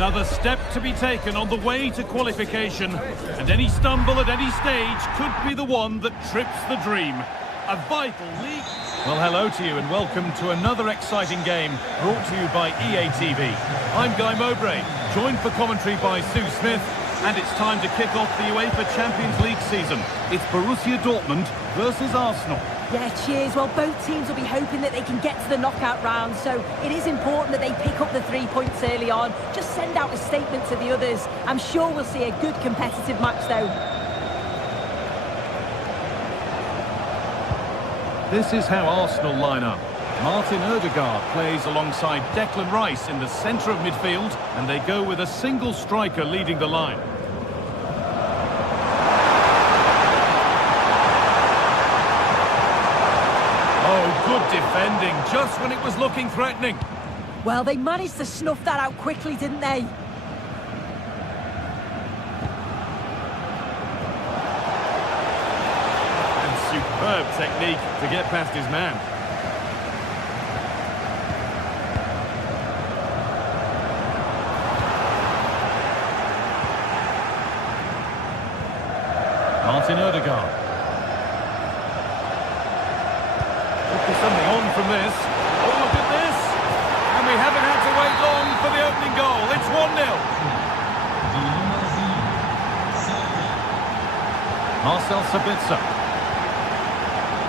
Another step to be taken on the way to qualification, and any stumble at any stage could be the one that trips the dream. A vital league. Well, hello to you and welcome to another exciting game brought to you by EA TV. I'm Guy Mowbray, joined for commentary by Sue Smith, and it's time to kick off the UEFA Champions League season. It's Borussia Dortmund versus Arsenal. Yeah, cheers. Well, both teams will be hoping that they can get to the knockout round, so it is important that they pick up the 3 points early on. Just send out a statement to the others. I'm sure we'll see a good competitive match, though. This is how Arsenal line up. Martin Odegaard plays alongside Declan Rice in the centre of midfield, and they go with a single striker leading the line. Oh, good defending, just when it was looking threatening. Well, they managed to snuff that out quickly, didn't they? And superb technique to get past his man. Martin Odegaard. Could be something on from this. Oh, look at this! And we haven't had to wait long for the opening goal. It's 1-0. Marcel Sabitzer.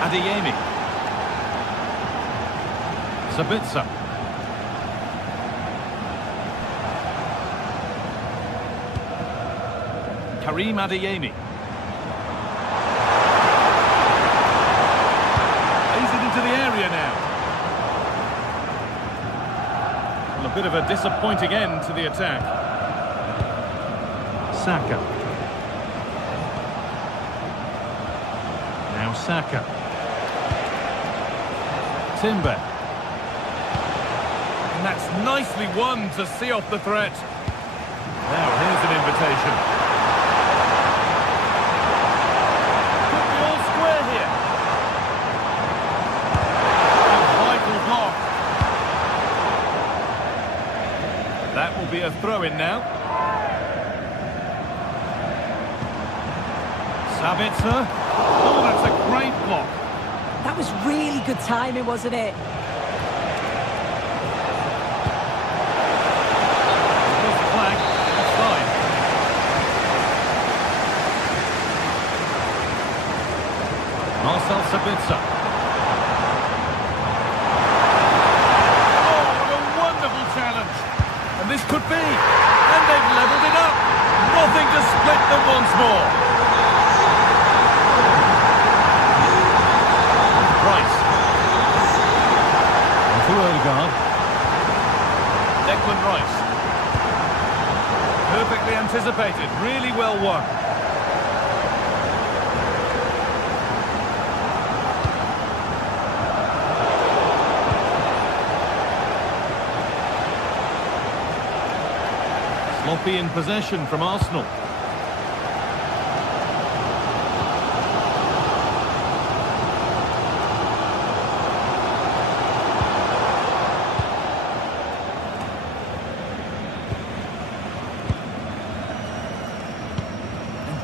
Adeyemi. Sabitzer. Karim Adeyemi. To the area now. Well, a bit of a disappointing end to the attack. Saka. Now Saka. Timber. And that's nicely won to see off the threat. Now here's an invitation. Could be all square here. That will be a throw-in now. Sabitzer. Oh, that's a great block. That was really good timing, wasn't it? There's the flag. Offside. Marcel Sabitzer. And this could be, and they've levelled it up. Nothing to split them once more. Rice. And to Odegaard. Declan Rice. Perfectly anticipated, really well won. Sloppy in possession from Arsenal.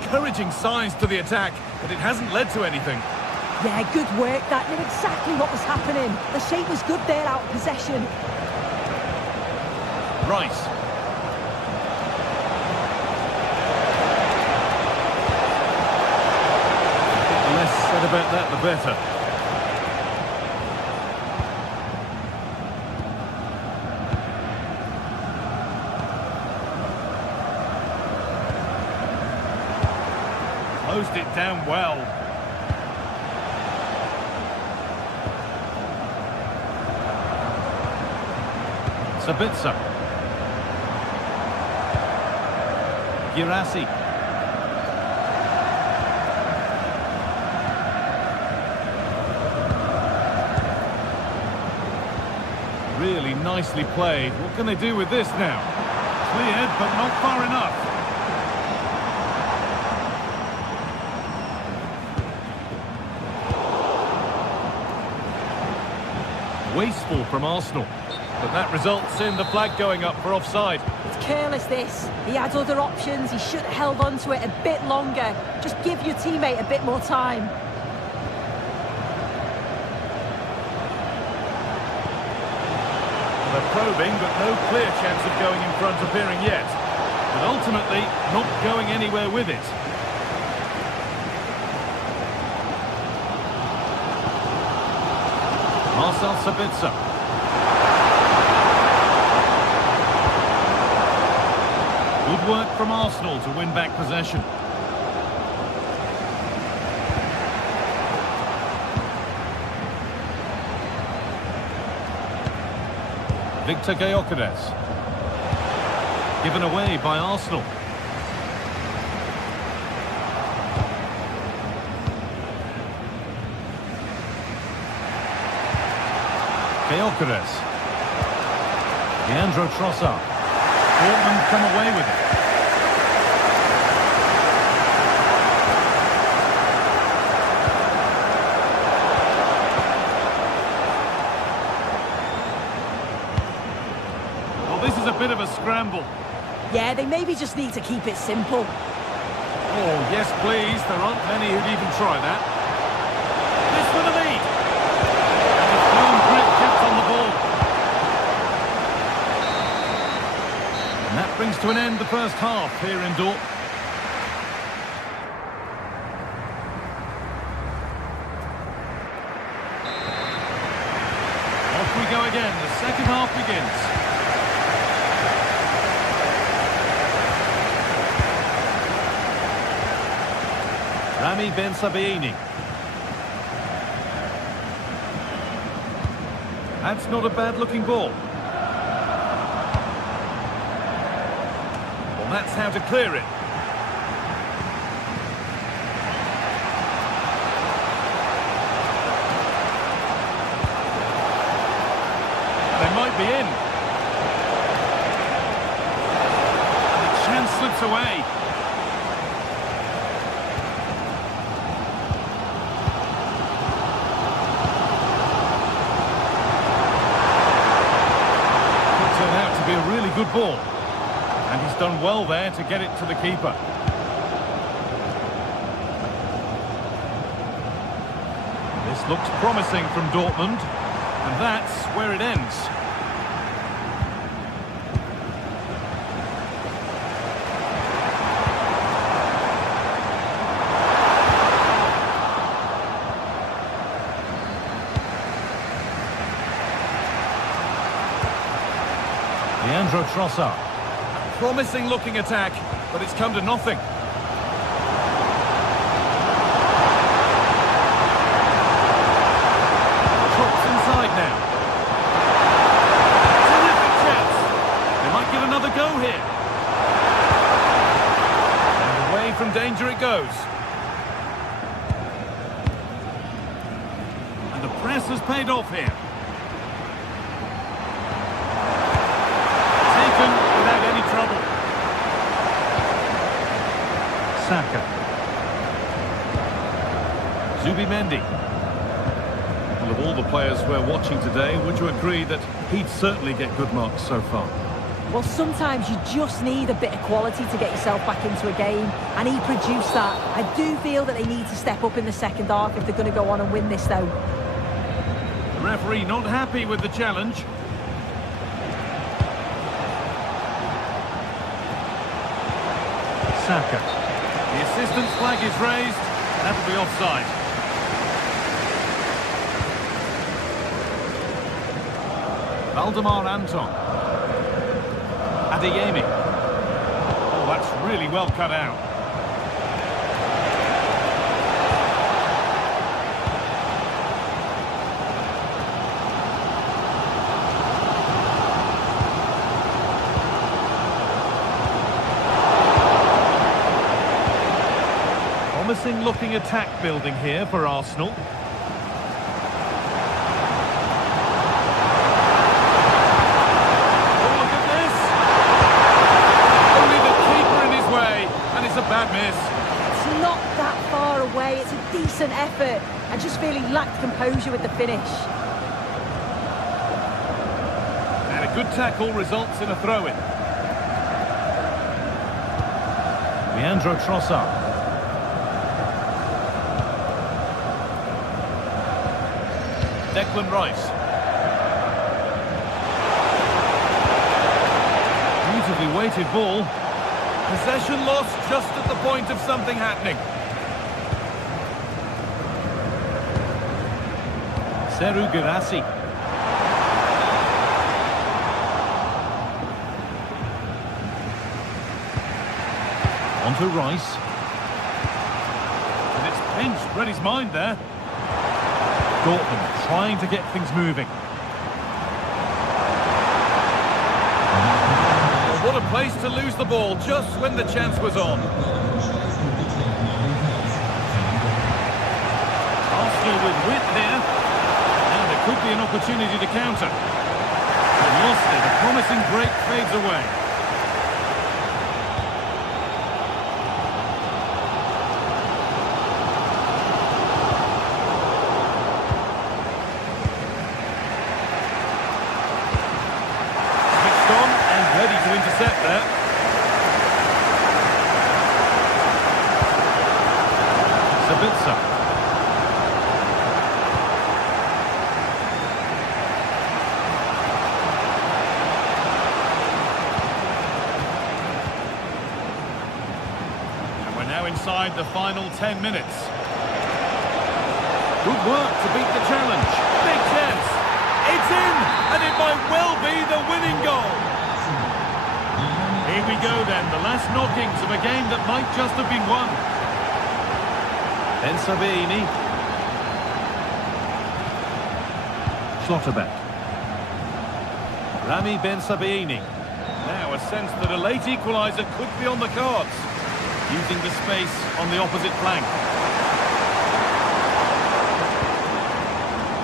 Encouraging signs to the attack, but it hasn't led to anything. Yeah, good work. That knew exactly what was happening. The shape was good there out of possession. Rice. Said about that, the better. Closed it down well. Sabitzer. Girassi. Really nicely played. What can they do with this now? Cleared, but not far enough. Wasteful from Arsenal. But that results in the flag going up for offside. It's careless, this. He had other options. He should have held on to it a bit longer. Just give your teammate a bit more time. They're probing, but no clear chance of going in front appearing yet. But ultimately, not going anywhere with it. Marcel Sabitzer. Good work from Arsenal to win back possession. Victor Gyökeres. Given away by Arsenal. Gyökeres. Leandro Trossard. Dortmund come away with it. Well, this is a bit of a scramble. Yeah, they maybe just need to keep it simple. Oh, yes, please. There aren't many who'd even try that. This for the lead. And the firm grip kept on the ball. And that brings to an end the first half here in Dortmund. Off we go again. The second half begins. Rami Ben Sabaini. That's not a bad-looking ball. Well, that's how to clear it. They might be in. And the chance slips away. Be a really good ball, and he's done well there to get it to the keeper. This looks promising from Dortmund, and that's where it ends. Leandro Trossard. Promising looking attack, but it's come to nothing. Drops inside now. Terrific chance. They might get another go here. And away from danger it goes. And the press has paid off here. Without any trouble. Saka. Zubimendi. Well, of all the players we're watching today, would you agree that he'd certainly get good marks so far? Well, sometimes you just need a bit of quality to get yourself back into a game, and he produced that. I do feel that they need to step up in the second half if they're going to go on and win this, though. The referee not happy with the challenge. Saka. The assistant's flag is raised. That'll be offside. Valdemar Anton. Adeyemi. Oh, that's really well cut out. Promising looking attack building here for Arsenal. Oh, look at this! Only the keeper in his way, and it's a bad miss. It's not that far away. It's a decent effort. I just feel he lacked composure with the finish. Good tackle results in a throw-in. Leandro Trossard. Declan Rice. Beautifully weighted ball. Possession lost just at the point of something happening. Seru Girassi. Onto Rice. And it's pinched, read his mind there. Dortmund trying to get things moving. Well, what a place to lose the ball just when the chance was on. Arsenal with width here. And there could be an opportunity to counter. They lost it. A promising break fades away. Ready to intercept there. Sabitzer. And we're now inside the final 10 minutes. Good work to beat the challenge. Big chance. It's in, and it might well be the winning goal. Here we go then, the last knockings of a game that might just have been won. Ben Sabini. Schlotterbeck. Rami Ben Sabini. Now a sense that a late equaliser could be on the cards. Using the space on the opposite flank.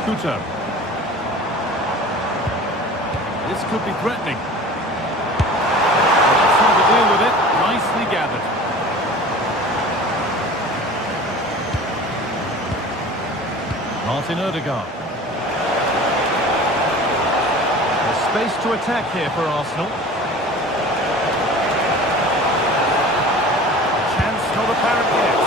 Couto. This could be threatening. Deal with it, nicely gathered. Martin Odegaard. There's space to attack here for Arsenal. Chance not apparent yet.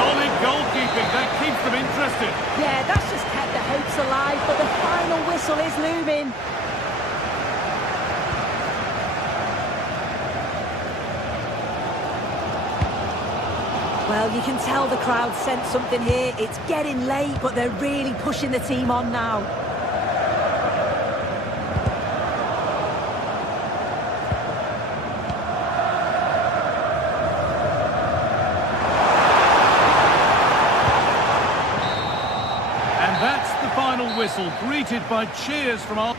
Solid goalkeeping, that keeps them interested. Yeah, that's just kept the hopes alive, but the final whistle is looming. Well, you can tell the crowd sensed something here. It's getting late, but they're really pushing the team on now. And that's the final whistle, greeted by cheers from our...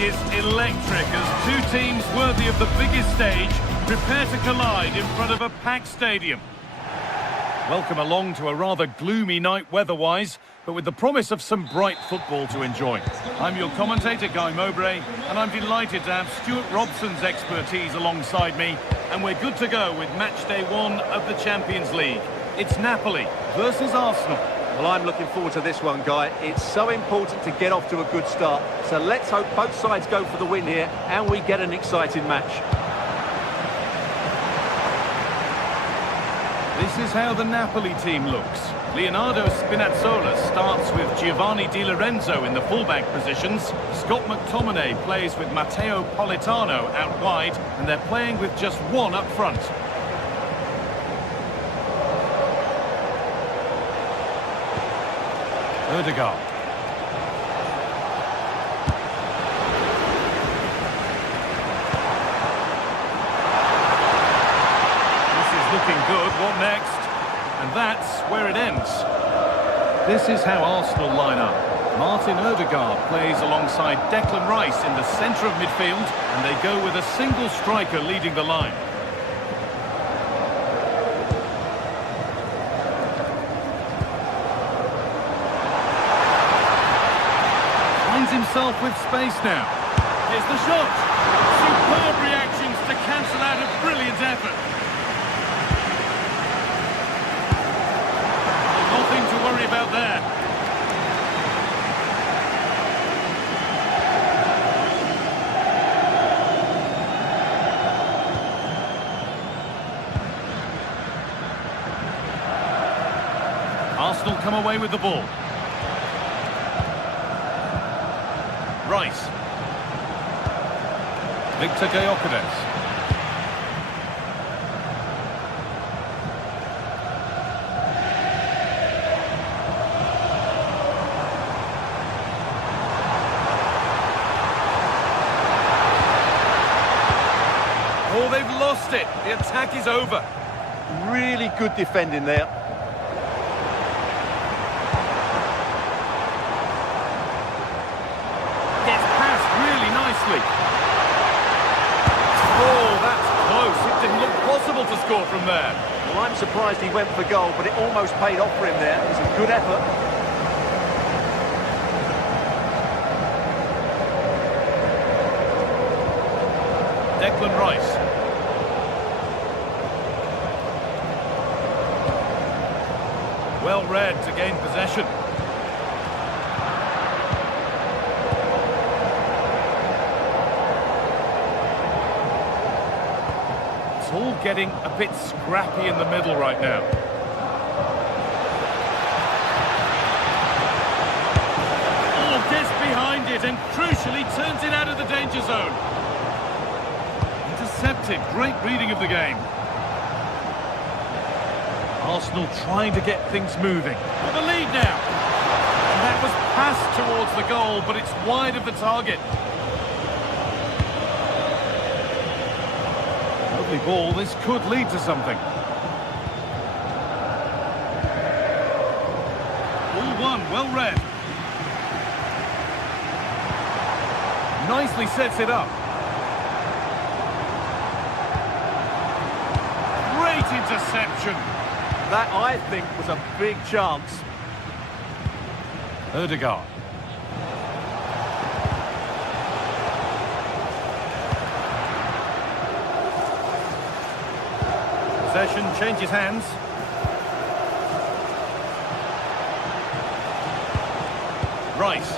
is electric as two teams worthy of the biggest stage prepare to collide in front of a packed stadium. Welcome along to a rather gloomy night weather-wise, but with the promise of some bright football to enjoy. I'm your commentator, Guy Mowbray, and I'm delighted to have Stuart Robson's expertise alongside me, and we're good to go with match day 1 of the Champions League. It's Napoli versus Arsenal. Well, I'm looking forward to this one, Guy. It's so important to get off to a good start. So let's hope both sides go for the win here and we get an exciting match. This is how the Napoli team looks. Leonardo Spinazzola starts with Giovanni Di Lorenzo in the fullback positions. Scott McTominay plays with Matteo Politano out wide, and they're playing with just one up front. Odegaard. This is looking good. What next? And that's where it ends. This is how Arsenal line up. Martin Odegaard plays alongside Declan Rice in the centre of midfield, and they go with a single striker leading the line. Himself with space now. Here's the shot. Superb reactions to cancel out a brilliant effort. Nothing to worry about there. Arsenal come away with the ball. Rice. Victor Gyökeres. Oh, they've lost it. The attack is over. Really good defending there. Oh, that's close. It didn't look possible to score from there. Well, I'm surprised he went for goal, but it almost paid off for him there. It was a good effort. Declan Rice. Well read to gain possession. All getting a bit scrappy in the middle right now. Oh, gets behind it and crucially turns it out of the danger zone. Intercepted, great reading of the game. Arsenal trying to get things moving. With the lead now. And that was passed towards the goal, but it's wide of the target. Ball, this could lead to something. All one, well read. Nicely sets it up. Great interception. That, I think, was a big chance. Odegaard. Possession changes hands. Rice.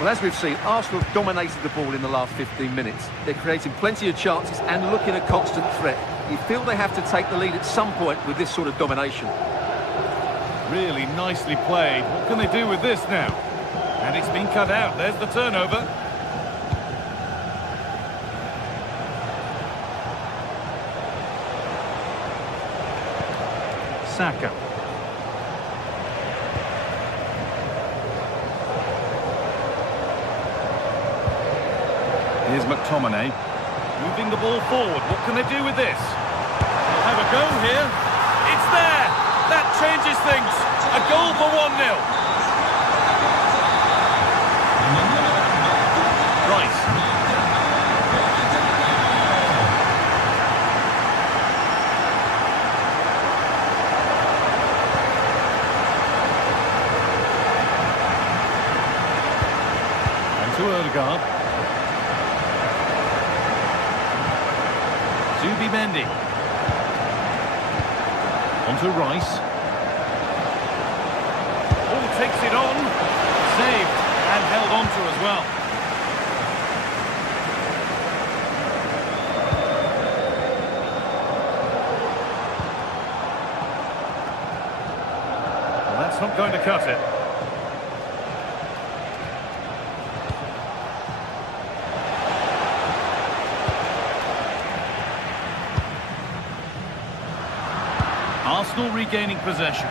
Well, as we've seen, Arsenal have dominated the ball in the last 15 minutes. They're creating plenty of chances and looking a constant threat. You feel they have to take the lead at some point with this sort of domination. Really nicely played. What can they do with this now? And it's been cut out. There's the turnover. Saka. Here's McTominay. Moving the ball forward. What can they do with this? They'll have a go here. It's there! That changes things. A goal for 1-0. to Ødegaard. Zubimendi. Onto Rice. Oh, takes it on. Saved and held onto as well. Well, that's not going to cut it. Arsenal regaining possession.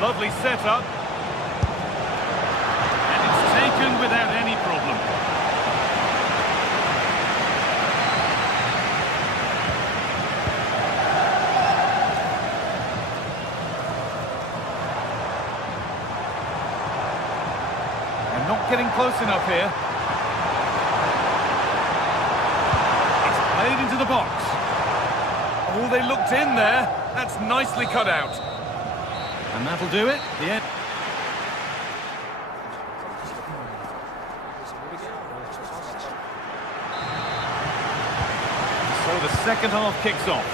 Lovely setup. And it's taken without any problem. And not getting close enough here. It's played into the box. Oh, they looked in there. That's nicely cut out. And that'll do it. The end. So the second half kicks off.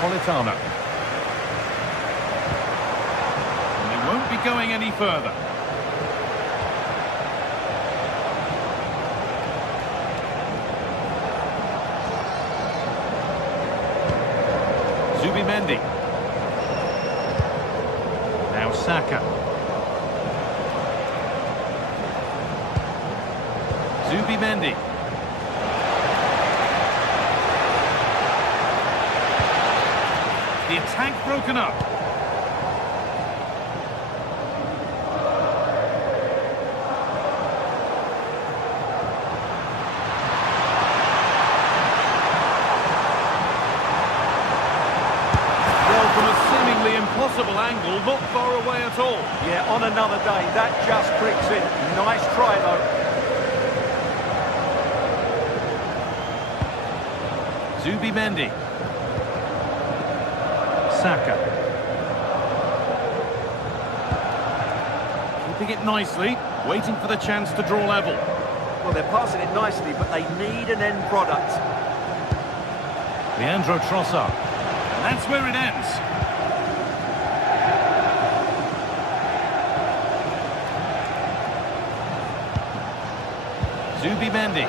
Politano. And they won't be going any further. Zubimendi. Now Saka. Zubimendi. The attack broken up. Impossible angle, not far away at all. Yeah, on another day, that just pricks in. Nice try, though. Zubimendi. Saka. Keeping it nicely, waiting for the chance to draw level. Well, they're passing it nicely, but they need an end product. Leandro Trossard. And that's where it ends. Zubimendi.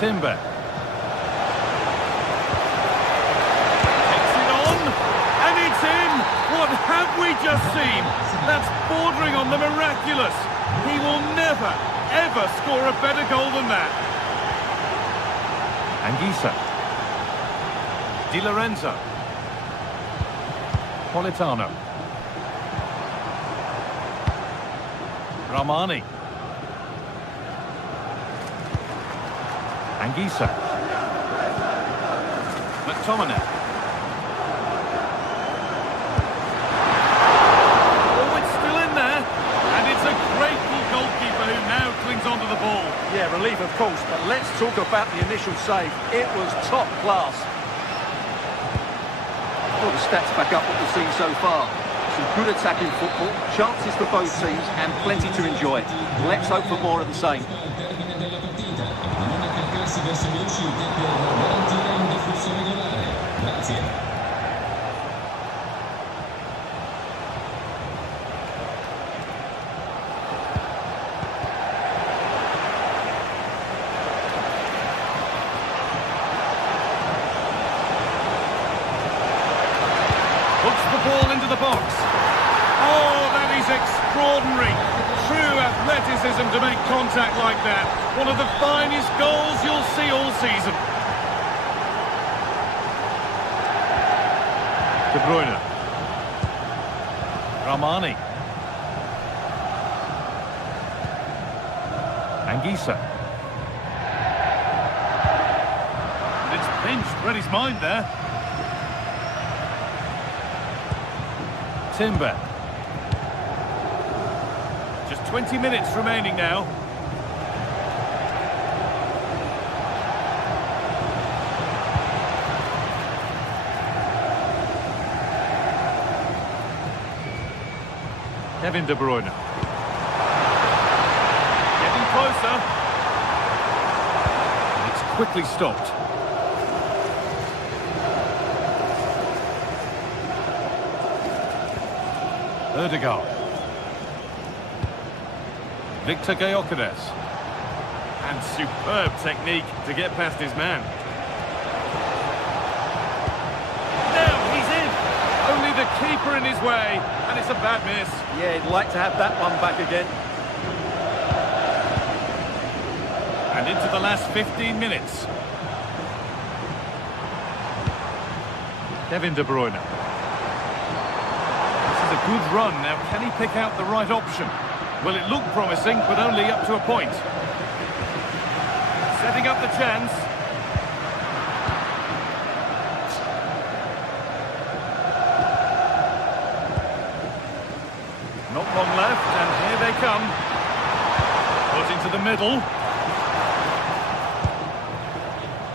Timber. Takes it on, and it's in! What have we just seen? That's bordering on the miraculous. He will never, ever score a better goal than that. Anguissa. Di Lorenzo. Politano. Ramani. Anguissa. McTominay. Oh, it's still in there. And it's a grateful goalkeeper who now clings onto the ball. Yeah, relief of course, but let's talk about the initial save. It was top class. Well, the stats back up what we've seen so far. Some good attacking football, chances for both teams and plenty to enjoy. Let's hope for more of the same. Puts the ball into the box. Oh, that is extraordinary. True athleticism to make contact like that. One of the finest goals you'll see all season. De Bruyne. Ramani. Anguissa. And it's pinched, read his mind there. Timber. Just 20 minutes remaining now. Kevin De Bruyne. Getting closer. It's quickly stopped. Erdegaard. Victor Gyökeres. And superb technique to get past his man. Now he's in. Only the keeper in his way, and it's a bad miss. Yeah, he'd like to have that one back again. And into the last 15 minutes. Kevin De Bruyne. This is a good run. Now, can he pick out the right option? Well, it looked promising, but only up to a point. Setting up the chance. Not long left, and here they come. Put into the middle.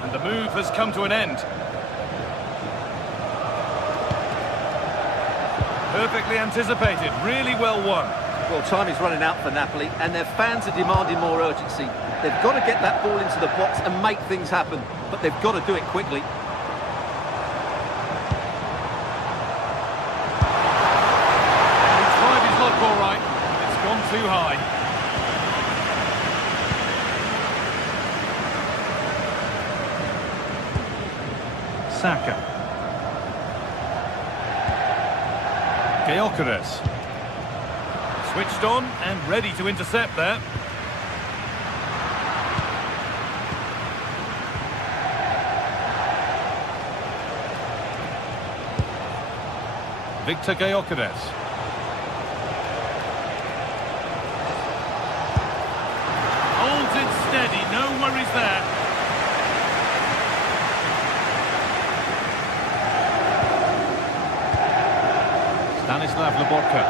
And the move has come to an end. Perfectly anticipated, really well won. Well, time is running out for Napoli, and their fans are demanding more urgency. They've got to get that ball into the box and make things happen, but they've got to do it quickly. He tried his luck all right. It's gone too high. Saka. Gyökeres. Switched on and ready to intercept there. Victor Gyökeres. Holds it steady, no worries there. Stanislav Lobotka.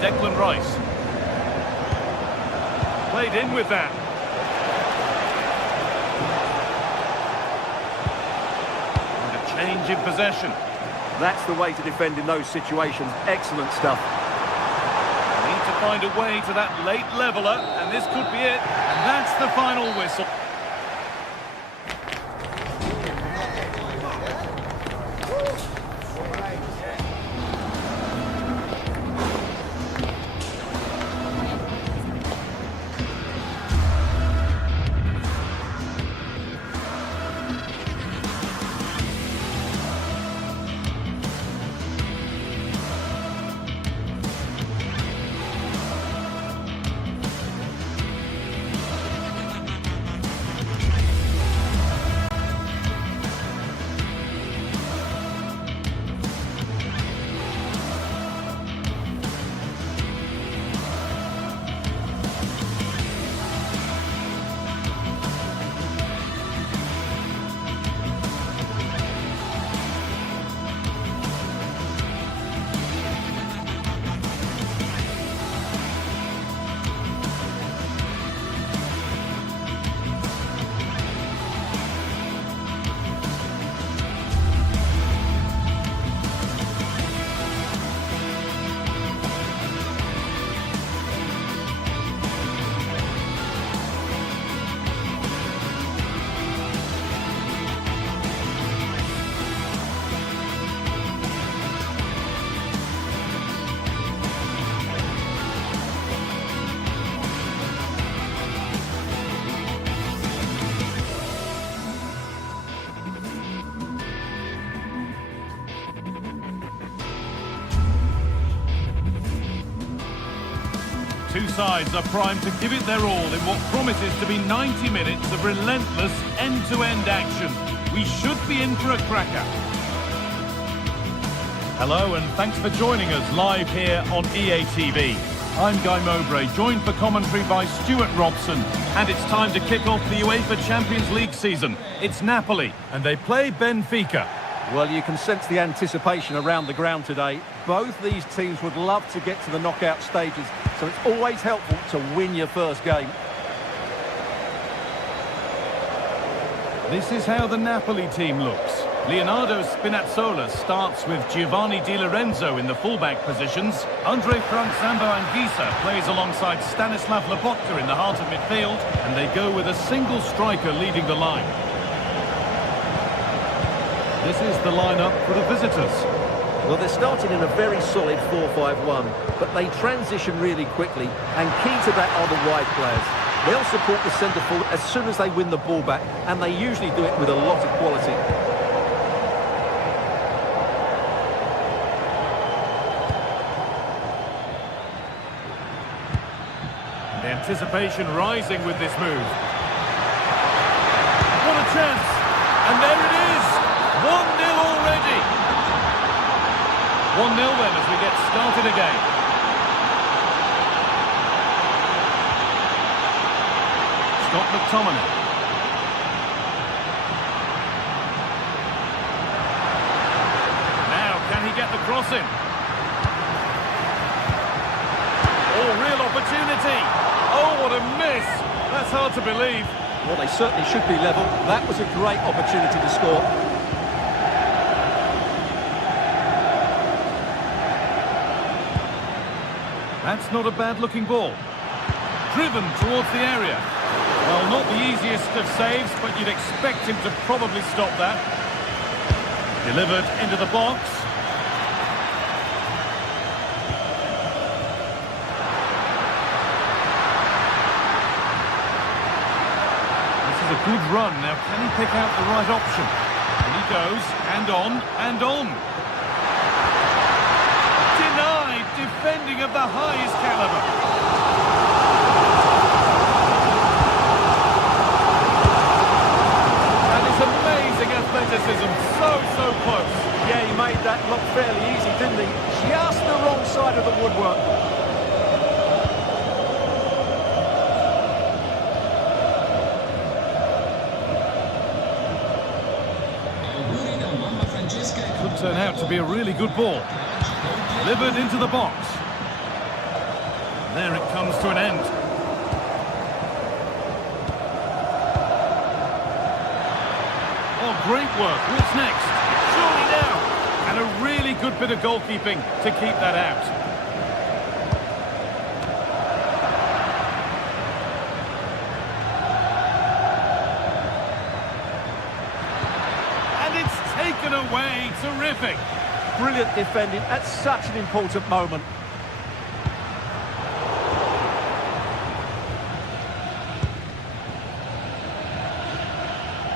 Declan Rice. Played in with that. And a change in possession. That's the way to defend in those situations. Excellent stuff. Need to find a way to that late leveller, and this could be it. And that's the final whistle. Two sides are primed to give it their all in what promises to be 90 minutes of relentless end-to-end action. We should be in for a cracker. Hello and thanks for joining us live here on EA TV. I'm Guy Mowbray, joined for commentary by Stuart Robson. And it's time to kick off the UEFA Champions League season. It's Napoli, and they play Benfica. Well, you can sense the anticipation around the ground today. Both these teams would love to get to the knockout stages, so it's always helpful to win your first game. This is how the Napoli team looks. Leonardo Spinazzola starts with Giovanni Di Lorenzo in the fullback positions. Andre Frank Zambo Anguissa plays alongside Stanislav Lobotka in the heart of midfield, and they go with a single striker leading the line. This is the lineup for the visitors. Well, they're starting in a very solid 4-5-1, but they transition really quickly, and key to that are the wide players. They'll support the centre forward as soon as they win the ball back, and they usually do it with a lot of quality. The anticipation rising with this move. What a chance! And there it is! 1-0 already! 1-0 then as we get started again. Scott McTominay. Now, can he get the cross in? Oh, real opportunity! Oh, what a miss! That's hard to believe. Well, they certainly should be level. That was a great opportunity to score. That's not a bad-looking ball. Driven towards the area. Well, not the easiest of saves, but you'd expect him to probably stop that. Delivered into the box. This is a good run. Now, can he pick out the right option? And he goes, and on, and on. Denied, defending of the highest caliber. Athleticism, so close. Yeah, he made that look fairly easy, didn't he? Just the wrong side of the woodwork. Could turn out to be a really good ball. Delivered into the box. There it comes to an end. Oh, great work. What's next? Surely now. And a really good bit of goalkeeping to keep that out. And it's taken away. Terrific. Brilliant defending at such an important moment.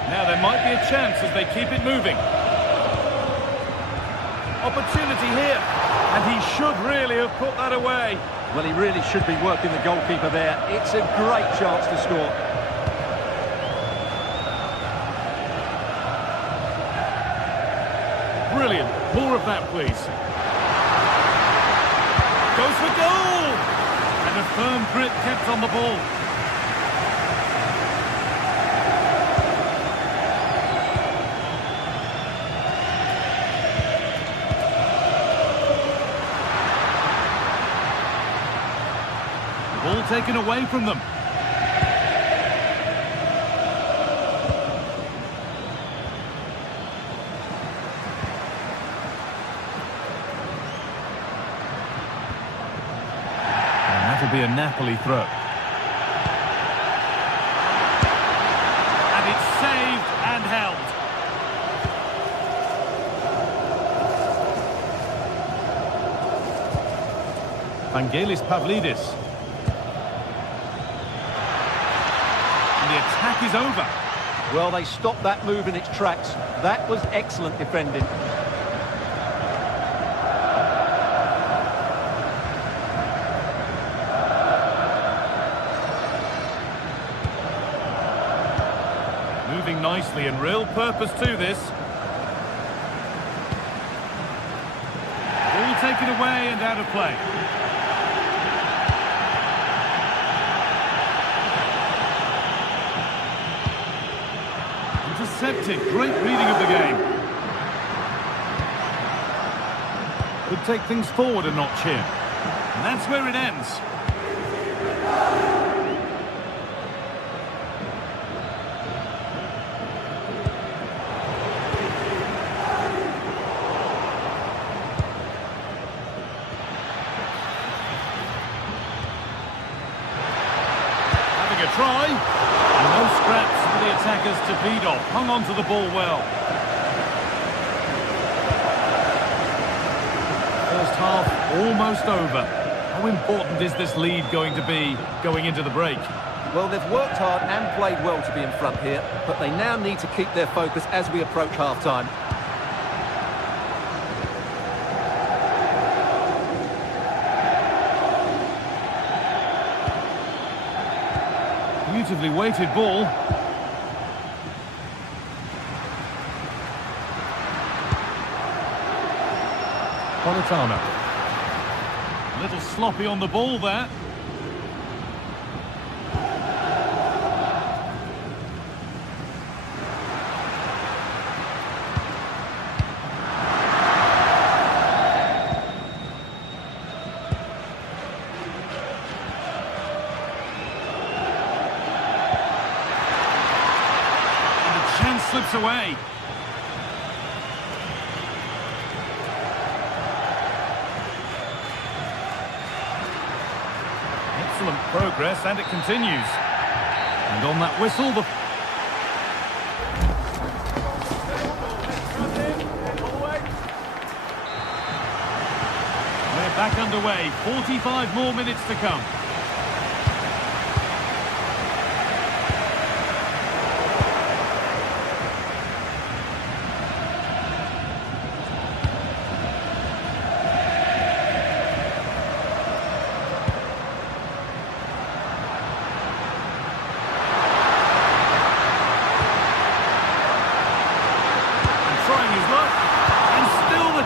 Now there might be a chance as they keep it moving. Opportunity here. And he should really have put that away. Well, he really should be working the goalkeeper there. It's a great chance to score. Brilliant. More of that, please. Goes for goal! And a firm grip kept on the ball. Ball taken away from them. And that'll be a Napoli throw. And it's saved and held. Vangelis Pavlidis. The attack is over. Well, they stopped that move in its tracks. That was excellent defending. Moving nicely and real purpose to this. Ball taken away and out of play. Intercepted. Great reading of the game. Could take things forward a notch here. And that's where it ends. having a try. And no scraps for the attackers to feed off. Hung on to the ball well. First half almost over. How important is this lead going to be going into the break? Well, they've worked hard and played well to be in front here, but they now need to keep their focus as we approach half-time. Beautifully weighted ball. Politano. A little sloppy on the ball there. Slips away. Excellent progress, and it continues. And on that whistle, the... We're back underway. 45 more minutes to come.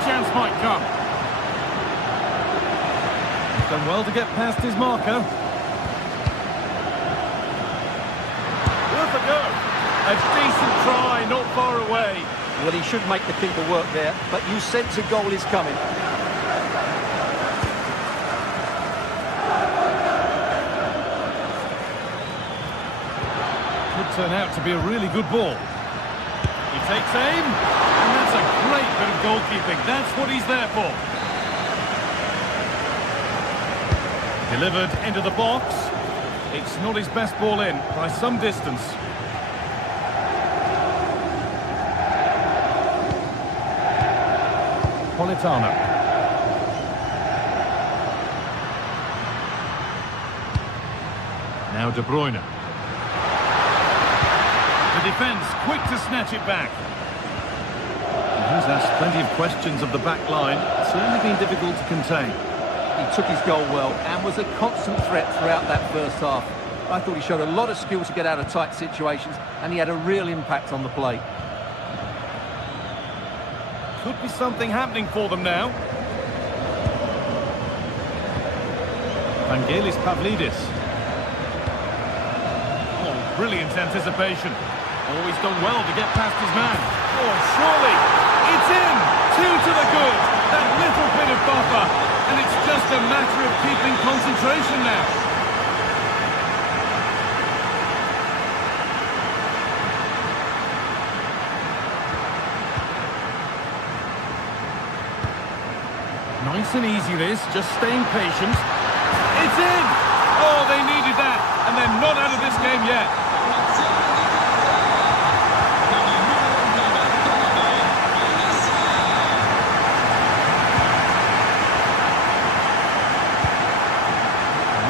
Chance might come. He's done well to get past his marker. Worth a go. A decent try, not far away. Well, he should make the keeper work there, but you sense a goal is coming. Could turn out to be a really good ball. He takes aim, and that's a great bit of goalkeeping. That's what he's there for. Delivered into the box. It's not his best ball in, by some distance. Politano. Now De Bruyne. The defence quick to snatch it back. And he's asked plenty of questions of the back line. It's certainly been difficult to contain. He took his goal well and was a constant threat throughout that first half. I thought he showed a lot of skill to get out of tight situations, and he had a real impact on the play. Could be something happening for them now. Vangelis Pavlidis. Oh, brilliant anticipation. Oh, he's done well to get past his man. Oh, surely. It's in. 2 to the good. That little bit of buffer. And it's just a matter of keeping concentration now. Nice and easy this, just staying patient. It's in! Oh, they needed that, and they're not out of this game yet.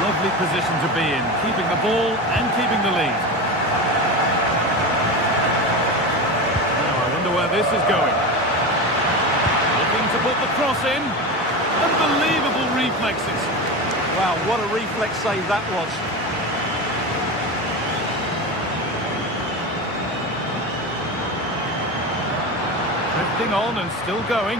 Lovely position to be in, keeping the ball and keeping the lead. Now I wonder where this is going. Looking to put the cross in. Unbelievable reflexes. Wow, what a reflex save that was. Drifting on and still going.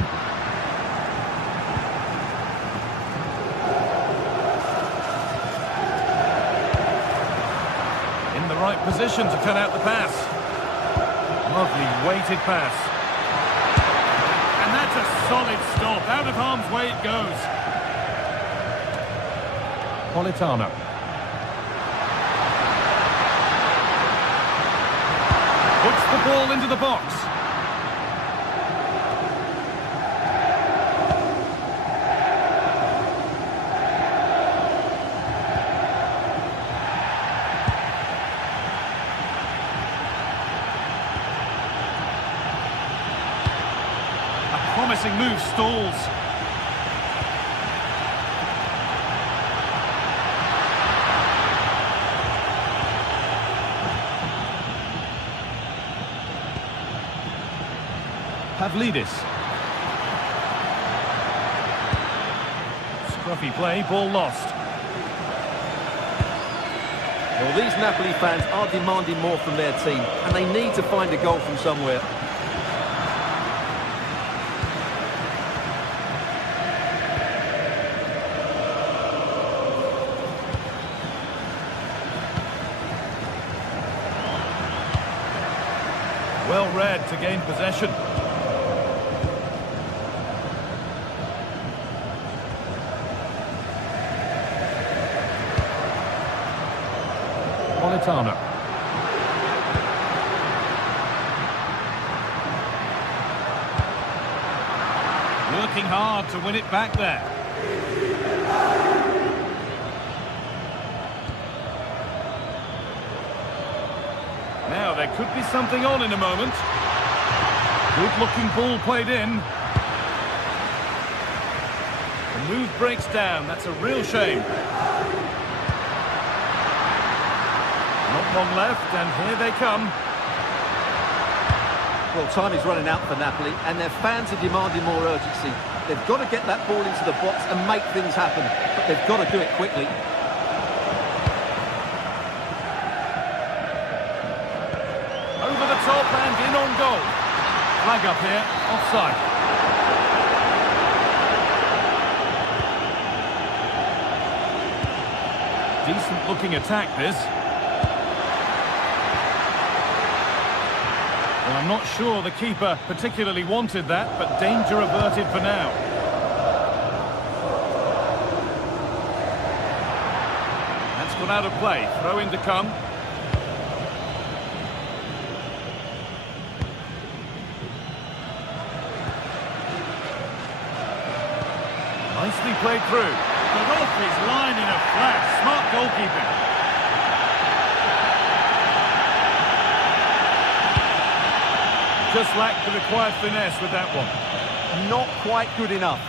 In the right position to turn out the pass. Lovely weighted pass. And that's a solid stop. Out of harm's way it goes. Politano. Puts the ball into the box. pressing move stalls. Pavlidis. Scruffy play, ball lost. Well, these Napoli fans are demanding more from their team, and they need to find a goal from somewhere. Well read to gain possession. Politano. Working hard to win it back there. Now there could be something on in a moment. Good looking ball played in. The move breaks down. That's a real shame. Not long left, and here they come. Well, time is running out for Napoli, and their fans are demanding more urgency. They've got to get that ball into the box and make things happen, but they've got to do it quickly. Over the top and in on goal. Flag up here, offside. Decent looking attack this. Well, I'm not sure the keeper particularly wanted that, but danger averted for now. That's gone out of play. Throw in to come. Nicely played through. Got off his line in a flash. Smart goalkeeping. Just lacked the required finesse with that one. Not quite good enough.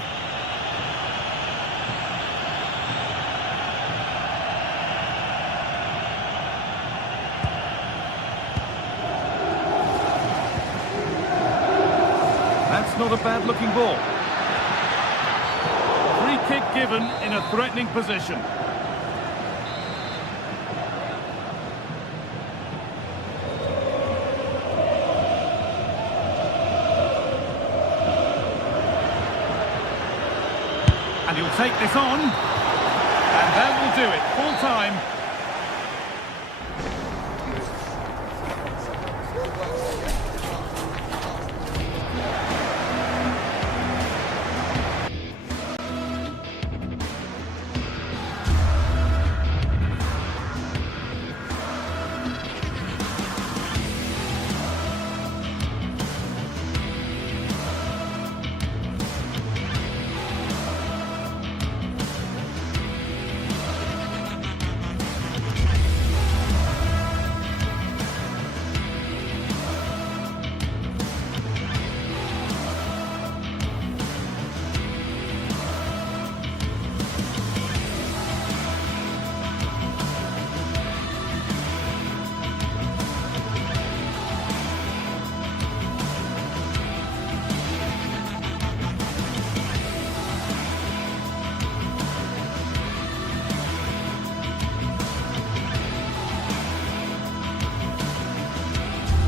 That's not a bad looking ball. Free kick given in a threatening position. And he'll take this on. And that will do it. Full time.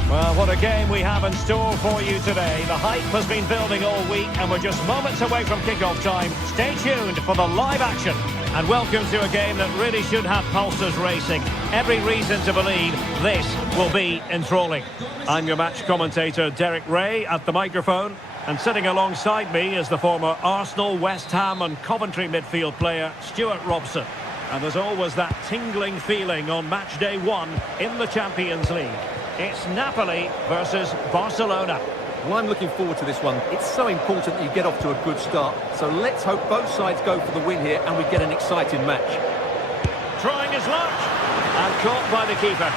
Well, what a game we have in store for you today. The hype has been building all week and we're just moments away from kick-off time. Stay tuned for the live action. And welcome to a game that really should have pulses racing. Every reason to believe this will be enthralling. I'm your match commentator, Derek Ray, at the microphone. And sitting alongside me is the former Arsenal, West Ham and Coventry midfield player, Stuart Robson. And there's always that tingling feeling on match day one in the Champions League. It's Napoli versus Barcelona. Well, I'm looking forward to this one. It's so important that you get off to a good start. So let's hope both sides go for the win here and we get an exciting match. Trying his luck. And caught by the keeper.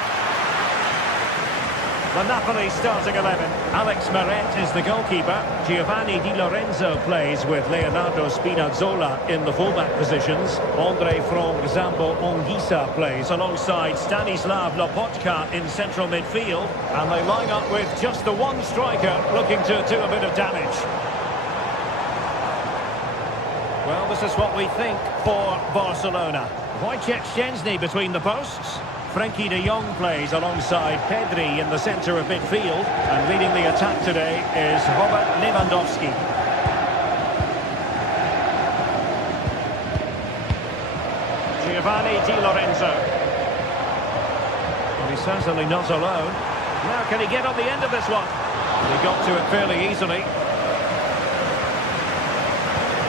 The Napoli starting 11. Alex Meret is the goalkeeper. Giovanni Di Lorenzo plays with Leonardo Spinazzola in the fullback positions. Andre Franck Zambo Anguissa plays alongside Stanislav Lopotka in central midfield. And they line up with just the one striker looking to do a bit of damage. Well, this is what we think for Barcelona. Wojciech Szczęsny between the posts. Frenkie de Jong plays alongside Pedri in the centre of midfield. And leading the attack today is Robert Lewandowski. Giovanni Di Lorenzo. Well, he's certainly not alone. Now can he get on the end of this one? And he got to it fairly easily.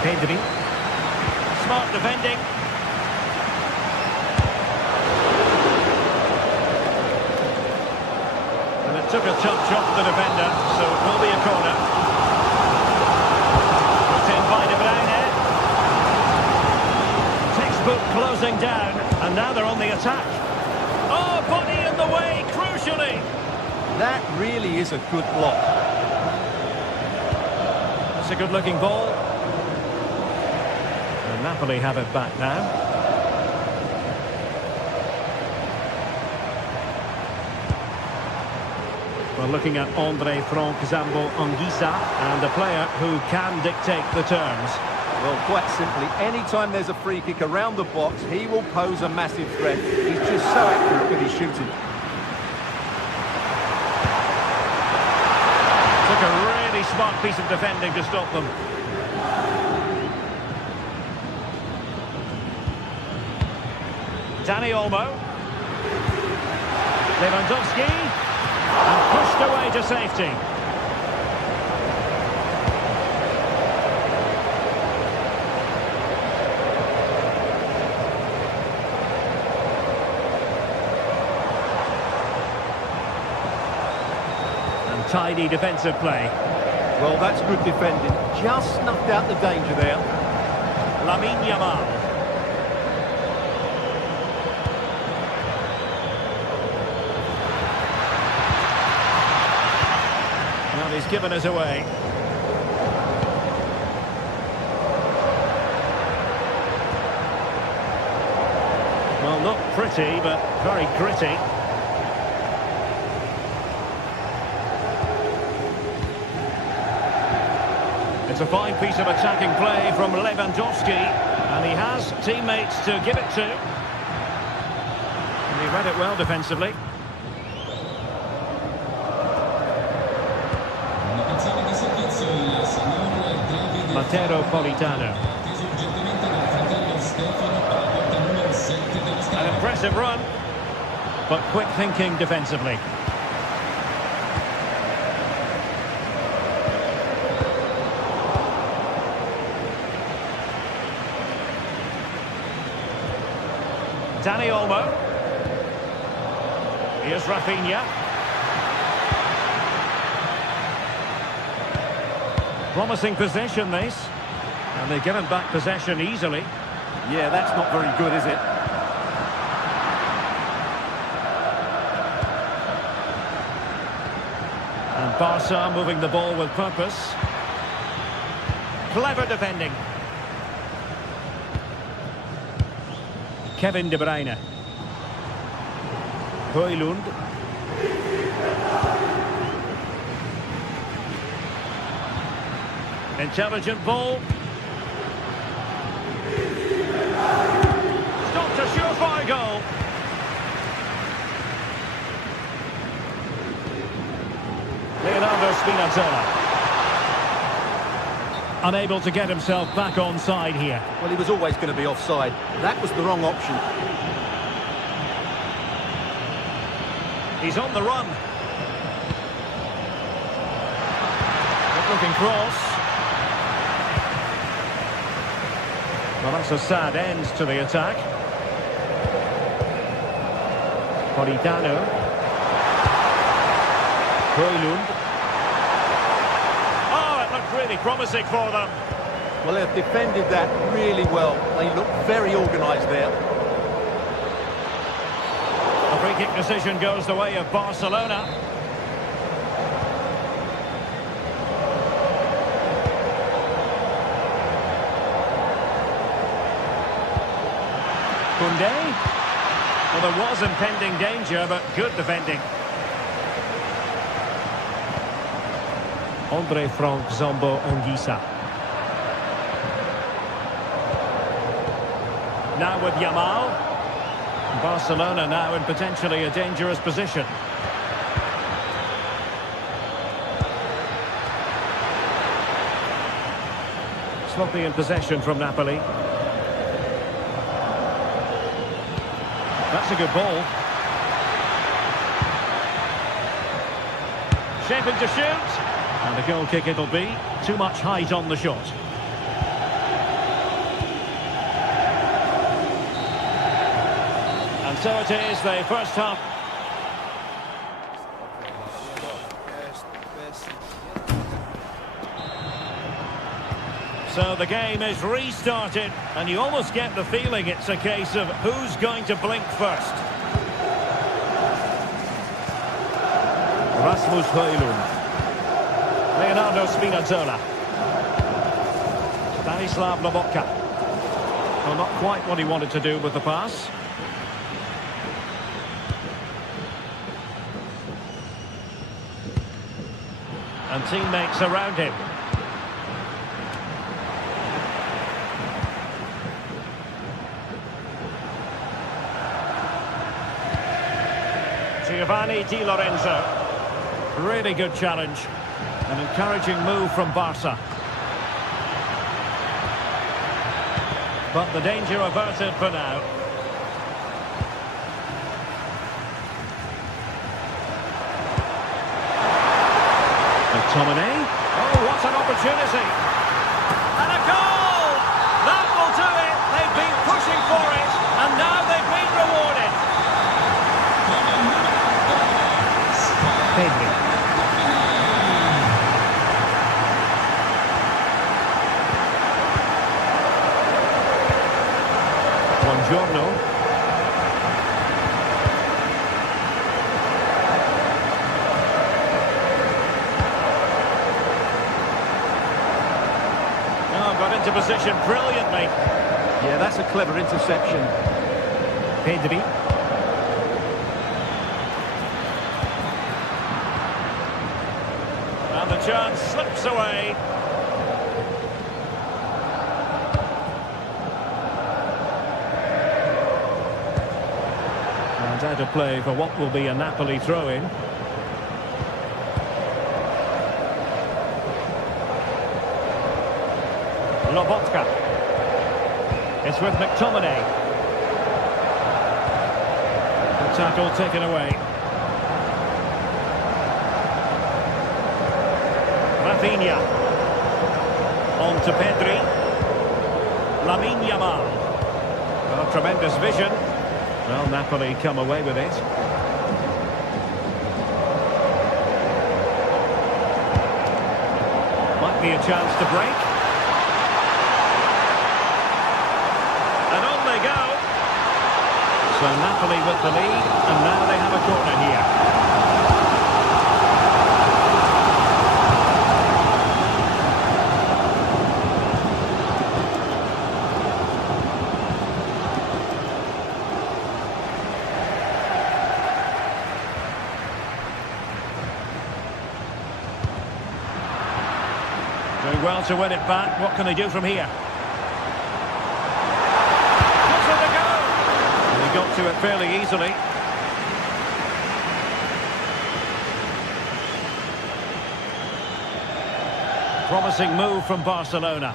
Pedri. Smart defending. Took a touch off the defender, so it will be a corner. Put in by De Bruyne. Textbook closing down, and now they're on the attack. Oh, body in the way, crucially. That really is a good block. That's a good-looking ball. And Napoli have it back now. We're looking at Andre Franck Zambo Anguissa, and a player who can dictate the terms. Well, quite simply, anytime there's a free kick around the box, he will pose a massive threat. He's just so accurate with his shooting. Took a really smart piece of defending to stop them. Dani Olmo. Lewandowski. And pushed away to safety. And tidy defensive play. Well, that's good defending. Just snuffed out the danger there. Lamine Yamal. He's given us away. Well, not pretty, but very gritty. It's a fine piece of attacking play from Lewandowski, and he has teammates to give it to. And he read it well defensively. Matteo Politano. An impressive run, but quick thinking defensively. Dani Olmo. Here's Rafinha. Promising possession, this. And they've given back possession easily. Yeah, that's not very good, is it? And Barca moving the ball with purpose. Clever defending. Kevin De Bruyne. Højlund. Intelligent ball. Stopped a surefire goal. Leonardo Spinazzola. Unable to get himself back onside here. Well, he was always going to be offside. That was the wrong option. He's on the run. Good-looking cross. Well, that's a sad end to the attack. Politano. Højlund. Oh, it looked really promising for them. Well, they've defended that really well. They look very organised there. The free kick decision goes the way of Barcelona. Koundé. Well, there was impending danger, but good defending. Andre Frank, Zambo and Gisa. Now with Yamal. Barcelona now in potentially a dangerous position. Sloppy in possession from Napoli. That's a good ball. Shaping to shoot. And a goal kick it'll be. Too much height on the shot. And so it is, the first half. So the game is restarted, and you almost get the feeling it's a case of who's going to blink first. Rasmus Højlund. Leonardo Spinazzola. Stanislav Lobotka. Well, not quite what he wanted to do with the pass. And teammates around him. Giovanni Di Lorenzo. Really good challenge. An encouraging move from Barca. But the danger averted for now. McTominay. Oh, what an opportunity. And a goal! That will do it. They've been pushing for it, and now they've been rewarded. Pedri. Buongiorno. Got into position brilliantly. Yeah, that's a clever interception. Pedri. And the chance slips away. And out of play for what will be a Napoli throw-in. Lobotka. It's with McTominay. The tackle taken away. Rafinha. On to Pedri. Lamine Yamal. Well, tremendous vision. Well, Napoli come away with it. Might be a chance to break. So Napoli with the lead, and now they have a corner here. Doing well to win it back. What can they do from here? Got to it fairly easily. Promising move from Barcelona.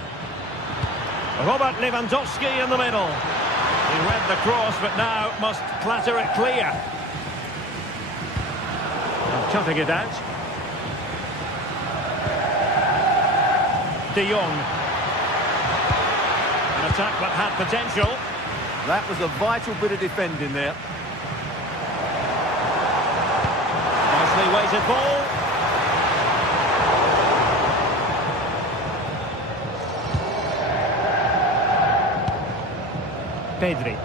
Robert Lewandowski in the middle. He read the cross, but now must clatter it clear. And cutting it out. De Jong. An attack that had potential. That was a vital bit of defending there. Nicely weighted ball. Pedri.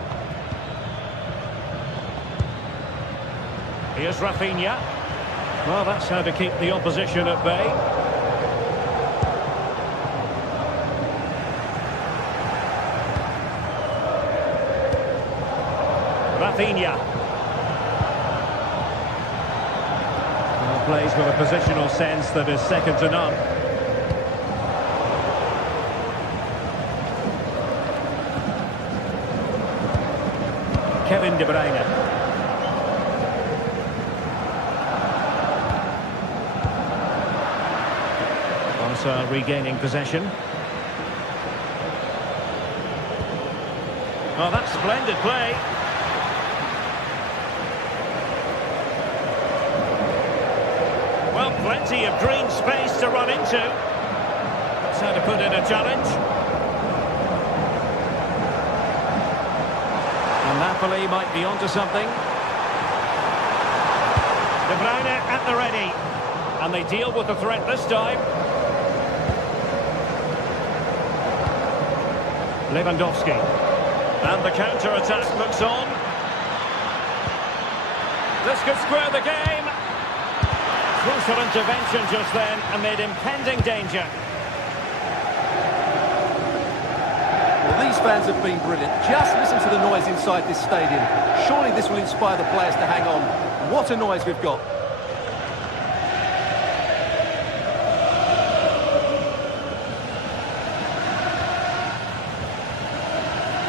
Here's Rafinha. Well, that's how to keep the opposition at bay. Rafinha. Well, plays with a positional sense that is second to none. Kevin De Bruyne. Barca regaining possession. Oh, that's splendid play. Well, plenty of green space to run into. That's how to put in a challenge. And Napoli might be onto something. De Bruyne at the ready. And they deal with the threat this time. Lewandowski. And the counter-attack looks on. This could square the game. Crucial intervention just then amid impending danger. Well, these fans have been brilliant. Just listen to the noise inside this stadium. Surely this will inspire the players to hang on. What a noise we've got.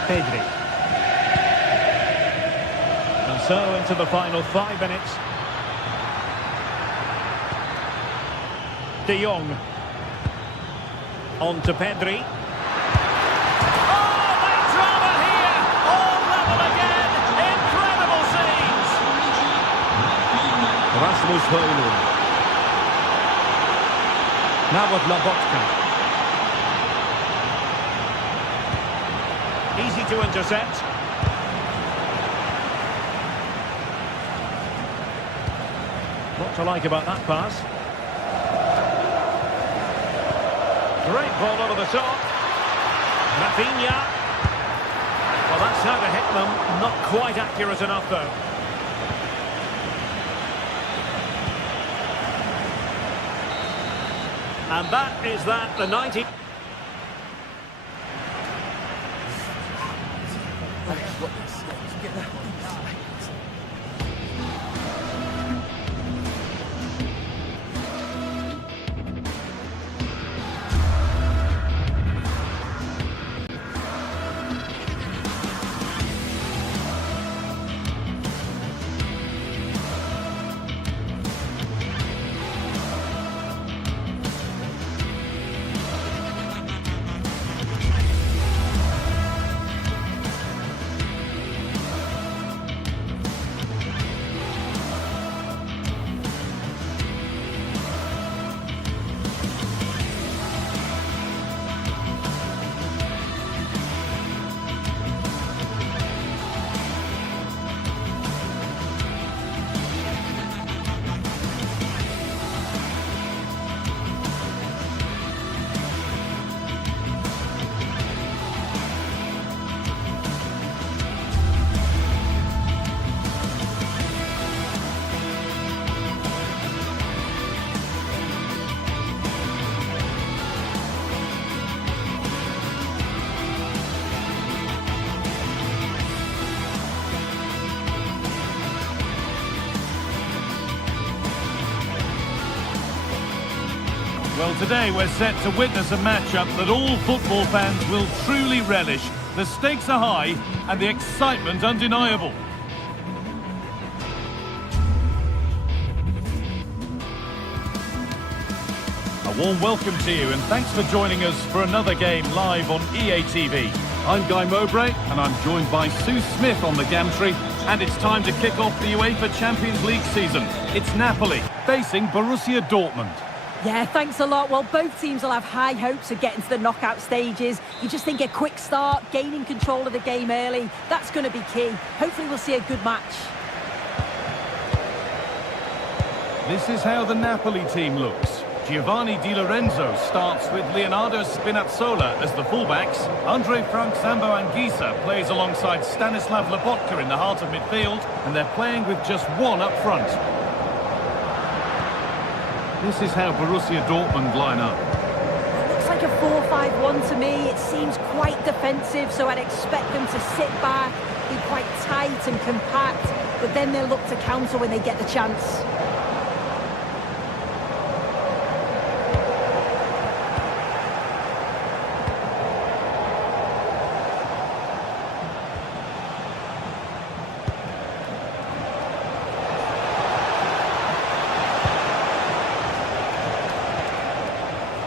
Pedri. And so into the final 5 minutes. De Jong. On to Pedri. Oh, big drama here! All level again! Incredible scenes! Rasmus Højlund. Now with Lobotka. Easy to intercept. What to like about that pass? Great ball over the top. Rafinha. Well, that's how to hit them. Not quite accurate enough, though. And that is that, the 90... Well, today we're set to witness a matchup that all football fans will truly relish. The stakes are high and the excitement undeniable. A warm welcome to you and thanks for joining us for another game live on EA TV. I'm Guy Mowbray and I'm joined by Sue Smith on the gantry, and it's time to kick off the UEFA Champions League season. It's Napoli facing Borussia Dortmund. Yeah, thanks a lot. Well, both teams will have high hopes of getting to the knockout stages. You just think a quick start, gaining control of the game early, that's going to be key. Hopefully we'll see a good match. This is how the Napoli team looks. Giovanni Di Lorenzo starts with Leonardo Spinazzola as the fullbacks. Andre Frank Zambo-Anguissa plays alongside Stanislav Lobotka in the heart of midfield, and they're playing with just one up front. This is how Borussia Dortmund line up. It looks like a 4-5-1 to me. It seems quite defensive, so I'd expect them to sit back, be quite tight and compact, but then they'll look to counter when they get the chance.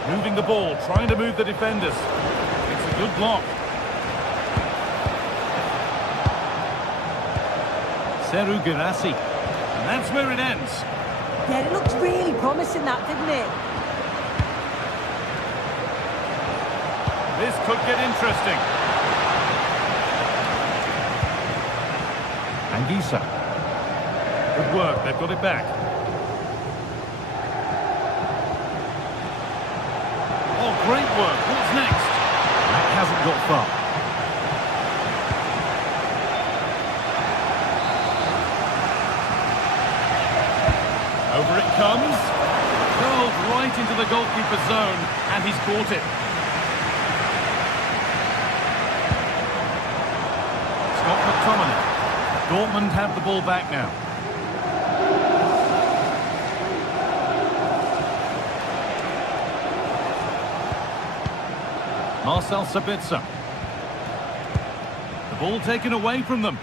Moving the ball, trying to move the defenders. It's a good block. Seru Girassi. And that's where it ends. Yeah, it looked really promising, that, didn't it? This could get interesting. Anguissa. Good work, they've got it back. Oh, great work. What's next? That hasn't got far. Over it comes. Curled right into the goalkeeper's zone, and he's caught it. Scott McTominay. Dortmund have the ball back now. Marcel Sabitzer. The ball taken away from them.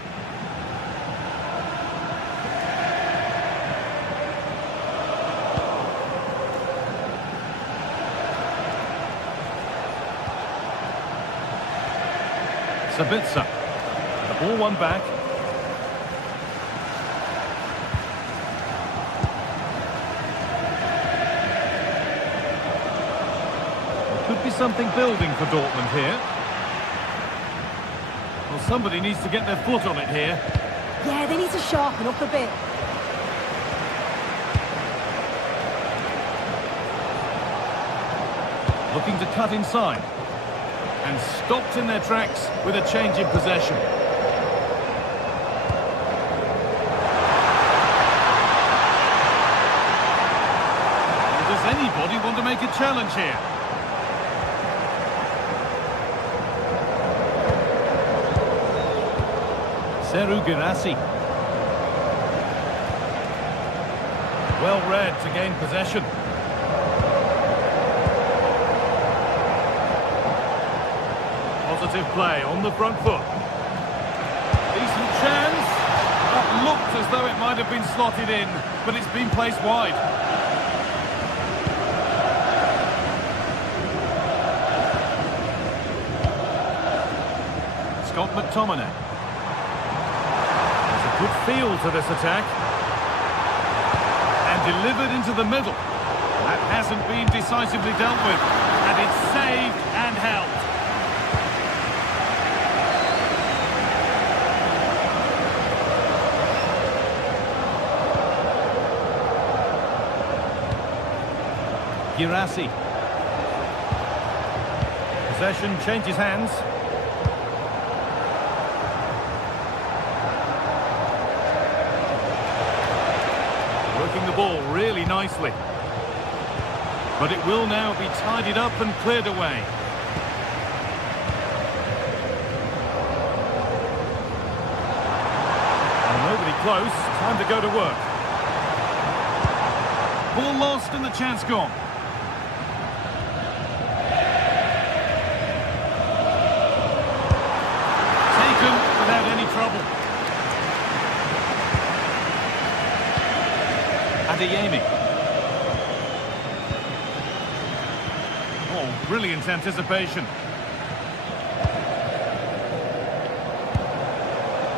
Sabitzer. The ball won back. Could be something building for Dortmund here. Well, somebody needs to get their foot on it here. Yeah, they need to sharpen up a bit. Looking to cut inside. And stopped in their tracks with a change in possession. Does anybody want to make a challenge here? Seru Girassi. Well read to gain possession. Positive play on the front foot. Decent chance. That looked as though it might have been slotted in, but it's been placed wide. Scott McTominay. There's a good feel to this attack. And delivered into the middle. That hasn't been decisively dealt with. And it's saved and held. Girassi. Possession changes hands. Working the ball really nicely. But it will now be tidied up and cleared away. And nobody close. Time to go to work. Ball lost and the chance gone. Without any trouble. Adeyemi. Oh, brilliant anticipation.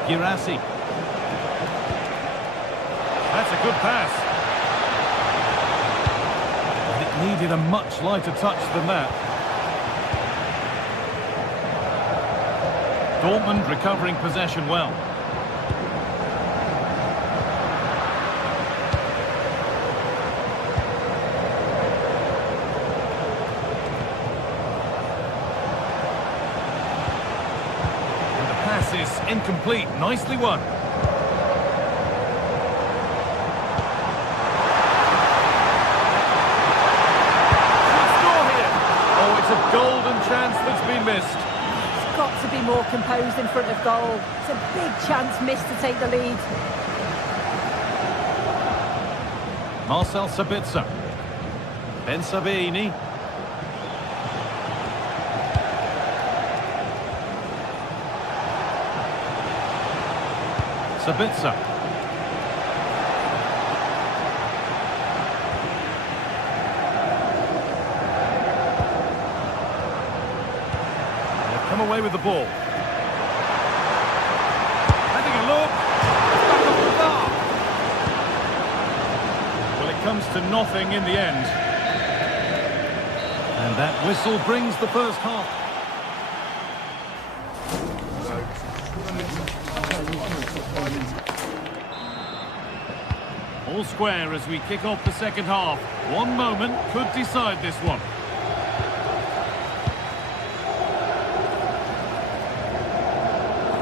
Girassi. That's a good pass. But it needed a much lighter touch than that. Dortmund recovering possession well. And the pass is incomplete. Nicely won. Should score here. Oh, it's a golden chance that's been missed. It's got to be be more composed in front of goal. It's a big chance missed to take the lead. Marcel Sabitzer. Ben Sabini. Sabitzer. They've come away with the ball. Having a look. Back off the bar. Well, it comes to nothing in the end. And that whistle brings the first half. All square as we kick off the second half. One moment could decide this one.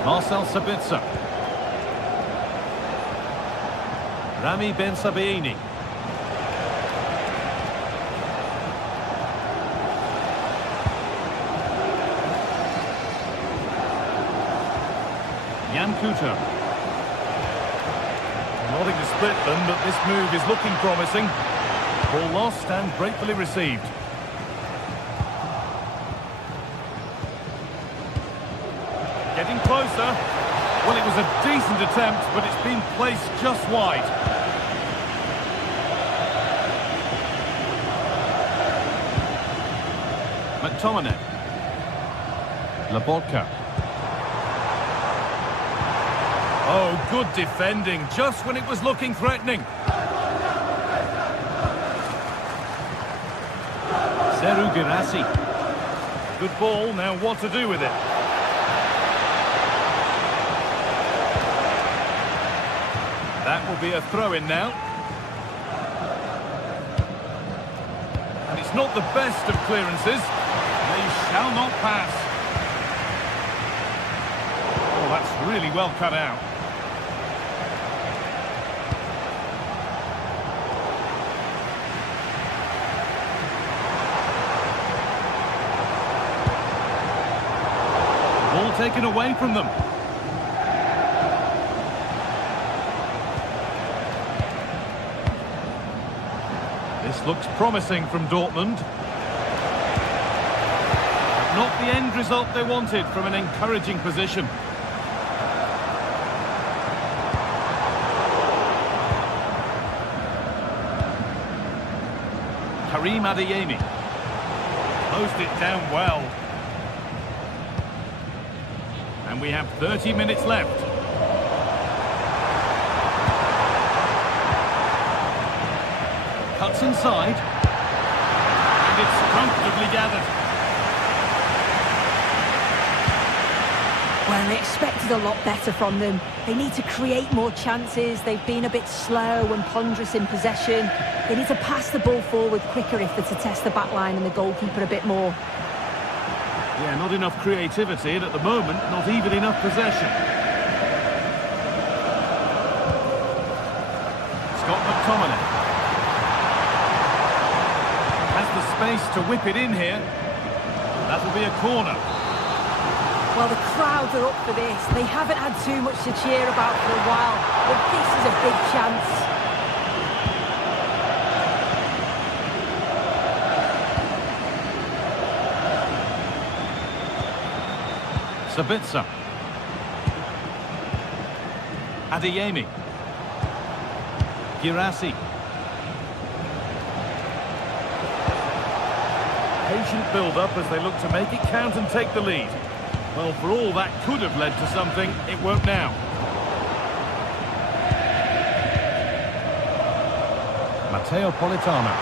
Marcel Sabitzer. Rami Ben Sabiini. Jan Kuter. Nothing to split them, but this move is looking promising. Ball lost and gratefully received. Getting closer. Well, it was a decent attempt, but it's been placed just wide. McTominay. Lobotka. Oh, good defending, just when it was looking threatening. Seru Girassi. Good ball, now what to do with it? That will be a throw-in now. And it's not the best of clearances. They shall not pass. Oh, that's really well cut out. Ball taken away from them. This looks promising from Dortmund. But not the end result they wanted from an encouraging position. Karim Adeyemi. Closed it down well. And we have 30 minutes left. Cuts inside. And it's comfortably gathered. Well, they expected a lot better from them. They need to create more chances. They've been a bit slow and ponderous in possession. They need to pass the ball forward quicker if they're to test the back line and the goalkeeper a bit more. Yeah, not enough creativity, and at the moment, not even enough possession. Scott McTominay. Has the space to whip it in here. That'll be a corner. Well, the crowds are up for this. They haven't had too much to cheer about for a while, but this is a big chance. Sabitzer. Adeyemi. Girassi. Patient build-up as they look to make it count and take the lead. Well, for all that could have led to something, it won't now. Matteo Politano.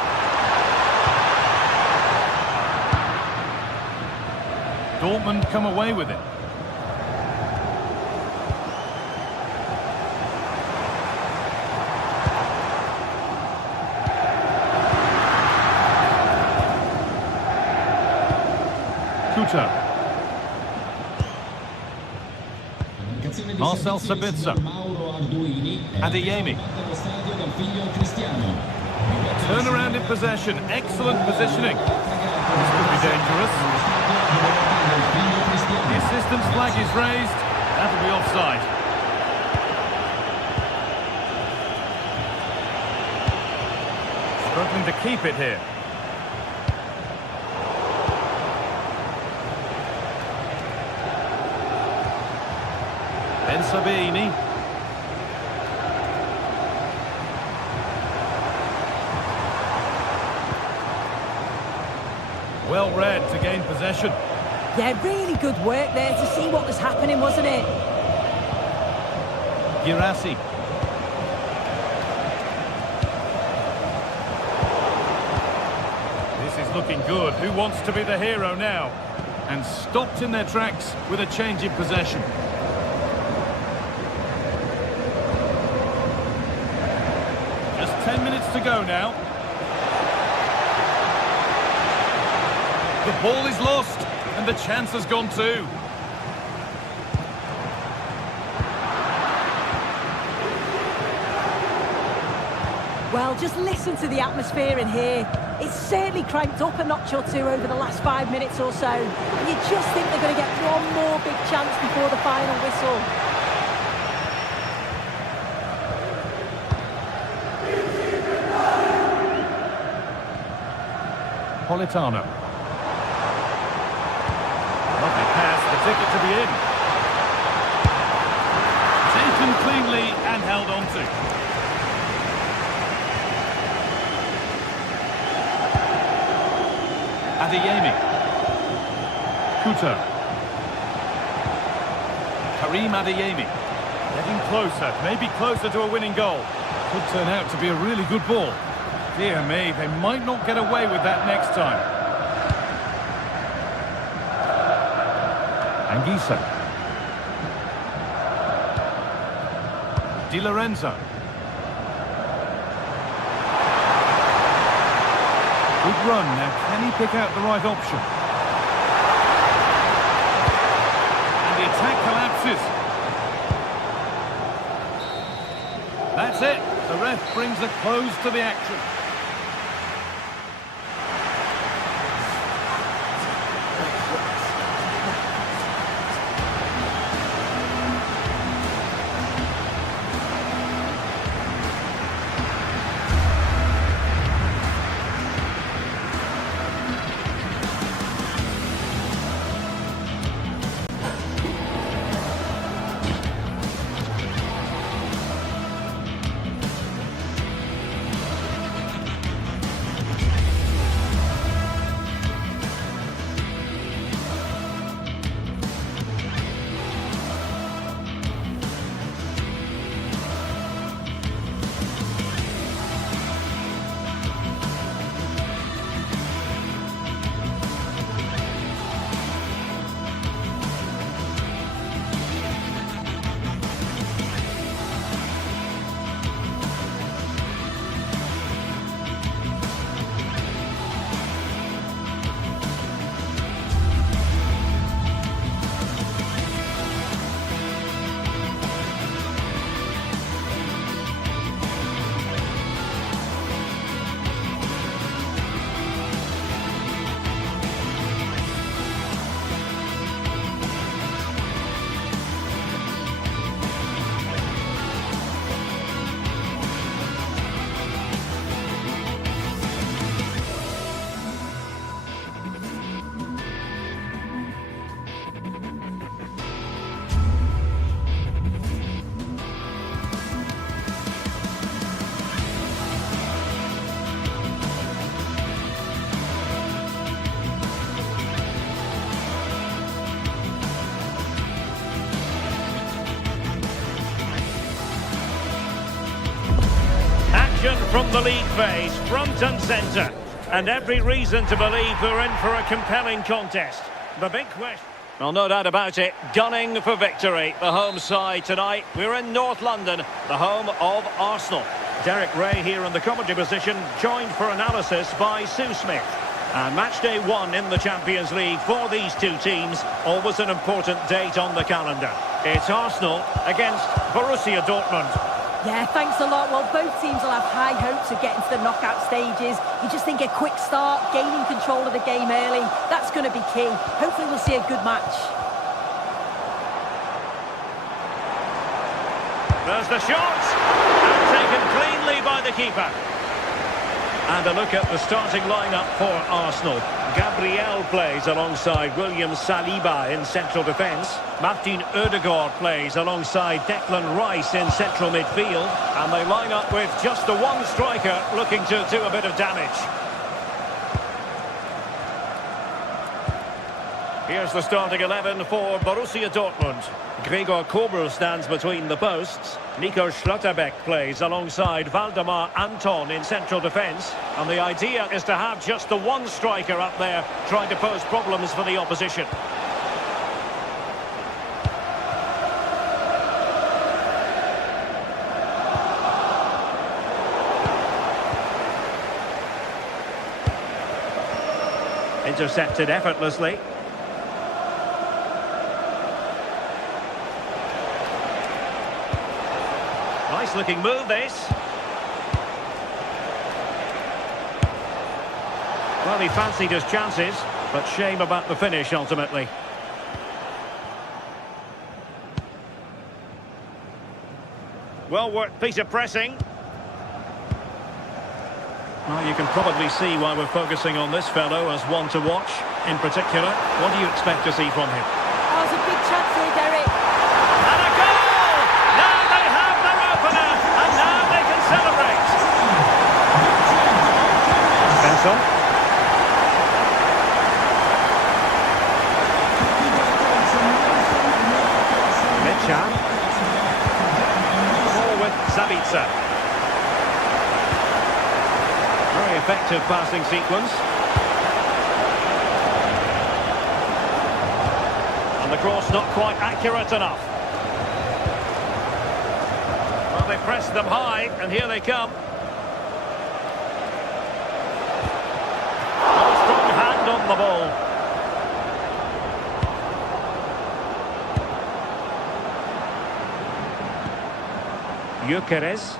Dortmund come away with it. Kuter. Marcel Sabitzer. Adeyemi. Turnaround in possession. Excellent positioning. This could be dangerous. assistant's flag is raised. That'll be offside. Struggling to keep it here. Ben Sabini. Well read to gain possession. Yeah, really good work there to see what was happening, wasn't it? Girassi. This is looking good. Who wants to be the hero now? And stopped in their tracks with a change in possession. Just 10 minutes to go now. The ball is lost, and the chance has gone too. Well, just listen to the atmosphere in here. It's certainly cranked up a notch or two over the last 5 minutes or so. And you just think they're going to get one more big chance before the final whistle. Politano. Lovely pass, the ticket to be in. Taken cleanly and held on to. Adeyemi. Kuto. Karim Adeyemi. Getting closer, maybe closer to a winning goal. Could turn out to be a really good ball. Dear me, they might not get away with that next time. Anguissa. Di Lorenzo. Good run. Now, can he pick out the right option? And the attack collapses. That's it. The ref brings a close to the action. From the league phase, front and centre, and every reason to believe we're in for a compelling contest. The big question... Well, no doubt about it, gunning for victory. The home side tonight, we're in North London, the home of Arsenal. Derek Ray here in the commentary position, joined for analysis by Sue Smith. And match day 1 in the Champions League for these two teams, always an important date on the calendar. It's Arsenal against Borussia Dortmund. Yeah, thanks a lot. Well, both teams will have high hopes of getting to the knockout stages. You just think a quick start, gaining control of the game early, that's going to be key. Hopefully we'll see a good match. There's the shot! And taken cleanly by the keeper. And a look at the starting lineup for Arsenal. Gabriel plays alongside William Saliba in central defence. Martin Odegaard plays alongside Declan Rice in central midfield. And they line up with just the one striker looking to do a bit of damage. Here's the starting 11 for Borussia Dortmund. Gregor Kobel stands between the posts. Nico Schlotterbeck plays alongside Valdemar Anton in central defence. And the idea is to have just the one striker up there trying to pose problems for the opposition. Intercepted effortlessly. Nice looking move, this. Well, he fancied his chances, but shame about the finish ultimately. Well worked piece of pressing. Well, you can probably see why we're focusing on this fellow as one to watch in particular. What do you expect to see from him? Oh, it's a big chance here, Derek. And a goal! Now they have their opener, and now they can celebrate. Benson. Mitchell. Ball with Sabitzer. Very effective passing sequence. And the cross not quite accurate enough. Well, they pressed them high, and here they come. A strong hand on the ball. Gyökeres.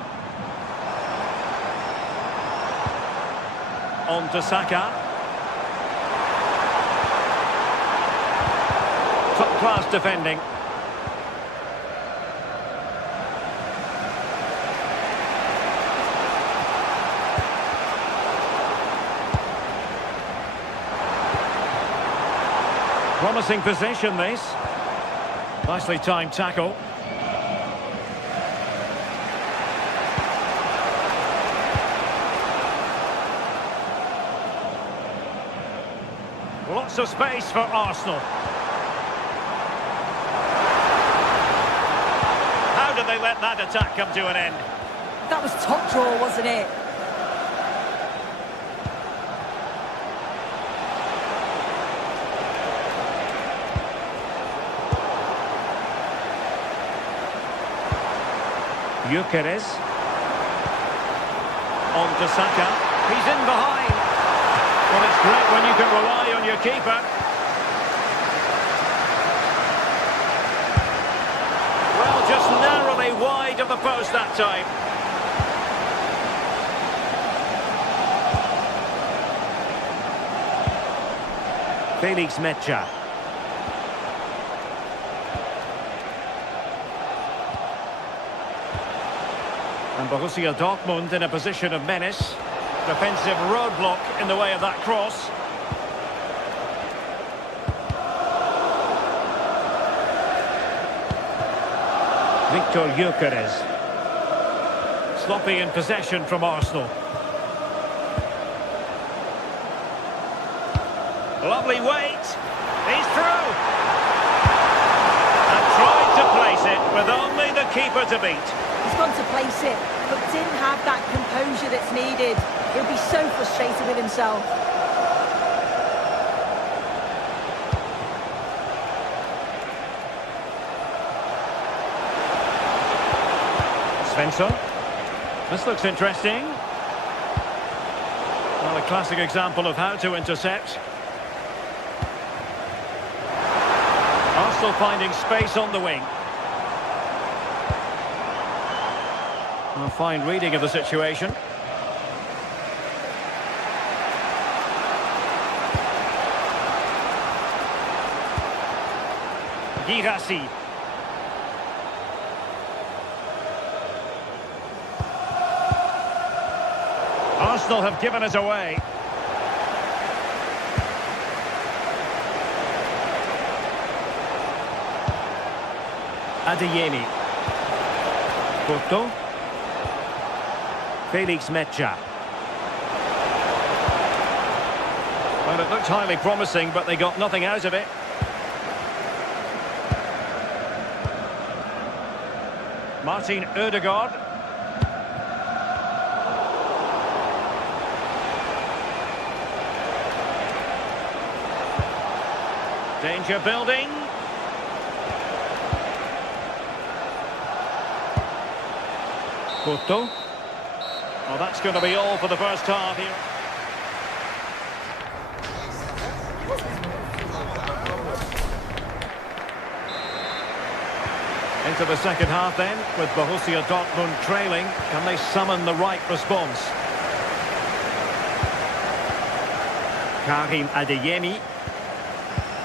On to Saka. Top-class defending. Promising possession, this. Nicely timed tackle. Lots of space for Arsenal. How did they let that attack come to an end? That was top draw, wasn't it? Gyökeres. On to Saka. He's in behind. Well, it's great when you can rely on your keeper. Well, just narrowly wide of the post that time. Felix Mecha. And Borussia Dortmund in a position of menace. Defensive roadblock in the way of that cross. Victor Gyökeres. Sloppy in possession from Arsenal. Lovely weight. He's through. And tried to place it with only the keeper to beat. He's gone to place it, but didn't have that composure that's needed. He'll be so frustrated with himself. Svensson. This looks interesting. Well, a classic example of how to intercept. Arsenal finding space on the wing. A fine reading of the situation. Girassi. Arsenal have given it away. Adeyemi. Porto. Felix Mecha. Well, it looked highly promising, but they got nothing out of it. Martin Ødegaard. Danger building. Porto. Well, that's going to be all for the first half here. Into the second half then, with Borussia Dortmund trailing. Can they summon the right response? Karim Adeyemi.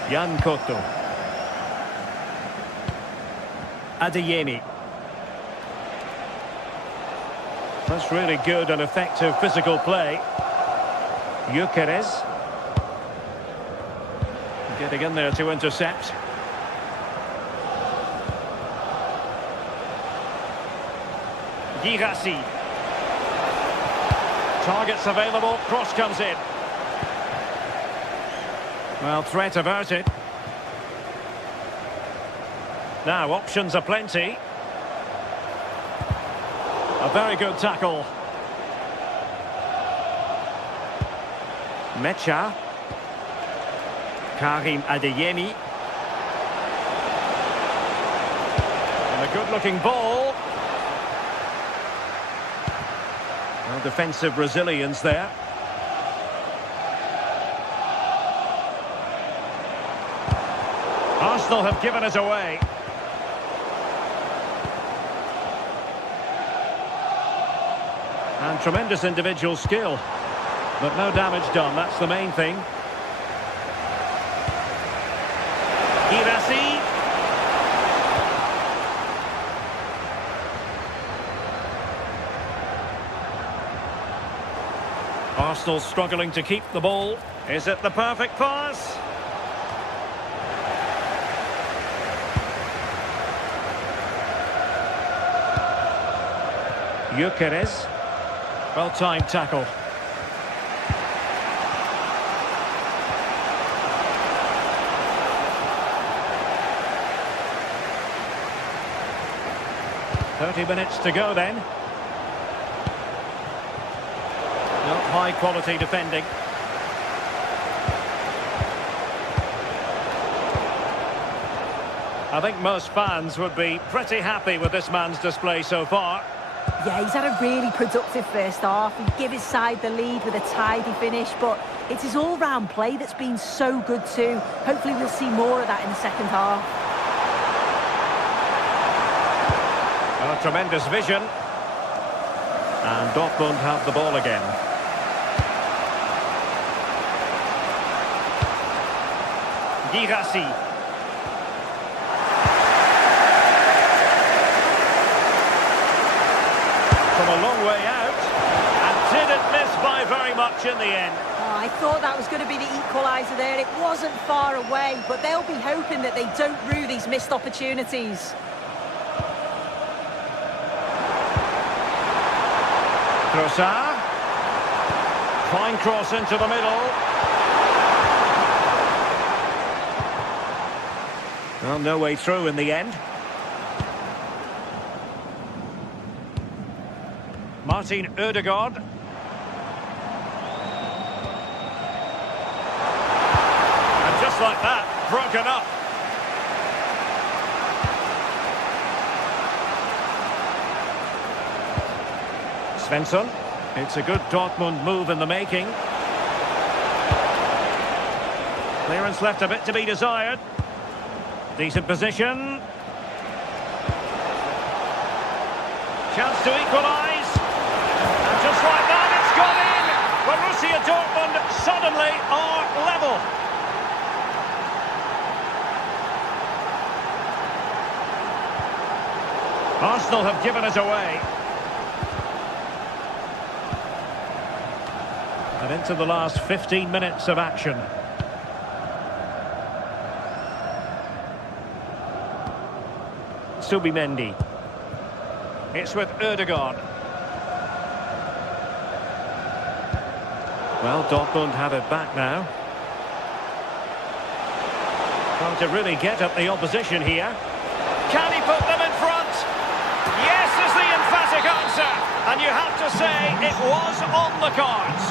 Jan Koto. Adeyemi. That's really good and effective physical play. Gyökeres. Getting in there to intercept. Girassi. Targets available, cross comes in. Well, threat averted. Now, options are plenty. A very good tackle. Mecha. Karim Adeyemi. And a good-looking ball. Well, defensive resilience there. Arsenal have given it away. And tremendous individual skill. But no damage done, that's the main thing. Girassi. Arsenal struggling to keep the ball. Is it the perfect pass? Gyökeres. Well-timed tackle. .30 minutes to go then. Not high-quality defending. I think most fans would be pretty happy with this man's display so far. Yeah, he's had a really productive first half. He gave his side the lead with a tidy finish, but it's his all-round play that's been so good too. Hopefully we'll see more of that in the second half. Well, a tremendous vision. And Dortmund have the ball again. Girassi. From a long way out, and didn't miss by very much in the end. Oh, I thought that was going to be the equaliser there. It wasn't far away, but they'll be hoping that they don't rue these missed opportunities. Trossard. Fine cross into the middle. Well, no way through in the end. Martin Ødegaard. And just like that, broken up. Svensson. It's a good Dortmund move in the making. Clearance left a bit to be desired. Decent position. Chance to equalise. And just like that, it's gone in. Borussia Dortmund suddenly are level. Arsenal have given it away. And into the last 15 minutes of action. Subimendi. It's with Ødegaard. Well, Dortmund have it back now. Trying to really get at the opposition here. Can he put them in front? Yes is the emphatic answer. And you have to say it was on the cards.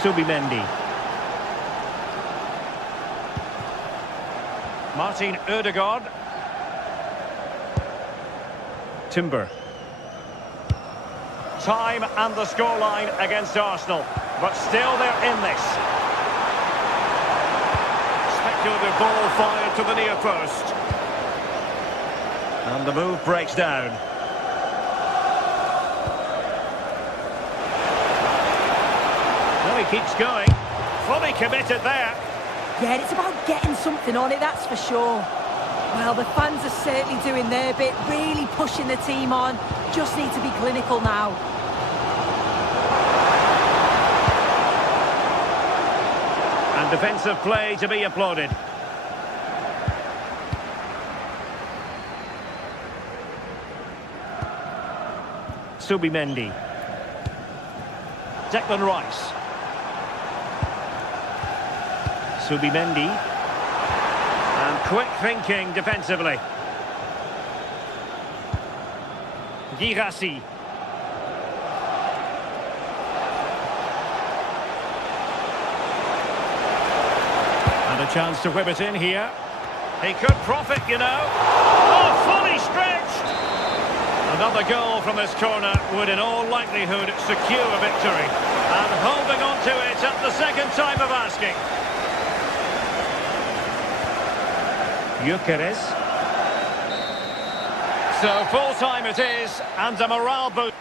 Subimendi. Martin Ødegaard. Timber. Time and the scoreline against Arsenal, but still they're in this. Speculative ball fired to the near post. And the move breaks down. No, he keeps going. Fully committed there. Yeah, it's about getting something on it, that's for sure. Well, the fans are certainly doing their bit, really pushing the team on. Just need to be clinical now. And defensive play to be applauded. Subimendi. Declan Rice. Subimendi. And quick thinking defensively. Girassi. And a chance to whip it in here. He could profit, you know. Oh, fully stretched. Another goal from this corner would in all likelihood secure a victory. And holding on to it at the second time of asking. Gyökeres. So full time it is, and a morale boost.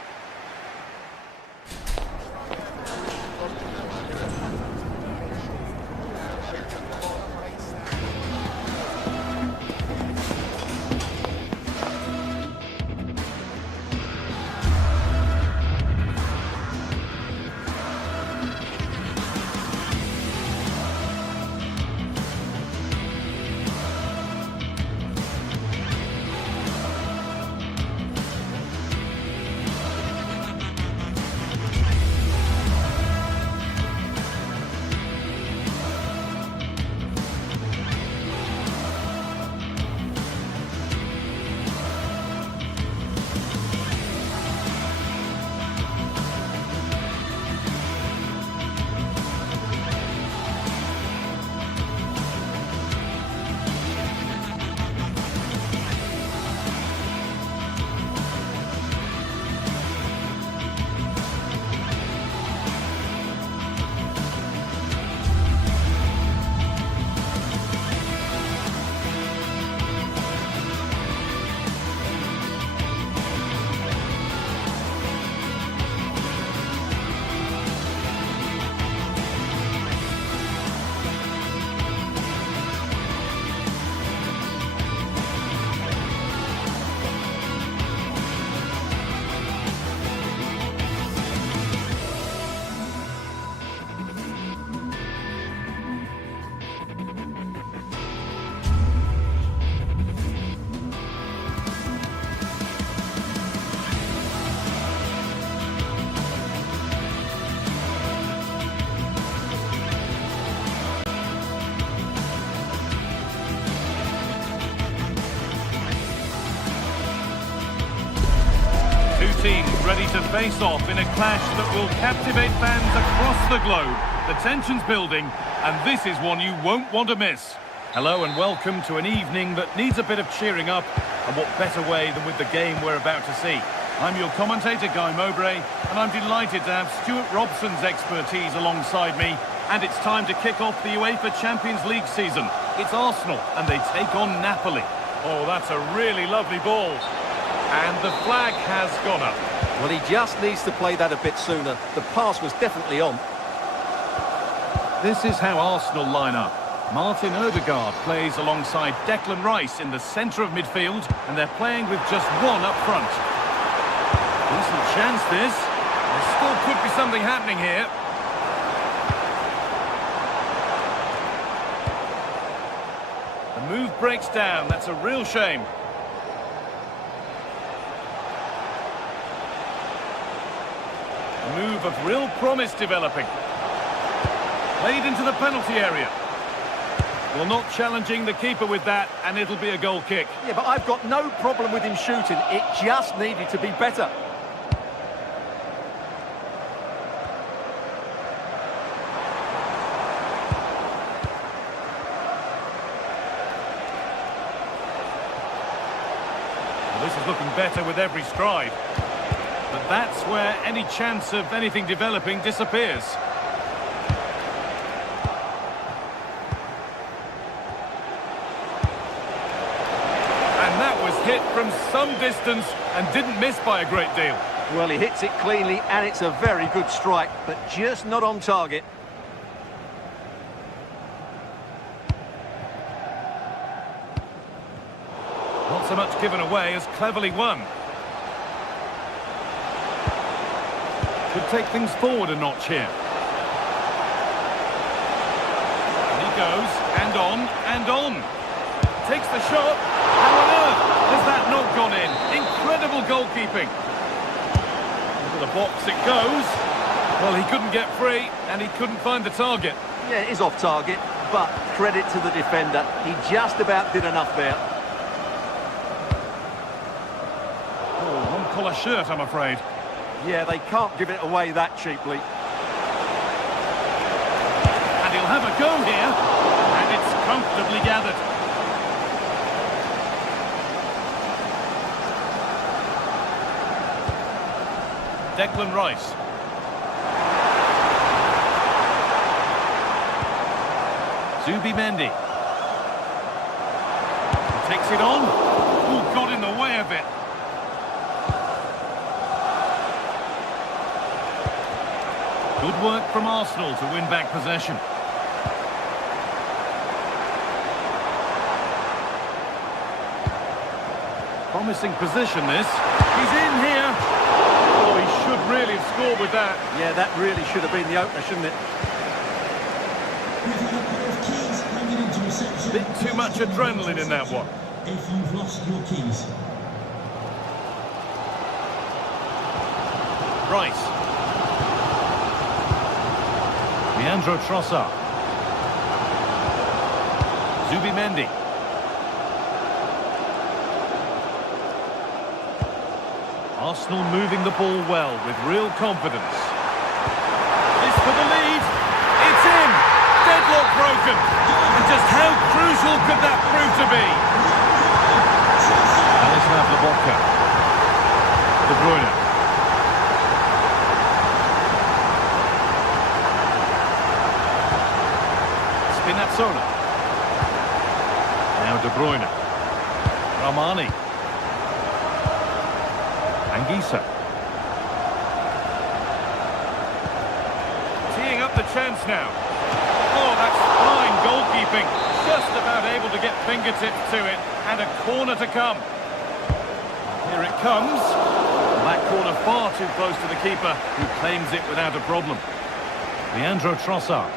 Teams ready to face off in a clash that will captivate fans across the globe. The tension's building, and this is one you won't want to miss. Hello and welcome to an evening that needs a bit of cheering up, and what better way than with the game we're about to see. I'm your commentator, Guy Mowbray, and I'm delighted to have Stuart Robson's expertise alongside me, and it's time to kick off the UEFA Champions League season. It's Arsenal, and they take on Napoli. Oh, that's a really lovely ball. And the flag has gone up. Well, he just needs to play that a bit sooner. The pass was definitely on. This is how Arsenal line up. Martin Odegaard plays alongside Declan Rice in the centre of midfield, and they're playing with just one up front. Decent chance this. There still could be something happening here. The move breaks down. That's a real shame. A move of real promise developing. Played into the penalty area. Well, not challenging the keeper with that, and it'll be a goal kick. Yeah, but I've got no problem with him shooting. It just needed to be better. Well, this is looking better with every stride. But that's where any chance of anything developing disappears. Hit from some distance and didn't miss by a great deal. Well, he hits it cleanly and it's a very good strike, but just not on target. Not so much given away as cleverly won. Could take things forward a notch here. And he goes, and on, and on. Takes the shot. How on earth has that not gone in? Incredible goalkeeping. Into the box it goes. Well, he couldn't get free, and he couldn't find the target. Yeah, it is off target, but credit to the defender. He just about did enough there. Oh, one-collar shirt, I'm afraid. Yeah, they can't give it away that cheaply. And he'll have a go here. And it's comfortably gathered. Declan Rice. Zubimendi. Takes it on. Oh, got in the way of it. Good work from Arsenal to win back possession. Promising position this. He's in here. Oh, he should really have scored with that. Yeah, that really should have been the opener, shouldn't it? Bit too much adrenaline in that one. If you've lost your keys. Rice. Leandro Trossard. Zubimendi. Arsenal moving the ball well with real confidence. This for the lead. It's in. Deadlock broken. And just how crucial could that prove to be? Stanislav Lobotka. De Bruyne. Spinazzola. Now De Bruyne. Ramani. Anguissa. Teeing up the chance now. Oh, that's fine goalkeeping. Just about able to get fingertips to it. And a corner to come. Here it comes. That corner far too close to the keeper, who claims it without a problem. Leandro Trossard.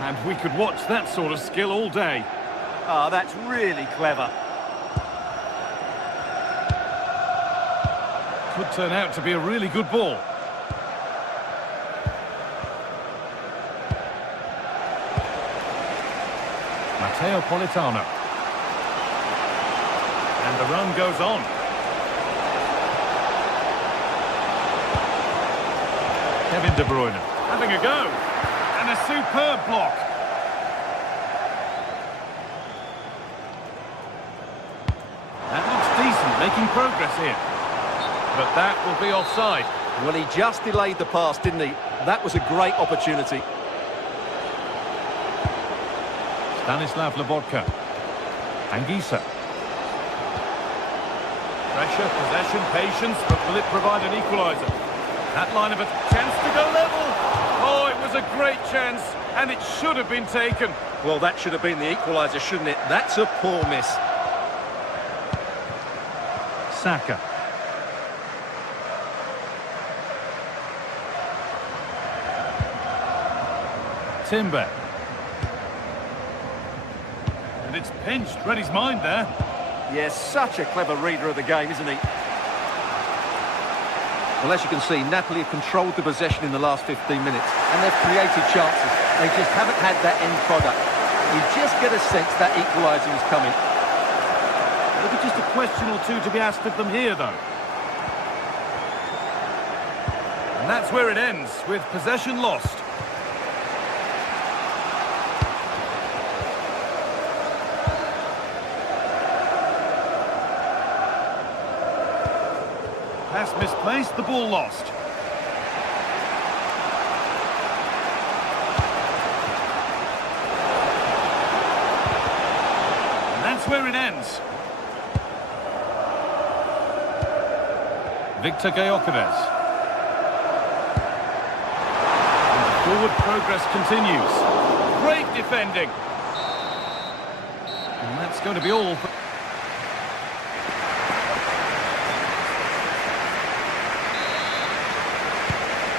And we could watch that sort of skill all day. Ah, that's really clever. Could turn out to be a really good ball. Matteo Politano. And the run goes on. Kevin De Bruyne having a go. And a superb block. That looks decent, making progress here. But that will be offside. Well, he just delayed the pass, didn't he? That was a great opportunity. Stanislav Lobotka. Anguissa. Pressure, possession, patience, but will it provide an equaliser? That line of a chance to go level. Oh, it was a great chance, and it should have been taken. Well, that should have been the equaliser, shouldn't it? That's a poor miss. Saka. Timber. And it's pinched. Read his mind there. Yes, such a clever reader of the game, isn't he? Well, as you can see, Napoli have controlled the possession in the last 15 minutes, and they've created chances. They just haven't had that end product. You just get a sense that equaliser is coming. Maybe just a question or two to be asked of them here, though. And that's where it ends, with possession lost. Pass misplaced, the ball lost. And that's where it ends. Victor Gyökeres. And the forward progress continues. Great defending. And that's going to be all for...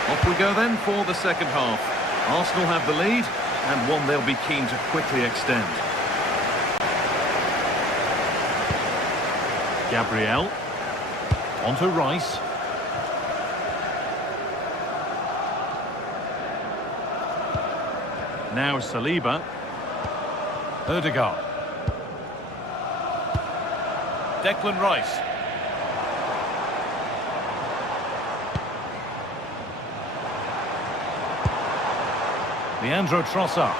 Off we go then for the second half. Arsenal have the lead, and one they'll be keen to quickly extend. Gabriel. On to Rice. Now Saliba. Ødegaard. Declan Rice. Leandro Trossard.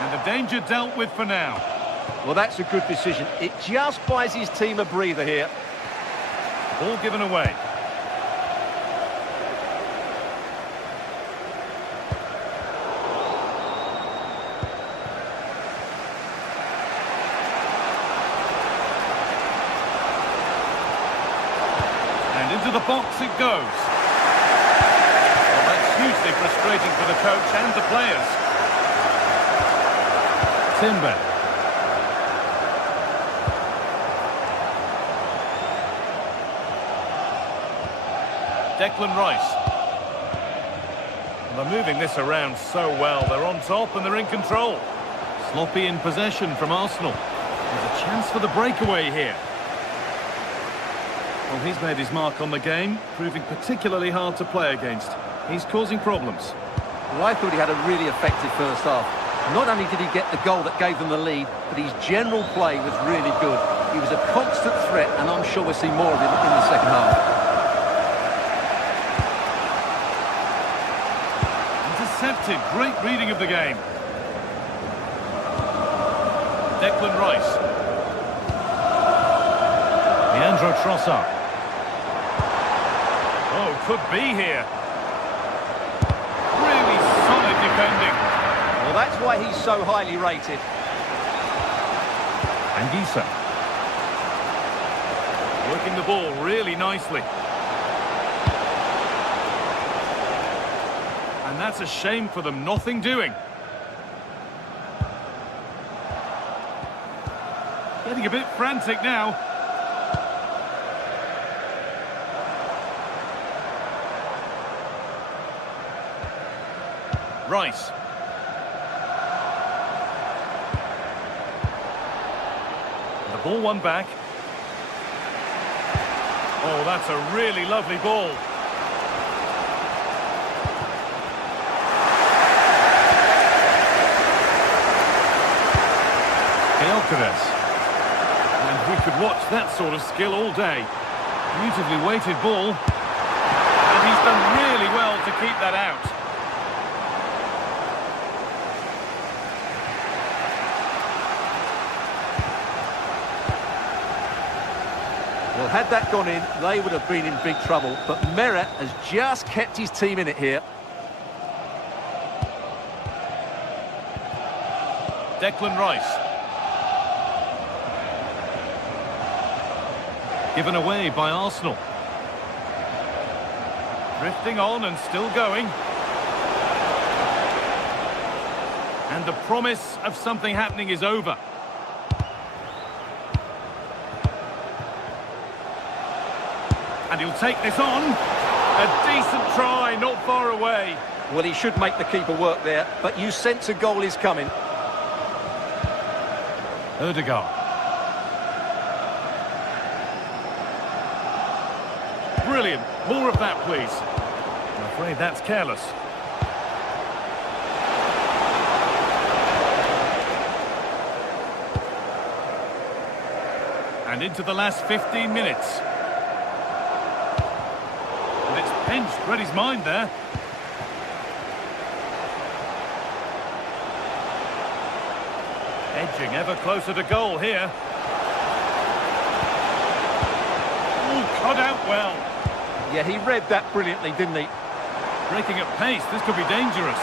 And the danger dealt with for now. Well, that's a good decision. It just buys his team a breather here. Ball given away. And into the box it goes. Well, that's hugely frustrating for the coach and the players. Timber. Declan Rice. They're moving this around so well. They're on top and they're in control. Sloppy in possession from Arsenal. There's a chance for the breakaway here. Well, he's made his mark on the game, proving particularly hard to play against. He's causing problems. Well, I thought he had a really effective first half. Not only did he get the goal that gave them the lead, but his general play was really good. He was a constant threat, and I'm sure we'll see more of him in the second half. Intercepted. Great reading of the game. Declan Rice. Leandro Trossard. Oh, could be here. Really solid defending. Well, that's why he's so highly rated. Anguissa. Working the ball really nicely. And that's a shame for them, nothing doing. Getting a bit frantic now. Rice. The ball won back. Oh, that's a really lovely ball. Gyökeres. And we could watch that sort of skill all day. Beautifully weighted ball. And he's done really well to keep that out. Well, had that gone in, they would have been in big trouble. But Meret has just kept his team in it here. Declan Rice. Given away by Arsenal. Drifting on and still going. and the promise of something happening is over. And he'll take this on. A decent try, not far away. Well, he should make the keeper work there, but you sense a goal is coming. Odegaard. Brilliant. More of that, please. I'm afraid that's careless. And into the last 15 minutes. And it's pinched. Read his mind there. Edging ever closer to goal here. Oh, cut out well. Yeah, he read that brilliantly, didn't he? Breaking at pace, this could be dangerous.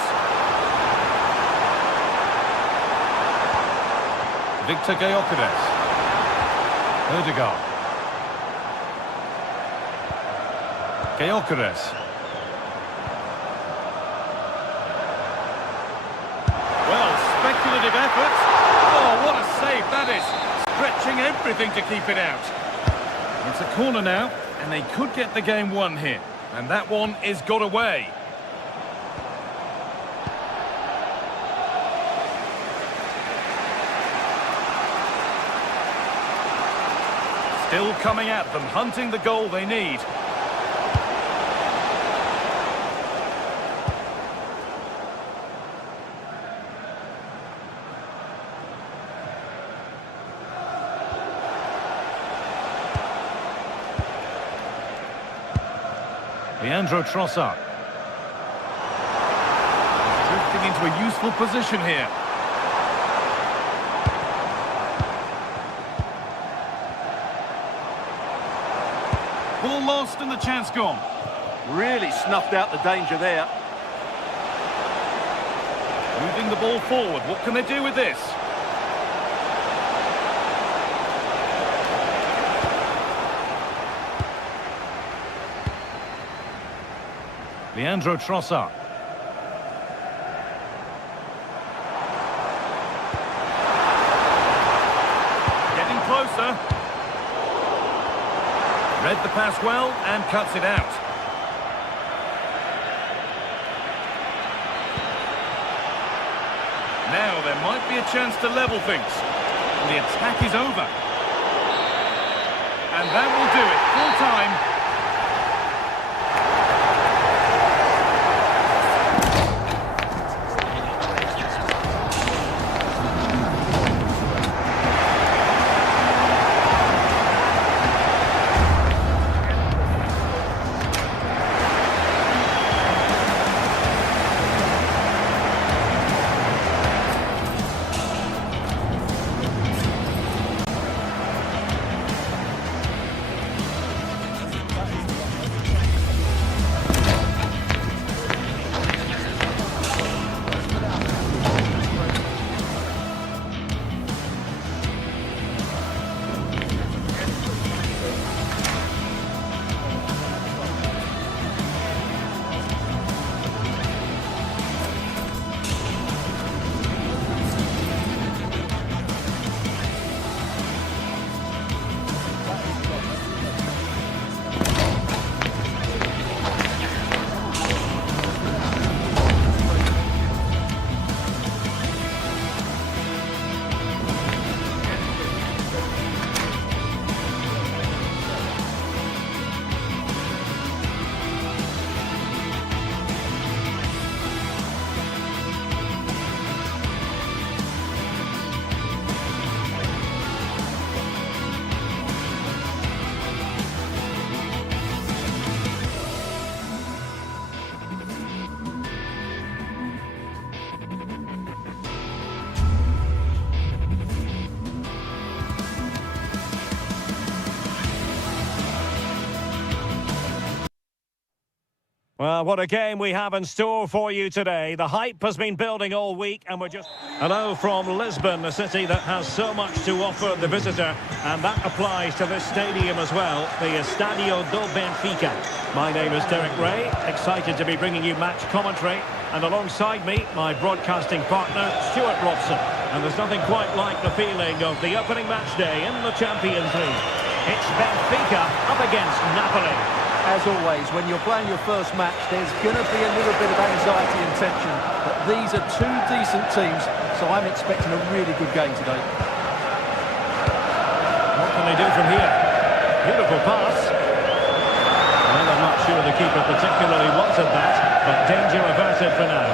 Victor Gyökeres. Odegaard. Gyökeres. Well, speculative effort. Oh, what a save that is. Stretching everything to keep it out. It's a corner now, and they could get the game won here. And that one is got away. Still coming at them, hunting the goal they need. Leandro Trossard. Drifting into a useful position here. Ball lost and the chance gone. Really snuffed out the danger there. Moving the ball forward. What can they do with this? Leandro Trossard. Getting closer. Read the pass well and cuts it out. Now there might be a chance to level things. And the attack is over. And that will do it. Full time. Well, what a game we have in store for you today. The hype has been building all week and we're just... Hello from Lisbon, a city that has so much to offer the visitor, and that applies to this stadium as well, the Estadio do Benfica. My name is Derek Ray, excited to be bringing you match commentary. And alongside me, my broadcasting partner, Stuart Robson. And there's nothing quite like the feeling of the opening match day in the Champions League. It's Benfica up against Napoli. As always, when you're playing your first match, there's going to be a little bit of anxiety and tension. But these are two decent teams, so I'm expecting a really good game today. What can they do from here? Beautiful pass. Well, I'm not sure the keeper particularly wanted that, but danger averted for now.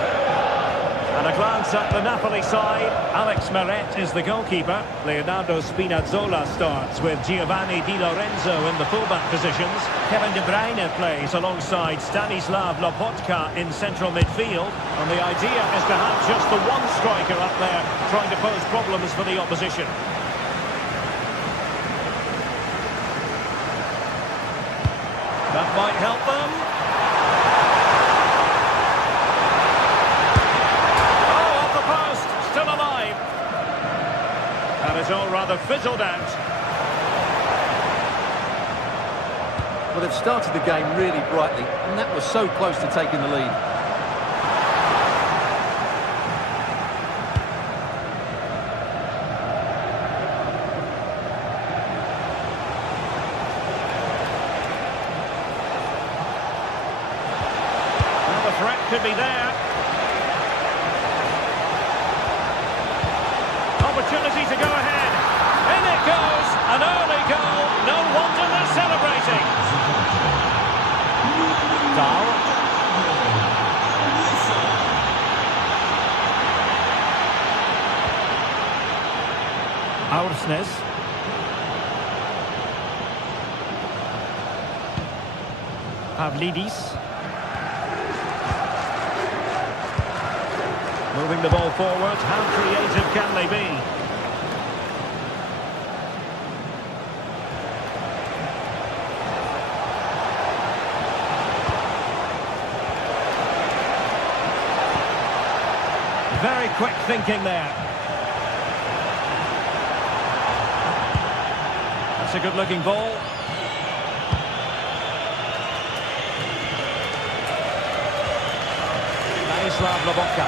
And a glance at the Napoli side. Alex Meret is the goalkeeper. Leonardo Spinazzola starts with Giovanni Di Lorenzo in the fullback positions. Kevin De Bruyne plays alongside Stanislav Lobotka in central midfield. And the idea is to have just the one striker up there trying to pose problems for the opposition. That might help them. Oh, off the post, still alive. And it's all rather fizzled out. Well, they've started the game really brightly, and that was so close to taking the lead. Could be there. Opportunity to go ahead. In it goes. An early goal. No wonder they're celebrating. Dahl. Aursnes. Pavlidis. Moving the ball forward, how creative can they be? Very quick thinking there. That's a good-looking ball. Stanislav Lobotka.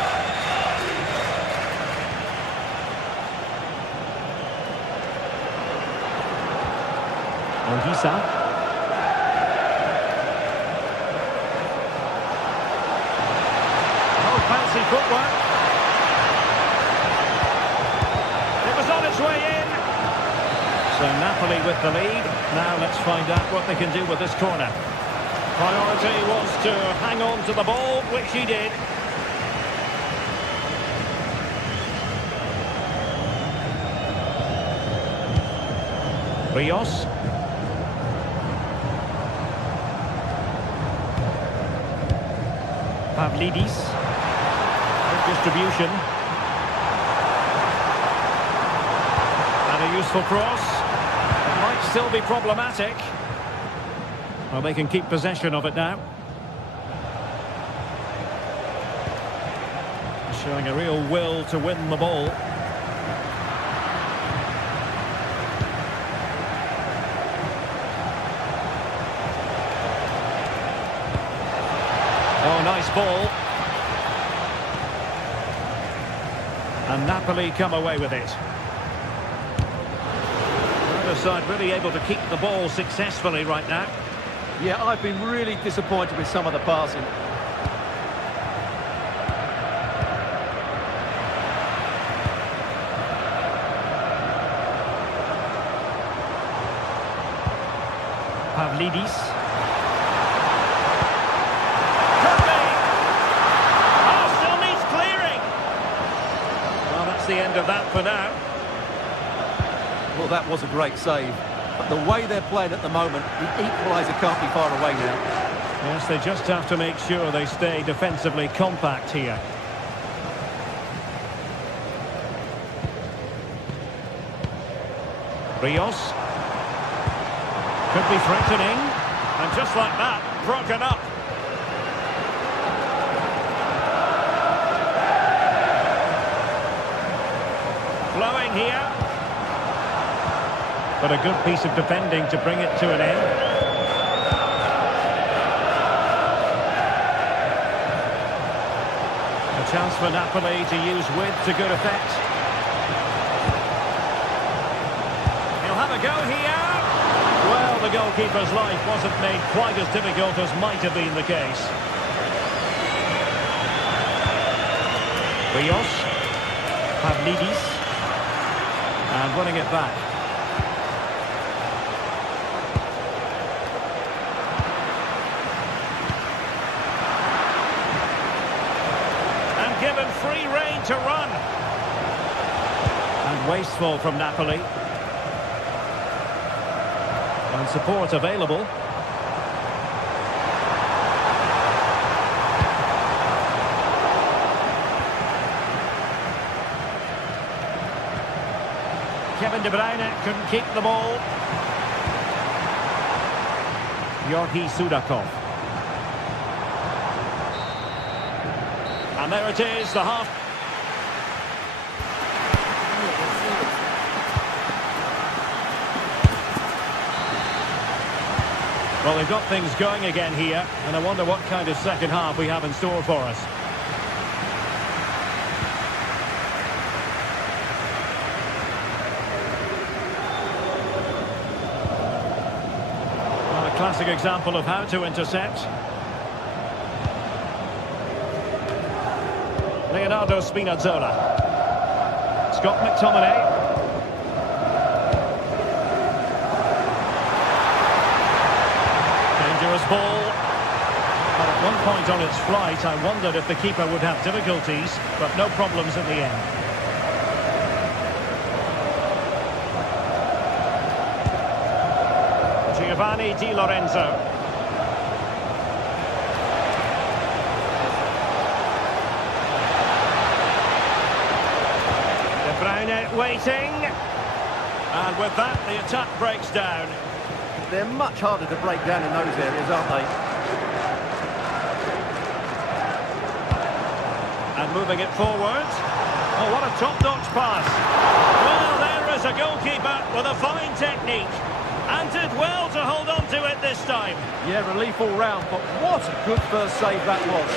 Ongisa. Oh, fancy footwork. It was on its way in. So Napoli with the lead. Now let's find out what they can do with this corner. Priority was to hang on to the ball, which he did. Rios. Pavlidis. Good distribution. And a useful cross. It might still be problematic. Well, they can keep possession of it now. Showing a real will to win the ball. Oh, nice ball. And Napoli come away with it. The other side really able to keep the ball successfully right now. Yeah, I've been really disappointed with some of the passing. Pavlidis. The end of that for now. Well, that was a great save. But the way they're playing at the moment, the equaliser can't be far away now. Yes, they just have to make sure they stay defensively compact here. Rios. Could be threatening. And just like that, broken up. Flowing here. But a good piece of defending to bring it to an end. chance for Napoli to use width to good effect. He'll have a go here. Well, the goalkeeper's life wasn't made quite as difficult as might have been the case. Rios, Pavlidis, and winning it back. And given free rein to run. And wasteful from Napoli. And support available. Kevin De Bruyne couldn't keep the ball. Georgi Sudakov. And there it is, the half. Well, they've got things going again here, and I wonder what kind of second half we have in store for us. Classic example of how to intercept. Leonardo Spinazzola. Scott McTominay. Dangerous ball. But at one point on its flight, I wondered if the keeper would have difficulties, but no problems in the end. Giovanni Di Lorenzo. De Bruyne waiting. And with that, the attack breaks down. They're much harder to break down in those areas, aren't they? And moving it forward. Oh, what a top-notch pass. Well, there is a goalkeeper with a fine technique. And did well to hold on to it this time. Yeah, relief all round, but what a good first save that was.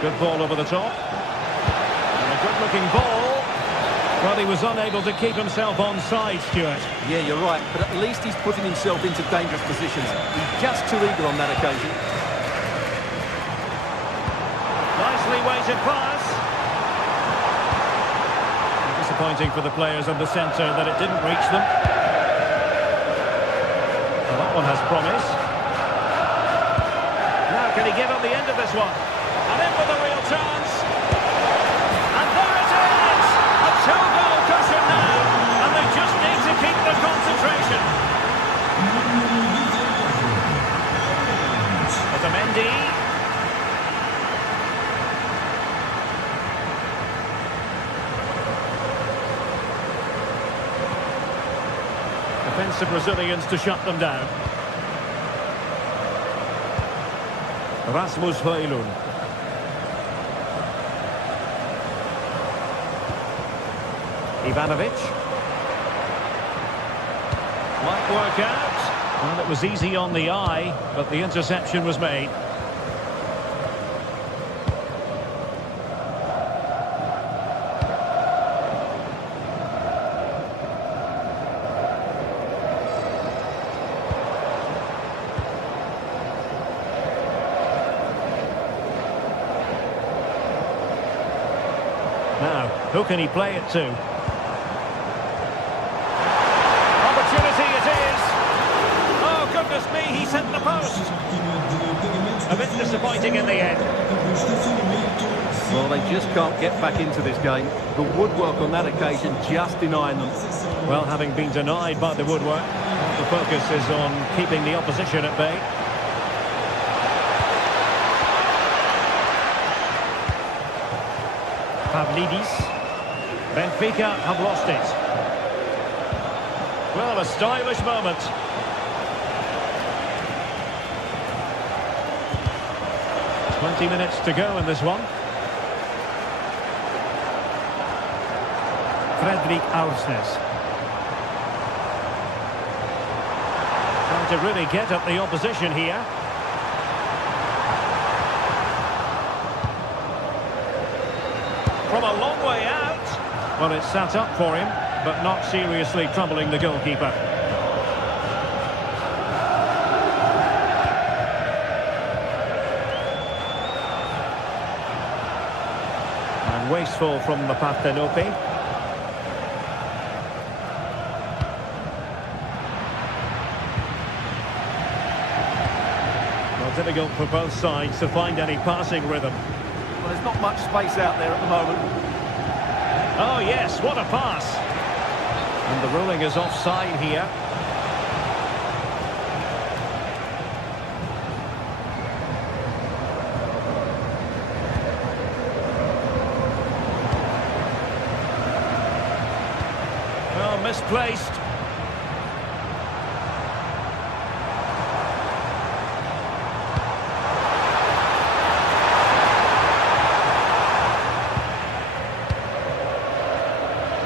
Good ball over the top. And a good-looking ball. Well, he was unable to keep himself onside, Stuart. Yeah, you're right, but at least he's putting himself into dangerous positions. He's just too eager on that occasion. Nicely weighted pass. Disappointing for the players in the centre that it didn't reach them. Well, that one has promise. Now can he give up the end of this one? And in with a real chance. And there it is! A two-goal cushion now. And they just need to keep the concentration. Otamendi. Defensive Brazilians to shut them down. Rasmus Højlund. Ivanovic. Might work out. Well, it was easy on the eye, but the interception was made. Now, who can he play it to? Opportunity it is! Oh, goodness me, he's hit the post! A bit disappointing in the end. Well, they just can't get back into this game. The woodwork on that occasion just denying them. Well, having been denied by the woodwork, the focus is on keeping the opposition at bay. Pavlidis. Benfica have lost it. Well, a stylish moment. "20 minutes to go in this one. Fredrik Aursnes. Trying to really get at the opposition here. from a long way out. Well, it's sat up for him, but not seriously troubling the goalkeeper. And wasteful from the Partenope. Well, difficult for both sides to find any passing rhythm. Well, there's not much space out there at the moment. Oh yes, what a pass. And the ruling is offside here. Well, misplaced.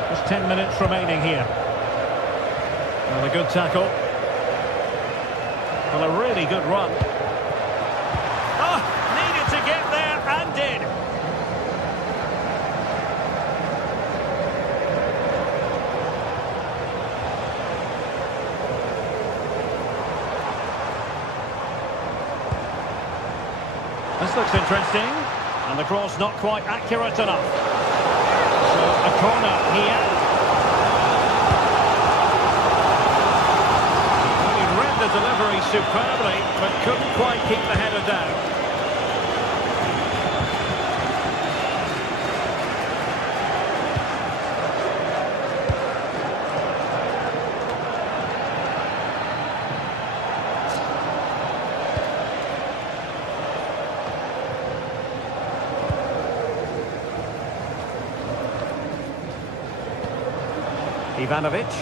Just 10 minutes remaining here. Well, a good tackle. Well, a really good run. Oh, needed to get there and did. This looks interesting. And the cross not quite accurate enough. So a corner here. Well, he read the delivery superbly, but couldn't quite keep the header down. Ivanovic.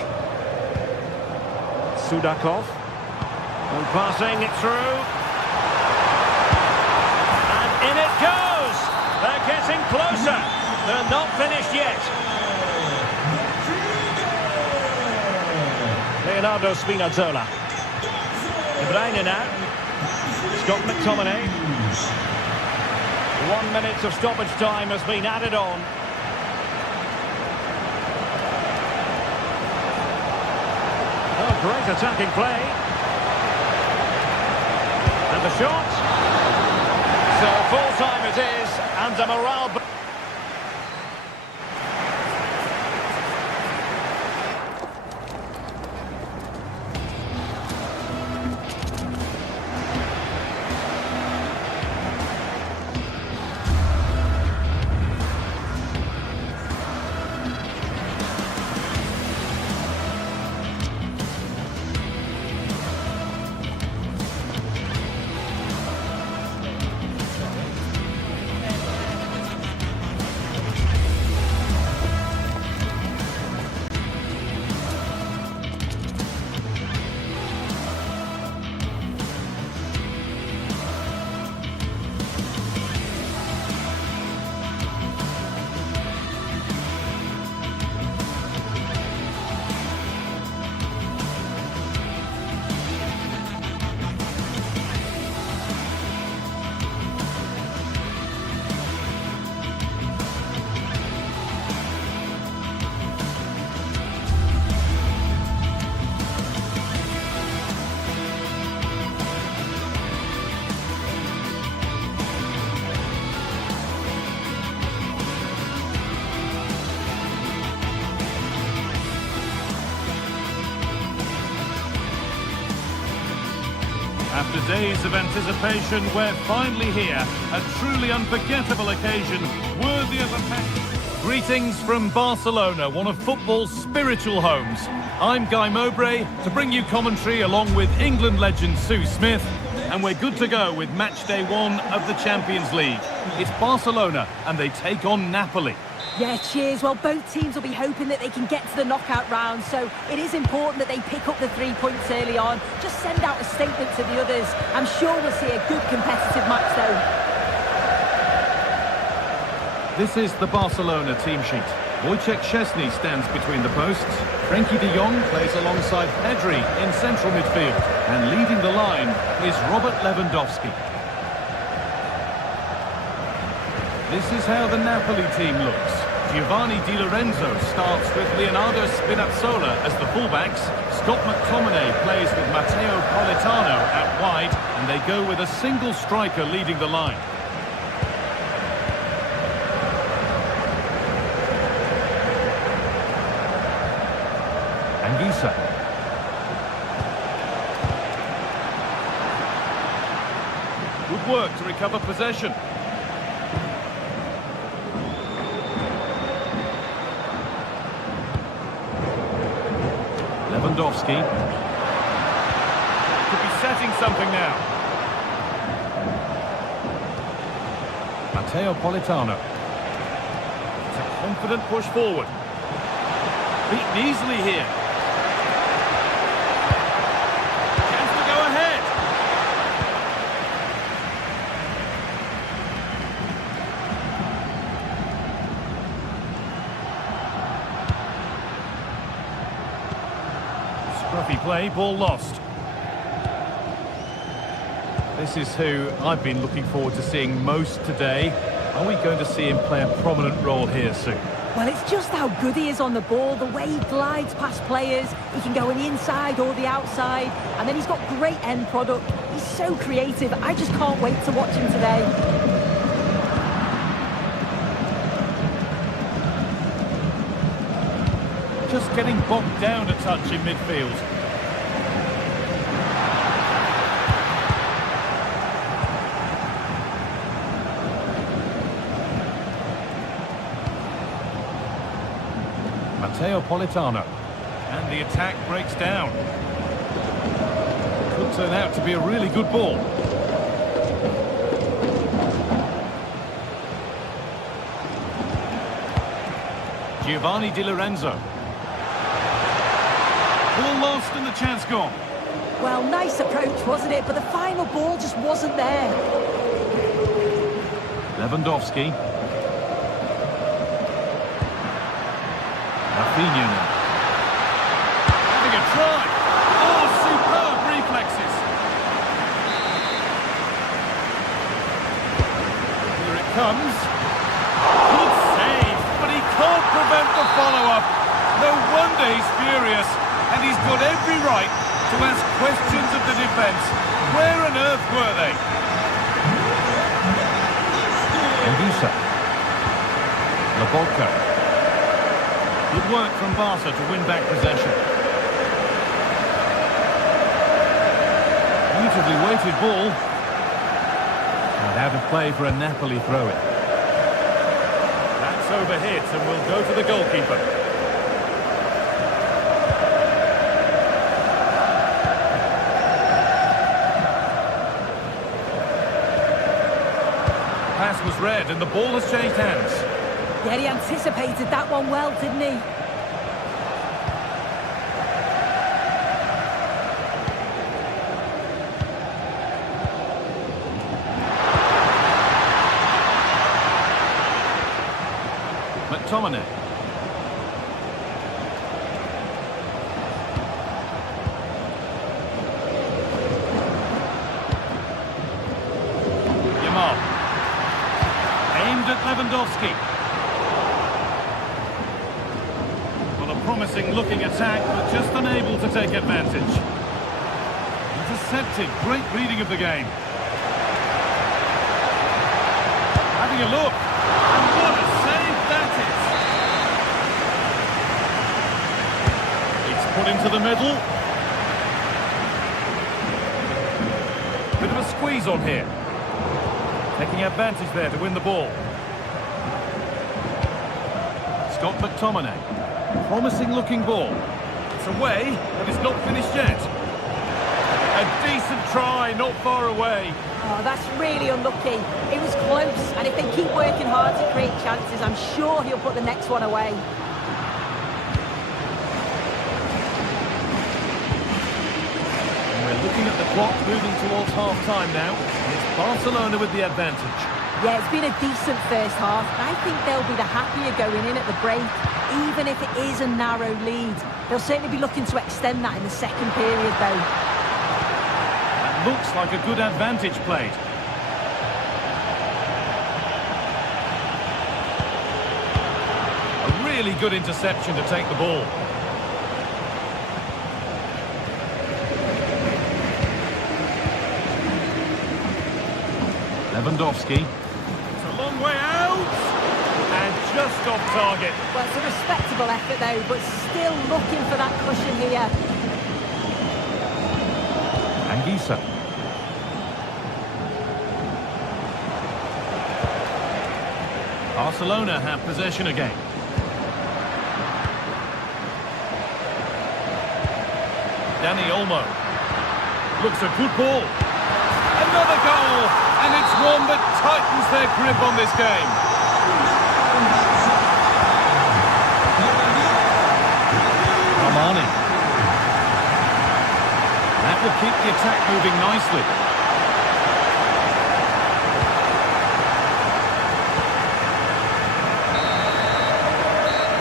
Sudakov. And passing it through. And in it goes! They're getting closer. They're not finished yet. Leonardo Spinazzola. De Bruyne now. Scott McTominay. 1 minute of stoppage time has been added on. Great attacking play. And the shot. So full time it is, and a morale. After days of anticipation, we're finally here. A truly unforgettable occasion, worthy of a package. Greetings from Barcelona, one of football's spiritual homes. I'm Guy Mowbray to bring you commentary along with England legend Sue Smith. And we're good to go with match day 1 of the Champions League. It's Barcelona and they take on Napoli. Yeah, cheers. Well, both teams will be hoping that they can get to the knockout round, so it is important that they pick up the 3 points early on. Just send out a statement to the others. I'm sure we'll see a good competitive match, though. This is the Barcelona team sheet. Wojciech Szczesny stands between the posts. Frenkie de Jong plays alongside Pedri in central midfield. And leading the line is Robert Lewandowski. This is how the Napoli team looks. Giovanni Di Lorenzo starts with Leonardo Spinazzola as the fullbacks. Scott McTominay plays with Matteo Politano out wide, and they go with a single striker leading the line. Anguissa. Good work to recover possession. Lewandowski. Could be setting something now. Matteo Politano. It's a confident push forward. Beaten easily here. Chance to go ahead. Scruffy play, ball lost. This is who I've been looking forward to seeing most today. Are we going to see him play a prominent role here soon? Well, it's just how good he is on the ball, the way he glides past players. He can go on the inside or the outside, and then he's got great end product. He's so creative. I just can't wait to watch him today. Just getting bogged down a touch in midfield. Matteo Politano. And the attack breaks down. Could turn out to be a really good ball. Giovanni Di Lorenzo. Ball lost and the chance gone. Well, nice approach, wasn't it? But the final ball just wasn't there. Lewandowski. Rafinha now. Having a try. Oh, superb reflexes. Here it comes. Good save, but he can't prevent the follow-up. No wonder he's furious, and he's got every right to ask questions of the defence. Where on earth were they? Anguissa. Lavolca. Good work from Barca to win back possession. Beautifully weighted ball. And out of play for a Napoli throw-in. That's overhit and will go to the goalkeeper. Pass was read and the ball has changed hands. Yeah, he anticipated that one well, didn't he? McTominay. Yamal. Aimed at Lewandowski. Promising looking attack, but just unable to take advantage. Intercepted, great reading of the game. Having a look, and what a save that is. It's put into the middle. Bit of a squeeze on here. Taking advantage there to win the ball. Scott McTominay. Promising looking ball. It's away, but it's not finished yet. A decent try, not far away. Oh, that's really unlucky. It was close, and if they keep working hard to create chances, I'm sure he'll put the next one away. And we're looking at the clock moving towards half-time now. And it's Barcelona with the advantage. Yeah, it's been a decent first half. I think they'll be the happier going in at the break. Even if it is a narrow lead, they'll certainly be looking to extend that in the second period, though. That looks like a good advantage played. Really good interception to take the ball. Lewandowski. It's a long way out. And just off target. Well, it's a respectable effort though, but still looking for that cushion here. Anguissa. Barcelona have possession again. Dani Olmo. Looks a good ball. Another goal! And it's one that tightens their grip on this game. Armani. That will keep the attack moving nicely.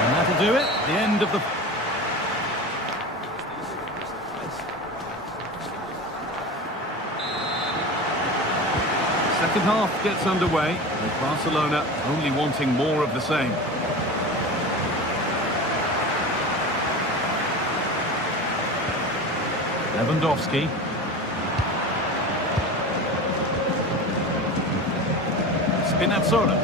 And that'll do it. The end of the... Second half gets underway, with Barcelona only wanting more of the same. Lewandowski. Spinazzola.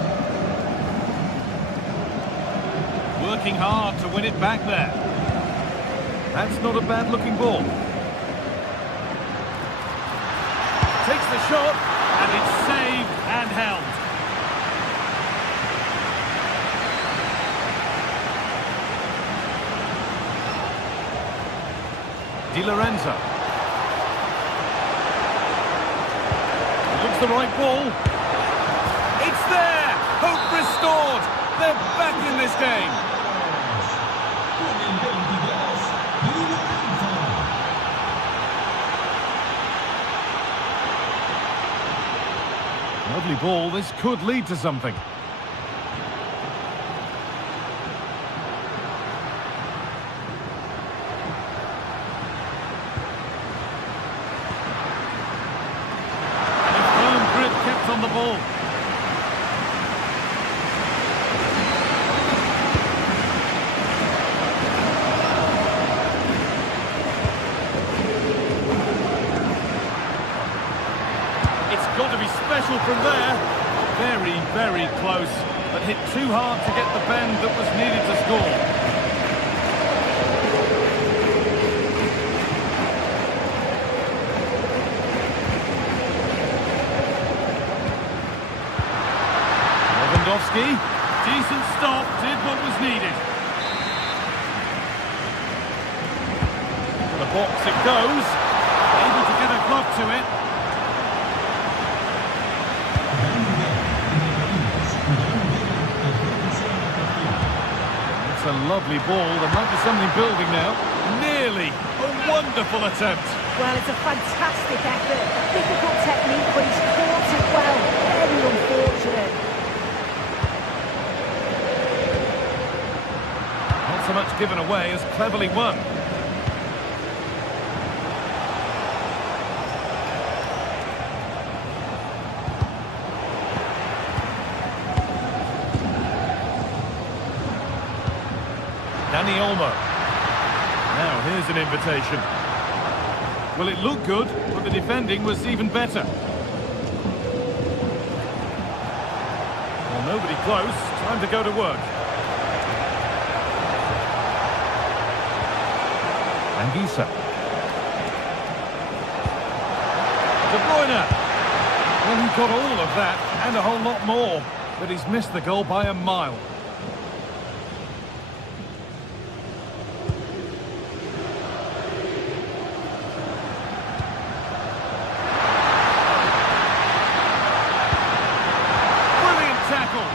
Working hard to win it back there. That's not a bad-looking ball. Takes the shot. And it's saved and held. Di Lorenzo. Looks the right ball. It's there! Hope restored! They're back in this game. Lovely ball, this could lead to something. A firm grip kept on the ball. It's got to be special from there. Very, very close, but hit too hard to get the bend that was needed to score. Lewandowski, decent stop, did what was needed. To the box it goes, able to get a glove to it. It's a lovely ball. There might be something building now. Nearly. A wonderful attempt. Well, it's a fantastic effort. Difficult technique, but he's caught it well. Very unfortunate. Not so much given away as cleverly won. Dani Olmo. Now here's an invitation. Well, it looked good, but the defending was even better. Well, nobody close. Time to go to work. Anguissa. De Bruyne. Well, he got all of that and a whole lot more, but he's missed the goal by a mile.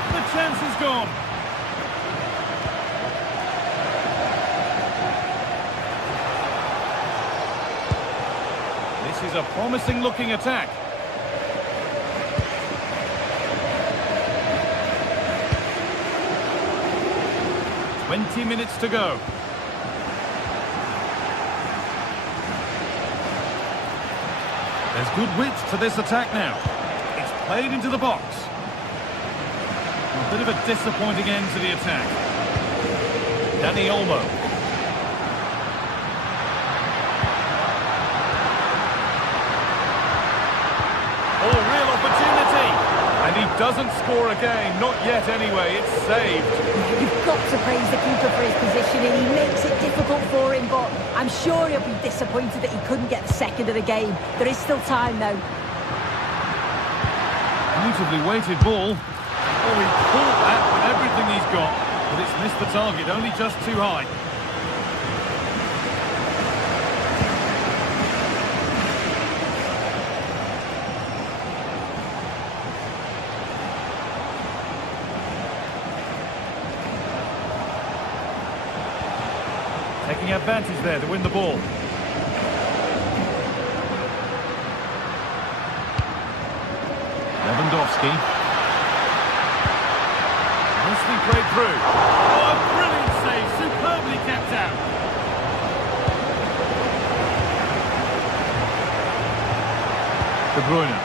The chance is gone. This is a promising looking attack. "20 minutes to go. There's good width to this attack now. It's played into the box. A bit of a disappointing end to the attack. Danny Olmo. Oh, real opportunity. And he doesn't score again. Not yet anyway. It's saved. You've got to praise the keeper for his positioning. He makes it difficult for him, but I'm sure he'll be disappointed that he couldn't get the second of the game. There is still time, though. Beautifully weighted ball. Oh, he pulled that with everything he's got. But it's missed the target, only just too high. Taking advantage there to win the ball. Lewandowski. Nicely played through. Oh, a brilliant save, superbly kept out. De Bruyne.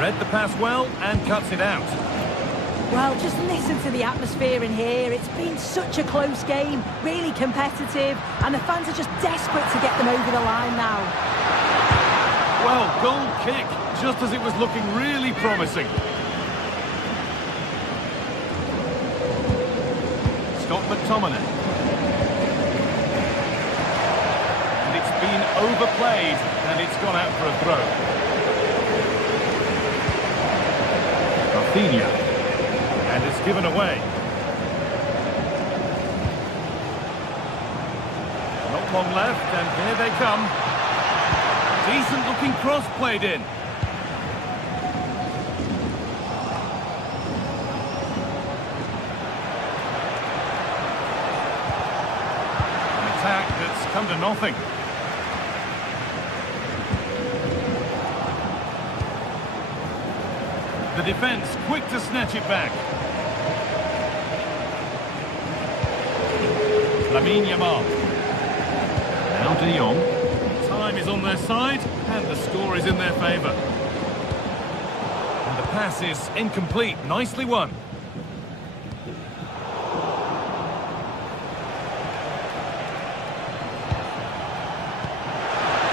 Read the pass well and cuts it out. Well, just listen to the atmosphere in here. It's been such a close game, really competitive, and the fans are just desperate to get them over the line now. Well, goal kick, just as it was looking really promising. Scott McTominay. And it's been overplayed, and it's gone out for a throw. Rafinha. And it's given away. Not long left, and here they come. Decent looking cross played in. An attack that's come to nothing. The defence quick to snatch it back. Lamine Yamal. Now De Jong. Time is on their side, and the score is in their favour. And the pass is incomplete. Nicely won.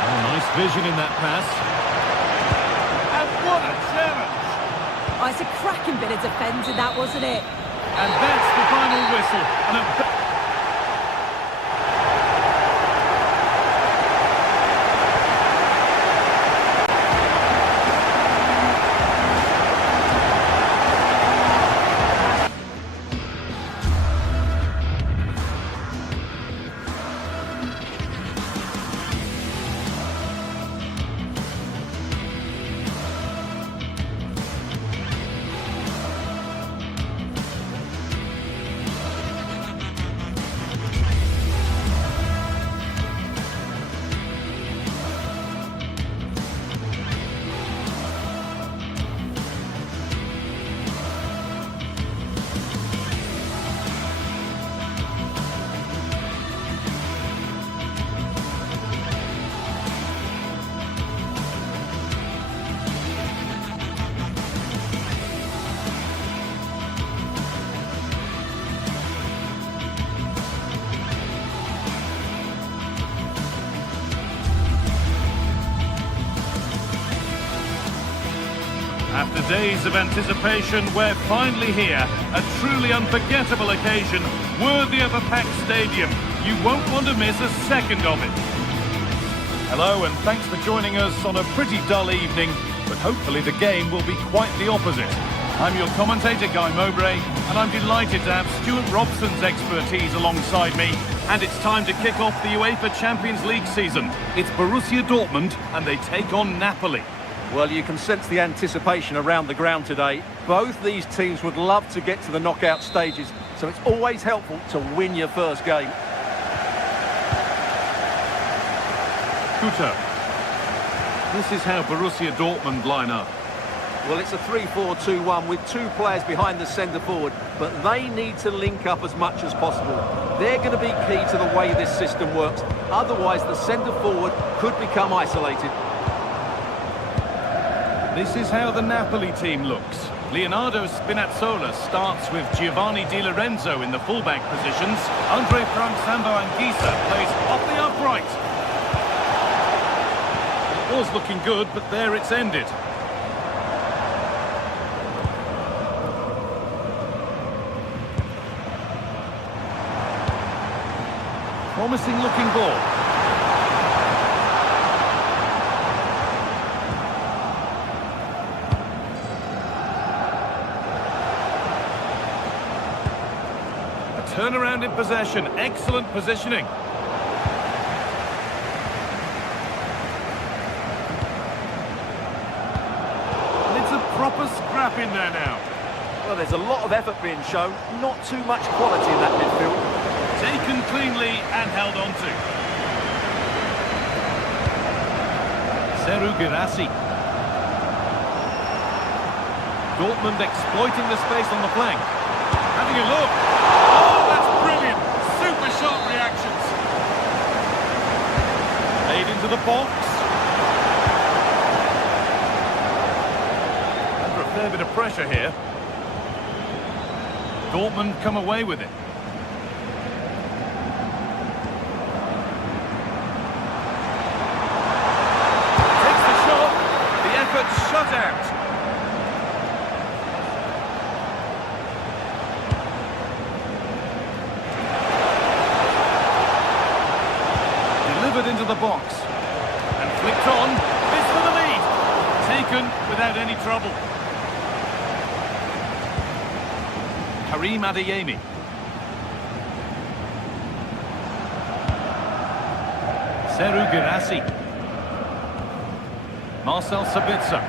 Oh, nice vision in that pass. And what a challenge! Oh, it's a cracking bit of defending, that, wasn't it? And that's the final whistle. And a After days of anticipation, we're finally here. A truly unforgettable occasion, worthy of a packed stadium. You won't want to miss a second of it. Hello, and thanks for joining us on a pretty dull evening, but hopefully the game will be quite the opposite. I'm your commentator, Guy Mowbray, and I'm delighted to have Stuart Robson's expertise alongside me. And it's time to kick off the UEFA Champions League season. It's Borussia Dortmund, and they take on Napoli. Well, you can sense the anticipation around the ground today. Both these teams would love to get to the knockout stages, so it's always helpful to win your first game. Kuto. This is how Borussia Dortmund line up. Well, it's a 3-4-2-1 with two players behind the centre forward, but they need to link up as much as possible. They're going to be key to the way this system works. Otherwise, the centre forward could become isolated. This is how the Napoli team looks. Leonardo Spinazzola starts with Giovanni Di Lorenzo in the fullback positions. Andre Frank Sambo Anguissa plays off the upright. It was looking good, but there it's ended. Promising looking ball. Turnaround in possession, excellent positioning. And it's a proper scrap in there now. Well, there's a lot of effort being shown, not too much quality in that midfield. Taken cleanly and held on to. Seru Girassi. Dortmund exploiting the space on the flank. Having a look. Oh, that's brilliant. Super sharp reactions. Played into the box. Under a fair bit of pressure here. Dortmund come away with it. Takes the shot. The effort shut out. Into the box and flicked on. This for the lead, taken without any trouble. Karim Adeyemi. Seru Girassi. Marcel Sabitzer.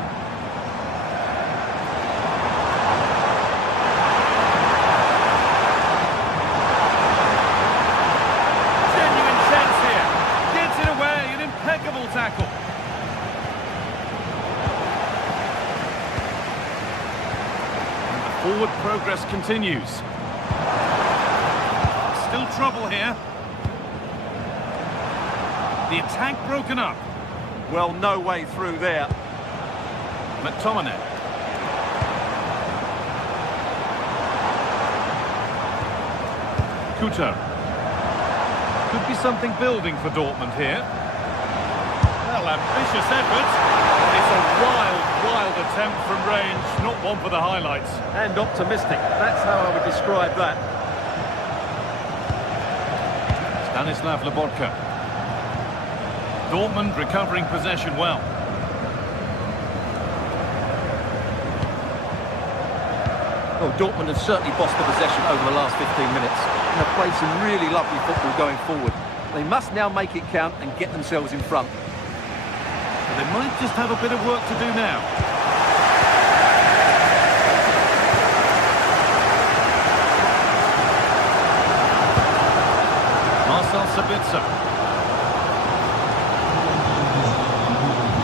Tackle. And the forward progress continues. Still trouble here. The attack broken up. Well, no way through there. McTominay. Couto. Could be something building for Dortmund here. Well, ambitious effort. It's a wild attempt from range, not one for the highlights. And optimistic, that's how I would describe that. Stanislav Lobotka. Dortmund recovering possession well. Well, Dortmund have certainly bossed the possession over the last 15 minutes and have played some really lovely football going forward. They must now make it count and get themselves in front. They might just have a bit of work to do now. Marcel Sabitzer.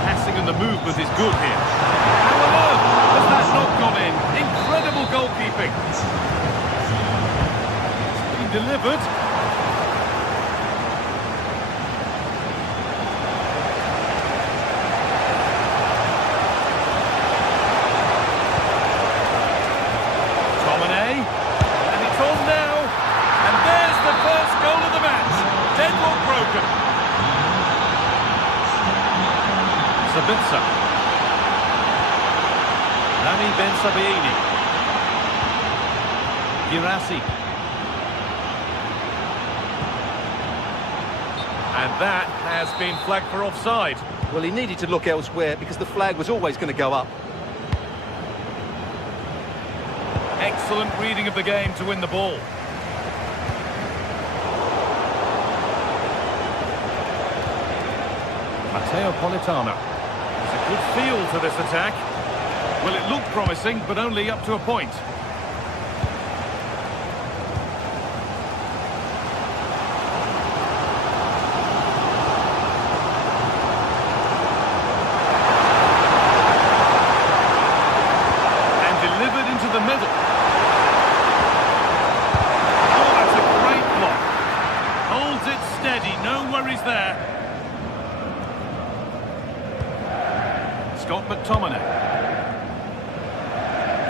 Passing and the movement is good here. How on earth has that not gone in? Incredible goalkeeping. It's been delivered. Sabitzer. Rami Ben Sabiini. Girassi. And that has been flagged for offside. Well, he needed to look elsewhere because the flag was always going to go up. Excellent reading of the game to win the ball. Matteo Politano. There's a good feel to this attack. Well, it looked promising, but only up to a point. And delivered into the middle. Oh, that's a great block. Holds it steady, no worries there. Scott McTominay.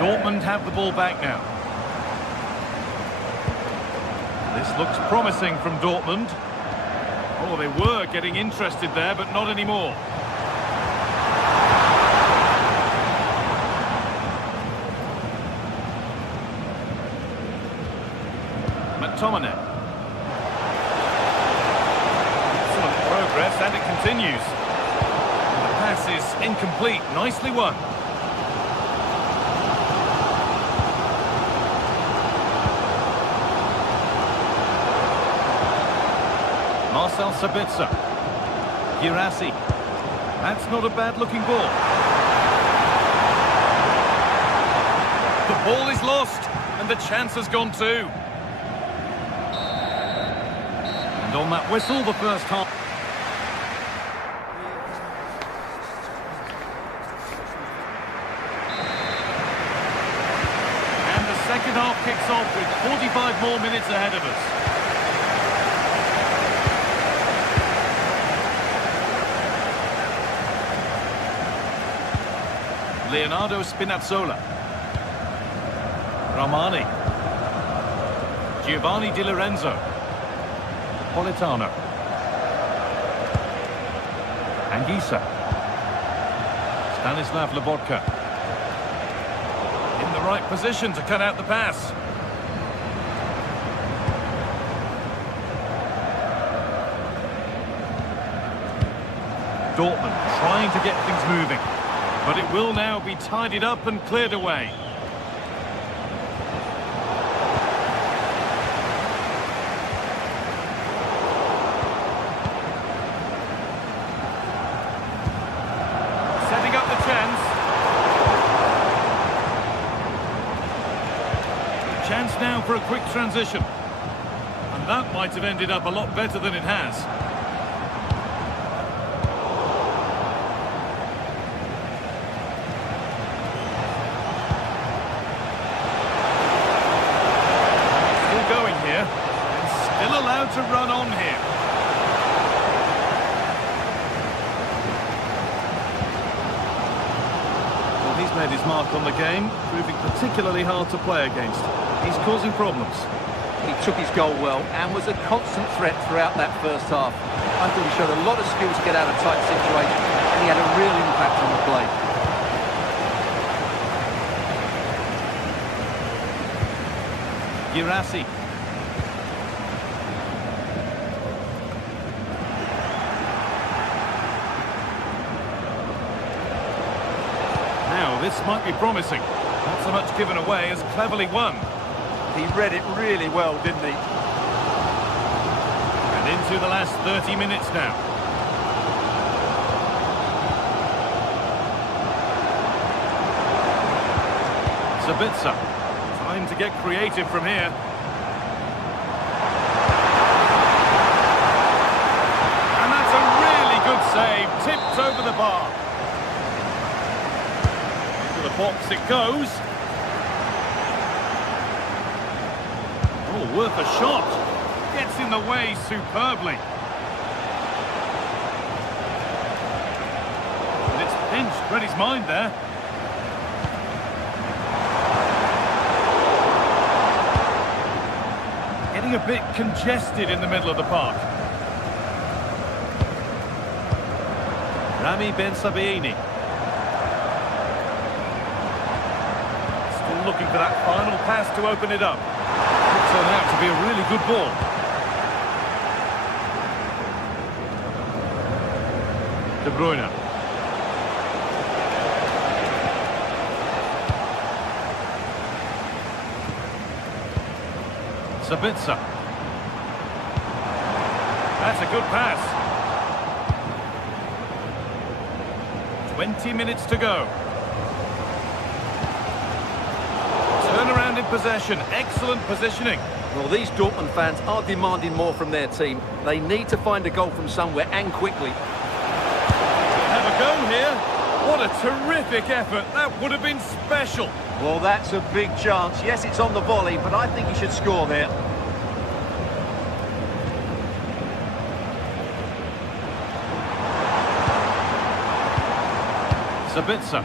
Dortmund have the ball back now. This looks promising from Dortmund. Oh, they were getting interested there, but not anymore. McTominay. Excellent progress, and it continues. The pass is incomplete. Nicely won. Marcel Sabitzer. Girassi. That's not a bad-looking ball. The ball is lost, and the chance has gone too. And on that whistle, the first half. And the second half kicks off with 45 more minutes ahead of us. Leonardo Spinazzola. Romani. Giovanni Di Lorenzo. Politano. Anguissa. Stanislav Lobotka. In the right position to cut out the pass. Dortmund trying to get things moving. But it will now be tidied up and cleared away. Setting up the chance. A chance now for a quick transition. And that might have ended up a lot better than it has. To run on here. Well, he's made his mark on the game, proving particularly hard to play against. He's causing problems. He took his goal well and was a constant threat throughout that first half. I thought he showed a lot of skill to get out of tight situations, and he had a real impact on the play. Girassi. This might be promising. Not so much given away as cleverly won. He read it really well, didn't he? And into the last 30 minutes now. Sabitzer. Time to get creative from here. And that's a really good save. Tipped over the bar. The box it goes. Oh, worth a shot. Gets in the way superbly. And it's pinched Reddy's mind there. Getting a bit congested in the middle of the park. Rami Ben Sabiini. Looking for that final pass to open it up. It turned out to be a really good ball. De Bruyne. Sabitzer. That's a good pass. 20 minutes to go. Turnaround in possession, excellent positioning. Well, these Dortmund fans are demanding more from their team. They need to find a goal from somewhere and quickly. Have a go here. What a terrific effort. That would have been special. Well, that's a big chance. Yes, it's on the volley, but I think he should score there. Sabitzer.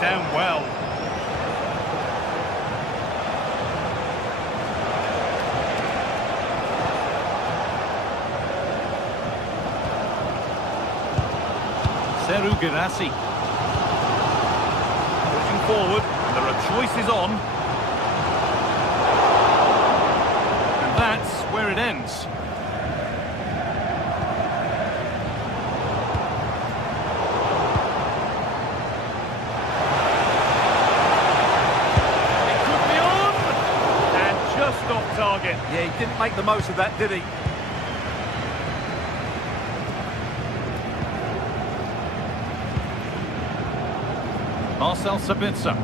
down well. Seru Girassi. Pushing forward, and there are choices on. And that's where it ends. It could be on! And just off target. Yeah, he didn't make the most of that, did he? Marcel Sabitzer.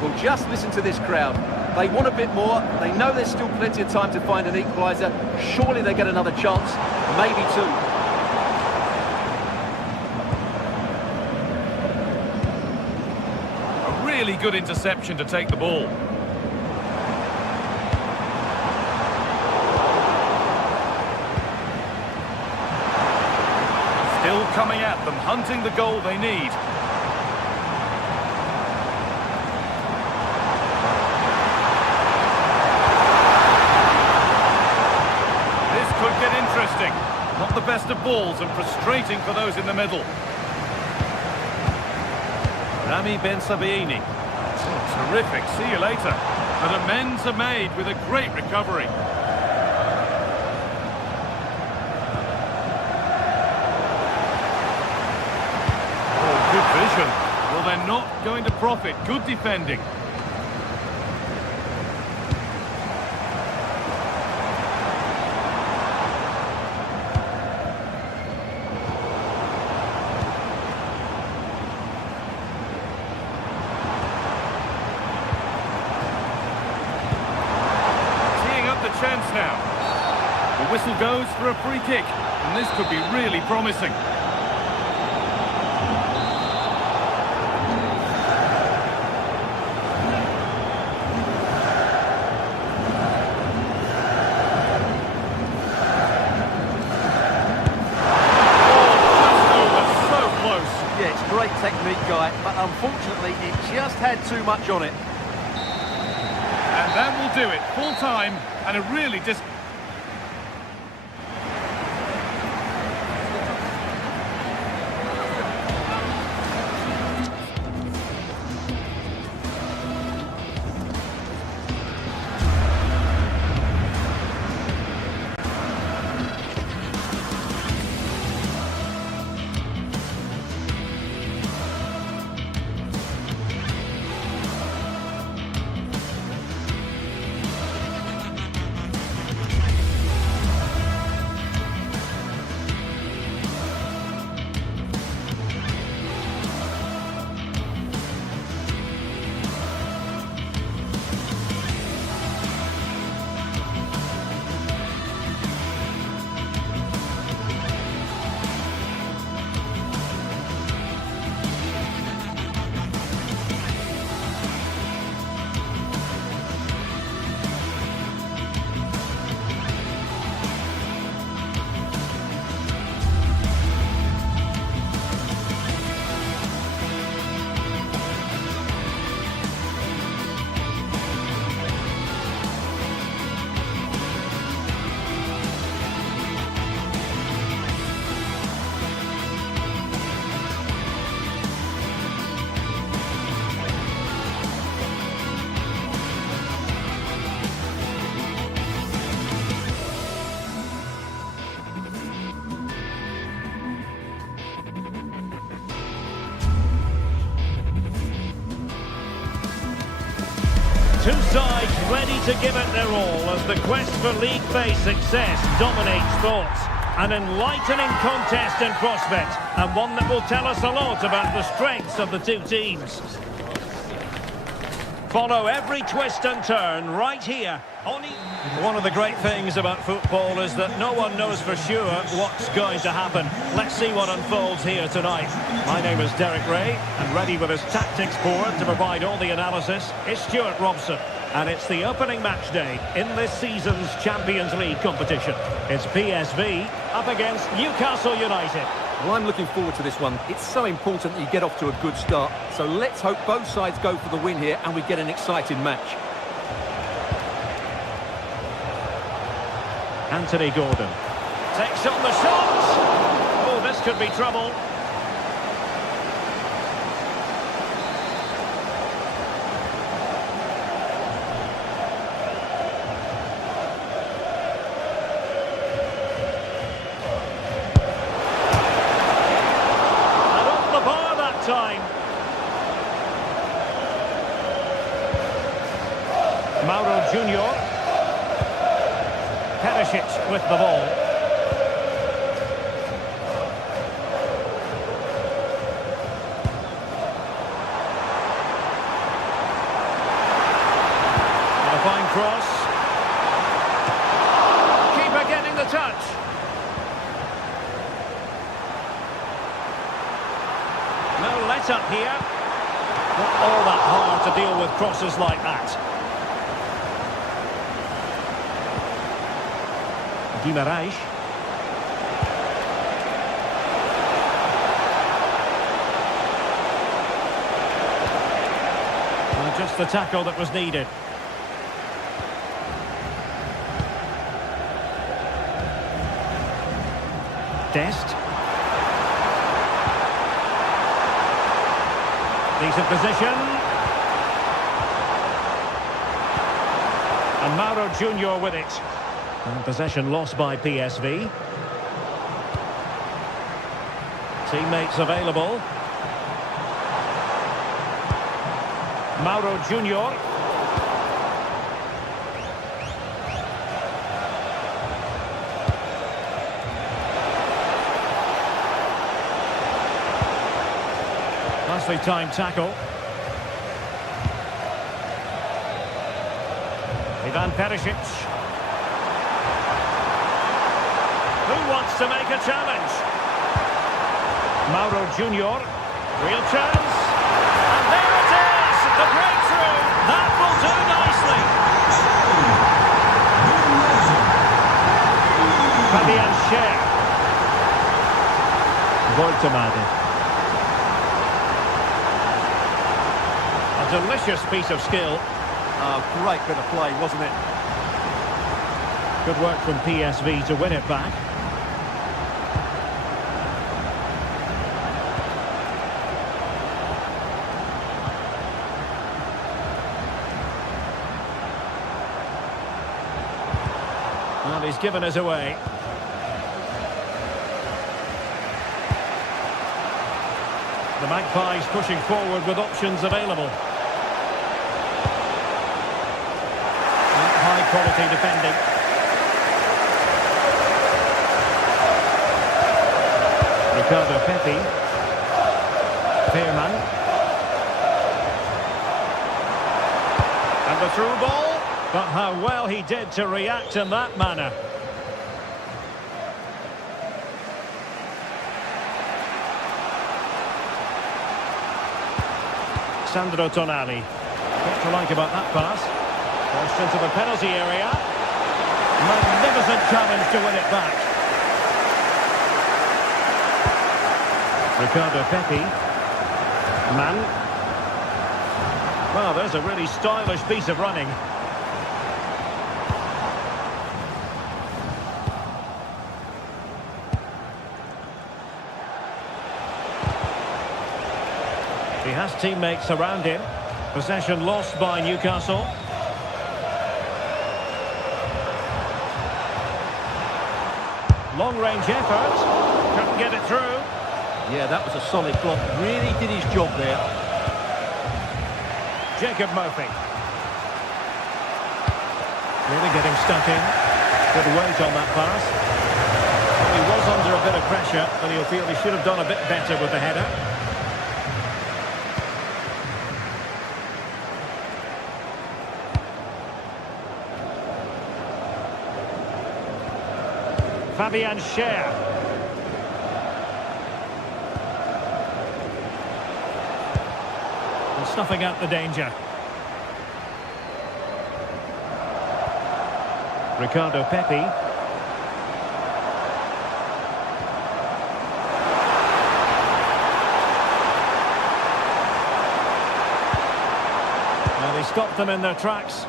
Well, just listen to this crowd. They want a bit more. They know there's still plenty of time to find an equaliser. Surely they get another chance, maybe two. A really good interception to take the ball. Still coming at them, hunting the goal they need. This could get interesting. Not the best of balls and frustrating for those in the middle. Rami Ben Sabiini. Terrific, see you later. But amends are made with a great recovery. Vision. Well, they're not going to profit. Good defending. Teeing up the chance now. The whistle goes for a free kick, and this could be really promising. Great technique, guy, but unfortunately it just had too much on it. And that will do it. Full time and a really just... Two sides ready to give it their all as the quest for league phase success dominates thoughts. An enlightening contest in prospect, and one that will tell us a lot about the strengths of the two teams. Follow every twist and turn right here. One of the great things about football is that no one knows for sure what's going to happen. Let's see what unfolds here tonight. My name is Derek Ray, and ready with his tactics board to provide all the analysis is Stuart Robson. And it's the opening match day in this season's Champions League competition. It's PSV up against Newcastle United. Well, I'm looking forward to this one. It's so important that you get off to a good start. So let's hope both sides go for the win here and we get an exciting match. Anthony Gordon takes on the shot. Oh, this could be trouble. Time. Mauro Junior. Perisic with the ball. And a fine cross. Keeper getting the touch. No let-up here. Not all that hard to deal with crosses like that. Guimaraes. Well, just the tackle that was needed. Dest. Decent position. And Mauro Junior with it. And possession lost by PSV. Teammates available. Mauro Junior. Nicely timed tackle. Ivan Perisic. Who wants to make a challenge? Mauro Junior. Real chance. And there it is! The breakthrough! That will do nicely! Fabian Schär. Woltemade. A delicious piece of skill. Great bit of play, wasn't it? Good work from PSV to win it back. And he's given us away. The Magpies pushing forward with options available. High quality defending. Ricardo Pepi. Veerman. And the through ball. But how well he did to react in that manner. Sandro Tonali. What to like about that pass? Forced into the penalty area. Magnificent challenge to win it back. Ricardo Pepi. Man. Well, there's a really stylish piece of running. He has teammates around him. Possession lost by Newcastle. Long-range effort. Couldn't get it through. Yeah, that was a solid block. Really did his job there. Jacob Murphy. Really getting stuck in. Good weight on that pass. Well, he was under a bit of pressure, but he'll feel he should have done a bit better with the header. Fabian Schär. And snuffing out the danger. Ricardo Pepi. stop them in their tracks.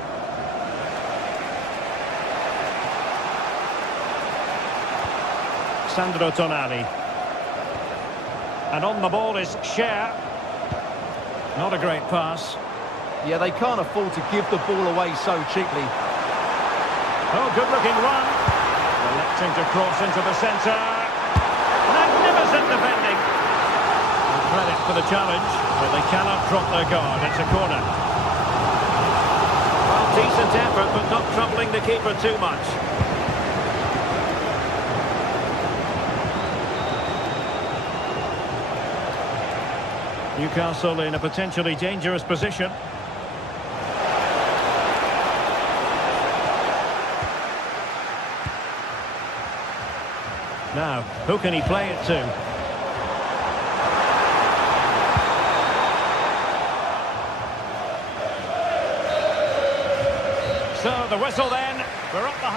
Sandro Tonali. And on the ball is Cher. Not a great pass. Yeah, they can't afford to give the ball away so cheaply. Oh, good-looking run. Electing to cross into the centre. Magnificent defending. And credit for the challenge, but they cannot drop their guard. It's a corner. Well, decent effort, but not troubling the keeper too much. Newcastle in a potentially dangerous position. Now, who can he play it to? So, the whistle then. We're up the...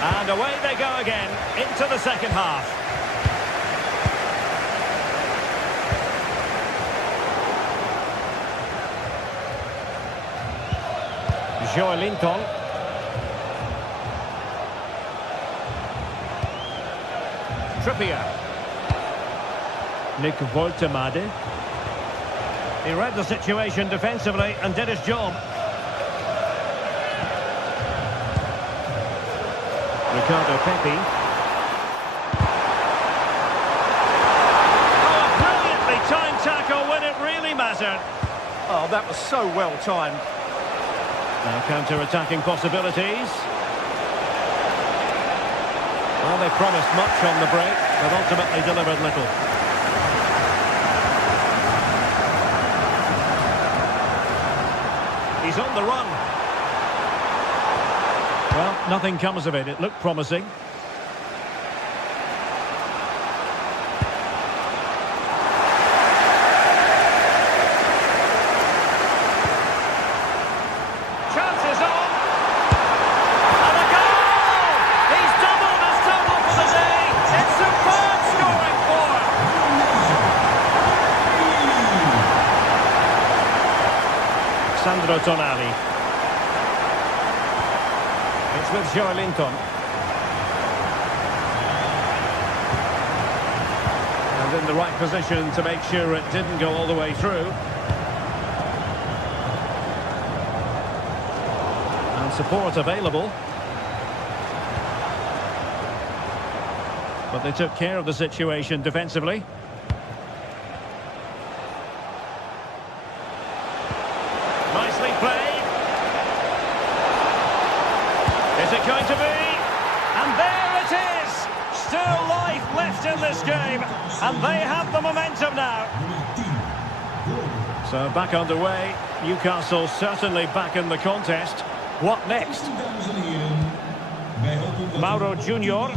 And away they go again, into the second half. Joelinton. Trippier. Nick Woltemade. He read the situation defensively and did his job. Ricardo Pepi. Oh, a brilliantly timed tackle when it really mattered. Oh, that was so well timed. Now counter-attacking possibilities. Well, they promised much on the break, but ultimately delivered little. He's on the run. Well, nothing comes of it. It looked promising. Chances on. And a goal! He's doubled his total for the day. It's superb scoring form. Sandro Tonali. It's with Joelinton. And in the right position to make sure it didn't go all the way through. And support available. But they took care of the situation defensively. Nicely played. Is it going to be? And there it is! Still life left in this game. And they have the momentum now. So back underway. Newcastle certainly back in the contest. What next? Mauro Junior.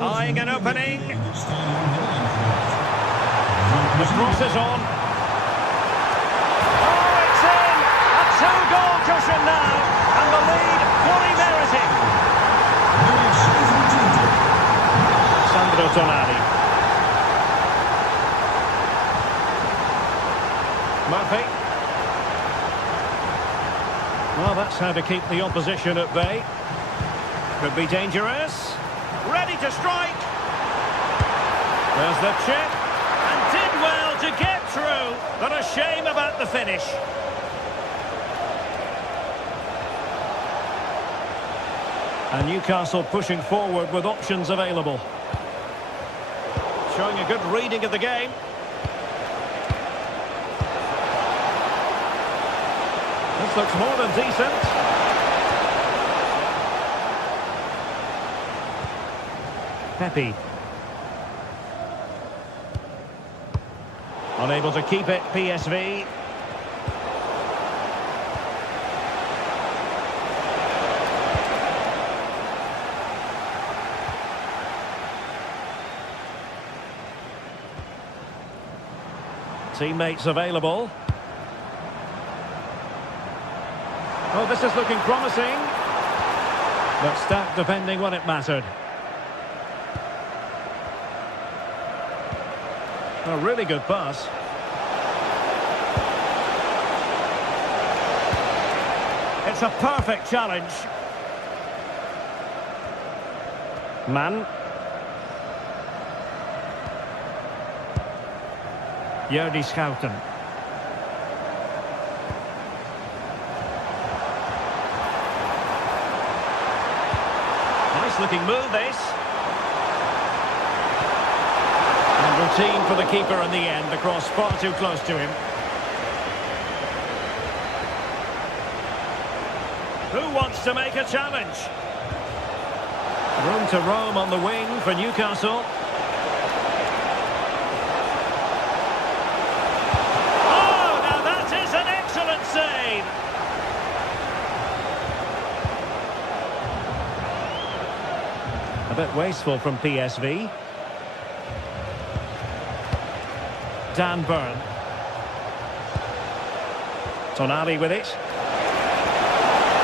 Eyeing an opening. The cross is on. Oh, it's in! A two-goal cushion now. And the lead fully merited. Sandro Tonali. Murphy. Well, that's how to keep the opposition at bay. Could be dangerous. Ready to strike. There's the chip. And did well to get through. But a shame about the finish. And Newcastle pushing forward with options available. Showing a good reading of the game. This looks more than decent. Pepi. Unable to keep it, PSV. Teammates available. Oh, this is looking promising. But stacked defending when it mattered. A really good pass. It's a perfect challenge. Man. Jordi Schouten. Nice looking move, this. And routine for the keeper in the end. The cross far too close to him. Who wants to make a challenge? Room to roam on the wing for Newcastle. Oh, now that is an excellent save. A bit wasteful from PSV. Dan Burn. Tonali with it.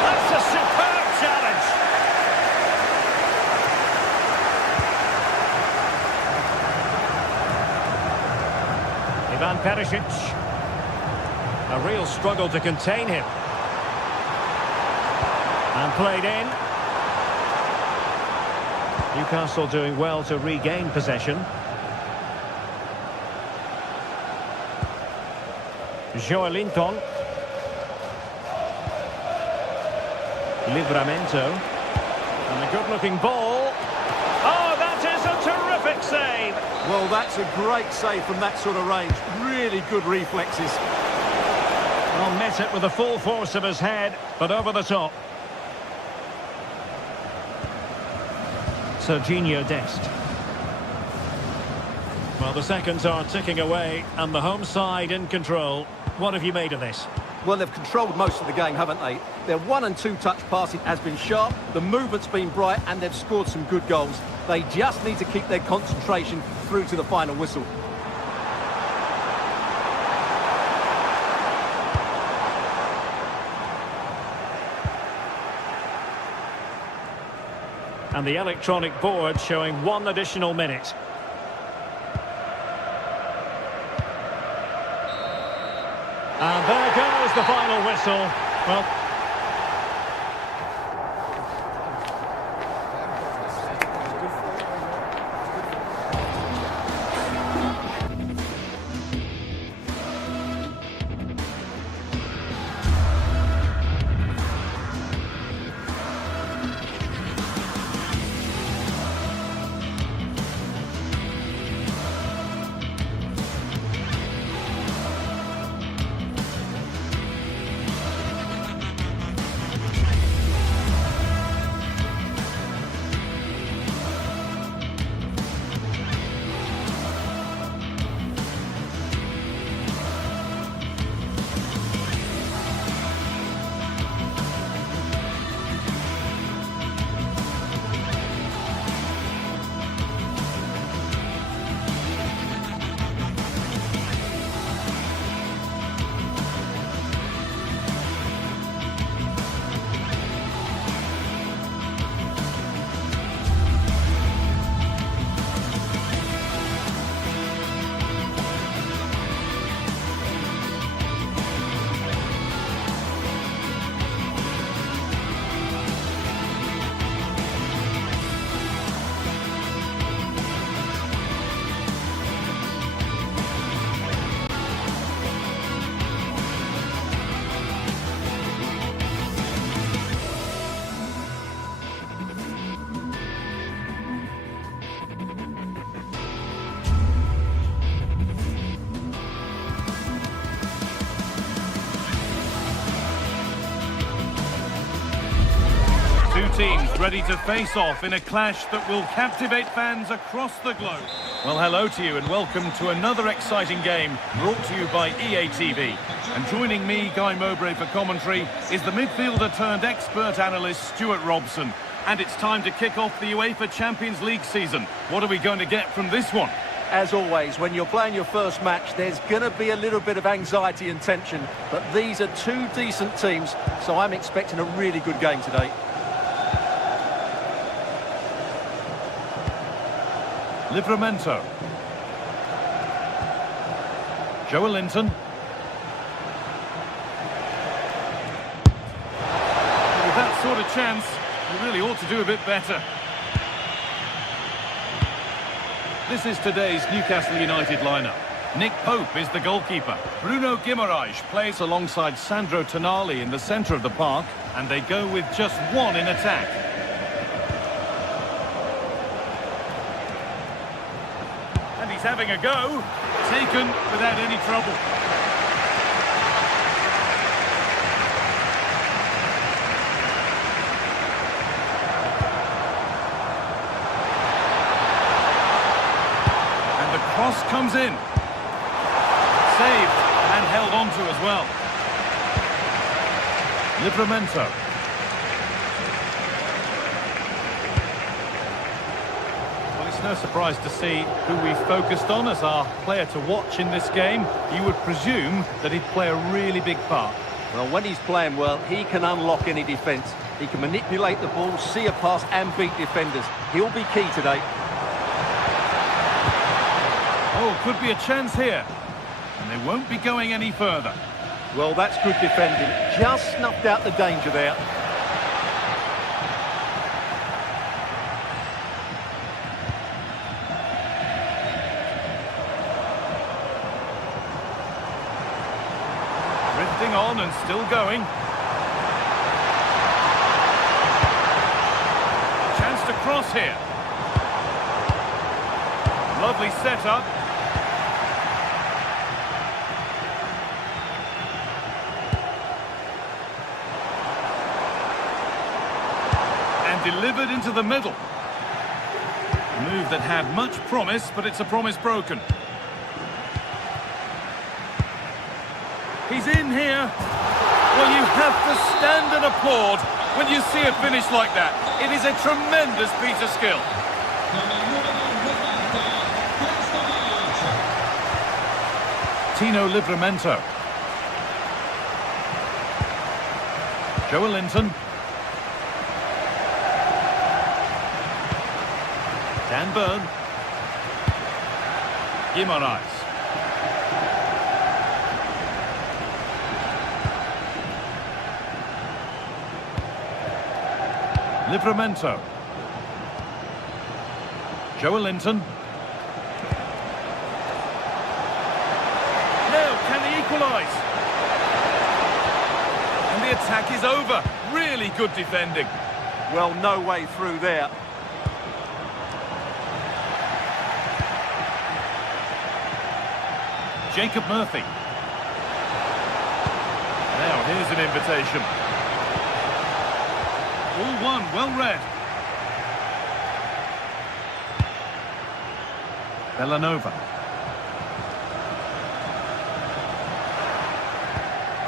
That's a superb challenge. Ivan Perisic. A real struggle to contain him. And played in. Newcastle doing well to regain possession. Joelinton. Livramento. And a good-looking ball. Oh, that is a terrific save. Well, that's a great save from that sort of range. Really good reflexes. Well, met it with the full force of his head, but over the top. Serginho Dest. Well, the seconds are ticking away, and the home side in control. What have you made of this? Well, they've controlled most of the game, haven't they? Their 1- and 2-touch passing has been sharp, the movement's been bright, and they've scored some good goals. They just need to keep their concentration through to the final whistle. And the electronic board showing 1 additional minute. And there goes the final whistle. Well, Two teams ready to face off in a clash that will captivate fans across the globe. Well, hello to you and welcome to another exciting game brought to you by EA TV. And joining me, Guy Mowbray, for commentary is the midfielder-turned-expert analyst Stuart Robson. And it's time to kick off the UEFA Champions League season. What are we going to get from this one? As always, when you're playing your first match, there's going to be a little bit of anxiety and tension. But these are two decent teams, so I'm expecting a really good game today. Livramento. Joelinton. With that sort of chance, you really ought to do a bit better. This is today's Newcastle United lineup. Nick Pope is the goalkeeper. Bruno Guimaraes plays alongside Sandro Tonali in the centre of the park, and they go with just one in attack. And he's having a go. Taken without any trouble. And the cross comes in. Saved and held on to as well. Livramento. Well, it's no surprise to see who we focused on as our player to watch in this game. You would presume that he'd play a really big part. Well, when he's playing well, he can unlock any defence. He can manipulate the ball, see a pass and beat defenders. He'll be key today. Oh, could be a chance here. And they won't be going any further. Well, that's good defending. Just snuffed out the danger there. Drifting on and still going. Chance to cross here. Lovely setup. Delivered into the middle. A move that had much promise, but it's a promise broken. He's in here. Well, you have to stand and applaud when you see a finish like that. It is a tremendous piece of skill. Tino Livramento. Joelinton. Dan Burn. Guimaraes. Livramento. Joelinton. Now, can they equalise? And the attack is over. Really good defending. Well, no way through there. Jacob Murphy. Now, here's an invitation. All one, well read. Bellanova.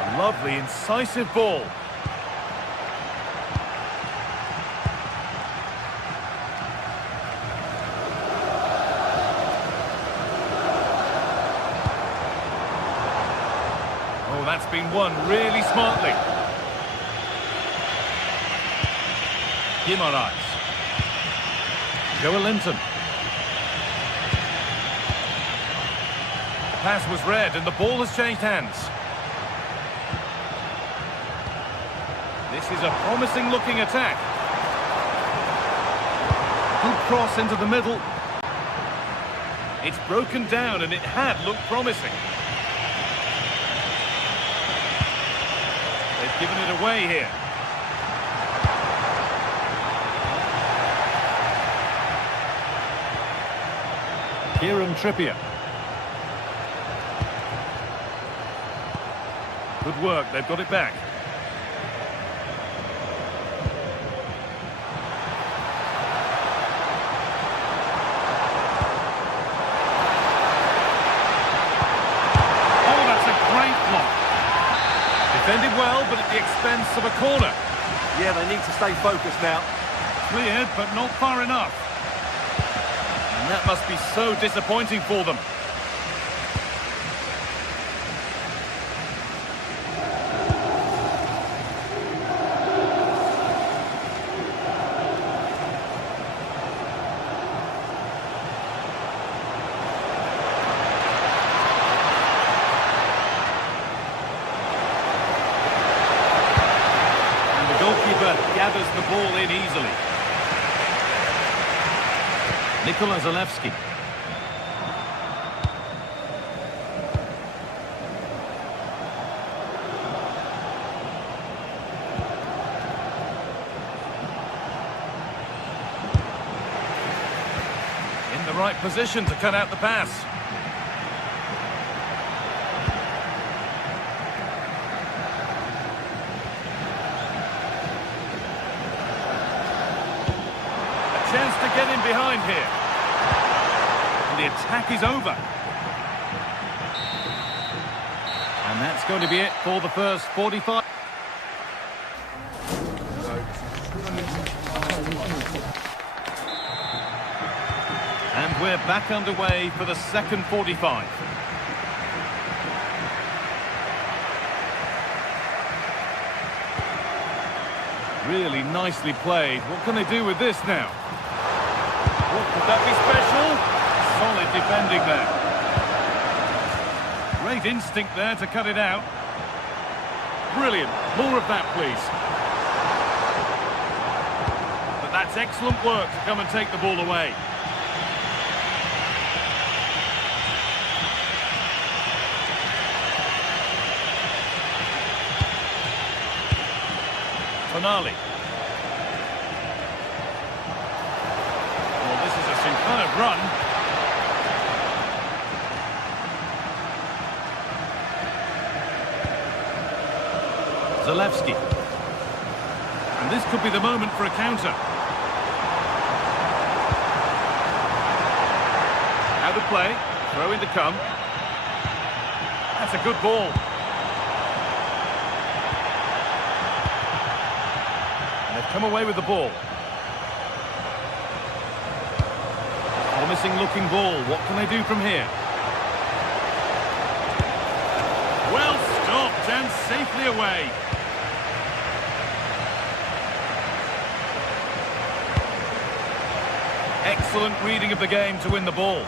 A lovely, incisive ball. Oh, that's been won really smartly. Guimaraes. Joelinton. The pass was read and the ball has changed hands. This is a promising looking attack. Good cross into the middle. It's broken down and it had looked promising. They've given it away here. Kieran Trippier. Good work, they've got it back. Oh, that's a great block. Defended well, but at the expense of a corner. Yeah, they need to stay focused now. Cleared, but not far enough. And that must be so disappointing for them. ball in easily. Zalewski. In the right position to cut out the pass. Chance to get in behind here. And the attack is over. And that's going to be it for the first 45. And we're back underway for the second 45. Really nicely played. What can they do with this now? Could that be special? Solid defending there. Great instinct there to cut it out. Brilliant. More of that, please. But that's excellent work to come and take the ball away. Finale. Well, this is a superb run. Zalewski. And this could be the moment for a counter. Out of play. Throw in to come. That's a good ball. Come away with the ball. Promising looking ball. What can they do from here? Well stopped and safely away. Excellent reading of the game to win the ball.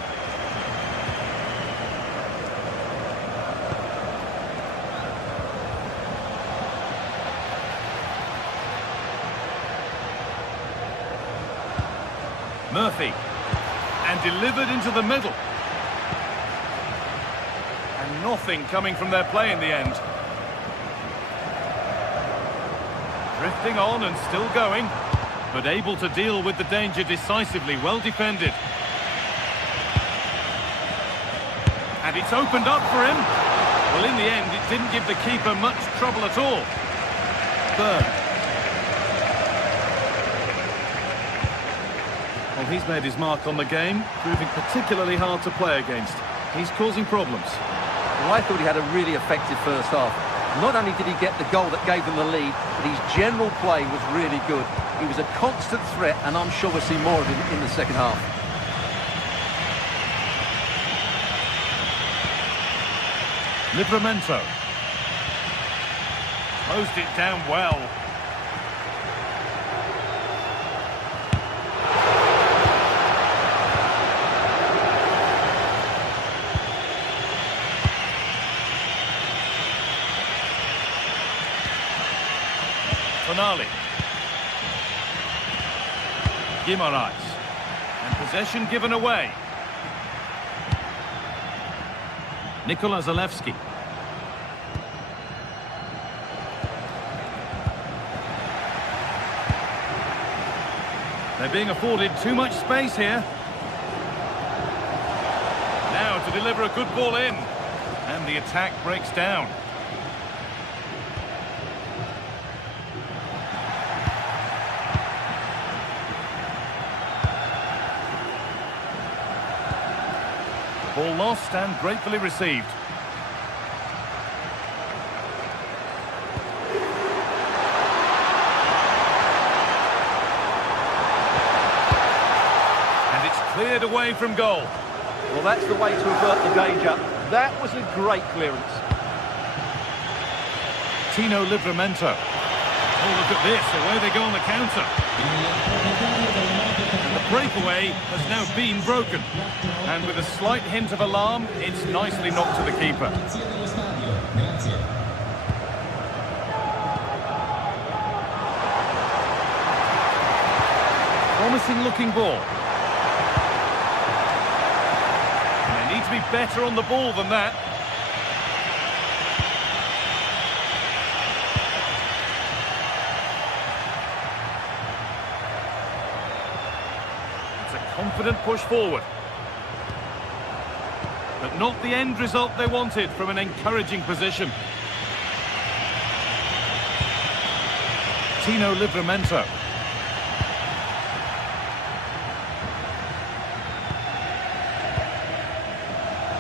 Murphy, and delivered into the middle. And nothing coming from their play in the end. Drifting on and still going, but able to deal with the danger decisively, well defended. And it's opened up for him. Well, in the end, it didn't give the keeper much trouble at all. Bird. Well, he's made his mark on the game, proving particularly hard to play against. He's causing problems. Well, I thought he had a really effective first half. Not only did he get the goal that gave them the lead, but his general play was really good. He was a constant threat, and I'm sure we'll see more of him in the second half. Livramento. Closed it down well. Finale. Guimaraes. And possession given away. Zalewski. They're being afforded too much space here. Now to deliver a good ball in. And the attack breaks down. Ball lost and gratefully received. And it's cleared away from goal. Well, that's the way to avert the danger. That was a great clearance. Livramento. Oh, look at this. Away they go on the counter. And the breakaway has now been broken. And with a slight hint of alarm, it's nicely knocked to the keeper. Promising looking ball. And they need to be better on the ball than that. It's a confident push forward. But not the end result they wanted from an encouraging position. Tino Livramento.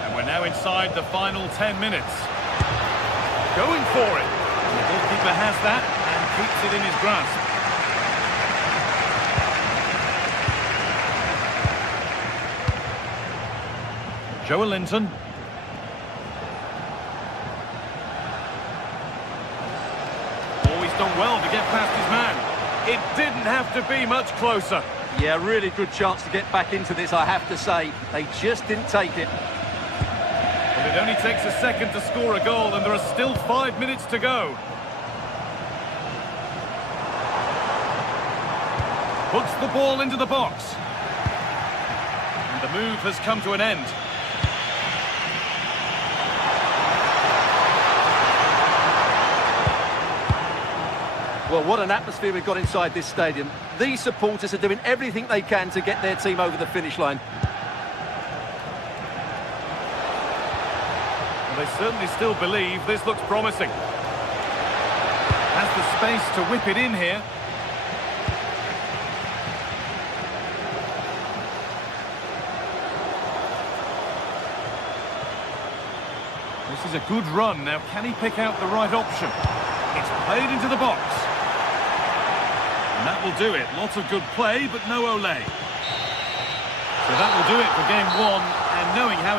And we're now inside the final 10 minutes. Going for it. The goalkeeper has that and keeps it in his grasp. Joe Linton. Always done well to get past his man. It didn't have to be much closer. Yeah, really good chance to get back into this, I have to say. They just didn't take it. Well, it only takes a second to score a goal, and there are still 5 minutes to go. Puts the ball into the box. And the move has come to an end. Well, what an atmosphere we've got inside this stadium. These supporters are doing everything they can to get their team over the finish line. Well, they certainly still believe this looks promising. Has the space to whip it in here. This is a good run. Now, can he pick out the right option? It's played into the box. And that will do it. Lots of good play, but no ole. So that will do it for game one. And knowing how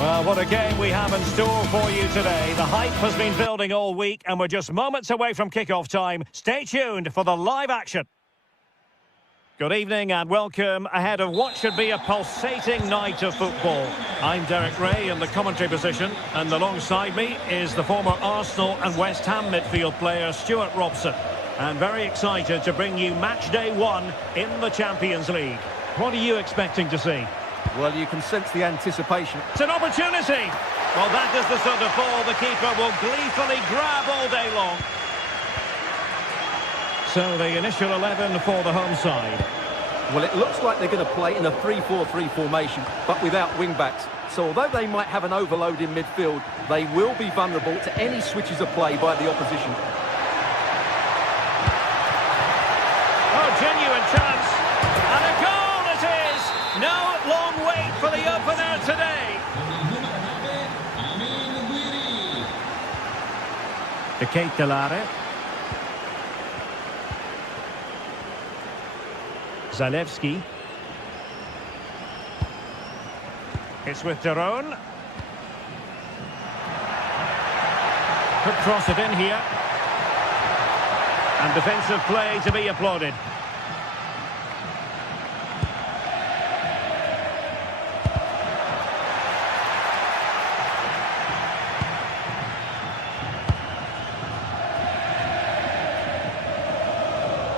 Well, what a game we have in store for you today. The hype has been building all week and we're just moments away from kick-off time. Stay tuned for the live action. Good evening and welcome ahead of what should be a pulsating night of football. I'm Derek Ray in the commentary position, and alongside me is the former Arsenal and West Ham midfield player Stuart Robson. And very excited to bring you match day one in the Champions League. What are you expecting to see? Well, you can sense the anticipation. It's an opportunity. Well, that is the sort of ball the keeper will gleefully grab all day long. So the initial 11 for the home side. Well, it looks like they're going to play in a 3-4-3 formation, but without wing-backs. So although they might have an overload in midfield, they will be vulnerable to any switches of play by the opposition. Keitelare. Zalewski. It's with Daron. Could cross it in here. And defensive play to be applauded.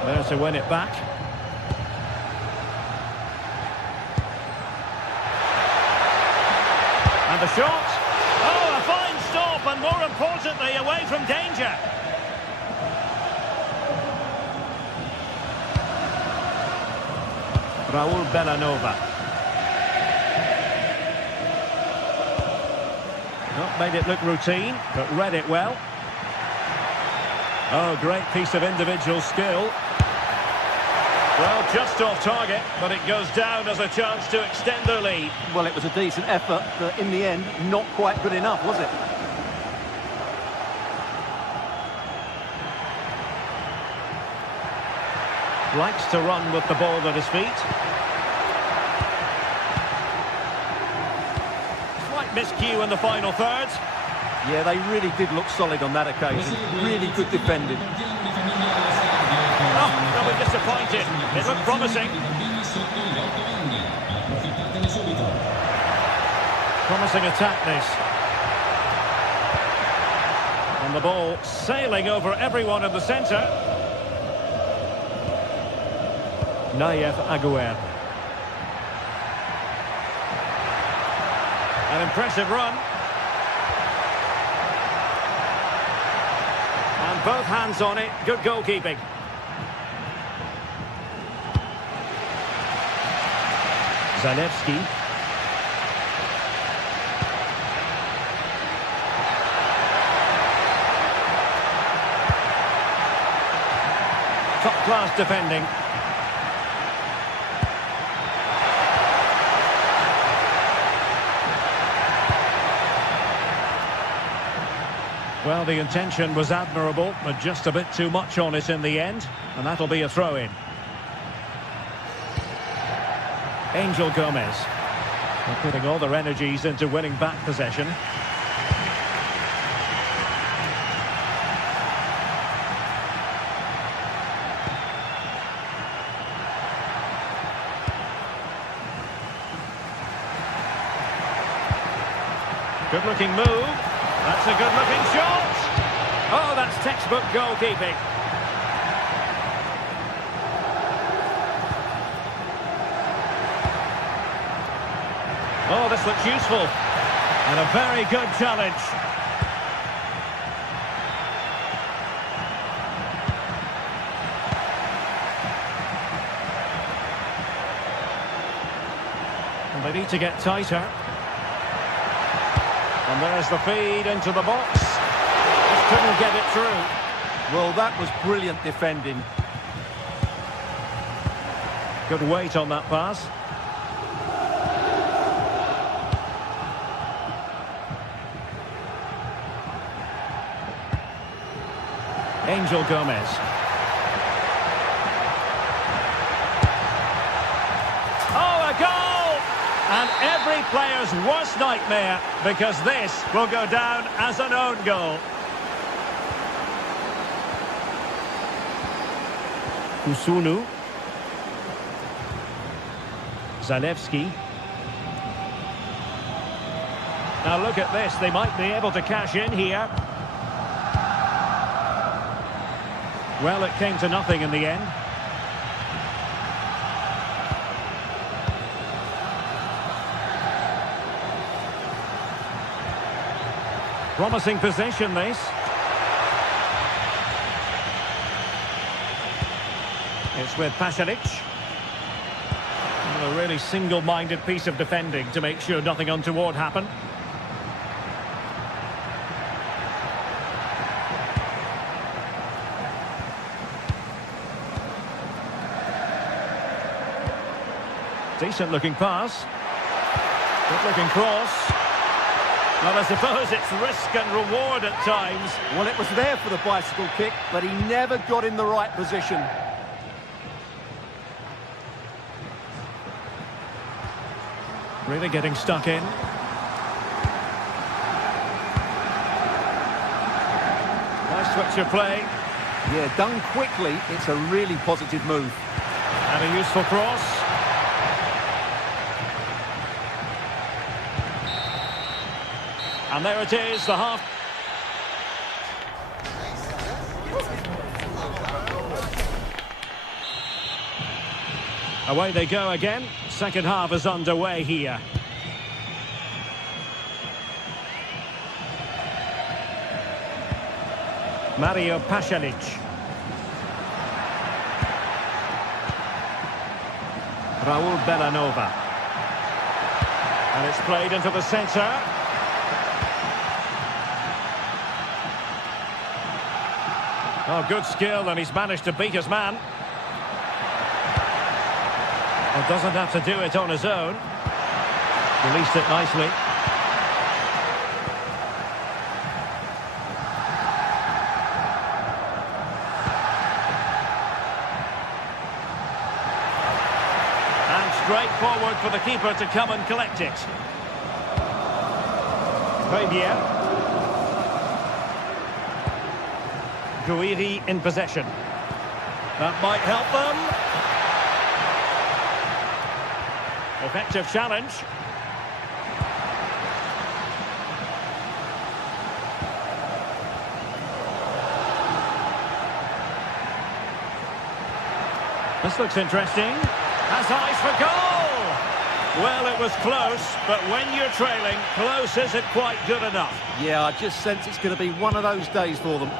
There to win it back. And the shot. Oh, a fine stop, and more importantly, away from danger. Raul Bellanova. Not made it look routine, but read it well. Oh, great piece of individual skill. Well, just off target, but it goes down as a chance to extend their lead. Well, it was a decent effort, but in the end, not quite good enough, was it? Likes to run with the ball at his feet. Slight miscue in the final third. Yeah, they really did look solid on that occasion. Really good defending. Oh, they'll be disappointed. It looked promising. Promising attack, this. And the ball sailing over everyone in the centre. Nayef Aguer. An impressive run. And both hands on it. Good goalkeeping. Zalewski. Top-class defending. Well, the intention was admirable, but just a bit too much on it in the end, and that'll be a throw-in. Angel Gomez. They're putting all their energies into winning back possession. Good-looking move. That's a good-looking shot. Oh, that's textbook goalkeeping. Oh, this looks useful. And a very good challenge. And they need to get tighter. And there's the feed into the box. Just couldn't get it through. Well, that was brilliant defending. Good weight on that pass. Angel Gomez. Oh, a goal! And every player's worst nightmare, because this will go down as an own goal. Kusunu. Zalewski. Now look at this, they might be able to cash in here. Well, it came to nothing in the end. Promising position, this. It's with Pasalic. A really single-minded piece of defending to make sure nothing untoward happened. Decent-looking pass. Good-looking cross. Well, I suppose it's risk and reward at times. Well, it was there for the bicycle kick, but he never got in the right position. Really getting stuck in. Nice switch of play. Yeah, done quickly, it's a really positive move. And a useful cross. And there it is, the half. Away they go again. Second half is underway here. Mario Pasalic. Raul Bellanova. And it's played into the centre. Oh, good skill, and he's managed to beat his man. Well, doesn't have to do it on his own. Released it nicely. And straight forward for the keeper to come and collect it. Fabier. Guiri in possession. That might help them. Effective challenge. This looks interesting. Has eyes for goal! Well, it was close, but when you're trailing, close isn't quite good enough. Yeah, I just sense it's going to be one of those days for them.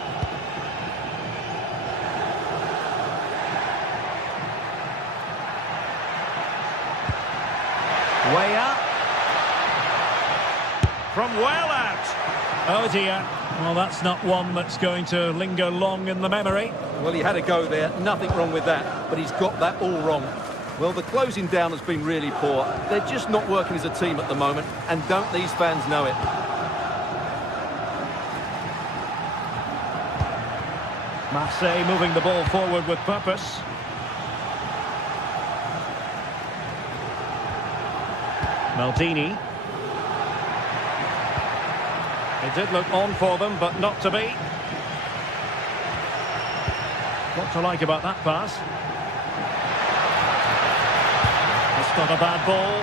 Way up. From well out. Oh dear. Well, that's not one that's going to linger long in the memory. Well, he had a go there. Nothing wrong with that, but he's got that all wrong. Well, the closing down has been really poor. They're just not working as a team at the moment, and don't these fans know it? Marseille moving the ball forward with purpose. Maldini. It did look on for them, but not to be. What to like about that pass? It's not a bad ball.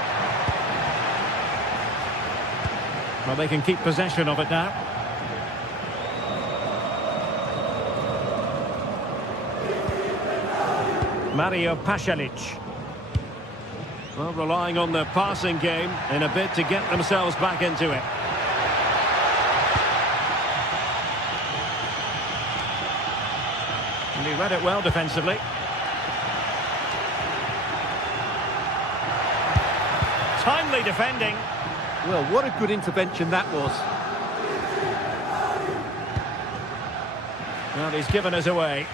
Well, they can keep possession of it now. Mario Pasalic. Well, relying on their passing game in a bid to get themselves back into it. And he read it well defensively. Timely defending. Well, what a good intervention that was. Well, he's given us away.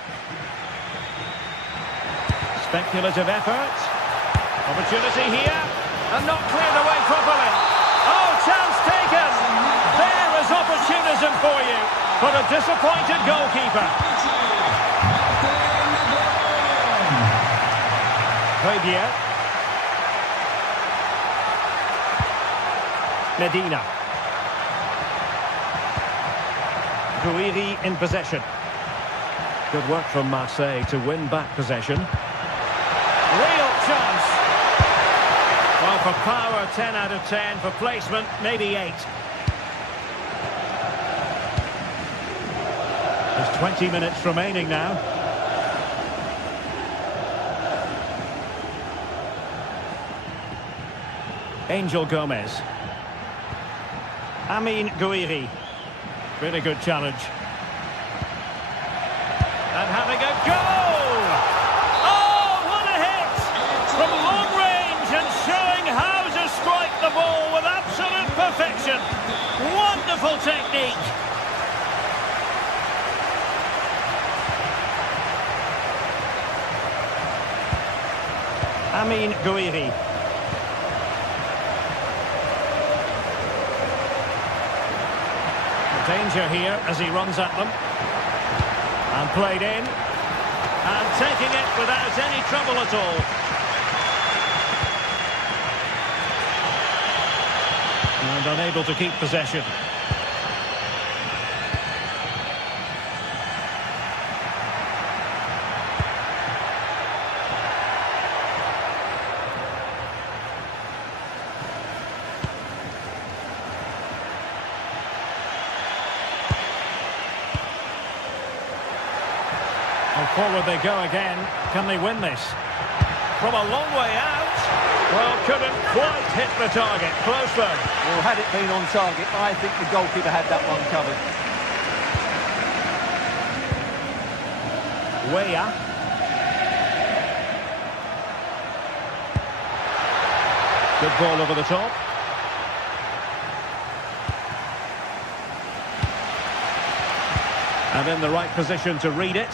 Speculative effort. Opportunity here. And not cleared away properly. Oh, chance taken. There is opportunism for you. For a disappointed goalkeeper. Fabier. Medina. Guiri in possession. Good work from Marseille to win back possession. Real chance. Well, for power, 10 out of 10. For placement, maybe 8. There's 20 minutes remaining now. Angel Gomez. Amin Guiri. Really good challenge. And having a goal! Oh, what a hit! From long range and showing how to strike the ball with absolute perfection. Wonderful technique. Amin Guiri. Danger here as he runs at them. And played in. And taking it without any trouble at all. And unable to keep possession. Well, forward they go again. Can they win this? From a long way out. Well, couldn't quite hit the target. Close though. Well, had it been on target, I think the goalkeeper had that one covered. Weah. Good ball over the top. And in the right position to read it.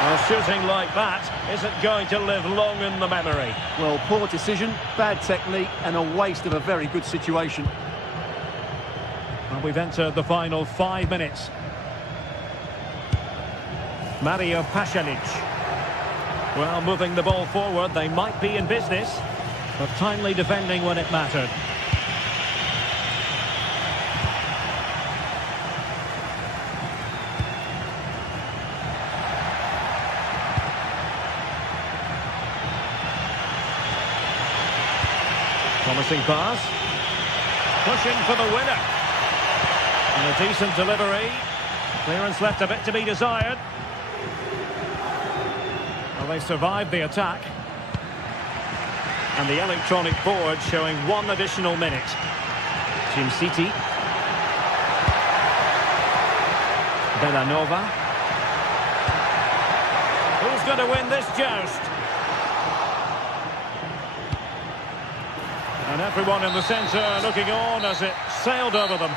Well, shooting like that isn't going to live long in the memory. Well, poor decision, bad technique, and a waste of a very good situation. And we've entered the final 5 minutes. Mario Pasalic. Well, moving the ball forward, they might be in business, but timely defending when it mattered. Promising pass. Pushing for the winner. And a decent delivery. Clearance left a bit to be desired. Well, they survived the attack. And the electronic board showing 1 additional minute. Jim City. Bellanova. Who's going to win this joust? And everyone in the centre looking on as it sailed over them.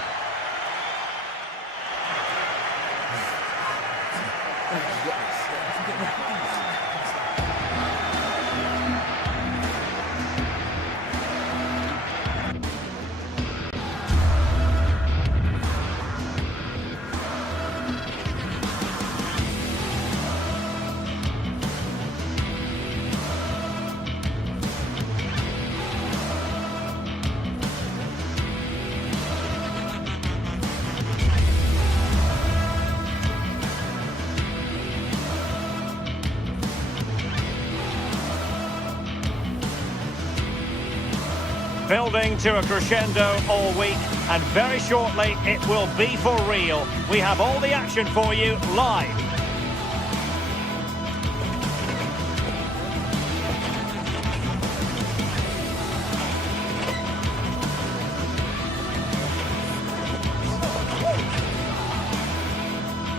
Building to a crescendo all week, and very shortly it will be for real. We have all the action for you live.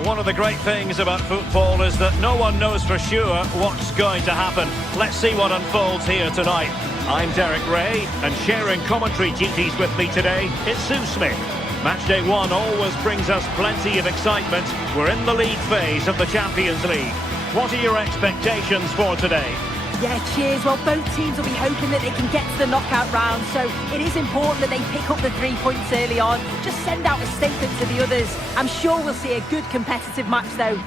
One of the great things about football is that no one knows for sure what's going to happen. Let's see what unfolds here tonight. I'm Derek Ray, and sharing commentary duties with me today is Sue Smith. Matchday 1 always brings us plenty of excitement. We're in the league phase of the Champions League. What are your expectations for today? Yeah, cheers. Well, both teams will be hoping that they can get to the knockout round, so it is important that they pick up the 3 points early on. Just send out a statement to the others. I'm sure we'll see a good competitive match, though.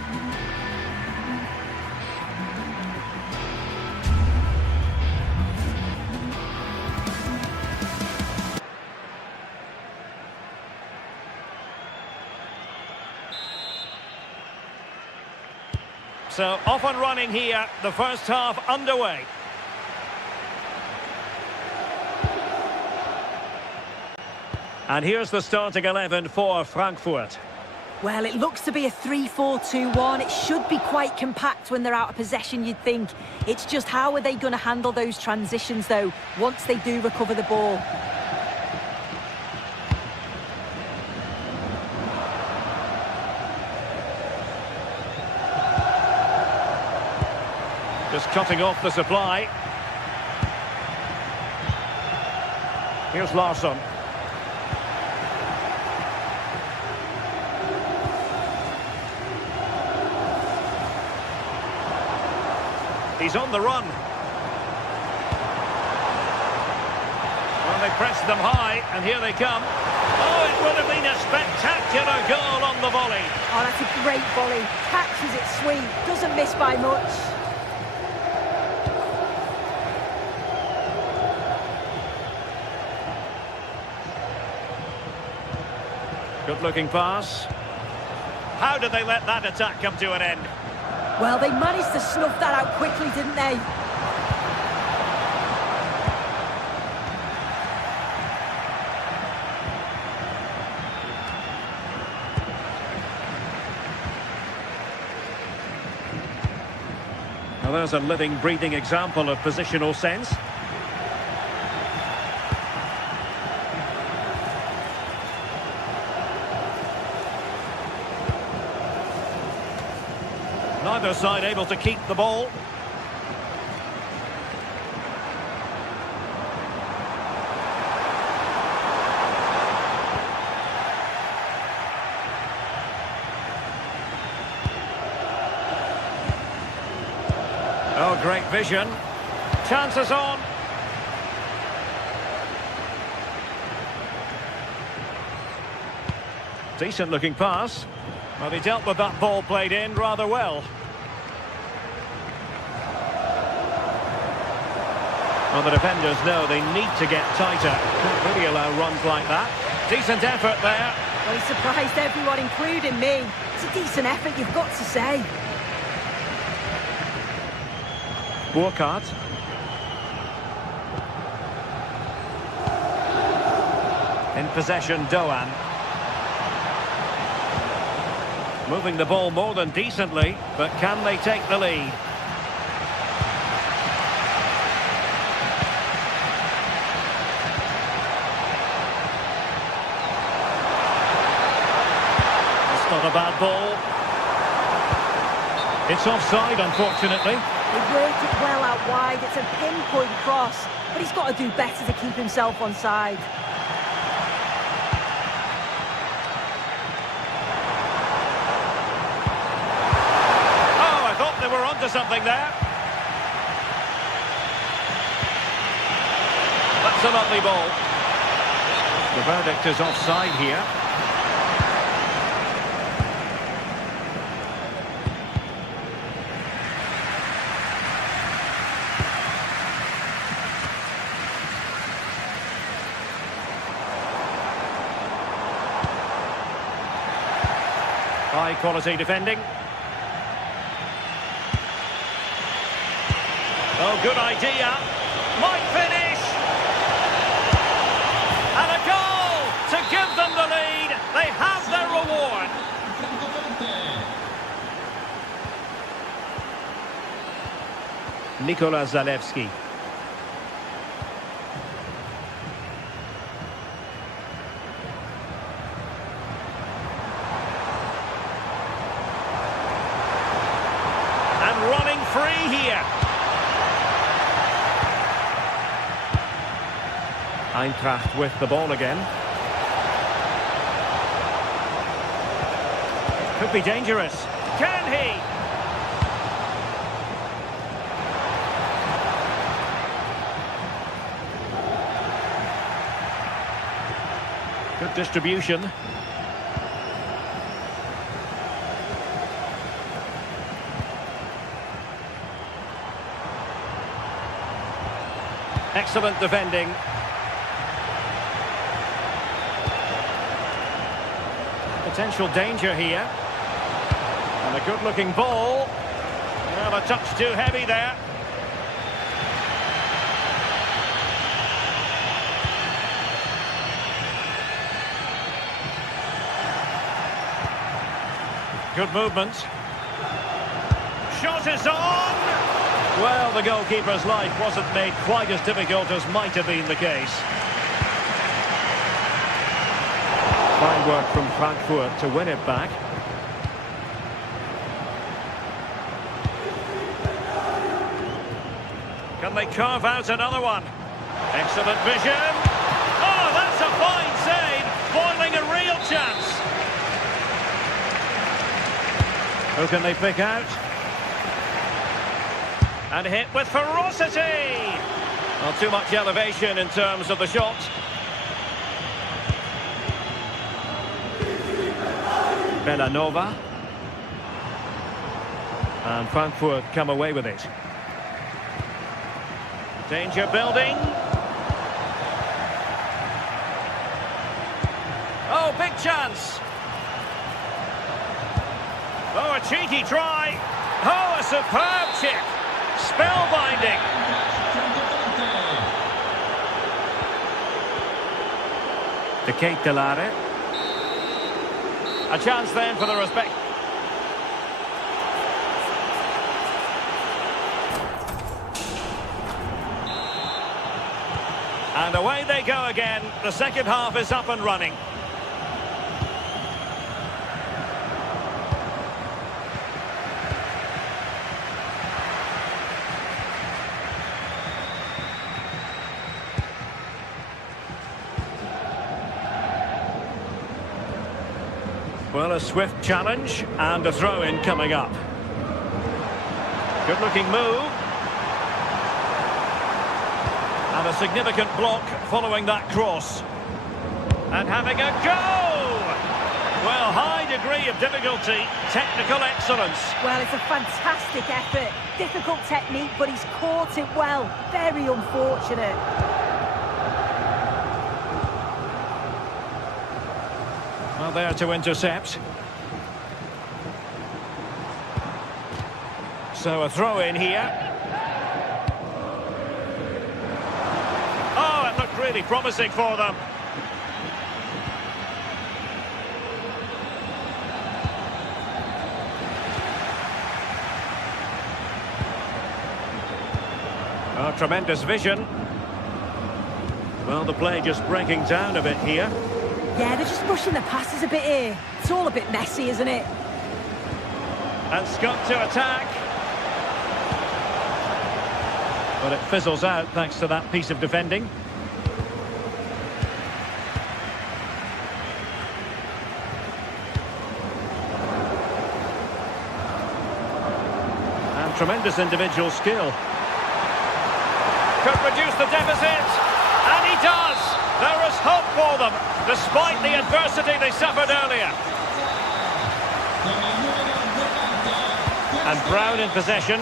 So, off and running here, the first half underway. And here's the starting 11 for Frankfurt. Well, it looks to be a 3-4-2-1. It should be quite compact when they're out of possession, you'd think. It's just how are they going to handle those transitions, though, once they do recover the ball? Just cutting off the supply. Here's Larsson. He's on the run. Well, they pressed them high, and here they come. Oh, it would have been a spectacular goal on the volley. Oh, that's a great volley. Catches it sweet. Doesn't miss by much. Good-looking pass. How did they let that attack come to an end? Well, they managed to snuff that out quickly, didn't they? Well, there's a living, breathing example of positional sense. Neither side able to keep the ball. Oh, great vision. Chances on. Decent looking pass. Well, he dealt with that ball played in rather well. Well, the defenders know they need to get tighter. Can't really allow runs like that. Decent effort there. Well, he surprised everyone, including me. It's a decent effort, you've got to say. Burkhardt. In possession, Doan. Moving the ball more than decently, but can they take the lead? That's not a bad ball. It's offside, unfortunately. He worked it well out wide. It's a pinpoint cross, but he's got to do better to keep himself onside. Oh, I thought they were onto something there. That's a lovely ball. The verdict is offside here. High quality defending. Oh, good idea. Might finish. And a goal to give them the lead. They have their reward. Nikola Zalewski. And running free here. Eintracht with the ball again. Could be dangerous. Can he? Good distribution. Excellent defending. Potential danger here. And a good-looking ball. Well, a touch too heavy there. Good movement. Shot is on! Well, the goalkeeper's life wasn't made quite as difficult as might have been the case. Fine work from Frankfurt to win it back. Can they carve out another one? Excellent vision. Oh, that's a fine save. Boiling a real chance. Who can they pick out? And hit with ferocity. Not too much elevation in terms of the shot. Bellanova. And Frankfurt come away with it. Danger building. Oh, big chance. Oh, a cheeky try. Oh, a superb chip. Spellbinding. De Ketelare. A chance then for the respect. And away they go again. The second half is up and running. Well, a swift challenge and a throw-in coming up. Good-looking move. And a significant block following that cross. And having a go! Well, high degree of difficulty, technical excellence. Well, it's a fantastic effort. Difficult technique, but he's caught it well. Very unfortunate. Well, there to intercept. So a throw-in here. Oh, it looked really promising for them. Oh, tremendous vision. Well, the play just breaking down a bit here. Yeah, they're just rushing the passes a bit here. It's all a bit messy, isn't it? And Scott to attack. But it fizzles out thanks to that piece of defending. And tremendous individual skill. Could reduce the deficit. And he does. There is hope for them, despite the adversity they suffered earlier. And Brown in possession.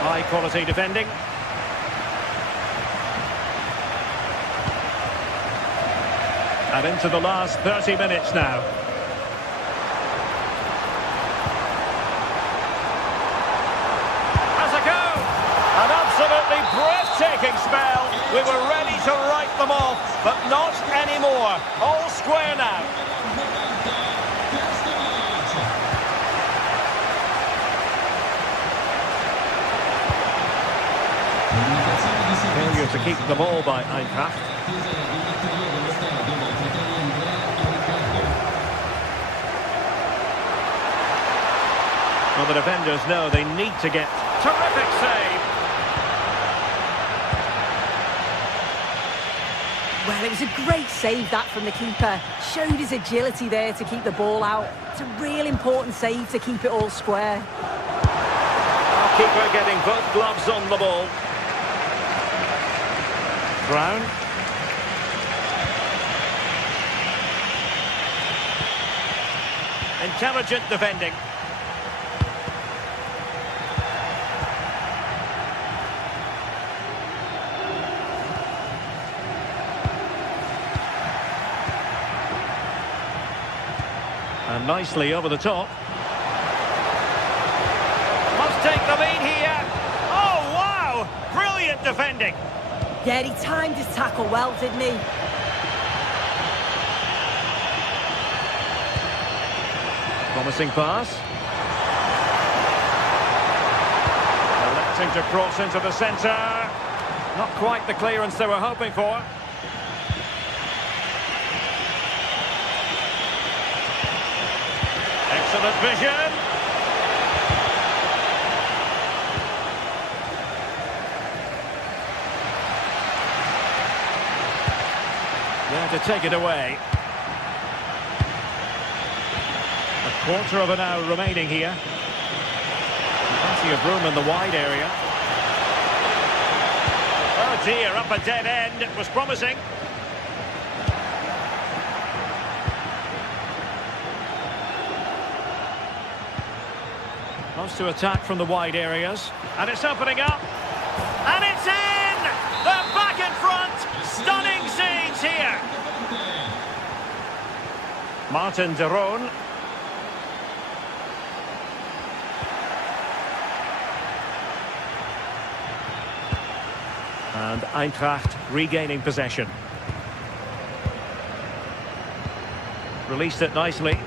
High quality defending. And into the last 30 minutes now. An absolutely breathtaking spell. We were ready to write them off, but not anymore. All square now. Failure to keep the ball by Eintracht. Well, the defenders know they need to get... Terrific save. Well, it was a great save, that, from the keeper. Showed his agility there to keep the ball out. It's a real important save to keep it all square. Our keeper getting both gloves on the ball. Brown. Intelligent defending. And nicely over the top. Must take the lead here. Oh, wow! Brilliant defending. Yeah, he timed his tackle well, didn't he? Promising pass. Electing to cross into the centre. Not quite the clearance they were hoping for. Excellent vision. There to take it away. Quarter of an hour remaining here. Plenty of room in the wide area. Oh dear, up a dead end. It was promising. Wants to attack from the wide areas. And it's opening up. And it's in! They're back in front! Stunning scenes here! Martin de Roon. And Eintracht regaining possession. Released it nicely.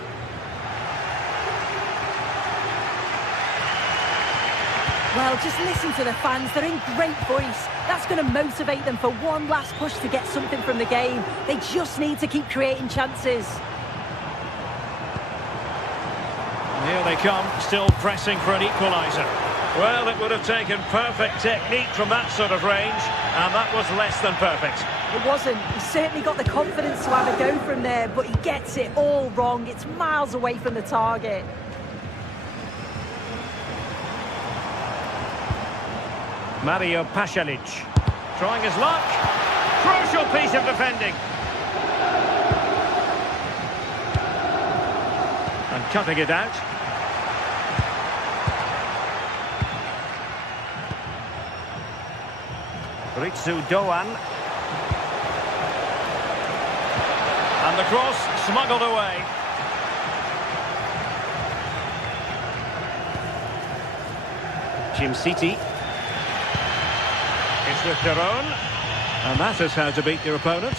Well, just listen to the fans. They're in great voice. That's going to motivate them for one last push to get something from the game. They just need to keep creating chances. Here they come, still pressing for an equaliser. Well, it would have taken perfect technique from that sort of range, and that was less than perfect. It wasn't. He certainly got the confidence to have a go from there, but he gets it all wrong. It's miles away from the target. Mario Pasalic trying his luck. Crucial piece of defending. And cutting it out. Ritsu Doan. And the cross smuggled away. Jim City. It's with de Roon. And that is how to beat your opponent.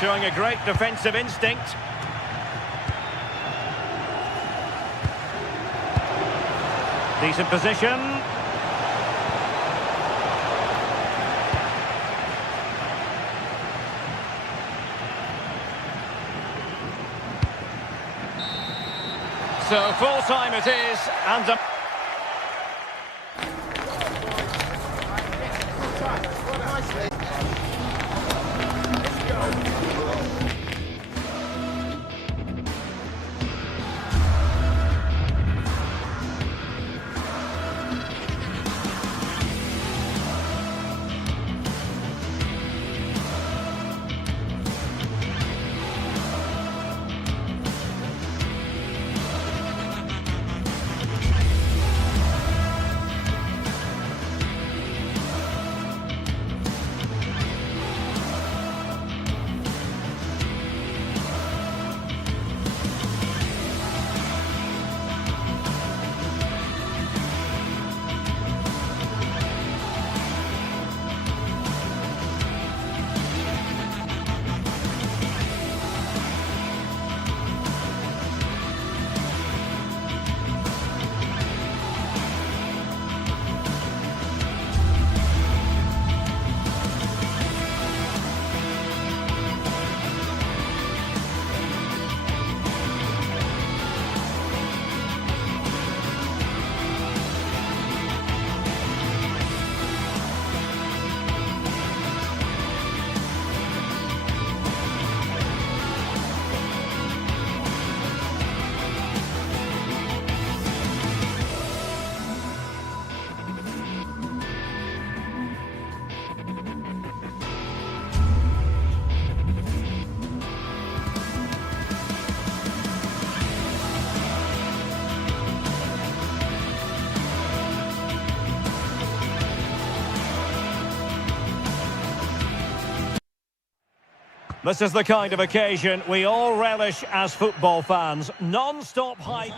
Showing a great defensive instinct. Decent position. So full time it is, and this is the kind of occasion we all relish as football fans. Non-stop hype.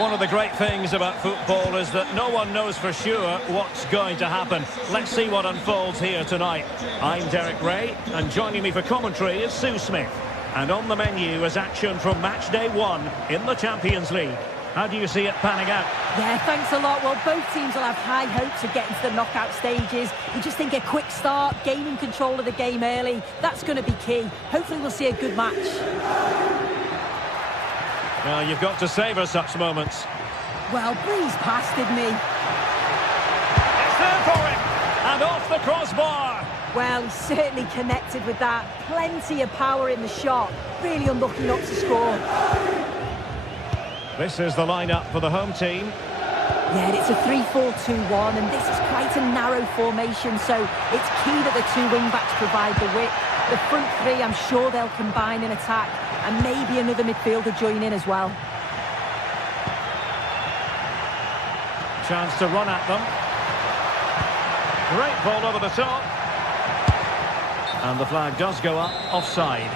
One of the great things about football is that no one knows for sure what's going to happen. Let's see what unfolds here tonight. I'm Derek Ray, and joining me for commentary is Sue Smith. And on the menu is action from match day 1 in the Champions League. How do you see it panning out? Yeah, thanks a lot. Well, both teams will have high hopes of getting to the knockout stages. You just think a quick start, gaining control of the game early, that's going to be key. Hopefully we'll see a good match. Well, you've got to savour such moments. Well, breeze past, didn't he? It's there for him! And off the crossbar! Well, he certainly connected with that. Plenty of power in the shot. Really unlucky not to score. This is the lineup for the home team. Yeah, it's a 3-4-2-1, and this is quite a narrow formation, so it's key that the two wing-backs provide the width. The front three, I'm sure they'll combine in attack, and maybe another midfielder join in as well. Chance to run at them. Great ball over the top. And the flag does go up, offside.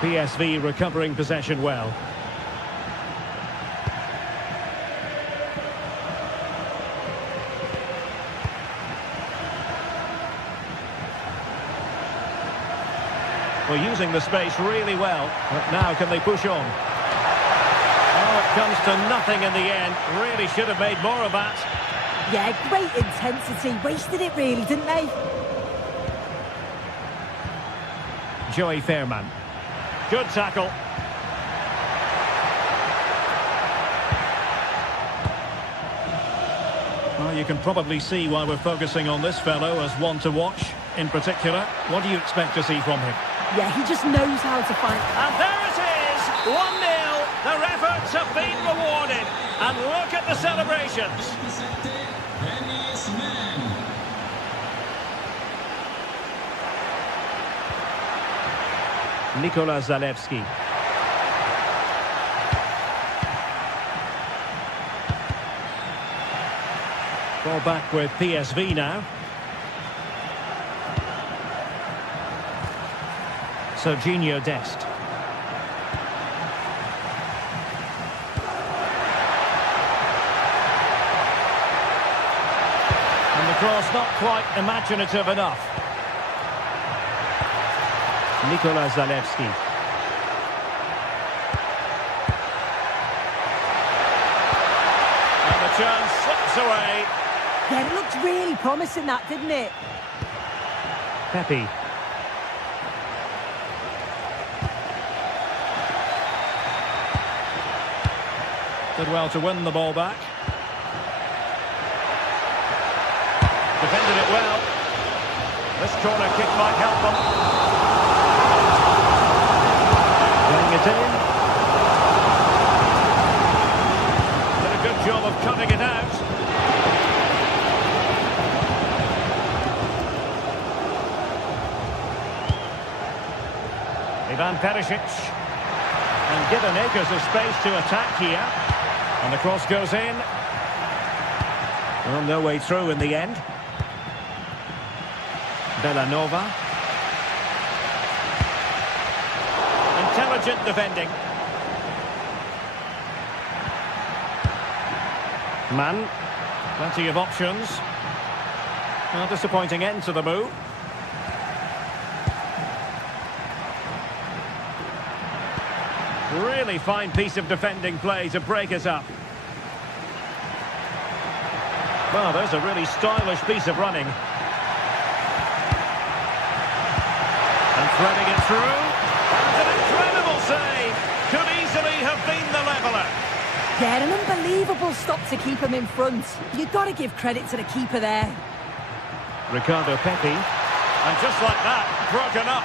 PSV recovering possession well. Well, using the space really well, but now can they push on? Oh, it comes to nothing in the end. Really should have made more of that. Yeah, great intensity. Wasted it really, didn't they? Joey Fairman. Good tackle. Well, you can probably see why we're focusing on this fellow as one to watch. In particular, what do you expect to see from him? Yeah, he just knows how to find... And there it is! 1-0. Their efforts have been rewarded. And look at the celebrations. Nikola Zalewski. Ball back with PSV now. Serginho Dest. And the cross not quite imaginative enough. Nikola Zalewski. And the chance slips away. Yeah, it looked really promising, that, didn't it? Pepe. Did well to win the ball back. Defended it well. This corner kick might help them. Playing it in. Did a good job of cutting it out. Ivan Perisic. And given acres of space to attack here. And the cross goes in. Well, no way through in the end. Bellanova. Intelligent defending. Man. Plenty of options. A disappointing end to the move. Really fine piece of defending play to break us up. Well, there's a really stylish piece of running. And threading it through. And an incredible save. Could easily have been the leveller. Yeah, an unbelievable stop to keep him in front. You've got to give credit to the keeper there. Ricardo Pepi. And just like that, broken up.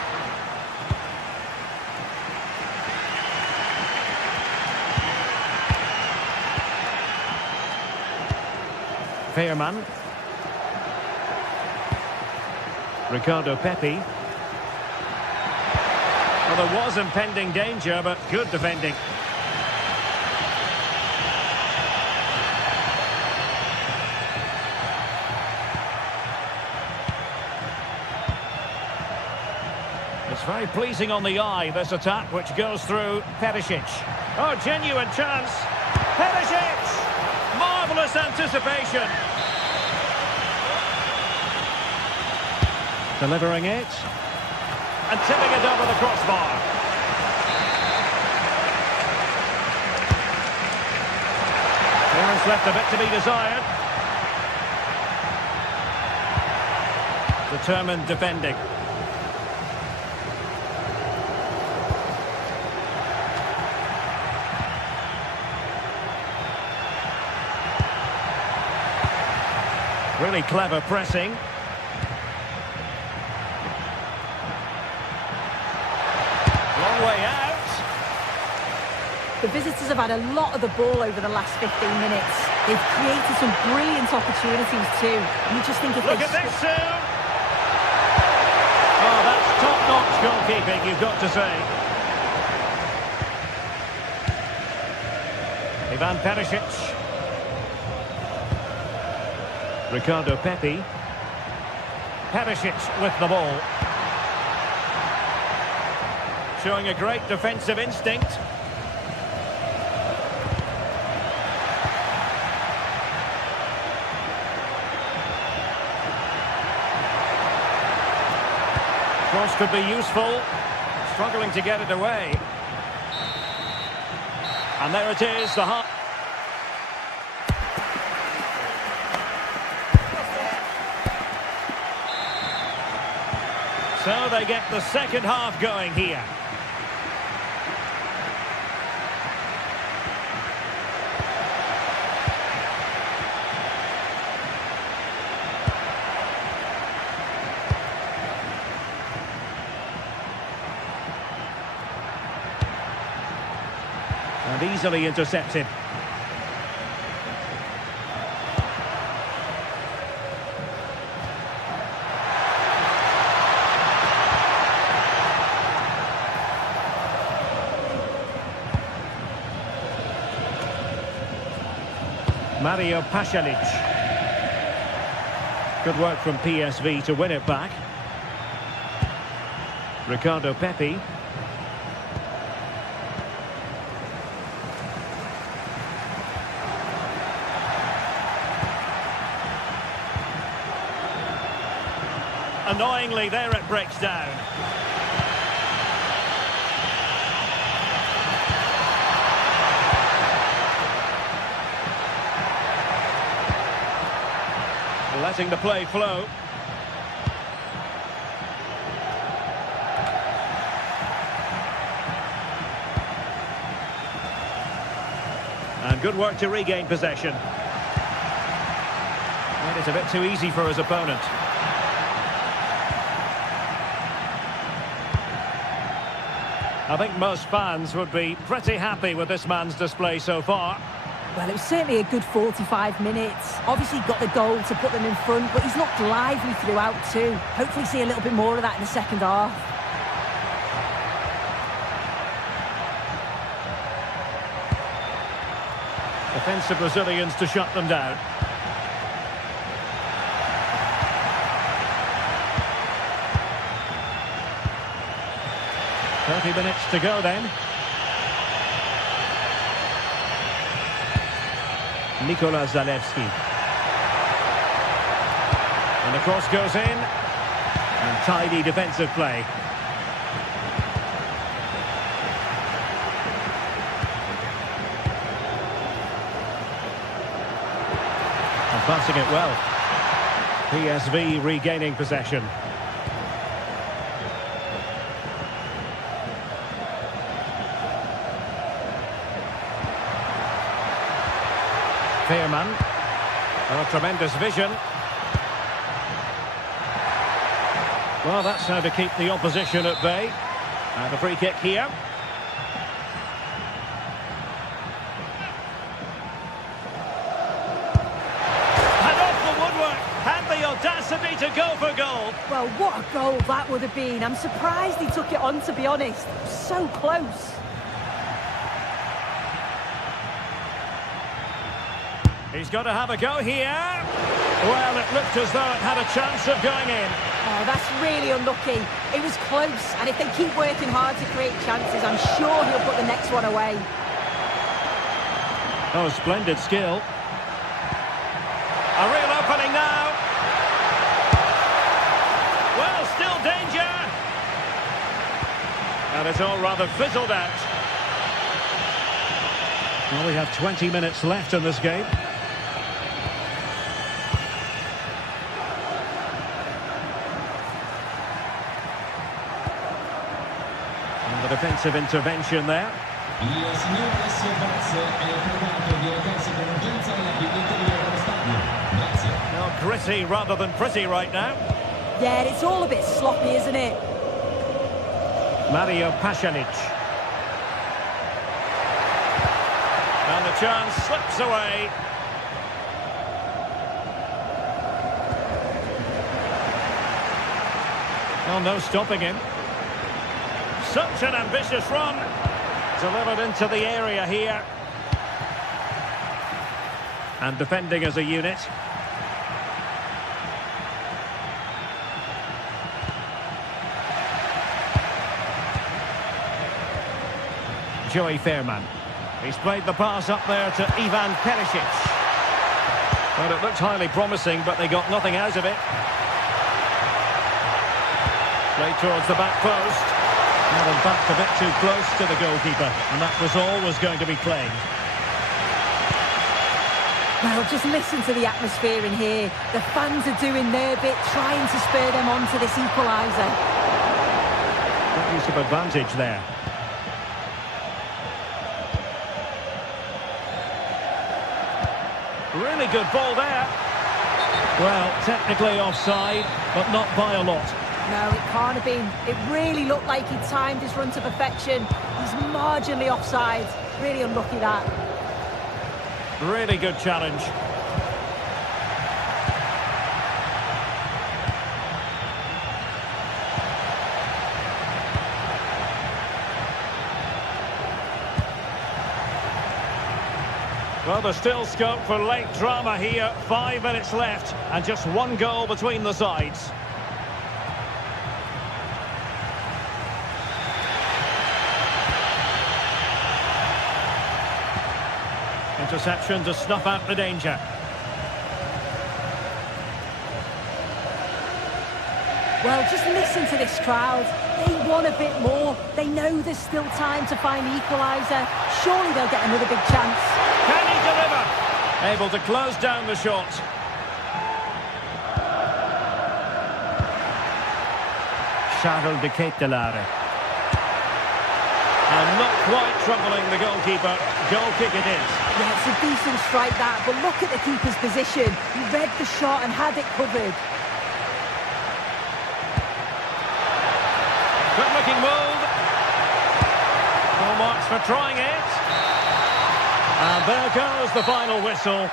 Fairman. Ricardo Pepi. Well, there was impending danger, but good defending. It's very pleasing on the eye, this attack, which goes through Perisic. Oh, genuine chance. Perisic! Marvellous anticipation. Delivering it. And tipping it over the crossbar. Clearance left a bit to be desired. Determined defending. Really clever pressing. The visitors have had a lot of the ball over the last 15 minutes. They've created some brilliant opportunities too. And you just think if Look at this, Sue! Oh, that's top-notch goalkeeping, you've got to say. Ivan Perisic. Ricardo Pepi. Perisic with the ball. Showing a great defensive instinct. Cross could be useful. Struggling to get it away. And there it is, the half. So they get the second half going here. And easily intercepted. Mario Pasalic. Good work from PSV to win it back. Ricardo Pepi. Annoyingly, there it breaks down. Letting the play flow. And good work to regain possession. Made it a bit too easy for his opponent. I think most fans would be pretty happy with this man's display so far. Well, it was certainly a good 45 minutes. Obviously got the goal to put them in front, but he's looked lively throughout too. Hopefully see a little bit more of that in the second half. Defensive Brazilians to shut them down. "30 minutes to go then. Nikola Zalewski. And the cross goes in. And tidy defensive play. And passing it well. PSV regaining possession. Veerman. Oh, tremendous vision. Well, that's how to keep the opposition at bay. And a free kick here. And off the woodwork. Had the audacity to go for goal. Well, what a goal that would have been. I'm surprised he took it on, to be honest. So close. He's got to have a go here. Well, it looked as though it had a chance of going in. Oh, that's really unlucky. It was close, and if they keep working hard to create chances, I'm sure he'll put the next one away. Oh, splendid skill. A real opening now. Well, still danger. And it's all rather fizzled out. Well, we have 20 minutes left in this game. And the defensive intervention there. Il signor GTSports è informato di recarsi con urgenza alla biglietteria dello stadio. Grazie. Well, gritty rather than pretty right now. Yeah, it's all a bit sloppy, isn't it? Mario Pasalic. the chance slips away. Well, no stopping him. Such an ambitious run. Delivered into the area here. And defending as a unit. Joey Fairman. He's played the pass up there to Ivan Perisic. Well, it looked highly promising, but they got nothing out of it. Play towards the back post. Well, in fact, a bit too close to the goalkeeper, and that was always going to be played. Well, just listen to the atmosphere in here. The fans are doing their bit, trying to spur them on to this equaliser. Good use of advantage there. Really good ball there. Well, technically offside, but not by a lot. No, it can't have been. It really looked like he timed his run to perfection. He's marginally offside. Really unlucky that. Really good challenge. Well, there's still scope for late drama here. 5 minutes left and just one goal between the sides. Interception to snuff out the danger. Well, just listen to this crowd. They want a bit more. They know there's still time to find the equaliser. Surely they'll get another big chance. Can he deliver? Able to close down the shot. Charles de Ketelaere. And not quite troubling the goalkeeper. Goal kick it is. Yeah, it's a decent strike that, but look at the keeper's position. He read the shot and had it covered. Good looking move. Full marks for trying it. And there goes the final whistle.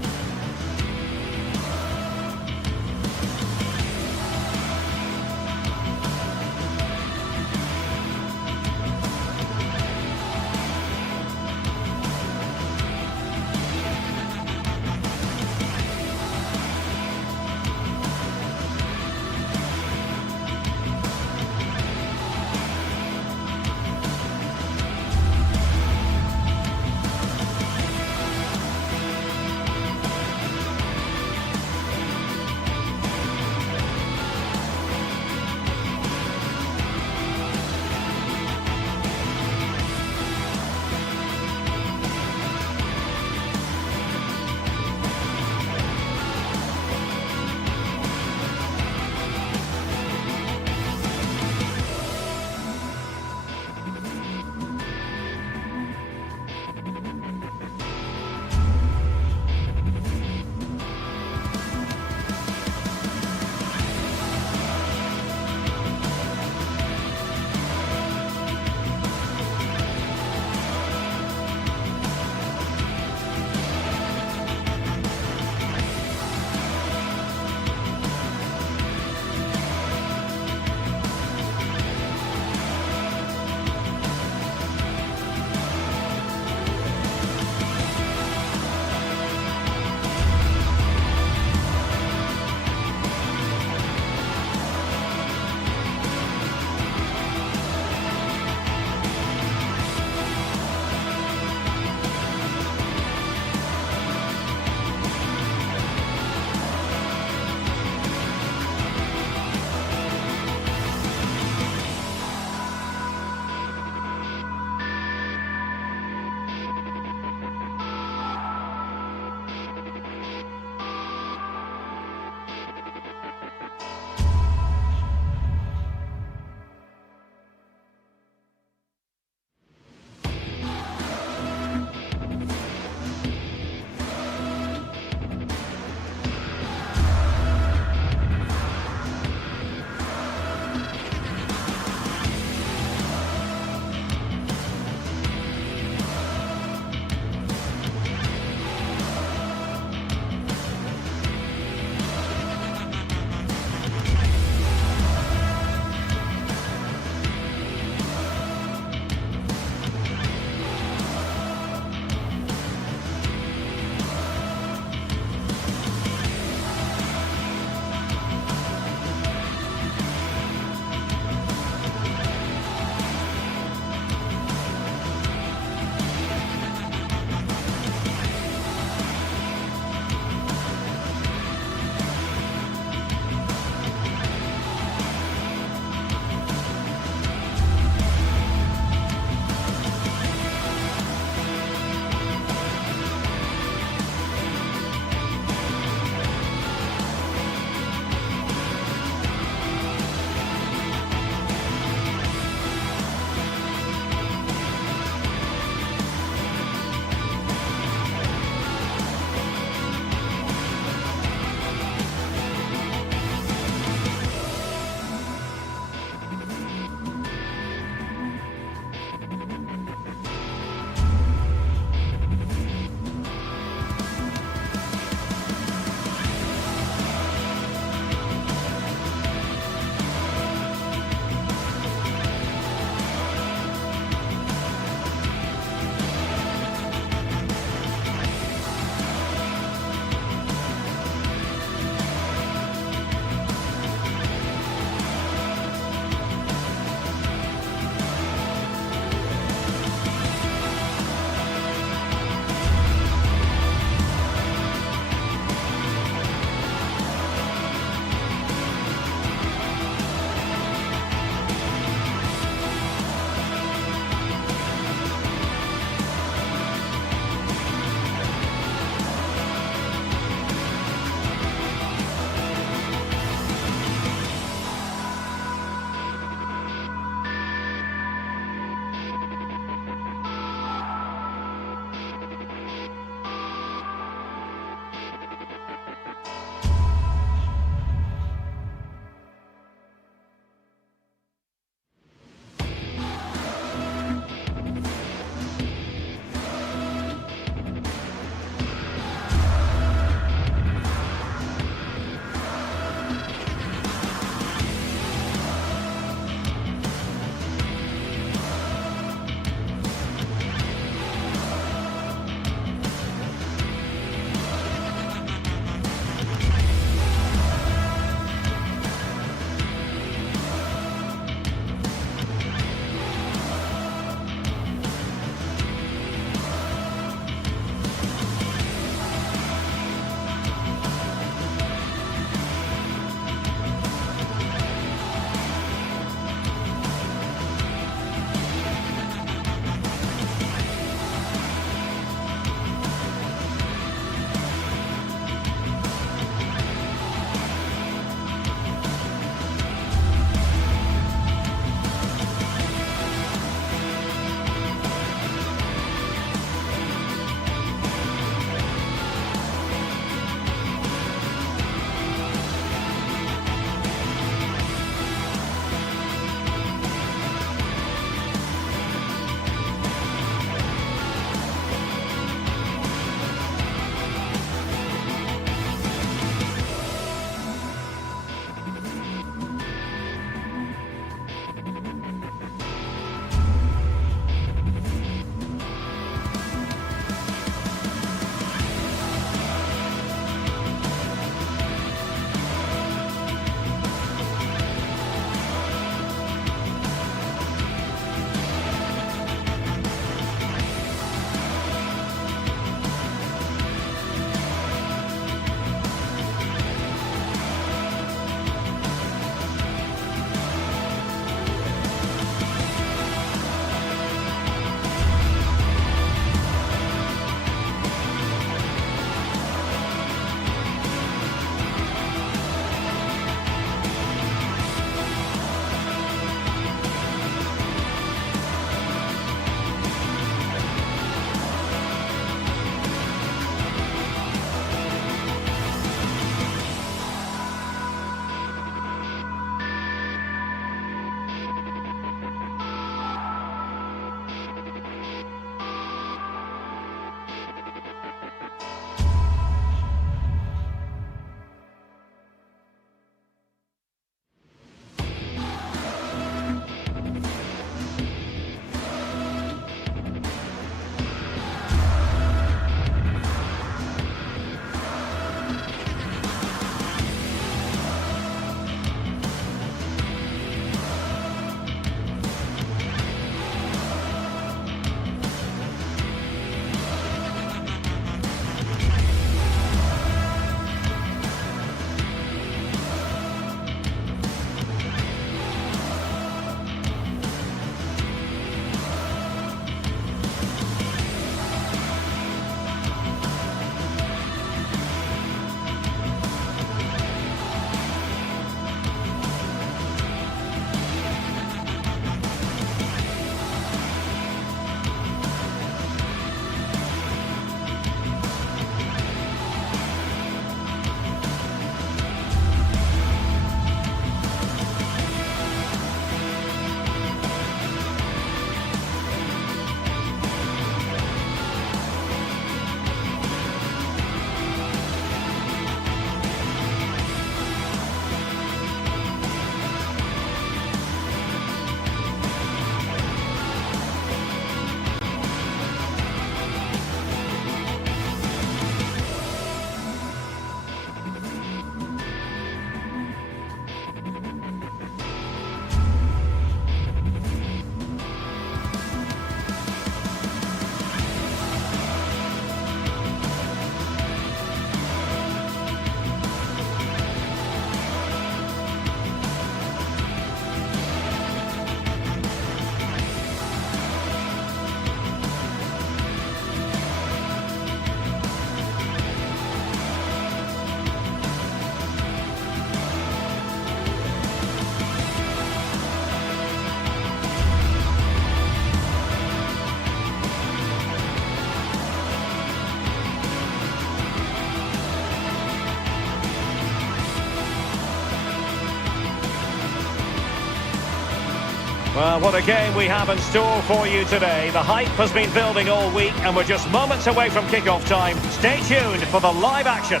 Well, what a game we have in store for you today. The hype has been building all week and we're just moments away from kick-off time. Stay tuned for the live action.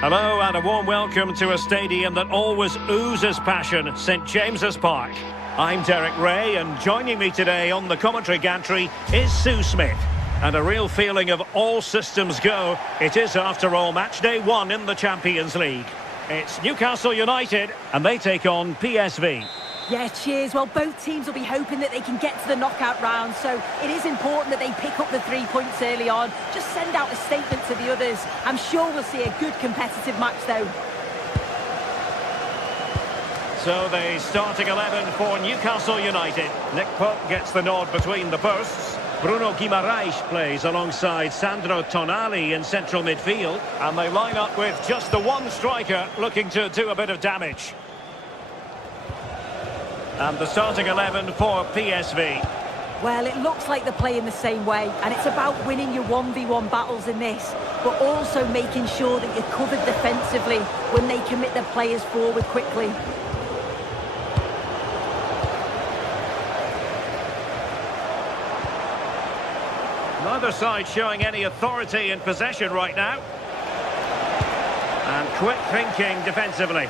Hello and a warm welcome to a stadium that always oozes passion, St James's Park. I'm Derek Ray and joining me today on the commentary gantry is Sue Smith. And a real feeling of all systems go. It is, after all, match day 1 in the Champions League. It's Newcastle United and they take on PSV. Yeah, cheers. Well, both teams will be hoping that they can get to the knockout round, so it is important that they pick up the 3 points early on. Just send out a statement to the others. I'm sure we'll see a good competitive match, though. So the starting 11 for Newcastle United. Nick Pope gets the nod between the posts. Bruno Guimaraes plays alongside Sandro Tonali in central midfield. And they line up with just the one striker looking to do a bit of damage. And the starting 11 for PSV. Well, it looks like they're playing the same way, and it's about winning your 1v1 battles in this, but also making sure that you're covered defensively when they commit their players forward quickly. Neither side showing any authority in possession right now. And quick thinking defensively.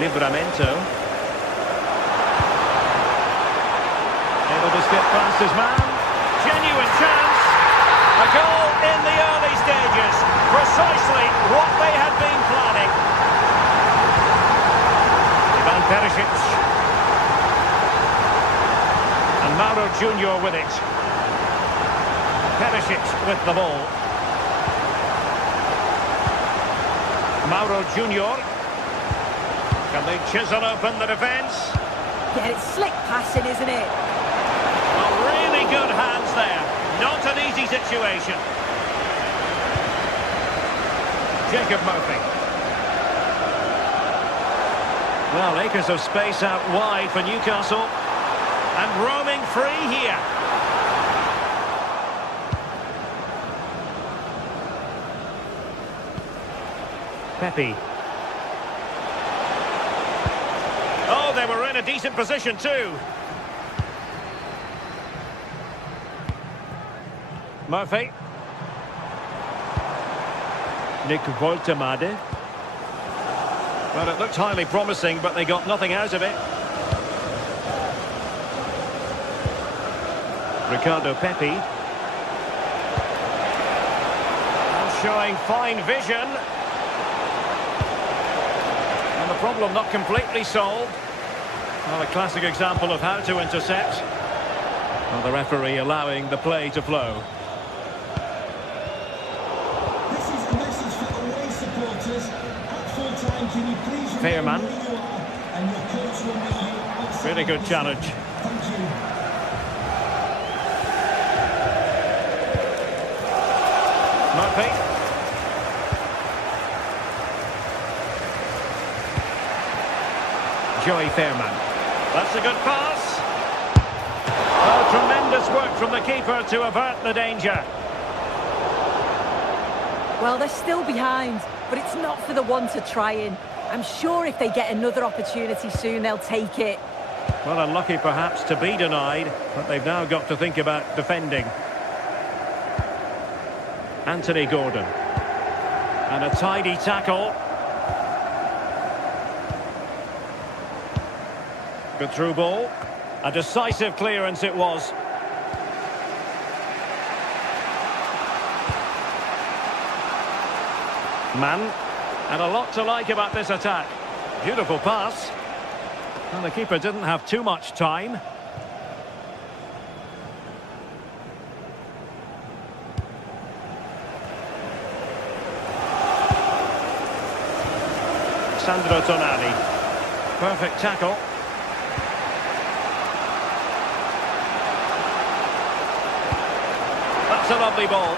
Livramento. Able to skip past his man. Genuine chance. A goal in the early stages. Precisely what they had been planning. Ivan Perisic. And Mauro Junior with it. Perisic with the ball. Mauro Junior. Can they chisel open the defence? Yeah, it's slick passing, isn't it? Oh, really good hands there. Not an easy situation. Jacob Murphy. Well, acres of space out wide for Newcastle. And roaming free here. Pepe. Oh, they were in a decent position too. Murphy. Nick Voltemade. Well, it looked highly promising, but they got nothing out of it. Ricardo Pepe. And showing fine vision. And the problem not completely solved. Well, a classic example of how to intercept. Well, the referee allowing the play to flow. This is a message for away supporters. At full time, can you please Fairman. remember who you are, and your coach will meet you outside. Really good challenge. Thank you. Murphy. Joey Fairman. That's a good pass. Oh, tremendous work from the keeper to avert the danger. Well, they're still behind, but it's not for the one to try in. I'm sure if they get another opportunity soon, they'll take it. Well, unlucky perhaps to be denied, but they've now got to think about defending. Anthony Gordon. And a tidy tackle. Good through ball. A decisive clearance it was. Man. And a lot to like about this attack. Beautiful pass. And the keeper didn't have too much time. Sandro Tonali. Perfect tackle. That's a lovely ball.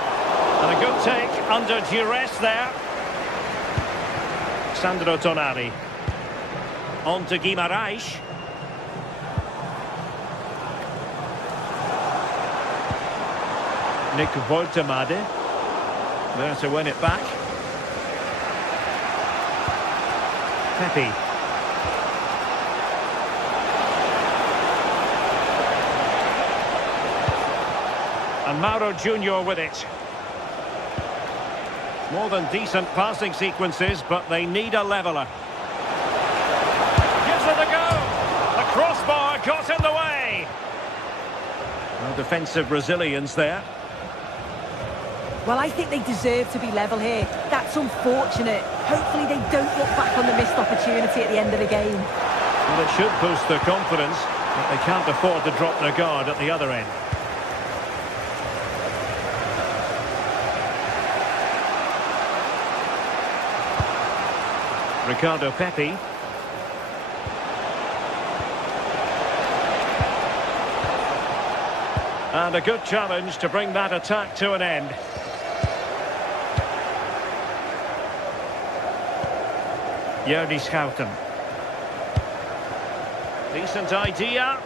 And a good take under duress there. Sandro Tonali. On to Guimaraes. Nick Voltemade. There to win it back. Pepe. And Mauro Junior with it. More than decent passing sequences, but they need a leveller. Gives it a go. The crossbar got in the way. Well, defensive resilience there. Well, I think they deserve to be level here. That's unfortunate. Hopefully they don't look back on the missed opportunity at the end of the game. Well, it should boost their confidence, but they can't afford to drop their guard at the other end. Ricardo Pepe. And a good challenge to bring that attack to an end. Jordi Schouten. Decent idea.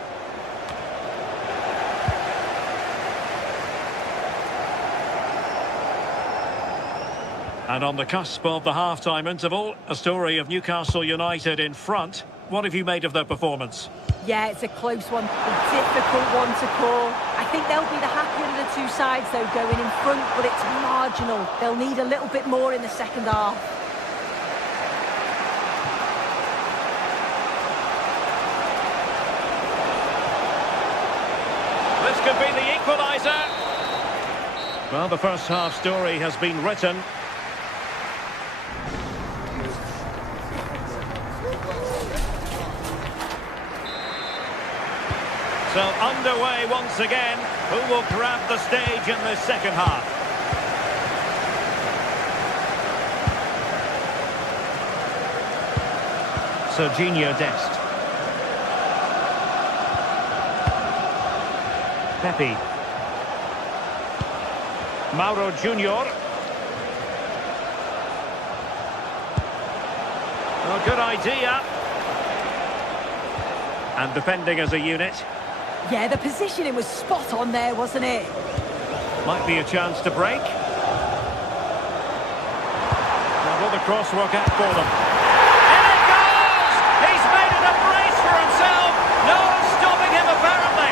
And on the cusp of the half-time interval, a story of Newcastle United in front. What have you made of their performance? Yeah, it's a close one, a difficult one to call. I think they'll be the happier of the two sides, though, going in front, but it's marginal. They'll need a little bit more in the second half. This could be the equaliser. Well, the first half story has been written. So underway once again. Who will grab the stage in this second half? Serginho Dest. Pepe. Mauro Junior. Well, good idea. And defending as a unit. Yeah, the positioning was spot on there, wasn't it? Might be a chance to break. Now will the cross work out for them? In it goes! He's made it a brace for himself. No stopping him apparently.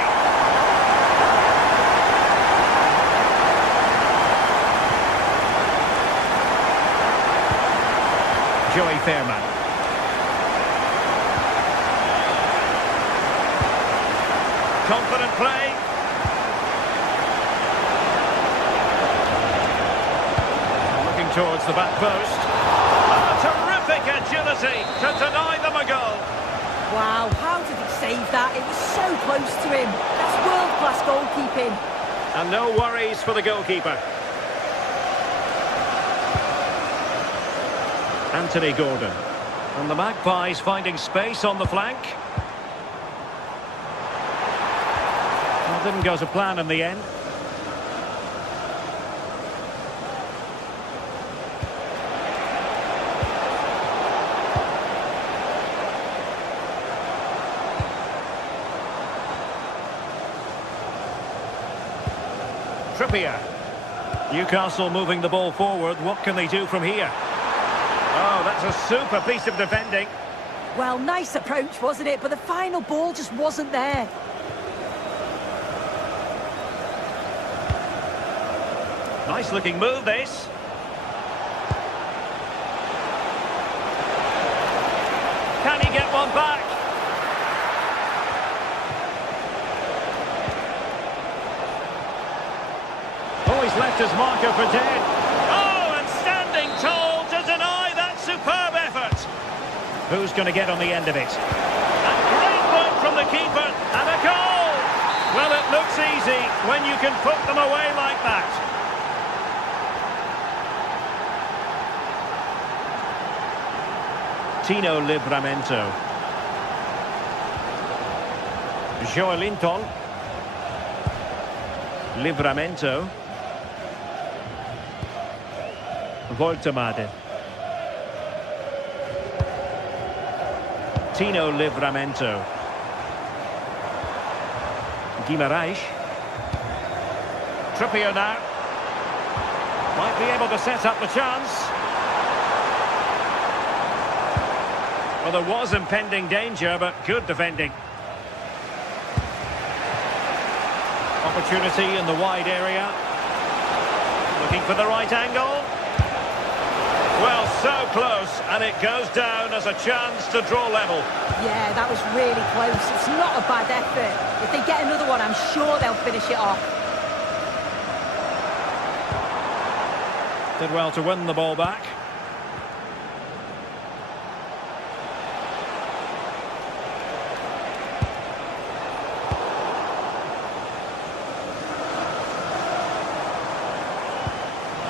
Joey Fairman. Confident play. Looking towards the back post. Oh, terrific agility to deny them a goal. Wow, how did he save that? It was so close to him. That's world-class goalkeeping. And no worries for the goalkeeper. Anthony Gordon. And the Magpies finding space on the flank. Didn't go to plan in the end. Trippier. Newcastle moving the ball forward. What can they do from here? Oh, that's a super piece of defending. Well, nice approach, wasn't it? But the final ball just wasn't there. Nice looking move, this. Can he get one back? Oh, he's left his marker for dead. Oh, and standing tall to deny that superb effort. Who's going to get on the end of it? And great work from the keeper, and a goal! Well, it looks easy when you can put them away like that. Tino Livramento. Joelinton. Livramento. Voltemade. Tino Livramento. Guimarães. Trippier now. Might be able to set up the chance. Well, there was impending danger, but good defending. Opportunity in the wide area. Looking for the right angle. Well, so close, and it goes down as a chance to draw level. Yeah, that was really close. It's not a bad effort. If they get another one, I'm sure they'll finish it off. Did well to win the ball back.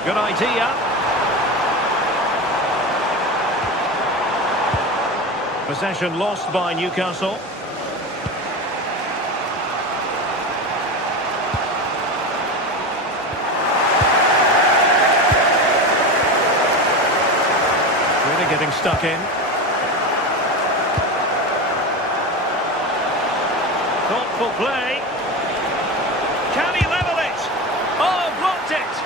Good idea. Possession lost by Newcastle. Really getting stuck in. Thoughtful play. Can he level it? Oh, blocked it.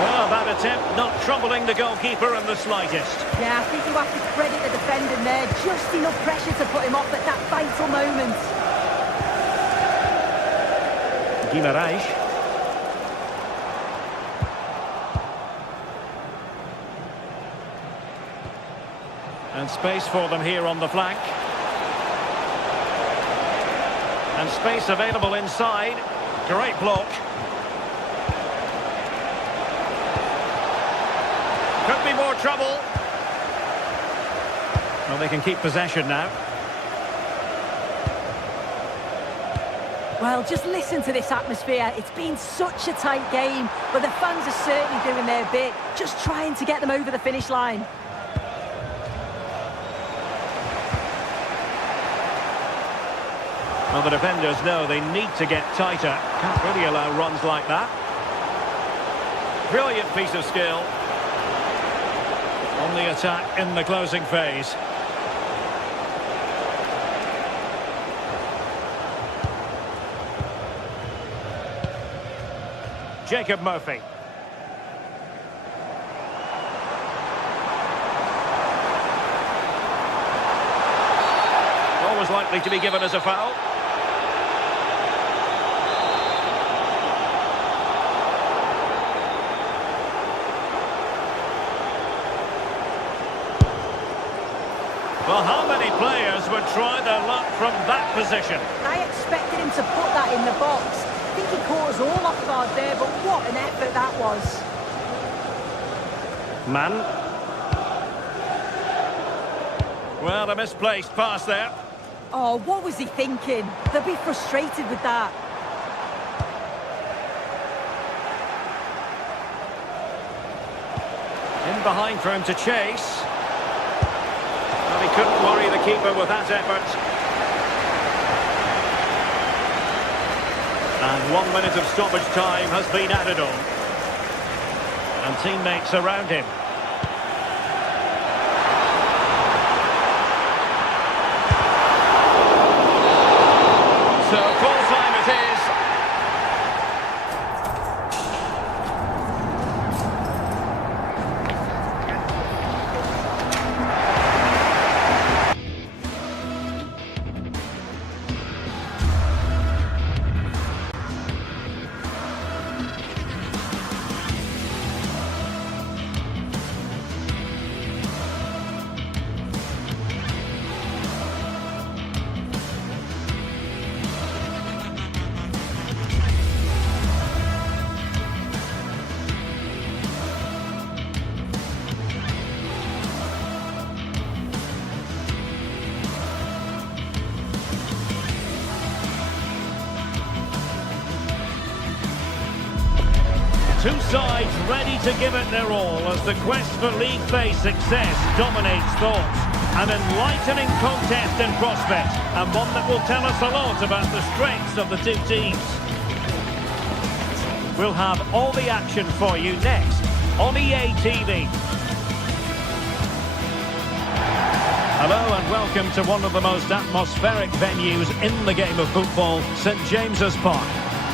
Well, that attempt not troubling the goalkeeper in the slightest. Yeah, I think you have to credit the defender there. Just enough pressure to put him off at that vital moment. Guimaraes. And space for them here on the flank. And space available inside. Great block. Could be more trouble. Well, they can keep possession now. Well, just listen to this atmosphere. It's been such a tight game, but the fans are certainly doing their bit, just trying to get them over the finish line. Well, the defenders know they need to get tighter. Can't really allow runs like that. Brilliant piece of skill. On the attack in the closing phase. Jacob Murphy. Always likely to be given as a foul. Well, how many players would try their luck from that position? I expected him to put that in the box. I think he caught us all off guard there, but what an effort that was. Man. Well, a misplaced pass there. Oh, what was he thinking? They'll be frustrated with that. In behind for him to chase. Well, he couldn't worry the keeper with that effort. And 1 minute of stoppage time has been added on. And teammates around him. So full time it is. Two sides ready to give it their all as the quest for league phase success dominates thoughts. An enlightening contest in prospect, and one that will tell us a lot about the strengths of the two teams. We'll have all the action for you next on EA TV. Hello and welcome to one of the most atmospheric venues in the game of football, St James's Park.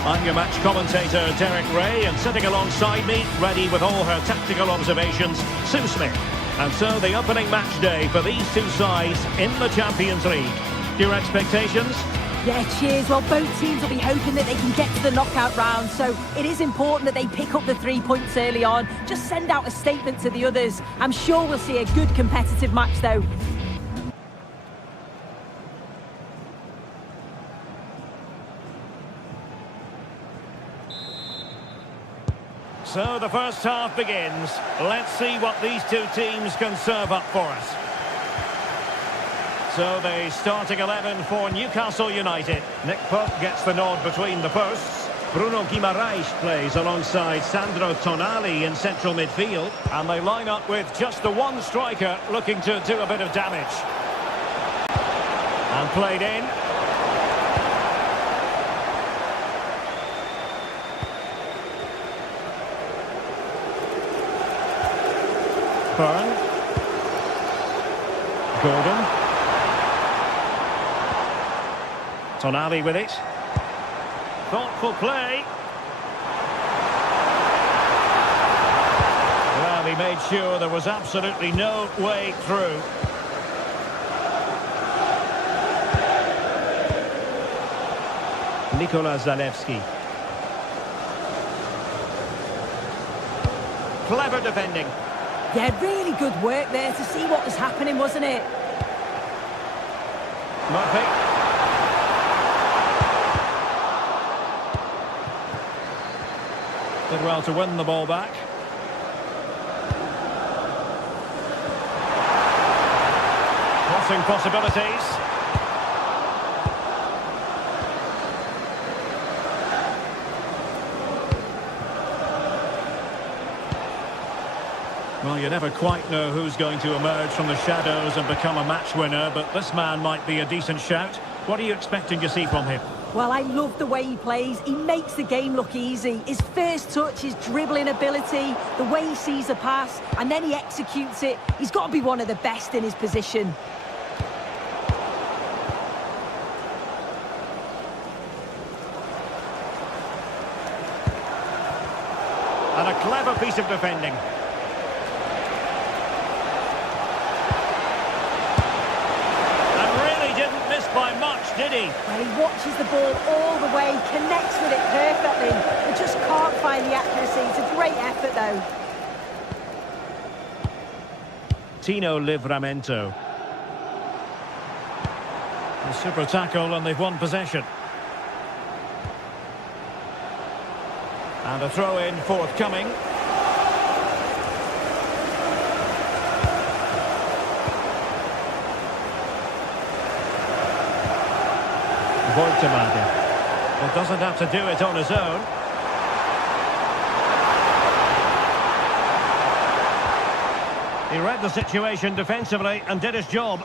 I'm your match commentator, Derek Ray, and sitting alongside me, ready with all her tactical observations, Sue Smith. And so the opening match day for these two sides in the Champions League. Your expectations? Yeah, cheers. Well, both teams will be hoping that they can get to the knockout round, so it is important that they pick up the 3 points early on. Just send out a statement to the others. I'm sure we'll see a good competitive match, though. So the first half begins. Let's see what these two teams can serve up for us. So the starting 11 for Newcastle United. Nick Pope gets the nod between the posts. Bruno Guimaraes plays alongside Sandro Tonali in central midfield. And they line up with just the one striker looking to do a bit of damage. And played in. Byrne. Gordon. Tonali with it. Thoughtful play. Well, he made sure there was absolutely no way through. Nikola Zalewski. Clever defending. Yeah, really good work there to see what was happening, wasn't it? Murphy. Did well to win the ball back. Crossing possibilities. Well, you never quite know who's going to emerge from the shadows and become a match winner, but this man might be a decent shout. What are you expecting to see from him? Well, I love the way he plays. He makes the game look easy. His first touch, his dribbling ability, the way he sees a pass, and then he executes it. He's got to be one of the best in his position. And a clever piece of defending. By much, did he? Well, he watches the ball all the way, connects with it perfectly, but just can't find the accuracy. It's a great effort, though. Tino Livramento. A super tackle, and they've won possession. And a throw-in forthcoming. Voigtemaker. Well, doesn't have to do it on his own. He read the situation defensively and did his job.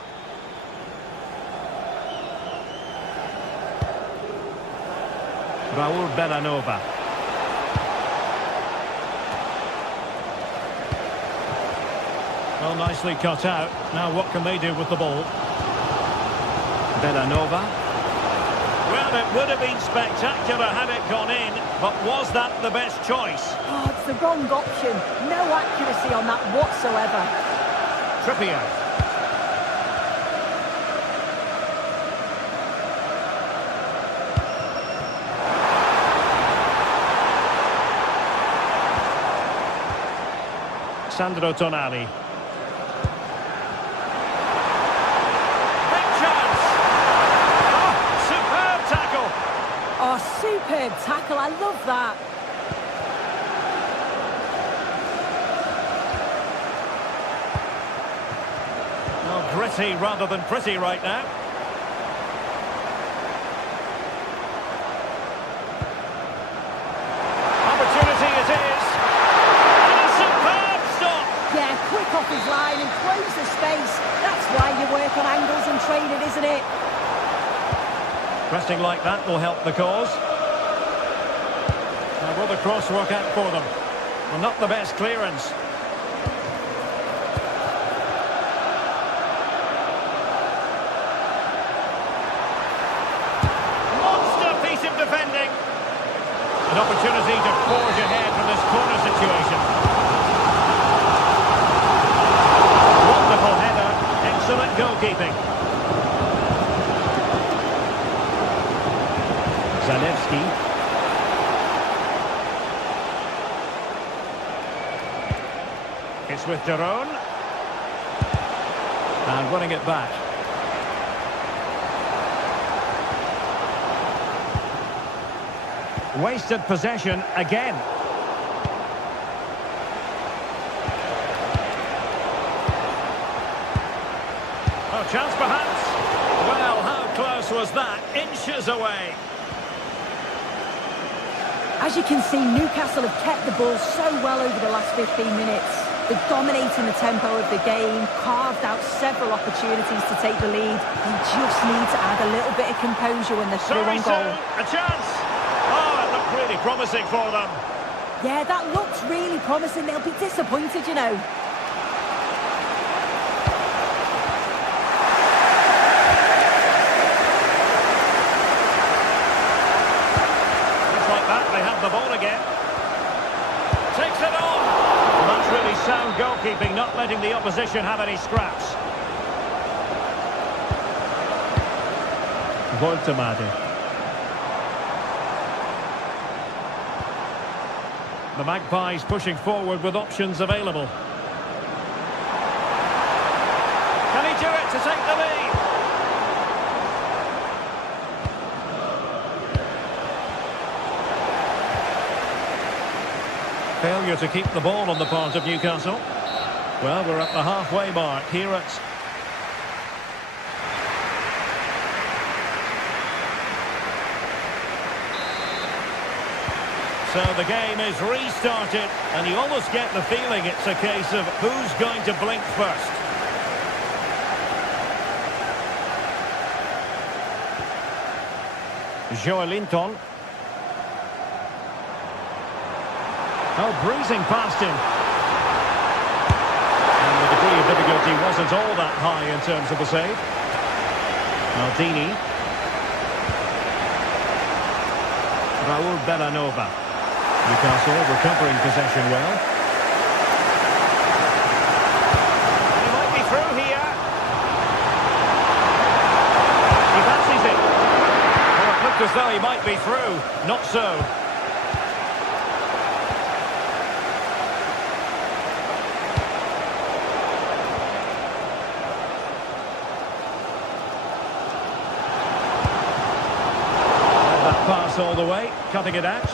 Raul Bellanova. Well, nicely cut out. Now what can they do with the ball? Bellanova. Well, it would have been spectacular had it gone in, but was that the best choice? Oh, it's the wrong option. No accuracy on that whatsoever. Trippier. Sandro Tonali. Oh, superb tackle. I love that. Oh, gritty rather than pretty right now. Opportunity it is. And a superb stop. Yeah, quick off his line and close the space. That's why you work on angles and training, isn't it? Pressing like that will help the cause. Now will the cross work out for them? Well, not the best clearance. Monster piece of defending. It's with Daron. And winning it back. Wasted possession again. Oh, chance perhaps. Well, how close was that? Inches away. As you can see, Newcastle have kept the ball so well over the last 15 minutes. They're dominating the tempo of the game, carved out several opportunities to take the lead. They just need to add a little bit of composure when they're through on goal. A chance! Oh, it looked really promising for them. Yeah, that looks really promising. They'll be disappointed, you know. They have the ball again. Takes it on. Well, that's really sound goalkeeping, not letting the opposition have any scraps. Voltemade. The Magpies pushing forward with options available. Can he do it to take the lead? Failure to keep the ball on the part of Newcastle. Well, we're at the halfway mark here at... So the game is restarted, and you almost get the feeling it's a case of who's going to blink first. Joelinton. Oh, breezing past him. And the degree of difficulty wasn't all that high in terms of the save. Maldini. Raul Bellanova. Newcastle recovering possession well. And he might be through here. He fancies it. Oh, it looked as though he might be through. Not so. Pass all the way, cutting it out.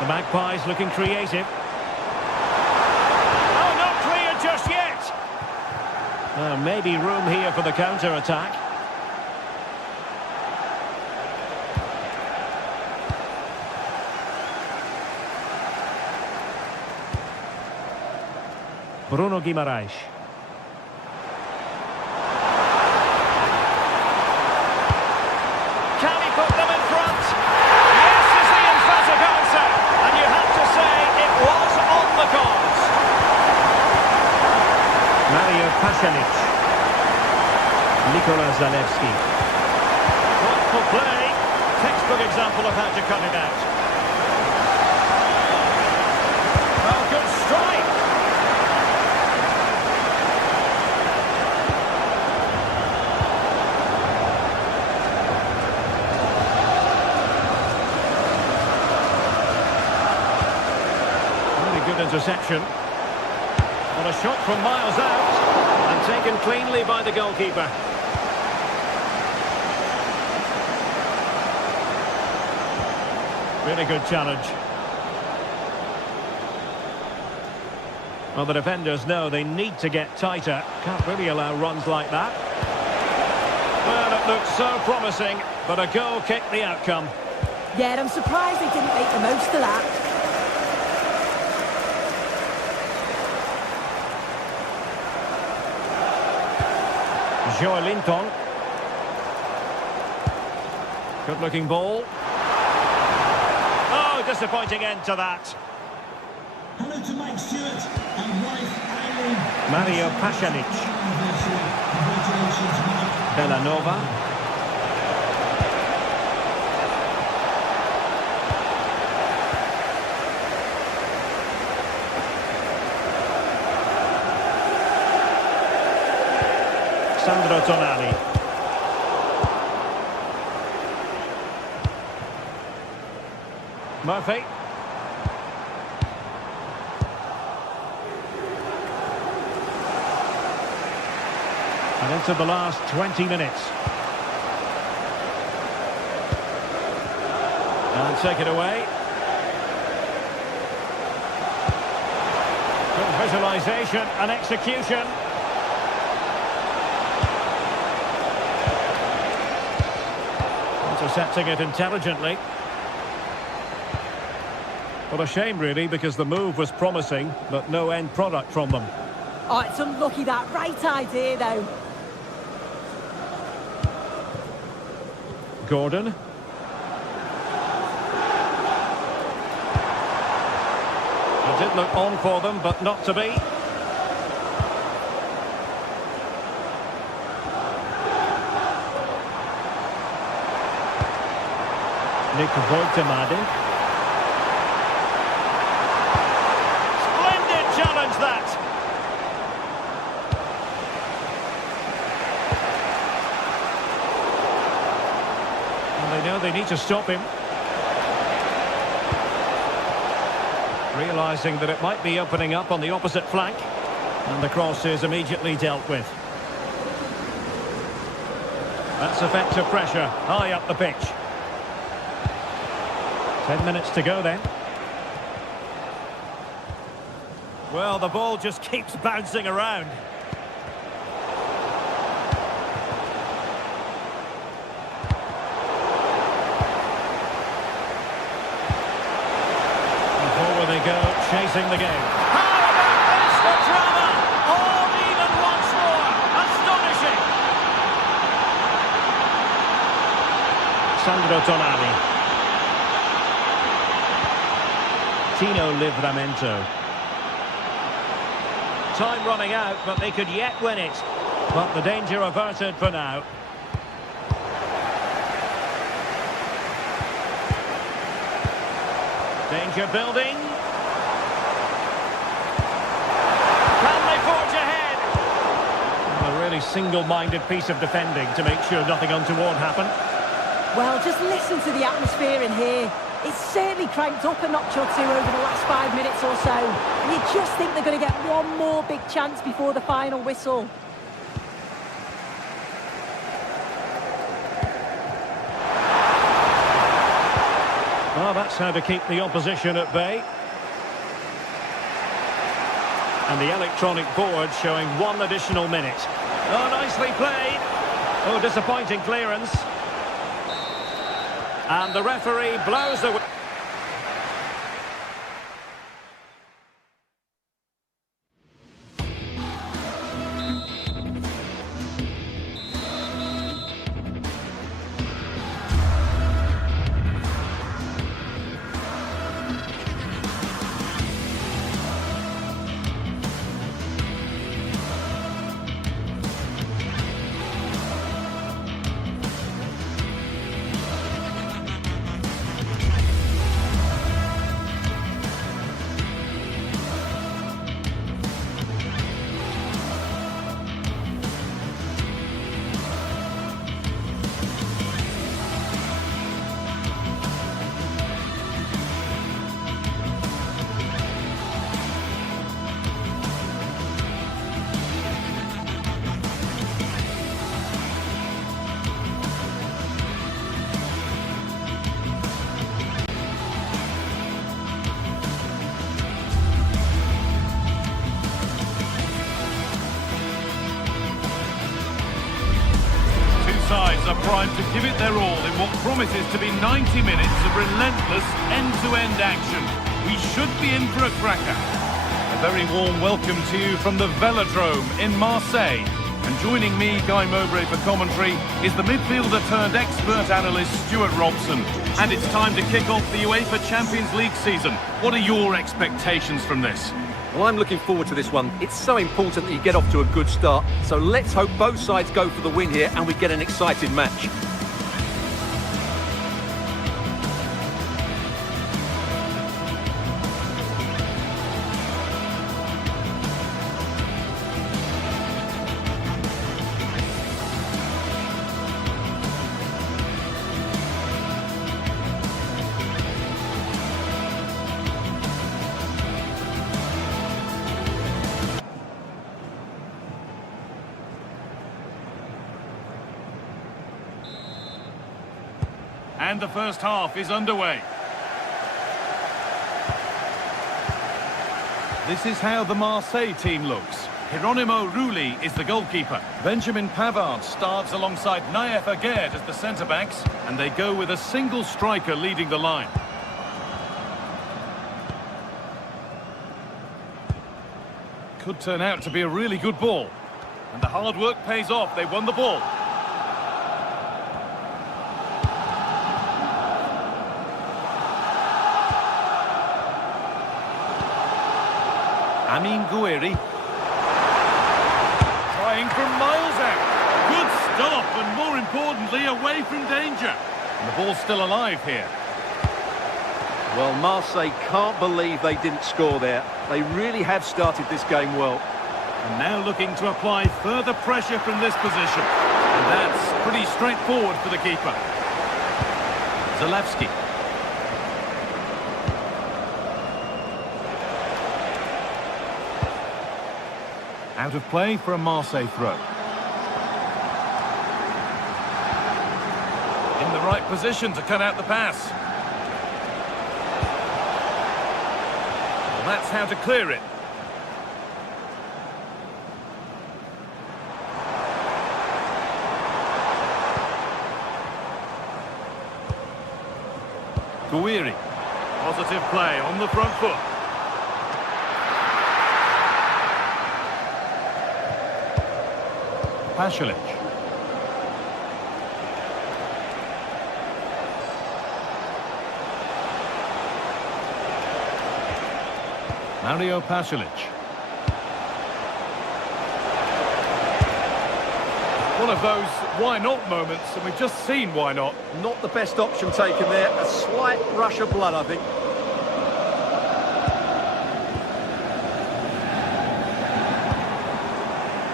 The Magpies looking creative. Oh, not clear just yet. Maybe room here for the counter-attack. Bruno Guimaraes. Nicolas Zalewski. Thoughtful play. Textbook example of how to cut it out. Oh, good strike. Really good interception. Well, a shot from miles out. And taken cleanly by the goalkeeper. Really good challenge. Well, the defenders know they need to get tighter. Can't really allow runs like that. Well, it looks so promising, but a goal kicked the outcome. Yeah, I'm surprised they didn't make the most of that. Joelinton. Good-looking ball. Oh, disappointing end to that. Hello to Mike Stewart and wife Eileen. Mario Pasjanic. Congratulations, Mike. Bellanova. Sandro Tonali. Murphy. And into the last 20 minutes. And take it away. Good visualisation and execution. Intercepting it intelligently. What a shame, really, because the move was promising, but no end product from them. Oh, it's unlucky that. Right idea, though. Gordon. It did look on for them, but not to be. Nick Voigtemade. Splendid challenge, that! And they know they need to stop him. Realising that it might be opening up on the opposite flank. And the cross is immediately dealt with. That's effective pressure, high up the pitch. 10 minutes to go then. Well, the ball just keeps bouncing around. And forward they go, chasing the game. How about this for drama? All even once more. Astonishing. Sandro Tonali. Tino Livramento. Time running out, but they could yet win it. But the danger averted for now. Danger building. Can they forge ahead? A really single-minded piece of defending to make sure nothing untoward happened. Well, just listen to the atmosphere in here. It's certainly cranked up a notch or two over the last 5 minutes or so. And you just think they're going to get one more big chance before the final whistle. Well, that's how to keep the opposition at bay. And the electronic board showing 1 additional minute. Oh, nicely played. Oh, disappointing clearance. And the referee blows the... Sides are primed to give it their all in what promises to be 90 minutes of relentless end-to-end action. We should be in for a cracker. A very warm welcome to you from the Velodrome in Marseille. And joining me, Guy Mowbray, for commentary is the midfielder-turned-expert analyst Stuart Robson. And it's time to kick off the UEFA Champions League season. What are your expectations from this? Well, I'm looking forward to this one. It's so important that you get off to a good start. So let's hope both sides go for the win here and we get an exciting match. And the first half is underway. This is how the Marseille team looks. Hieronymo Rulli is the goalkeeper. Benjamin Pavard starts alongside Naef Aguerd as the centre-backs, and they go with a single striker leading the line. Could turn out to be a really good ball. And the hard work pays off. They won the ball. Amin Gouiri. Trying from miles out. Good stop, and more importantly, away from danger. And the ball's still alive here. Well, Marseille can't believe they didn't score there. They really have started this game well. And now looking to apply further pressure from this position. And that's pretty straightforward for the keeper. Zalewski. Out of play for a Marseille throw. In the right position to cut out the pass. Well, that's how to clear it. Gouiri. Positive play on the front foot. Pasalic. Mario Pasalic. One of those why not moments, and we've just seen why not. Not the best option taken there. A slight rush of blood, I think.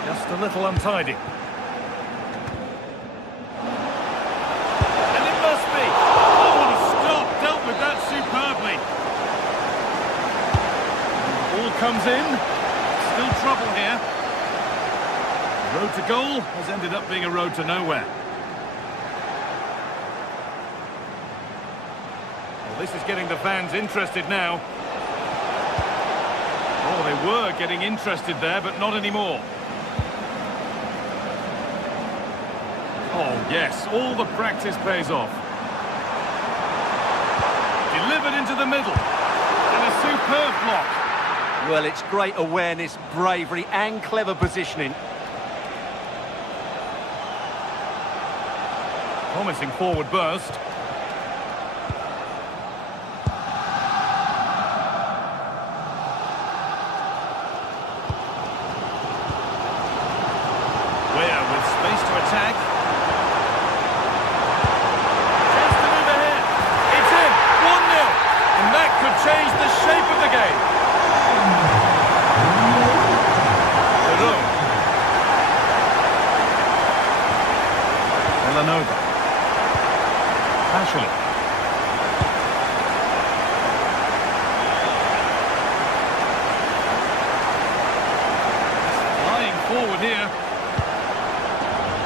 Just a little untidy. And it must be. Oh, what a stop. Dealt with that superbly. Ball comes in. Still trouble here. The road to goal has ended up being a road to nowhere. Well, this is getting the fans interested now. Oh, they were getting interested there, but not anymore. Oh, yes, all the practice pays off. Delivered into the middle. And a superb block. Well, it's great awareness, bravery and clever positioning. Promising forward burst. Weah with space to attack. Chance to move ahead. It's in. 1-0. And that could change the shape of the game. Villanova. Pasalic. Flying forward here.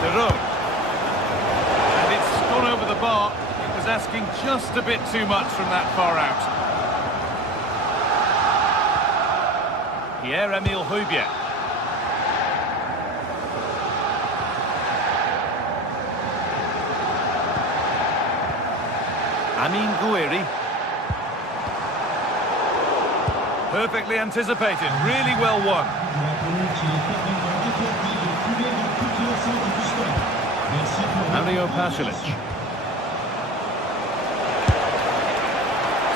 And it's gone over the bar. It was asking just a bit too much from that far out. Pierre-Emile Højbjerg. Amin Gouiri. Perfectly anticipated, really well won. Mario Pasalic.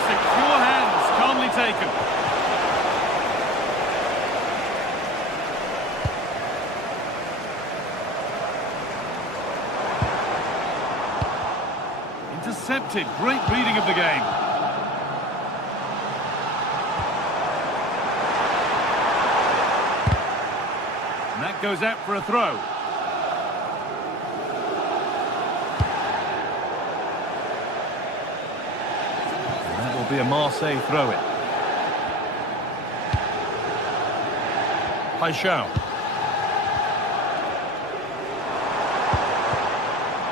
Secure hands, calmly taken. Intercepted, great reading of the game. And that goes out for a throw. And that will be a Marseille throw-in. Paixão.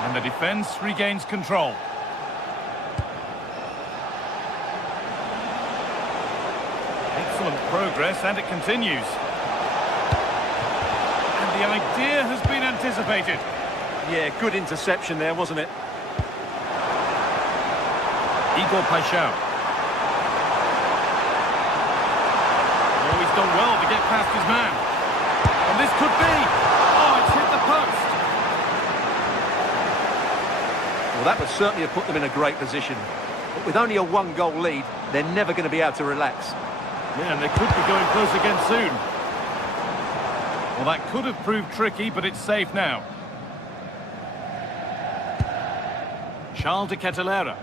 And the defence regains control. Excellent progress, and it continues. And the idea has been anticipated. Yeah, good interception there, wasn't it? Igor Paixão. Oh, he's done well to get past his man. And this could be... Oh, it's hit the post. Well, that would certainly have put them in a great position. But with only a one-goal lead, they're never going to be able to relax. Yeah, and they could be going close again soon. Well, that could have proved tricky, but it's safe now. Charles de Kettelera.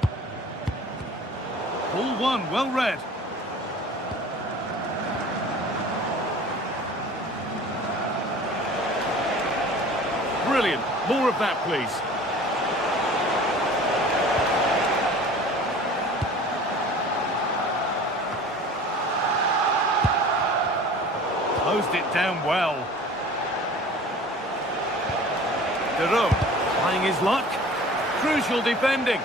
Ball one, well read. Brilliant. More of that, please. Closed it down well. Dero trying his luck. Crucial defending.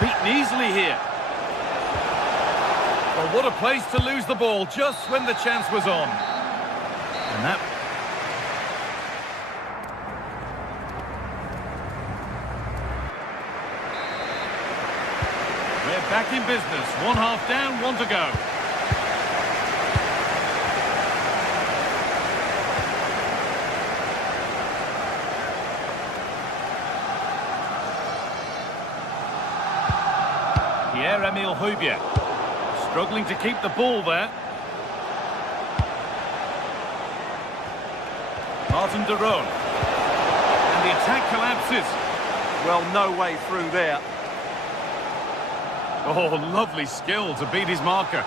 Beaten easily here. Well, what a place to lose the ball just when the chance was on. And that... We're back in business. One half down, one to go. Pierre-Emile Højbjerg. Struggling to keep the ball there. Martin de Roon. And the attack collapses. Well, no way through there. Oh, lovely skill to beat his marker.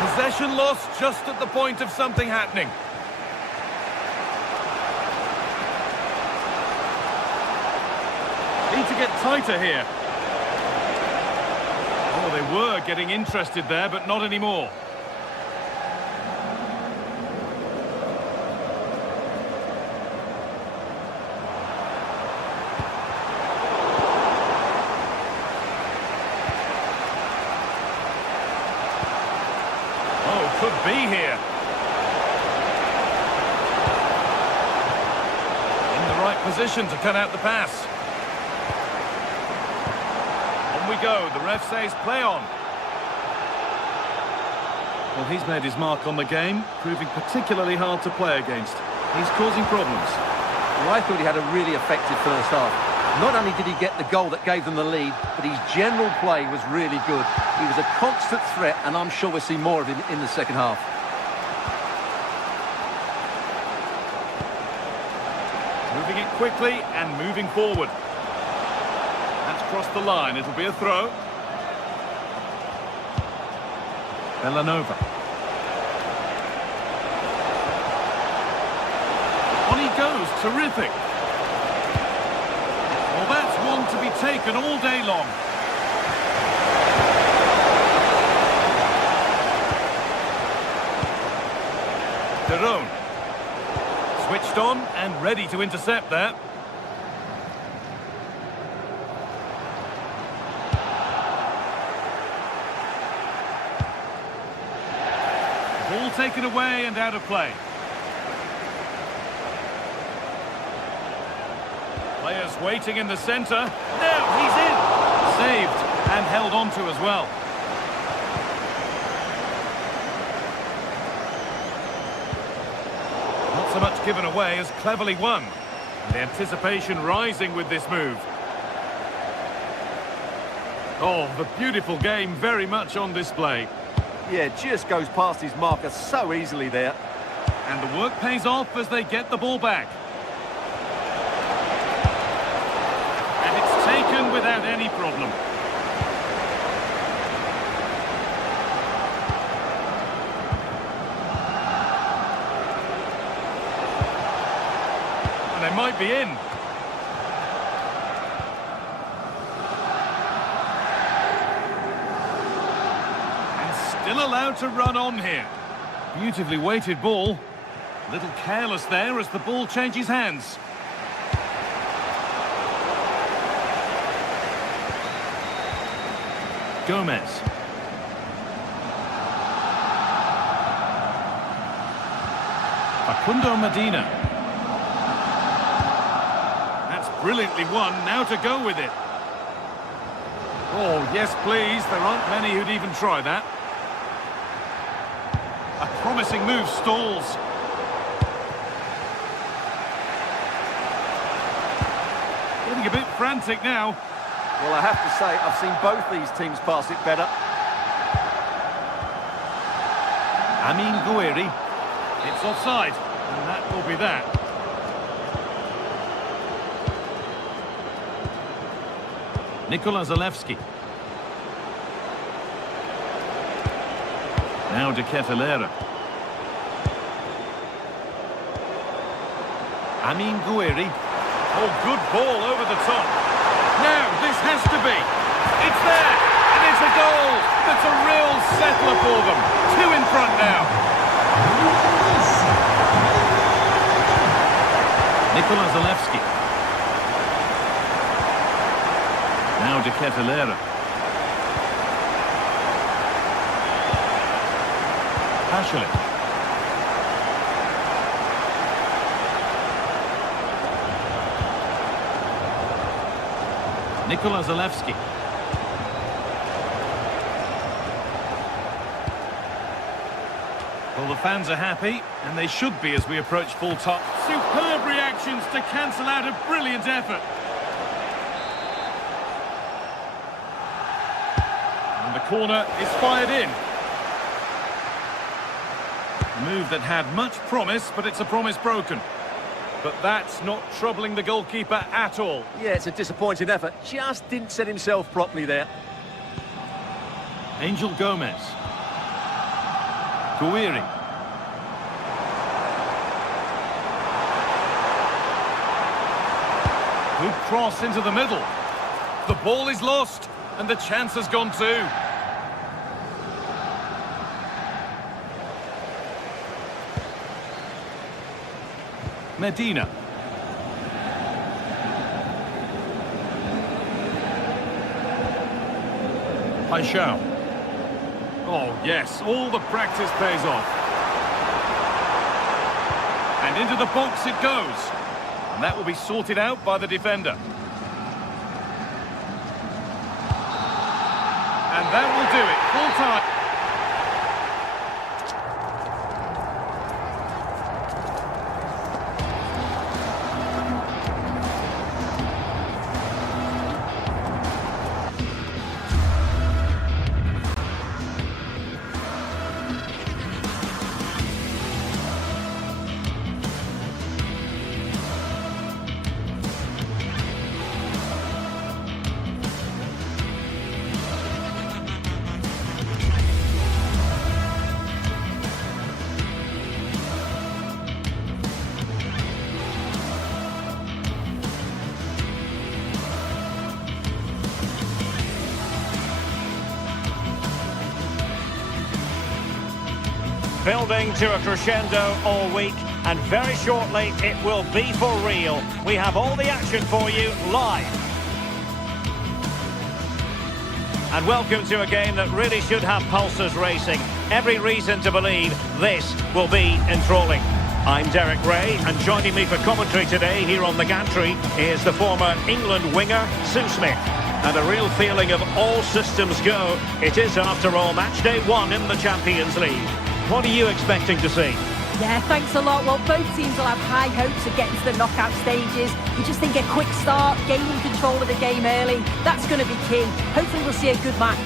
Possession lost just at the point of something happening. Need to get tighter here. Oh, they were getting interested there, but not anymore. Could be here. In the right position to cut out the pass. On we go. The ref says play on. Well, he's made his mark on the game, proving particularly hard to play against. He's causing problems. Well, I thought he had a really effective first half. Not only did he get the goal that gave them the lead, but his general play was really good. He was a constant threat, and I'm sure we'll see more of him in the second half. Moving it quickly and moving forward. That's crossed the line. It'll be a throw. Villanova. On he goes. Terrific. Well, that's one to be taken all day long. De Roon. Switched on and ready to intercept that. Ball taken away and out of play. Players waiting in the centre. Now he's in. Saved and held on to as well. Not so much given away as cleverly won. And the anticipation rising with this move. Oh, the beautiful game very much on display. Yeah, just goes past his marker so easily there. And the work pays off as they get the ball back. And it's taken without any problem. And they might be in. Still allowed to run on here. Beautifully weighted ball. A little careless there as the ball changes hands. Gomez. Facundo Medina. That's brilliantly won, now to go with it. Oh, yes please, there aren't many who'd even try that. A promising move stalls. Getting a bit frantic now. Well, I have to say, I've seen both these teams pass it better. Amin Gouiri. It's offside, and that will be that. Nikola Zalewski. Now De Ketelaere. Amin Gouiri. Oh, good ball over the top. Now, this has to be. It's there, and it's a goal. That's a real settler for them. 2 in front now. Nikola Zalewski. Now De Ketelaere. Pashelik. Nikola Zalewski. Well, the fans are happy, and they should be as we approach full time. Superb reactions to cancel out a brilliant effort. And the corner is fired in. A move that had much promise, but it's a promise broken. But that's not troubling the goalkeeper at all. Yeah, it's a disappointing effort. Just didn't set himself properly there. Angel Gomez. Gouiri. Good cross into the middle. The ball is lost, and the chance has gone too. Medina. Paixão. Oh, yes, all the practice pays off. And into the box it goes. And that will be sorted out by the defender. And that will do it, full time. Building to a crescendo all week, and very shortly it will be for real. We have all the action for you live. And welcome to a game that really should have pulses racing. Every reason to believe this will be enthralling. I'm Derek Ray, and joining me for commentary today here on the gantry is the former England winger, Sue Smith. And a real feeling of all systems go. It is, after all, match day 1 in the Champions League. What are you expecting to see? Yeah, thanks a lot. Well, both teams will have high hopes of getting to the knockout stages. We just think a quick start, gaining control of the game early, that's going to be key. Hopefully we'll see a good match.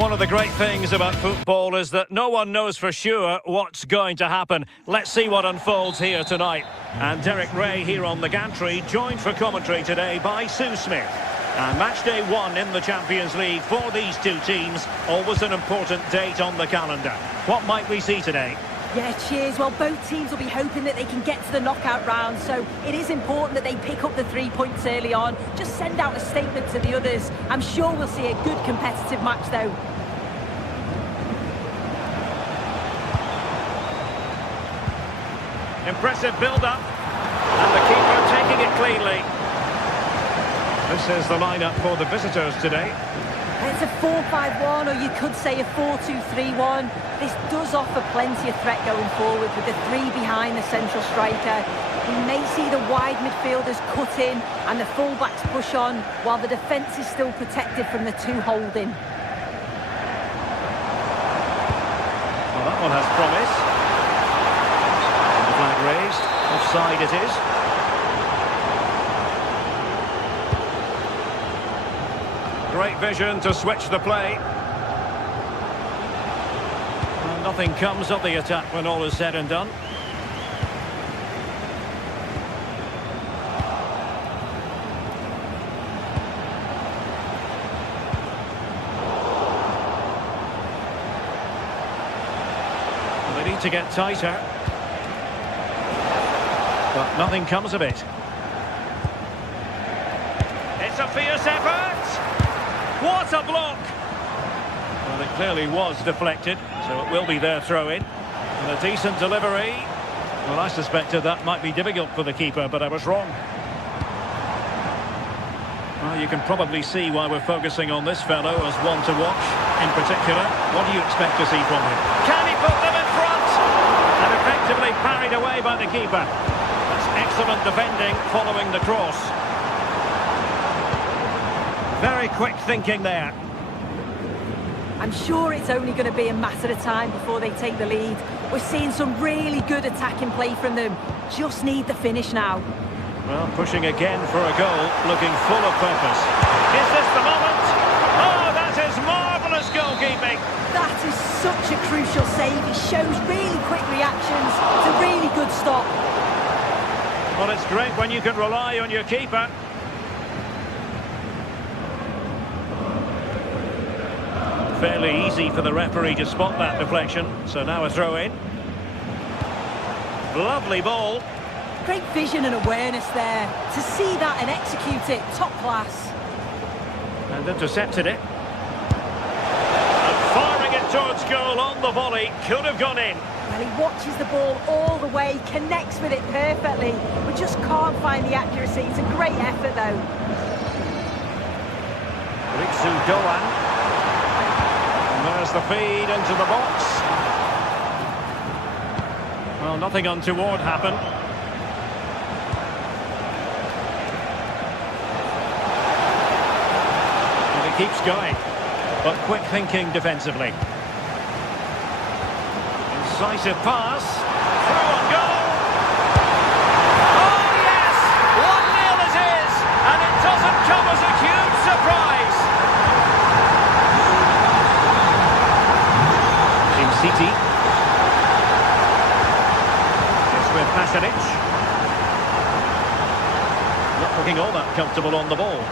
One of the great things about football is that no one knows for sure what's going to happen. Let's see what unfolds here tonight. And Derek Ray here on the gantry, joined for commentary today by Sue Smith. And match day 1 in the Champions League for these two teams. Always an important date on the calendar. What might we see today? Yeah, cheers. Well, both teams will be hoping that they can get to the knockout round, so it is important that they pick up the 3 points early on. Just send out a statement to the others. I'm sure we'll see a good competitive match, though. Impressive build-up. And the keeper taking it cleanly. This is the lineup for the visitors today. It's a 4-5-1, or you could say a 4-2-3-1. This does offer plenty of threat going forward with the 3 behind the central striker. We may see the wide midfielders cut in and the full-backs push on, while the defence is still protected from the 2 holding. Well, that one has promise. And the flag raised. Offside it is. Great vision to switch the play. Well, nothing comes of the attack when all is said and done. They need to get tighter. But nothing comes of it. It's a fierce effort! What a block! Well, it clearly was deflected, so it will be their throw-in. And a decent delivery. Well, I suspected that might be difficult for the keeper, but I was wrong. Well, you can probably see why we're focusing on this fellow as one to watch. In particular, what do you expect to see from him? Can he put them in front? And effectively parried away by the keeper. That's excellent defending following the cross. Very quick thinking there. I'm sure it's only going to be a matter of time before they take the lead. We're seeing some really good attacking play from them. Just need the finish now. Well, pushing again for a goal, looking full of purpose. Is this the moment? Oh, that is marvellous goalkeeping. That is such a crucial save. He shows really quick reactions. It's a really good stop. Well, it's great when you can rely on your keeper. Fairly easy for the referee to spot that deflection. So now a throw-in. Lovely ball. Great vision and awareness there. To see that and execute it, top class. And intercepted it. And firing it towards goal on the volley. Could have gone in. Well, he watches the ball all the way, connects with it perfectly. We just can't find the accuracy. It's a great effort, though. Riksu Doan. There's the feed into the box. Well, nothing untoward happened. And he keeps going, but quick thinking defensively. Incisive pass. Through on goal. Oh, yes! 1-0 it is! And it doesn't come as a huge surprise. City. It's with Pasalic. Not looking all that comfortable on the ball.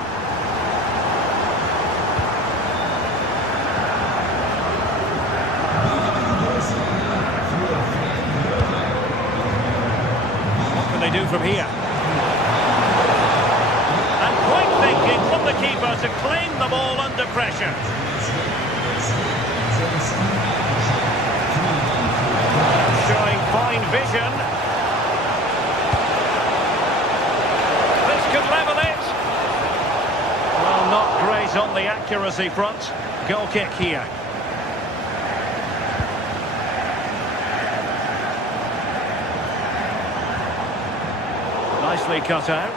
What can they do from here? And quick thinking from the keeper to claim the ball under pressure. Showing fine vision. This could level it. Well, not great on the accuracy front. Goal kick here. Nicely cut out.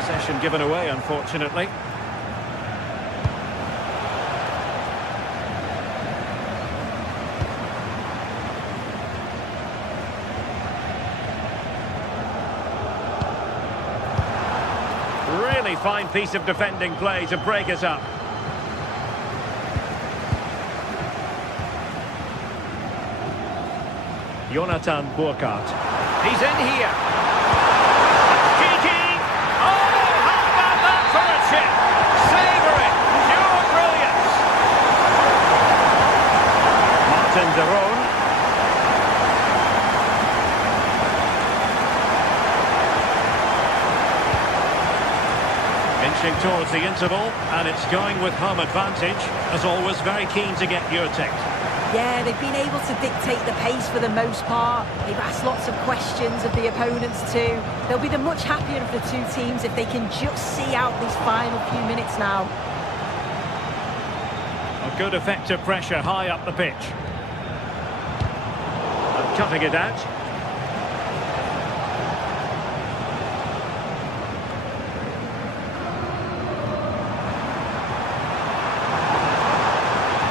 Possession given away, unfortunately. Really fine piece of defending play to break it up. Jonathan Burkhardt. He's in here. Kiki! Oh, how about that for a chip? Savour it! Pure brilliance! Martin de Roon. Inching towards the interval, and it's going with home advantage. As always, very keen to get your take. Yeah, they've been able to dictate the pace for the most part. They've asked lots of questions of the opponents too. They'll be the much happier of the two teams if they can just see out these final few minutes now. A good effective pressure high up the pitch. And cutting it out.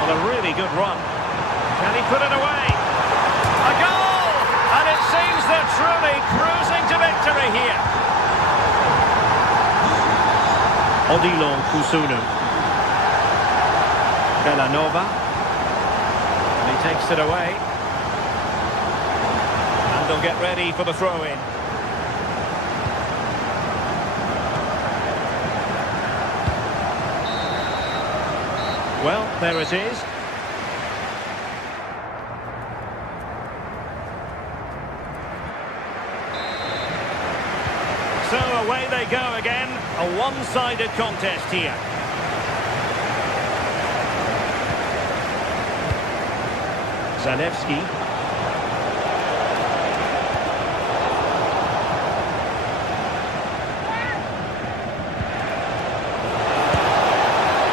Well, a really good run. Can he put it away? A goal! And it seems they're truly cruising to victory here. Odilo Kusunu. Bellanova. And he takes it away. And they'll get ready for the throw-in. Well, there it is. So away they go again. A one-sided contest here. Zalewski.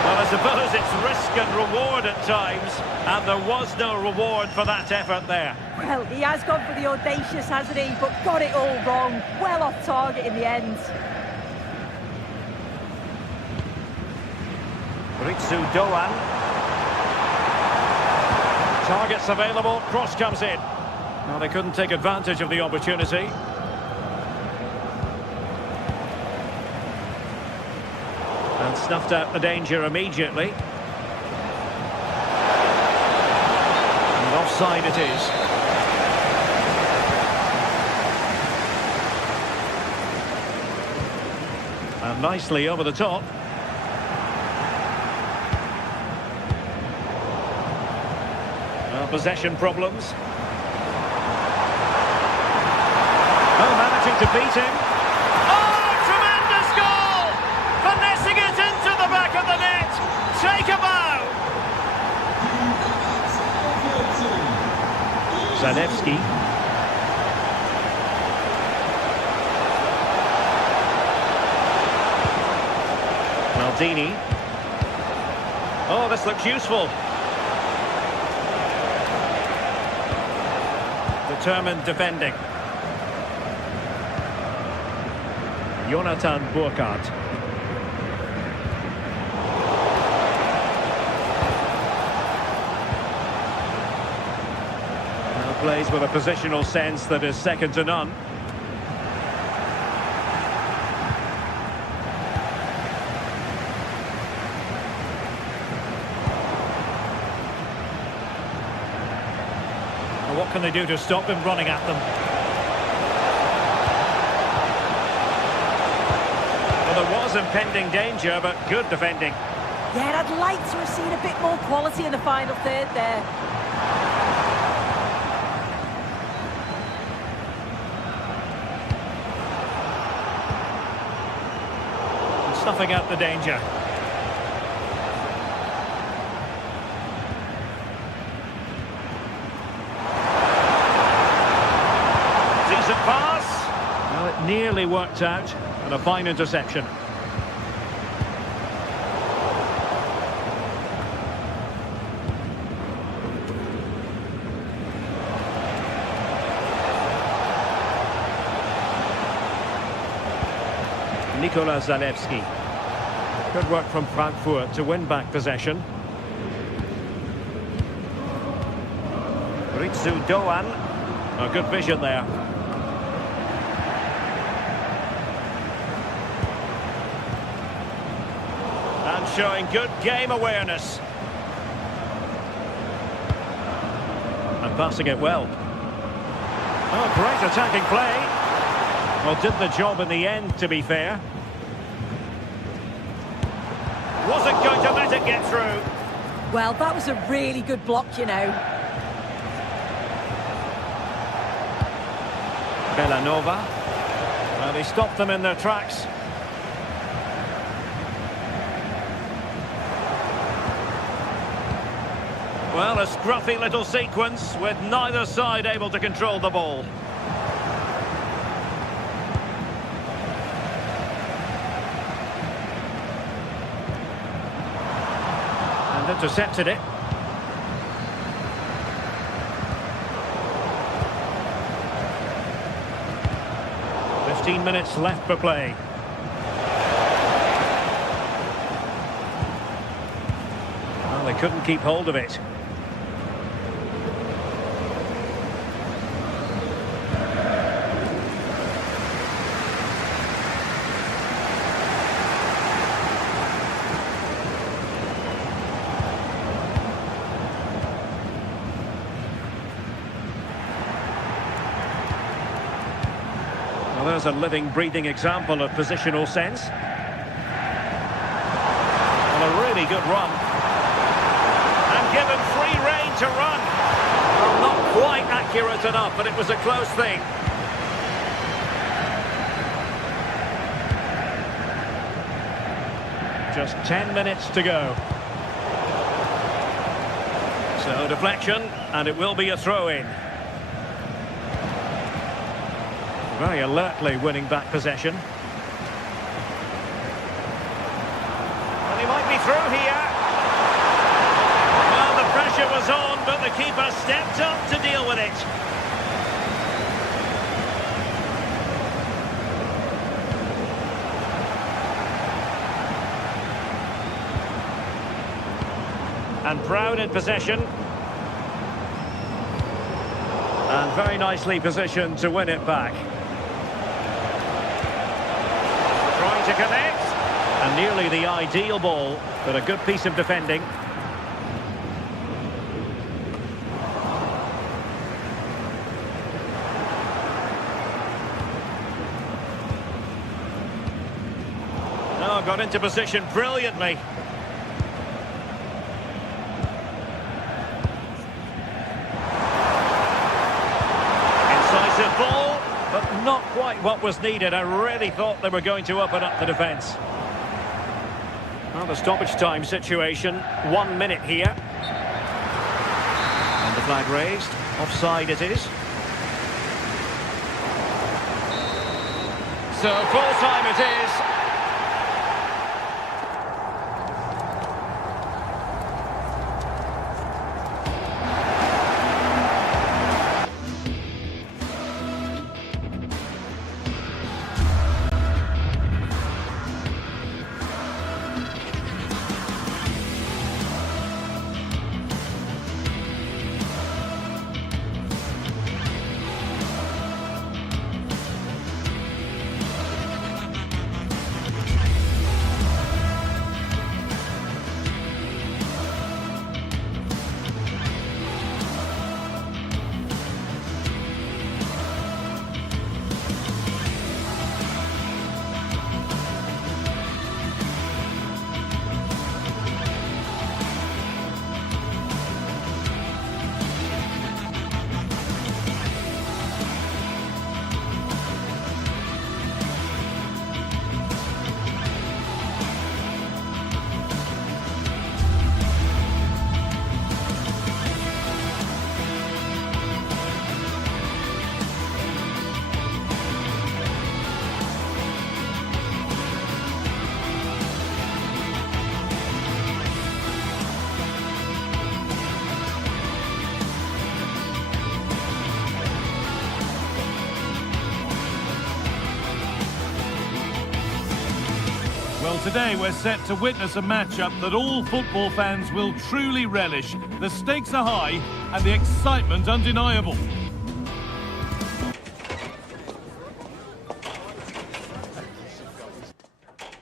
Well, I suppose it's risk and reward at times, and there was no reward for that effort there. Well, he has gone for the audacious, hasn't he? But got it all wrong. Well off target in the end. Ritsu Doan. Targets available, cross comes in. Well, they couldn't take advantage of the opportunity. And snuffed out the danger immediately. And offside it is. And nicely over the top. Well, possession problems. Oh, managing to beat him. Oh, tremendous goal! Finessing it into the back of the net. Take a bow. Zalewski. Maldini. Oh, this looks useful. Determined defending. Jonathan Burkhardt. Now plays with a positional sense that is second to none. What can they do to stop him running at them? Well, there was impending danger, but good defending. Yeah, I'd like to have seen a bit more quality in the final third there. Snuffing out the danger. Decent pass. Well, it nearly worked out, and a fine interception. Nikola Zalewski. Good work from Frankfurt to win back possession. Ritsu Doan. A good vision there. And showing good game awareness. And passing it well. Oh, great attacking play. Well, did the job in the end, to be fair. Wasn't going to let it get through. Well, that was a really good block, you know. Bellanova. Well, he stopped them in their tracks. Well, a scruffy little sequence with neither side able to control the ball. And intercepted it. Minutes left for play. Well, they couldn't keep hold of it. Well, there's a living, breathing example of positional sense. And a really good run. And given free rein to run. Well, not quite accurate enough, but it was a close thing. Just 10 minutes to go. So deflection, and it will be a throw-in. Very alertly winning back possession. And he might be through here. Well, the pressure was on, but the keeper stepped up to deal with it. And Brown in possession. And very nicely positioned to win it back. To connect, and nearly the ideal ball, but a good piece of defending. Oh, got into position brilliantly. Incisive ball. But not quite what was needed. I really thought they were going to open up the defence. Well, the stoppage time situation, 1 minute here. And the flag raised. Offside it is. So full time it is. Well, today we're set to witness a matchup that all football fans will truly relish. The stakes are high and the excitement undeniable.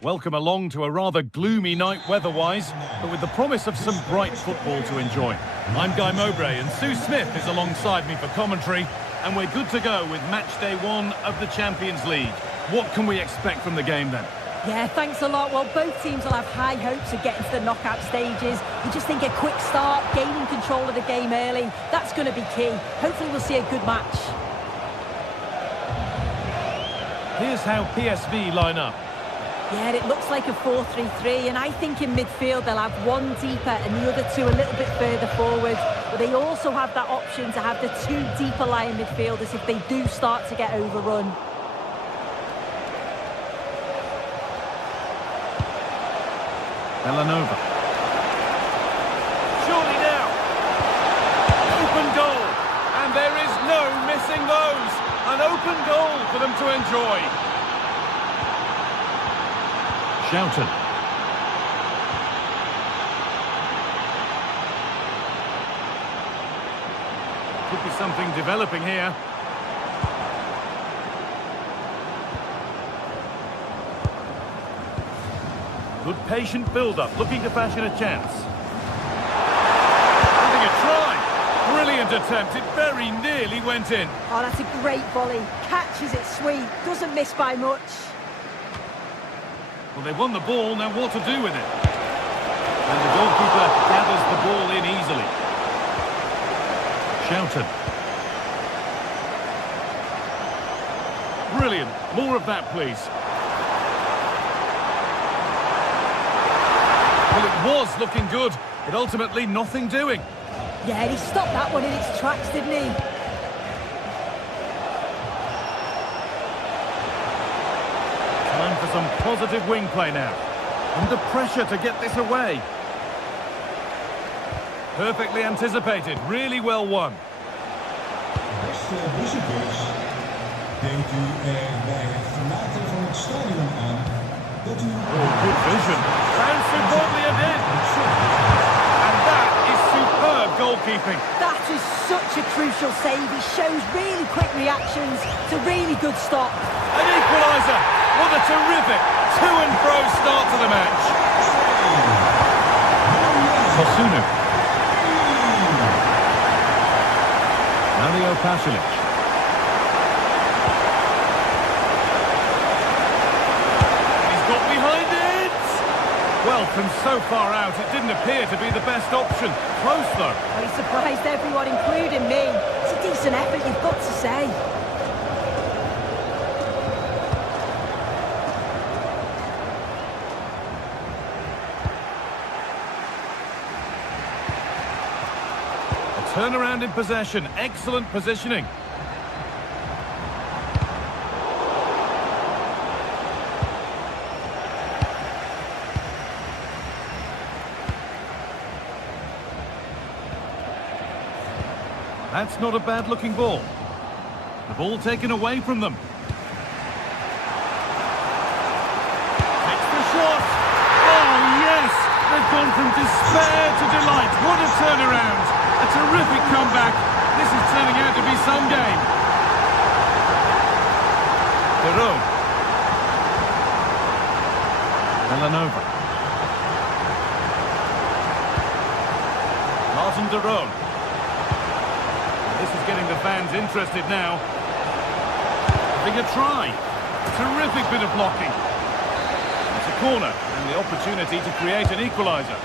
Welcome along to a rather gloomy night weather-wise, but with the promise of some bright football to enjoy. I'm Guy Mowbray and Sue Smith is alongside me for commentary. And we're good to go with match day 1 of the Champions League. What can we expect from the game then? Yeah, thanks a lot. Well, both teams will have high hopes of getting to the knockout stages. We just think a quick start, gaining control of the game early, that's going to be key. Hopefully we'll see a good match. Here's how PSV line up. Yeah, it looks like a 4-3-3, and I think in midfield they'll have one deeper and the other two a little bit further forward. But they also have that option to have the two deeper lying midfielders if they do start to get overrun. Villanova. Surely now. Open goal. And there is no missing those. An open goal for them to enjoy. Shouted. Could be something developing here. Good patient build-up, looking to fashion a chance. Having a try. Brilliant attempt, it very nearly went in. Oh, that's a great volley. Catches it sweet, doesn't miss by much. Well, they've won the ball, now what to do with it? And the goalkeeper gathers the ball in easily. Shouted. Brilliant. More of that, please. Well, it was looking good, but ultimately nothing doing. Yeah, he stopped that one in its tracks, didn't he? Time for some positive wing play now. Under pressure to get this away. Perfectly anticipated, really well won. Beste bezoekers, denkt u er bij het verlaten van het stadion aan dat u... Oh, good vision. Sounds superbly ahead. And that is superb goalkeeping. That is such a crucial save. He shows really quick reactions. It's a really good stop. An equaliser. What a terrific to and fro start to the match. Kosunu. Mario Pasalic. He's got behind it. Well, from so far out, it didn't appear to be the best option. Close, though. Well, he surprised everyone, including me. It's a decent effort, you've got to say. Turnaround in possession, excellent positioning. That's not a bad looking ball. The ball taken away from them. Takes the shot. Oh yes, they've gone from despair to delight. What a turnaround. A terrific comeback. This is turning out to be some game. Derot. Villanova. Martin Derot. This is getting the fans interested now. Having a try. Terrific bit of blocking. It's a corner and the opportunity to create an equaliser.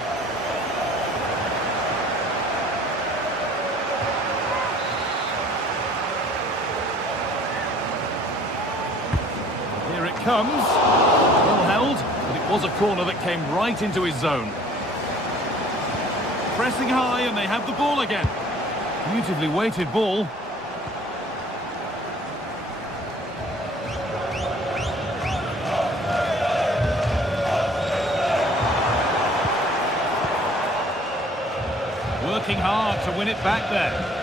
Here it comes. Well held, but it was a corner that came right into his zone. Pressing high and they have the ball again. Beautifully weighted ball. Working hard to win it back there.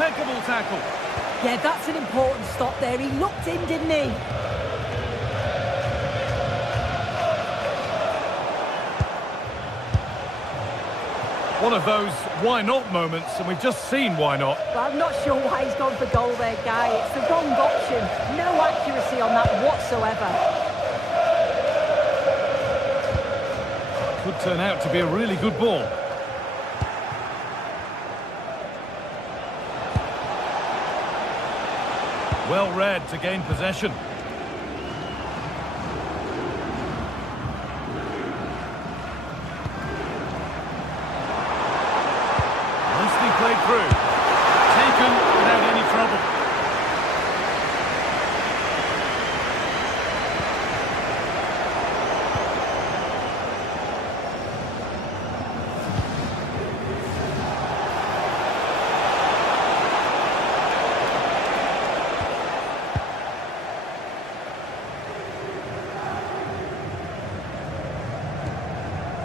Impeccable tackle. Yeah, that's an important stop there. He looked in, didn't he? One of those why not moments, and we've just seen why not. Well, I'm not sure why he's gone for goal there, Guy. It's the wrong option. No accuracy on that whatsoever. could turn out to be a really good ball. Well read to gain possession. Nicely played through. Taken without any trouble.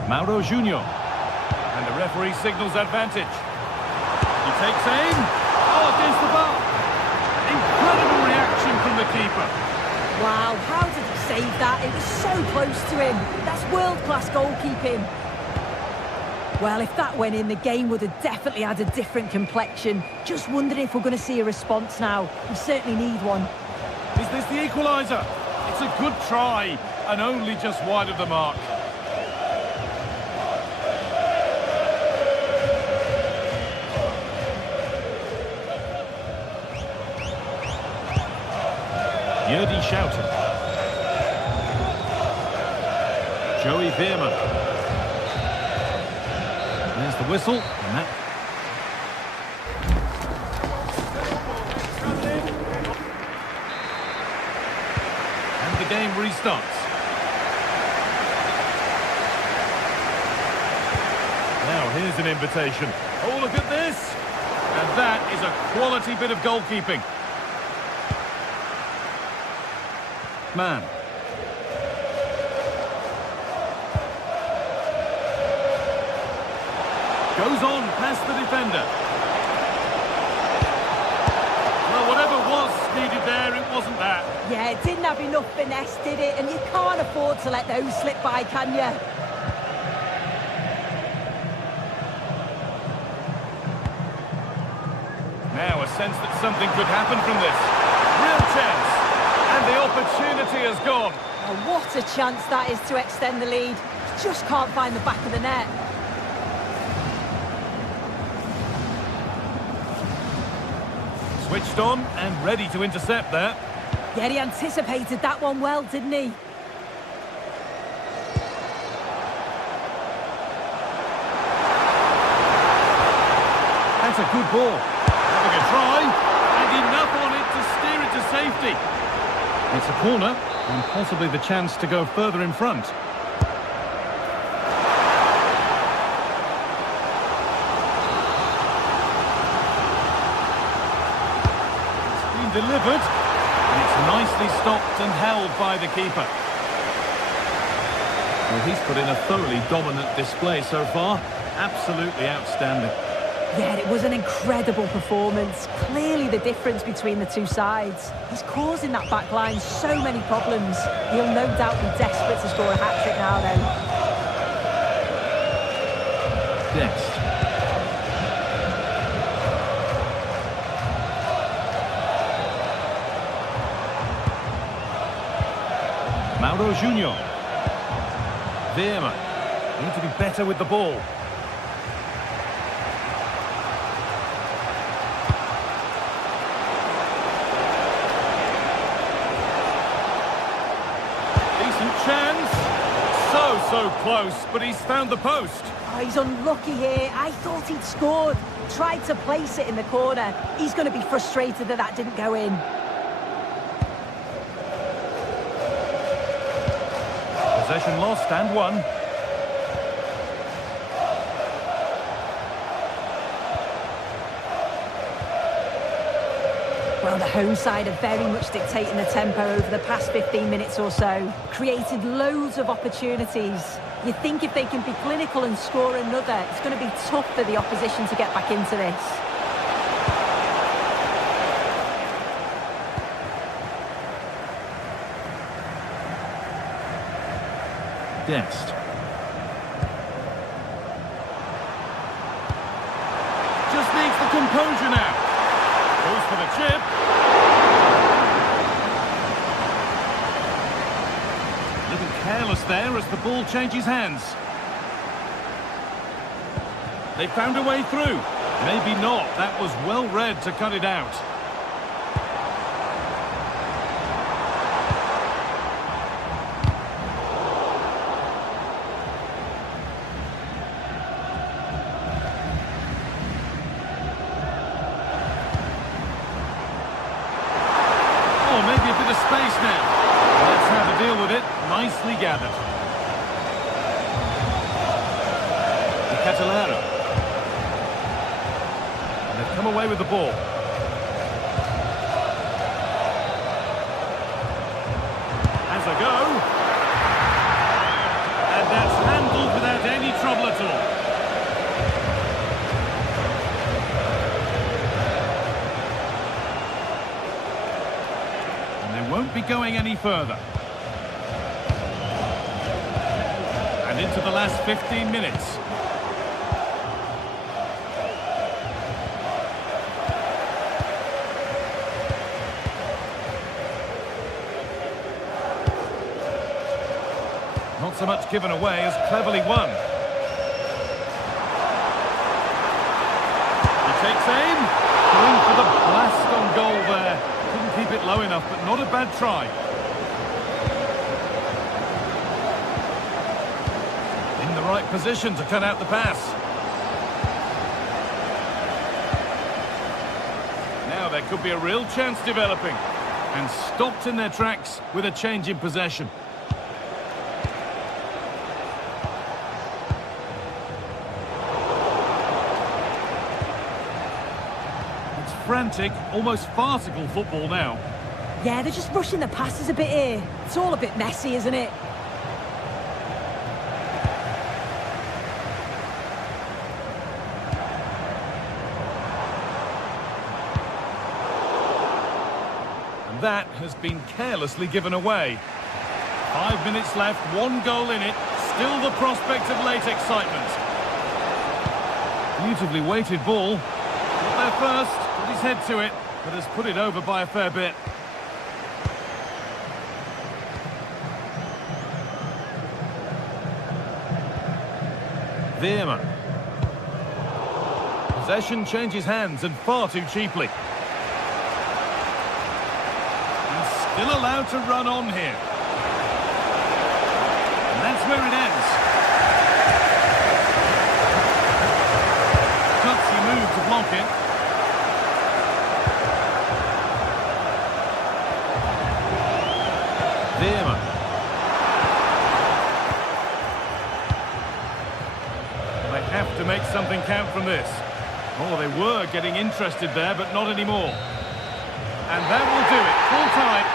Mauro Junior. And the referee signals advantage. He takes aim. Oh, against the bar. Incredible reaction from the keeper. Wow, how did he save that? It was so close to him. That's world-class goalkeeping. Well, if that went in, the game would have definitely had a different complexion. Just wondering if we're going to see a response now. We certainly need one. Is this the equaliser? It's a good try, and only just wide of the mark. Yerdy shouted. Joey Veerman. There's the whistle. And that... And the game restarts. Now here's an invitation. Oh, look at this. And that is a quality bit of goalkeeping. Man. Goes on past the defender. Well, whatever was needed there, it wasn't that. Yeah, it didn't have enough finesse, did it? And you can't afford to let those slip by, can you? Now a sense that something could happen from this. Real chance. And the opportunity has gone. Oh, what a chance that is to extend the lead. Just can't find the back of the net. Switched on and ready to intercept there. Yeah, he anticipated that one well, didn't he? That's a good ball. Having a try, and enough on it to steer it to safety. It's a corner, and possibly the chance to go further in front. It's been delivered, and it's nicely stopped and held by the keeper. Well, he's put in a thoroughly dominant display so far. Absolutely outstanding. Yeah, it was an incredible performance. Clearly the difference between the two sides. He's causing that back line so many problems. He'll no doubt be desperate to score a hat-trick now, though. Next. Mauro Junior. Veerman. Need to be better with the ball. Chance. So close, but he's found the post. Oh, he's unlucky here. I thought he'd scored. Tried to place it in the corner. He's going to be frustrated that that didn't go in. Possession lost and won. Well, the home side are very much dictating the tempo over the past 15 minutes or so. Created loads of opportunities. You think if they can be clinical and score another, it's going to be tough for the opposition to get back into this. Guest. Just needs the composure now. Goes for the chip. A little careless there as the ball changes hands. They found a way through. Maybe not. That was well read to cut it out. Oh, maybe a bit of space now. That's how to deal with it. Nicely gathered. Catalero. And they've come away with the ball. Has a go. And that's handled without any trouble at all. And they won't be going any further. And into the last 15 minutes. Not so much given away as cleverly won. He takes aim. Going for the blast on goal there. Couldn't keep it low enough, but not a bad try. In the right position to cut out the pass. Now there could be a real chance developing. And stopped in their tracks with a change in possession. Frantic, almost farcical football now. Yeah, they're just rushing the passes a bit here. It's all a bit messy, isn't it? And that has been carelessly given away. 5 minutes left, 1 goal in it. Still the prospect of late excitement. Beautifully weighted ball. Got there first. Put his head to it, but has put it over by a fair bit. Veerman. Possession changes hands and far too cheaply. And still allowed to run on here. And that's where it ends. Gutsy move to block it. Veerman. They have to make something count from this. Oh, they were getting interested there, but not anymore. And that will do it. Full time.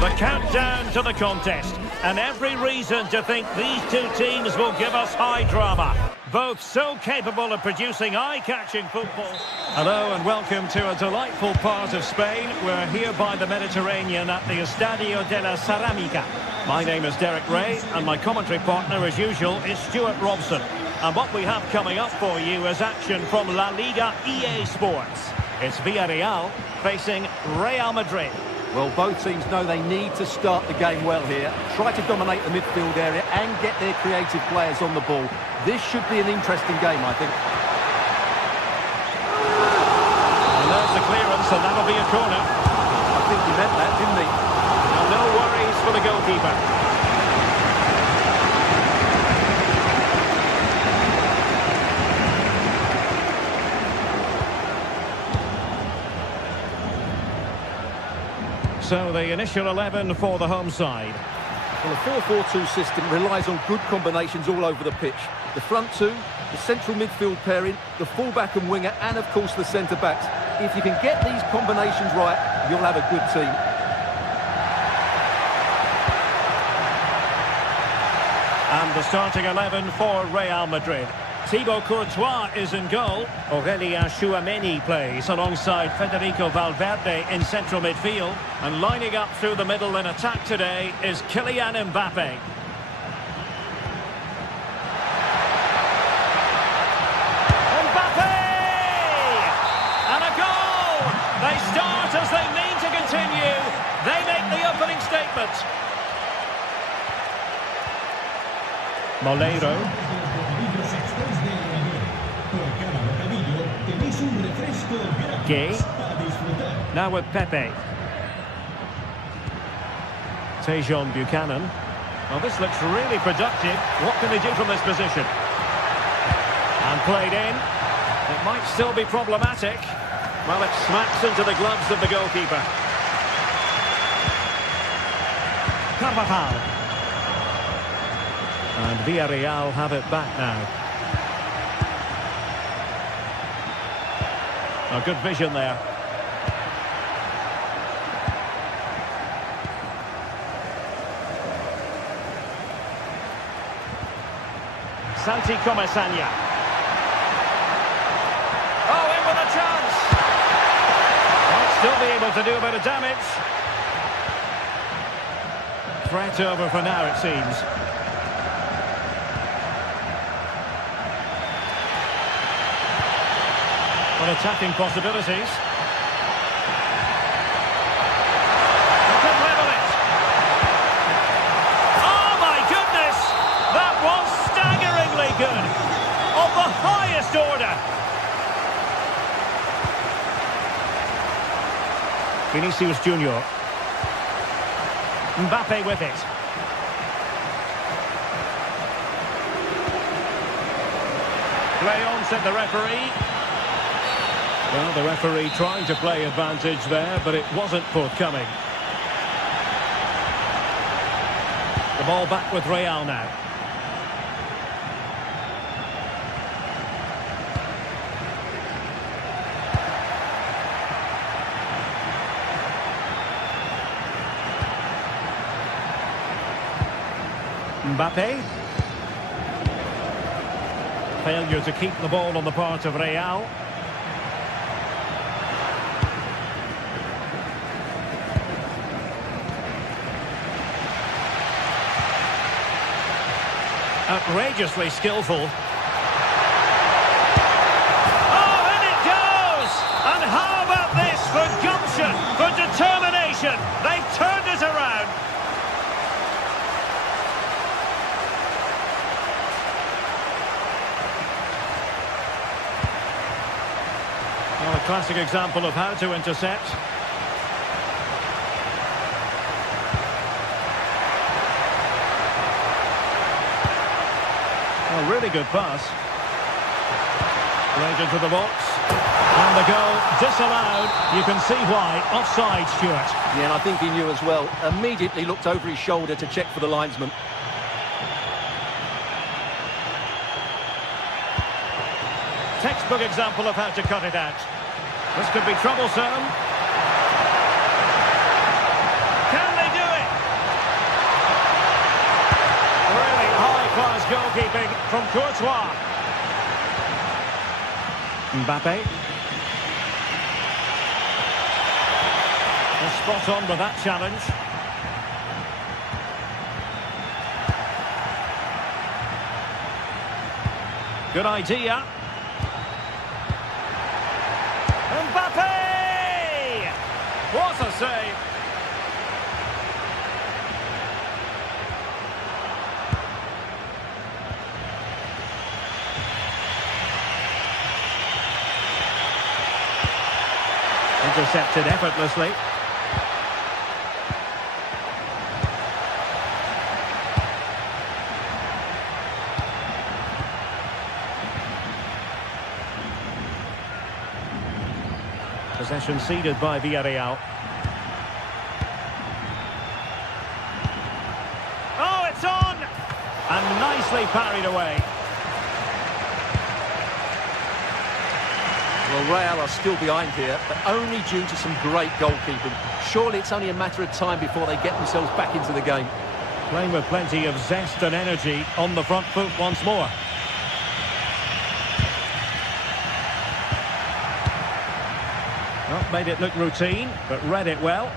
The countdown to the contest, and every reason to think these two teams will give us high drama. both so capable of producing eye-catching football. Hello and welcome to a delightful part of Spain. We're here by the Mediterranean at the Estadio de la Ceramica. My name is Derek Ray and my commentary partner, as usual, is Stuart Robson. And what we have coming up for you is action from La Liga EA Sports. It's Villarreal facing Real Madrid. Well, both teams know they need to start the game well here. Try to dominate the midfield area and get their creative players on the ball. This should be an interesting game, I think. And there's the clearance, and that'll be a corner. I think he meant that, didn't he? And no worries for the goalkeeper. So the initial 11 for the home side. Well, a 4-4-2 system relies on good combinations all over the pitch. The front two, the central midfield pairing, the fullback and winger, and of course the centre-backs. If you can get these combinations right, you'll have a good team. And the starting 11 for Real Madrid. Thibaut Courtois is in goal. Aurélien Tchouameni plays alongside Federico Valverde in central midfield. And lining up through the middle in attack today is Kylian Mbappe. Mbappe! And a goal! They start as they mean to continue. They make the opening statement. Moleiro. Gay. Now with Pepe. Tejon Buchanan. Well, this looks really productive. What can they do from this position? And played in. It might still be problematic. Well, it smacks into the gloves of the goalkeeper. Carvajal. And Villarreal have it back now. Oh, good vision there. Santi Comesaña. Oh, in with a chance. Might still be able to do a bit of damage. Threat over for now, it seems. Well, attacking possibilities. They could level it. Oh my goodness! That was staggeringly good. Of the highest order. Vinicius Junior. Mbappe with it. Play on, said the referee. Well, the referee trying to play advantage there, but it wasn't forthcoming. The ball back with Real now. Mbappe. Failure to keep the ball on the part of Real. Outrageously skillful. Oh, and it goes! And how about this for gumption, for determination? They've turned it around. Well, a classic example of how to intercept. A really good pass. Right into the box. And the goal disallowed. You can see why. Offside, Stuart. Yeah, and I think he knew as well. Immediately looked over his shoulder to check for the linesman. Textbook example of how to cut it out. This could be troublesome. Can they do it? Really high-class goalkeeping from Courtois. Mbappe. They're spot on with that challenge. Good idea. Mbappe! What a save! Intercepted effortlessly. Possession ceded by Villarreal. Oh, it's on! And nicely parried away. Well, Real are still behind here, but only due to some great goalkeeping. Surely it's only a matter of time before they get themselves back into the game. Playing with plenty of zest and energy on the front foot once more. Well, made it look routine, but read it well.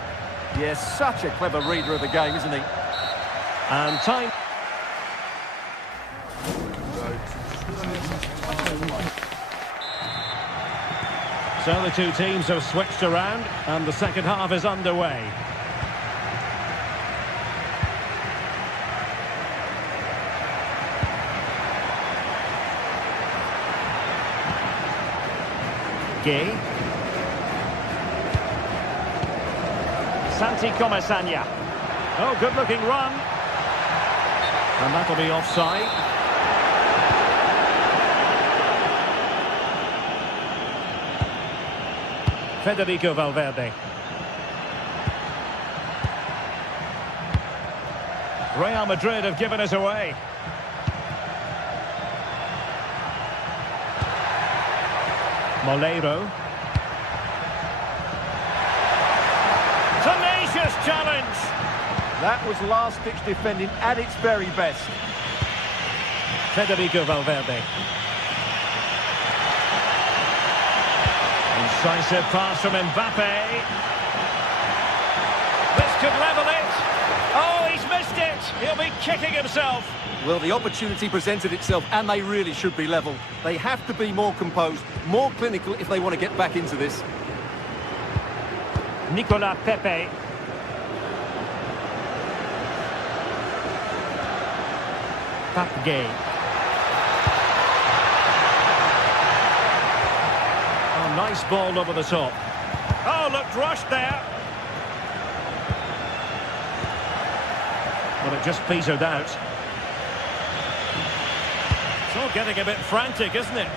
Yes, such a clever reader of the game, isn't he? And time. So the two teams have switched around, and the second half is underway. Gay. Santi Comesaña. Oh, good-looking run. And that'll be offside. Federico Valverde. Real Madrid have given us away. Moleiro. Tenacious challenge. That was last-ditch defending at its very best. Federico Valverde. Incisive pass from Mbappe. This could level it. Oh, he's missed it. He'll be kicking himself. Well, the opportunity presented itself, and they really should be level. They have to be more composed, more clinical if they want to get back into this. Nicolas Pepe. Pape. Oh, nice ball over the top. Oh, looked rushed there. But it just petered out. It's all getting a bit frantic, isn't it?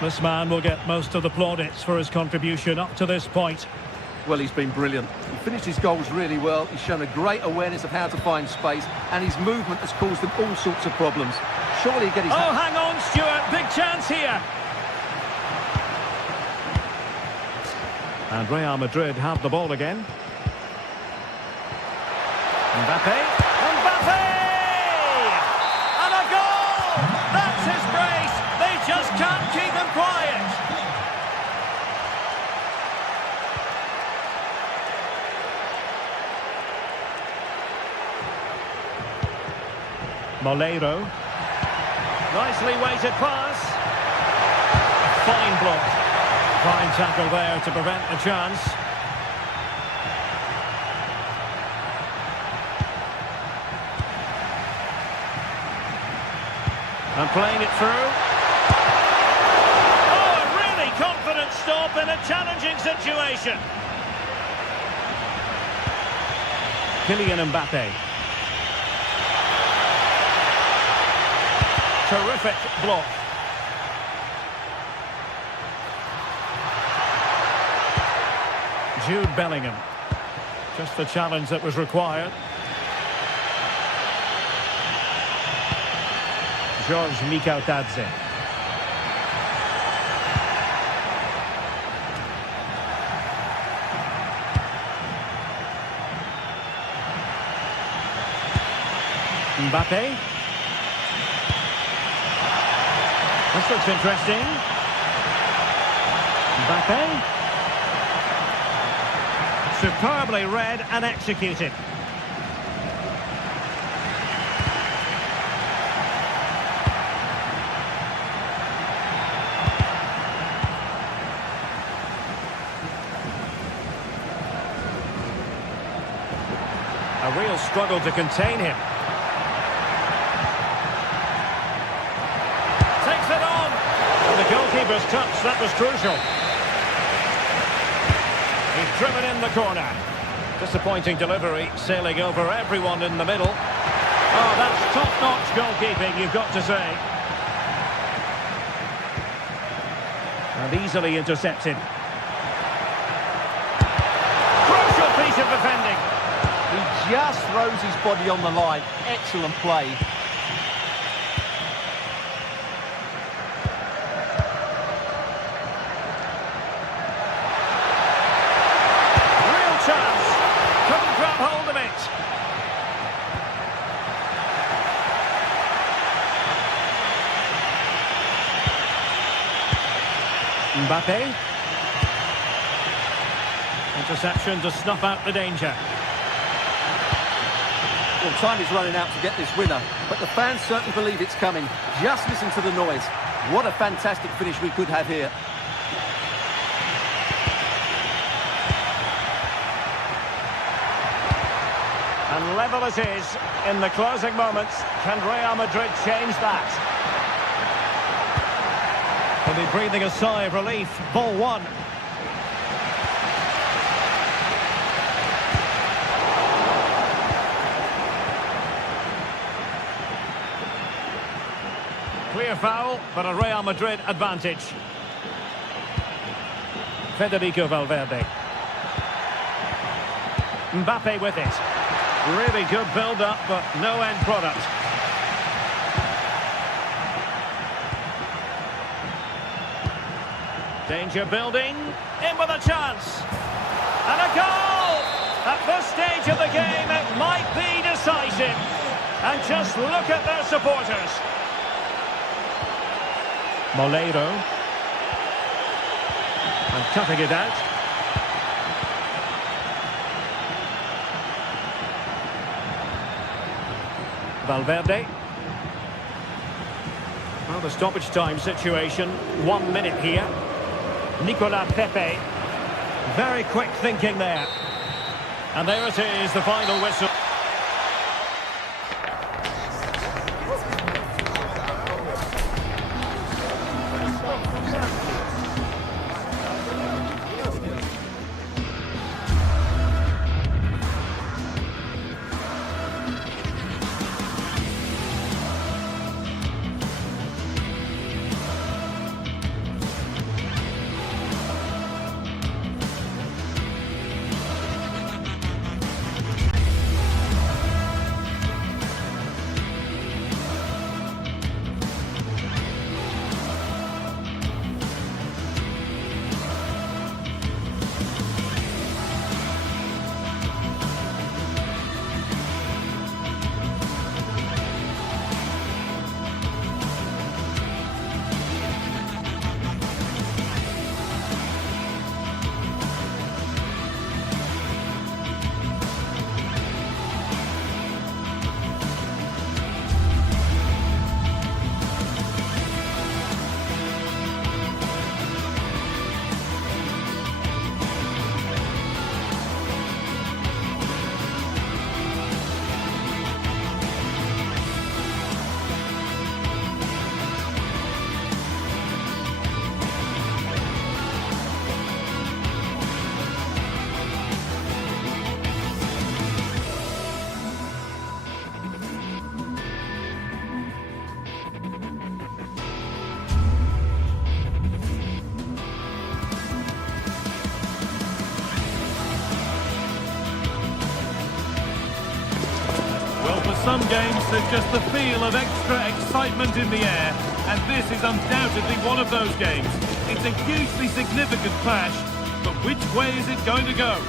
This man will get most of the plaudits for his contribution up to this point. Well, he's been brilliant. He finished his goals really well. He's shown a great awareness of how to find space, and his movement has caused them all sorts of problems. Surely he'll get his... Oh, hang on, Stuart. Big chance here. And Real Madrid have the ball again. Mbappe. Mbappe! And a goal! That's his brace. They just can't keep him quiet. Moleiro. Nicely weighted pass. Fine block. Fine tackle there to prevent the chance. And playing it through. Oh, a really confident stop in a challenging situation. Kylian Mbappe. Terrific block. Jude Bellingham. Just the challenge that was required. George Mikautadze. Mbappe. This looks interesting. Mbappe. Superbly read and executed. A real struggle to contain him. Takes it on! And the goalkeeper's touch, that was crucial. He's driven in the corner. Disappointing delivery, sailing over everyone in the middle. Oh, that's top-notch goalkeeping, you've got to say. And easily intercepted. Crucial piece of defending. He just throws his body on the line. Excellent play. Real chance. Couldn't grab hold of it. Mbappe. Interception to snuff out the danger. Well, time is running out to get this winner, but the fans certainly believe it's coming. Just listen to the noise. What a fantastic finish we could have here. And level it is in the closing moments. Can Real Madrid change that? He'll be breathing a sigh of relief. Ball one. Clear foul, but a Real Madrid advantage. Federico Valverde. Mbappe with it. Really good build-up, but no end product. Danger building. In with a chance. And a goal! At this stage of the game, it might be decisive. And just look at their supporters. Moleiro. And cutting it out. Valverde. Well, the stoppage time situation. 1 minute here. Nicolas Pepe. Very quick thinking there. And there it is, the final whistle. Some games, there's just the feel of extra excitement in the air, and this is undoubtedly one of those games. It's a hugely significant clash, but which way is it going to go?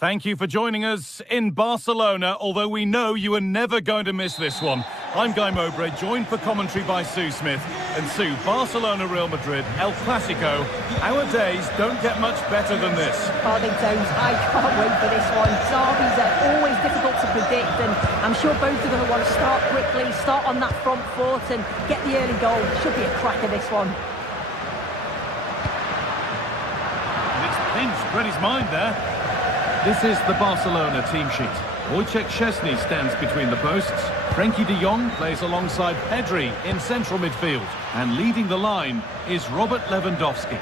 Thank you for joining us in Barcelona, although we know you are never going to miss this one. I'm Guy Mowbray, joined for commentary by Sue Smith. And Sue, Barcelona, Real Madrid, El Clasico. Our days don't get much better than this. Oh, they don't. I can't wait for this one. Derbies are always difficult to predict, and I'm sure both are going to want to start quickly, start on that front foot and get the early goal. Should be a cracker, this one. And it's pinched Freddie's mind there. This is the Barcelona team sheet. Wojciech Szczesny stands between the posts. Frenkie de Jong plays alongside Pedri in central midfield. And leading the line is Robert Lewandowski.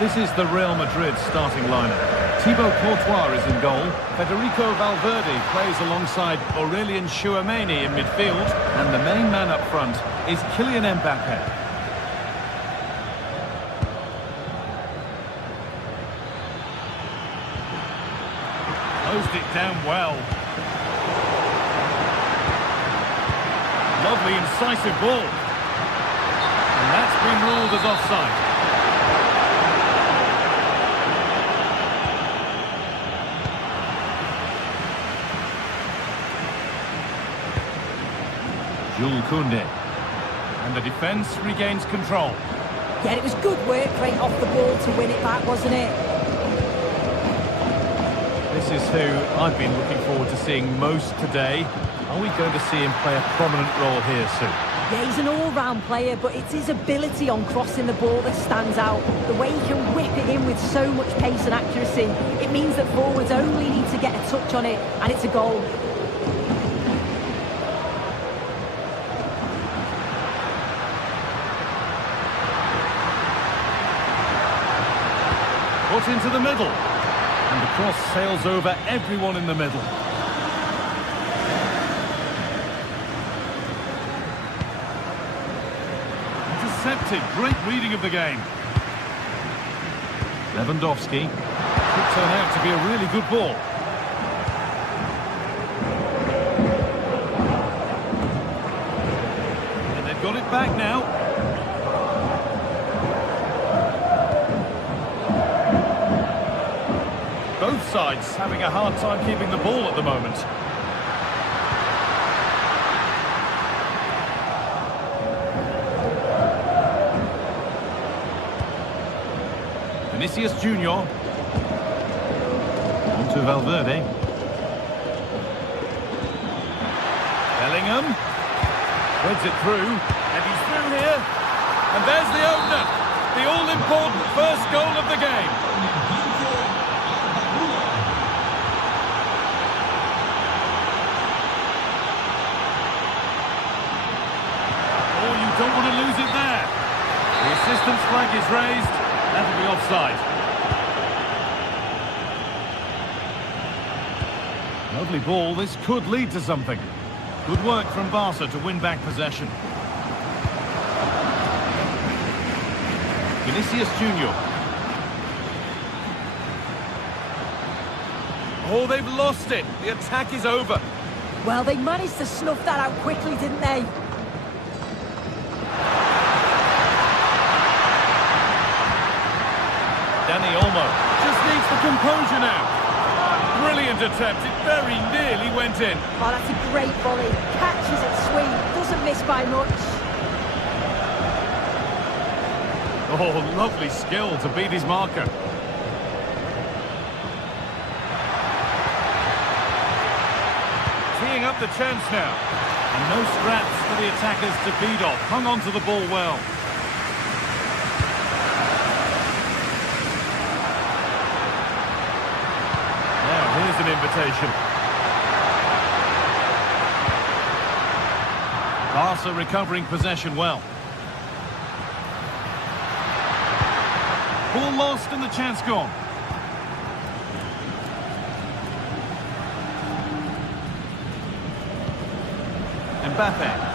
This is the Real Madrid starting lineup. Thibaut Courtois is in goal. Federico Valverde plays alongside Aurelien Tchouameni in midfield. And the main man up front is Kylian Mbappe. Closed it down well. Lovely incisive ball. And that's been ruled as offside. Jules Koundé. And the defence regains control. Yeah, it was good work right off the ball to win it back, wasn't it? This is who I've been looking forward to seeing most today. Are we going to see him play a prominent role here, Sue? Yeah, he's an all-round player, but it's his ability on crossing the ball that stands out. The way he can whip it in with so much pace and accuracy. It means that forwards only need to get a touch on it, and it's a goal. Put into the middle. And the cross sails over everyone in the middle. Intercepted. Great reading of the game. Lewandowski. Could turn out to be a really good ball. And they've got it back now. Both sides having a hard time keeping the ball at the moment. Vinicius Junior. On to Valverde. Bellingham. Threads it through. And he's through here. And there's the opener. The all-important first goal of the game. Don't want to lose it there. The assistant's flag is raised. That'll be offside. Lovely ball. This could lead to something. Good work from Barca to win back possession. Vinicius Junior. Oh, they've lost it. The attack is over. Well, they managed to snuff that out quickly, didn't they? Dani Olmo just needs the composure now. Brilliant attempt. It very nearly went in. Oh, that's a great volley. Catches it sweet. Doesn't miss by much. Oh, lovely skill to beat his marker. Teeing up the chance now. And no scraps for the attackers to beat off. Hung on to the ball well. Here's an invitation. Barca recovering possession well. Ball lost and the chance gone. Mbappe.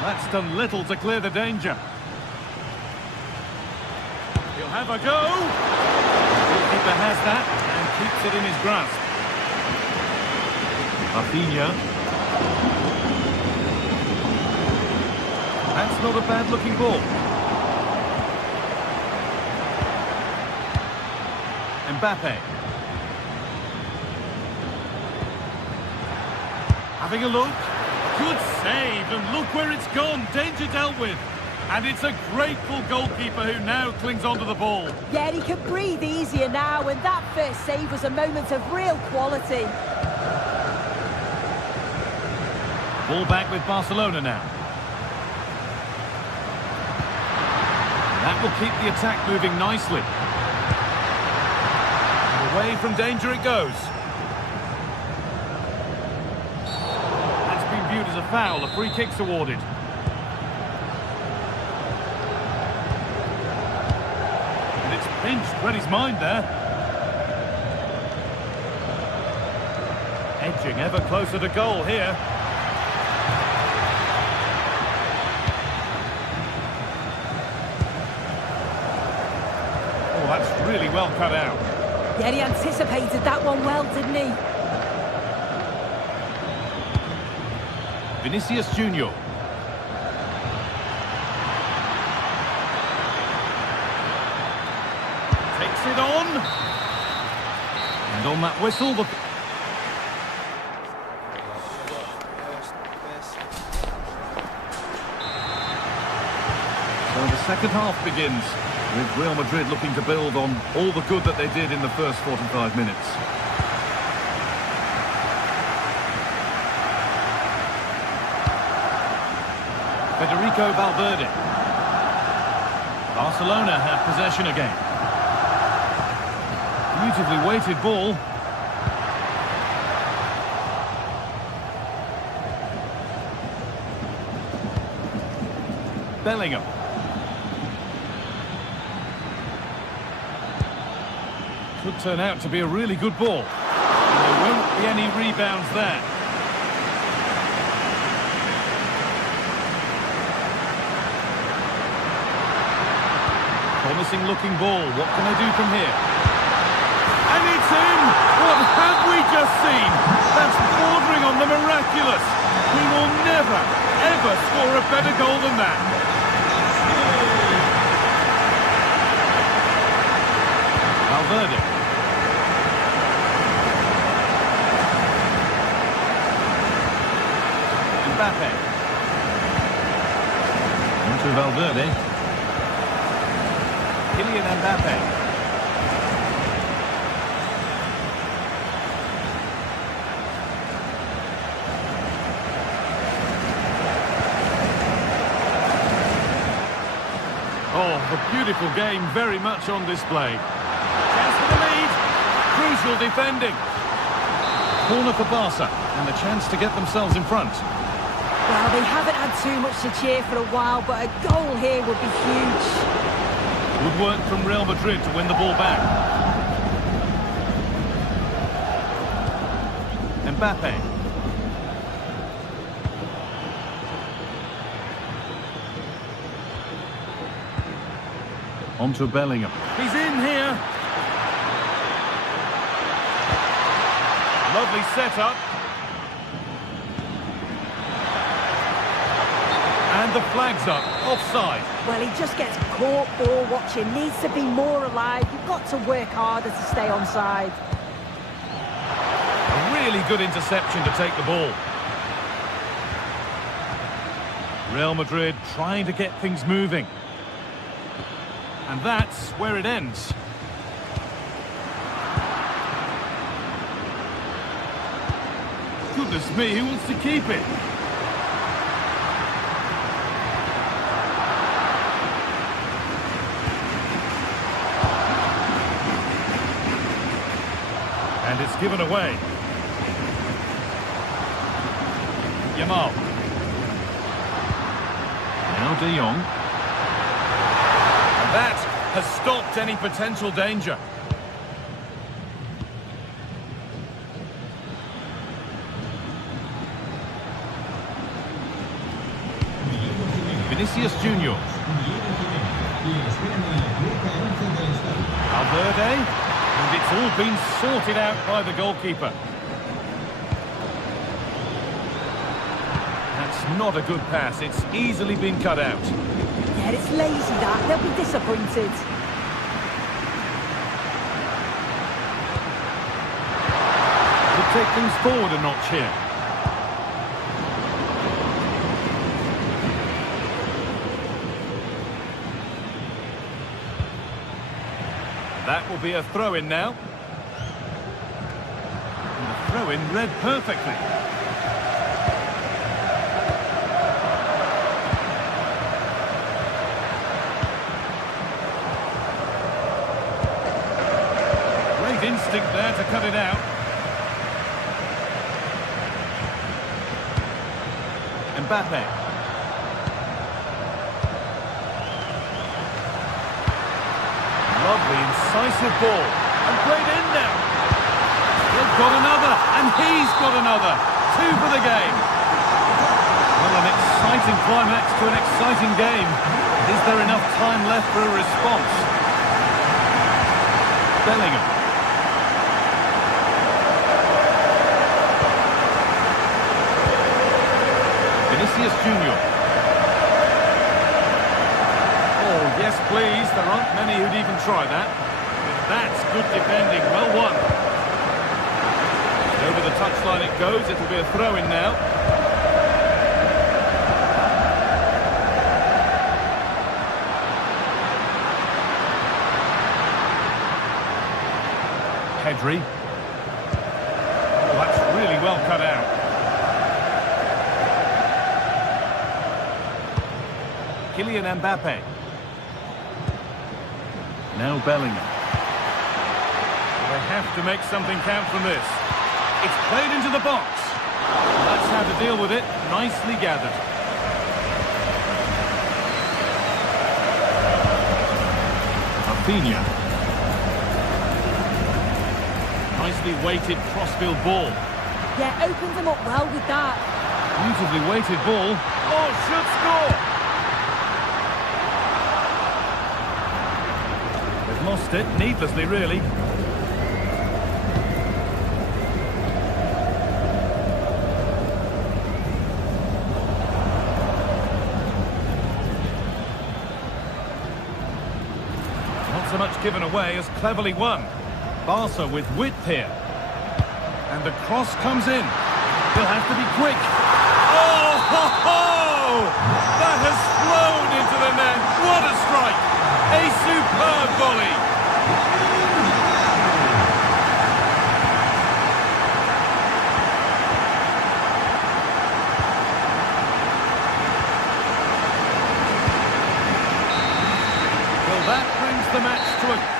That's done little to clear the danger. He'll have a go. The goalkeeper has that and keeps it in his grasp. Rafinha. That's not a bad-looking ball. Mbappe. Having a look. Good save, and look where it's gone. Danger dealt with. And it's a grateful goalkeeper who now clings onto the ball. Yeah, he can breathe easier now, and that first save was a moment of real quality. Ball back with Barcelona now. That will keep the attack moving nicely. And away from danger it goes. That's been viewed as a foul. A free kick's awarded. And it's pinched. Read his mind there. Edging ever closer to goal here. That's really well cut out. Yeah, he anticipated that one well, didn't he? Vinicius Junior. Takes it on. And on that whistle, the... So the second half begins, with Real Madrid looking to build on all the good that they did in the first 45 minutes. Federico Valverde. Barcelona have possession again. Beautifully weighted ball. Bellingham. Could turn out to be a really good ball. And there won't be any rebounds there. Promising looking ball. What can they do from here? And it's in! What have we just seen? That's bordering on the miraculous. We will never, ever score a better goal than that. Valverde. Mbappe. Onto Valverde. Kylian Mbappe. Oh, a beautiful game, very much on display. Chance for the lead. Crucial defending. Corner for Barca, and a chance to get themselves in front. Well, they haven't had too much to cheer for a while, but a goal here would be huge. Good work from Real Madrid to win the ball back. Mbappe. Onto Bellingham. He's in here. Lovely setup. And the flag's up. Offside. Well, he just gets caught ball watching. Needs to be more alive. You've got to work harder to stay onside. A really good interception to take the ball. Real Madrid trying to get things moving. And that's where it ends. Goodness me, who wants to keep it? And it's given away. Yamal. Now De Jong. And that has stopped any potential danger. Vinicius Junior. Valverde. And it's all been sorted out by the goalkeeper. That's not a good pass. It's easily been cut out. Yeah, it's lazy that. They'll be disappointed. Could take things forward a notch here. That will be a throw-in now. And the throw-in read perfectly. Great instinct there to cut it out. Mbappe. Lovely, incisive ball. And played in now. They've got another, and he's got another. 2 for the game. Well, an exciting climax to an exciting game. Is there enough time left for a response? Bellingham. Vinicius Junior. Oh, yes, please. There aren't many who'd even try that. But that's good defending. Well won. Over the touchline it goes. It'll be a throw-in now. Pedri. Oh, that's really well cut out. Kylian Mbappe. Now Bellingham. They have to make something count from this. It's played into the box. That's how to deal with it. Nicely gathered. Rafinha. Nicely weighted crossfield ball. Yeah, opens them up well with that. Beautifully weighted ball. Oh, should score! They've lost it, needlessly really. Not so much given away as cleverly won. Barca with width here. And the cross comes in. He'll have to be quick. Oh, ho, ho! That has flown into the net. What a strike! A superb volley. Well, that brings the match to a...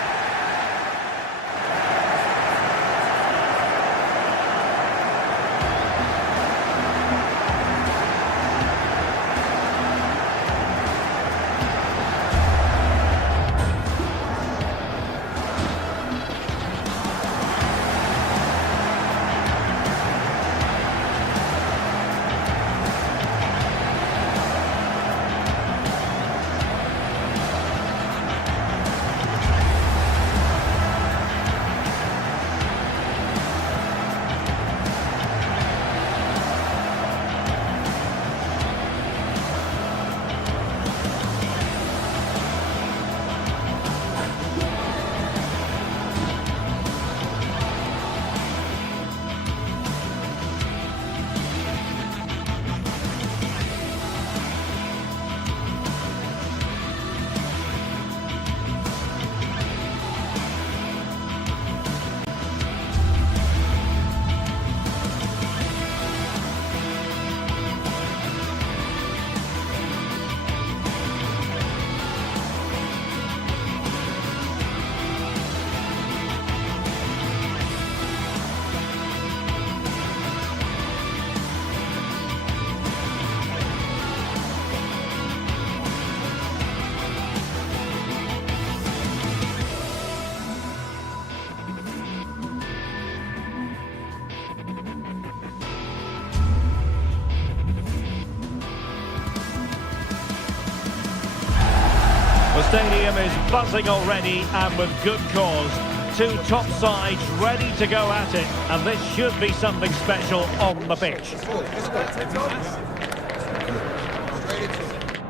The stadium is buzzing already, and with good cause. 2 top sides ready to go at it, and this should be something special on the pitch.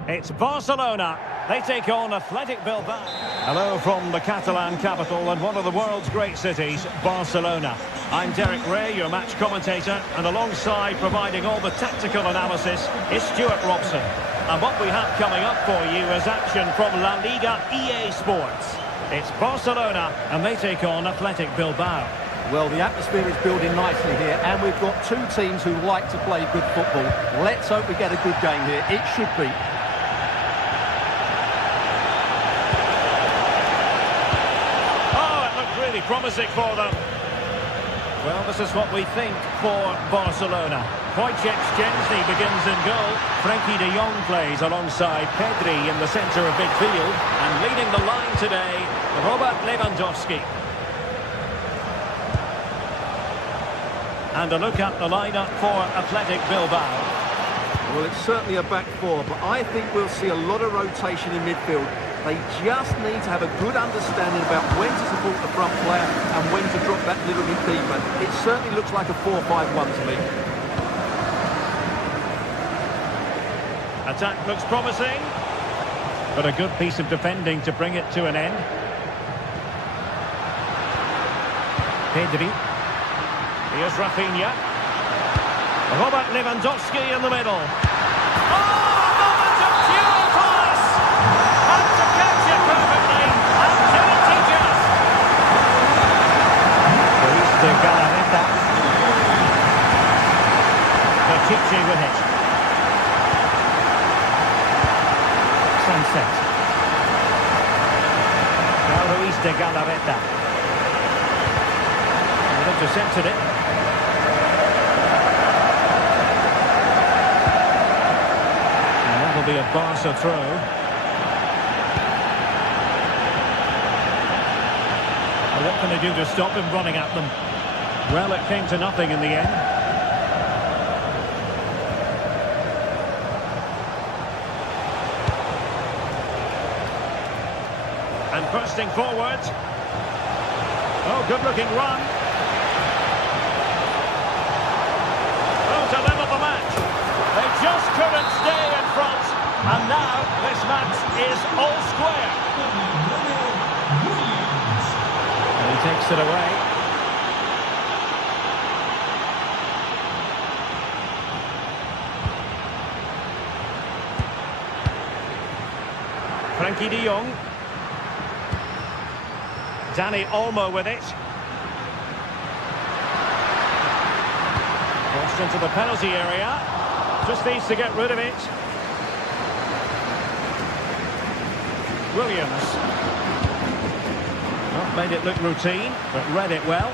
It's Barcelona. They take on Athletic Bilbao. Hello from the Catalan capital and one of the world's great cities, Barcelona. I'm Derek Ray, your match commentator, and alongside providing all the tactical analysis is Stuart Robson. And what we have coming up for you is action from La Liga EA Sports. It's Barcelona and they take on Athletic Bilbao. Well, the atmosphere is building nicely here, and we've got two teams who like to play good football. Let's hope we get a good game here. It should be. Really promising for them. Well, this is what we think for Barcelona. Wojciech Szczęsny begins in goal. Frankie de Jong plays alongside Pedri in the centre of midfield. And leading the line today, Robert Lewandowski. And a look at the lineup for Athletic Bilbao. Well, it's certainly a back four, but I think we'll see a lot of rotation in midfield. They just need to have a good understanding about when to support the front player and when to drop that little bit deeper. It certainly looks like a 4-5-1 to me. Attack looks promising, but a good piece of defending to bring it to an end. Pedri. Here's Rafinha. Robert Lewandowski in the middle. De Galarreta. Bertucci with it. Sunset. Now Luis de Galarreta. They've intercepted it. And that'll be a Barca throw. What can they do to stop him running at them? Well, it came to nothing in the end. And bursting forward. Oh, good-looking run. Oh, to level the match. They just couldn't stay in front. And now this match is all square. And he takes it away. Frankie de Jong. Dani Olmo with it. Crossed into the penalty area. Just needs to get rid of it. Williams. Not made it look routine, but read it well.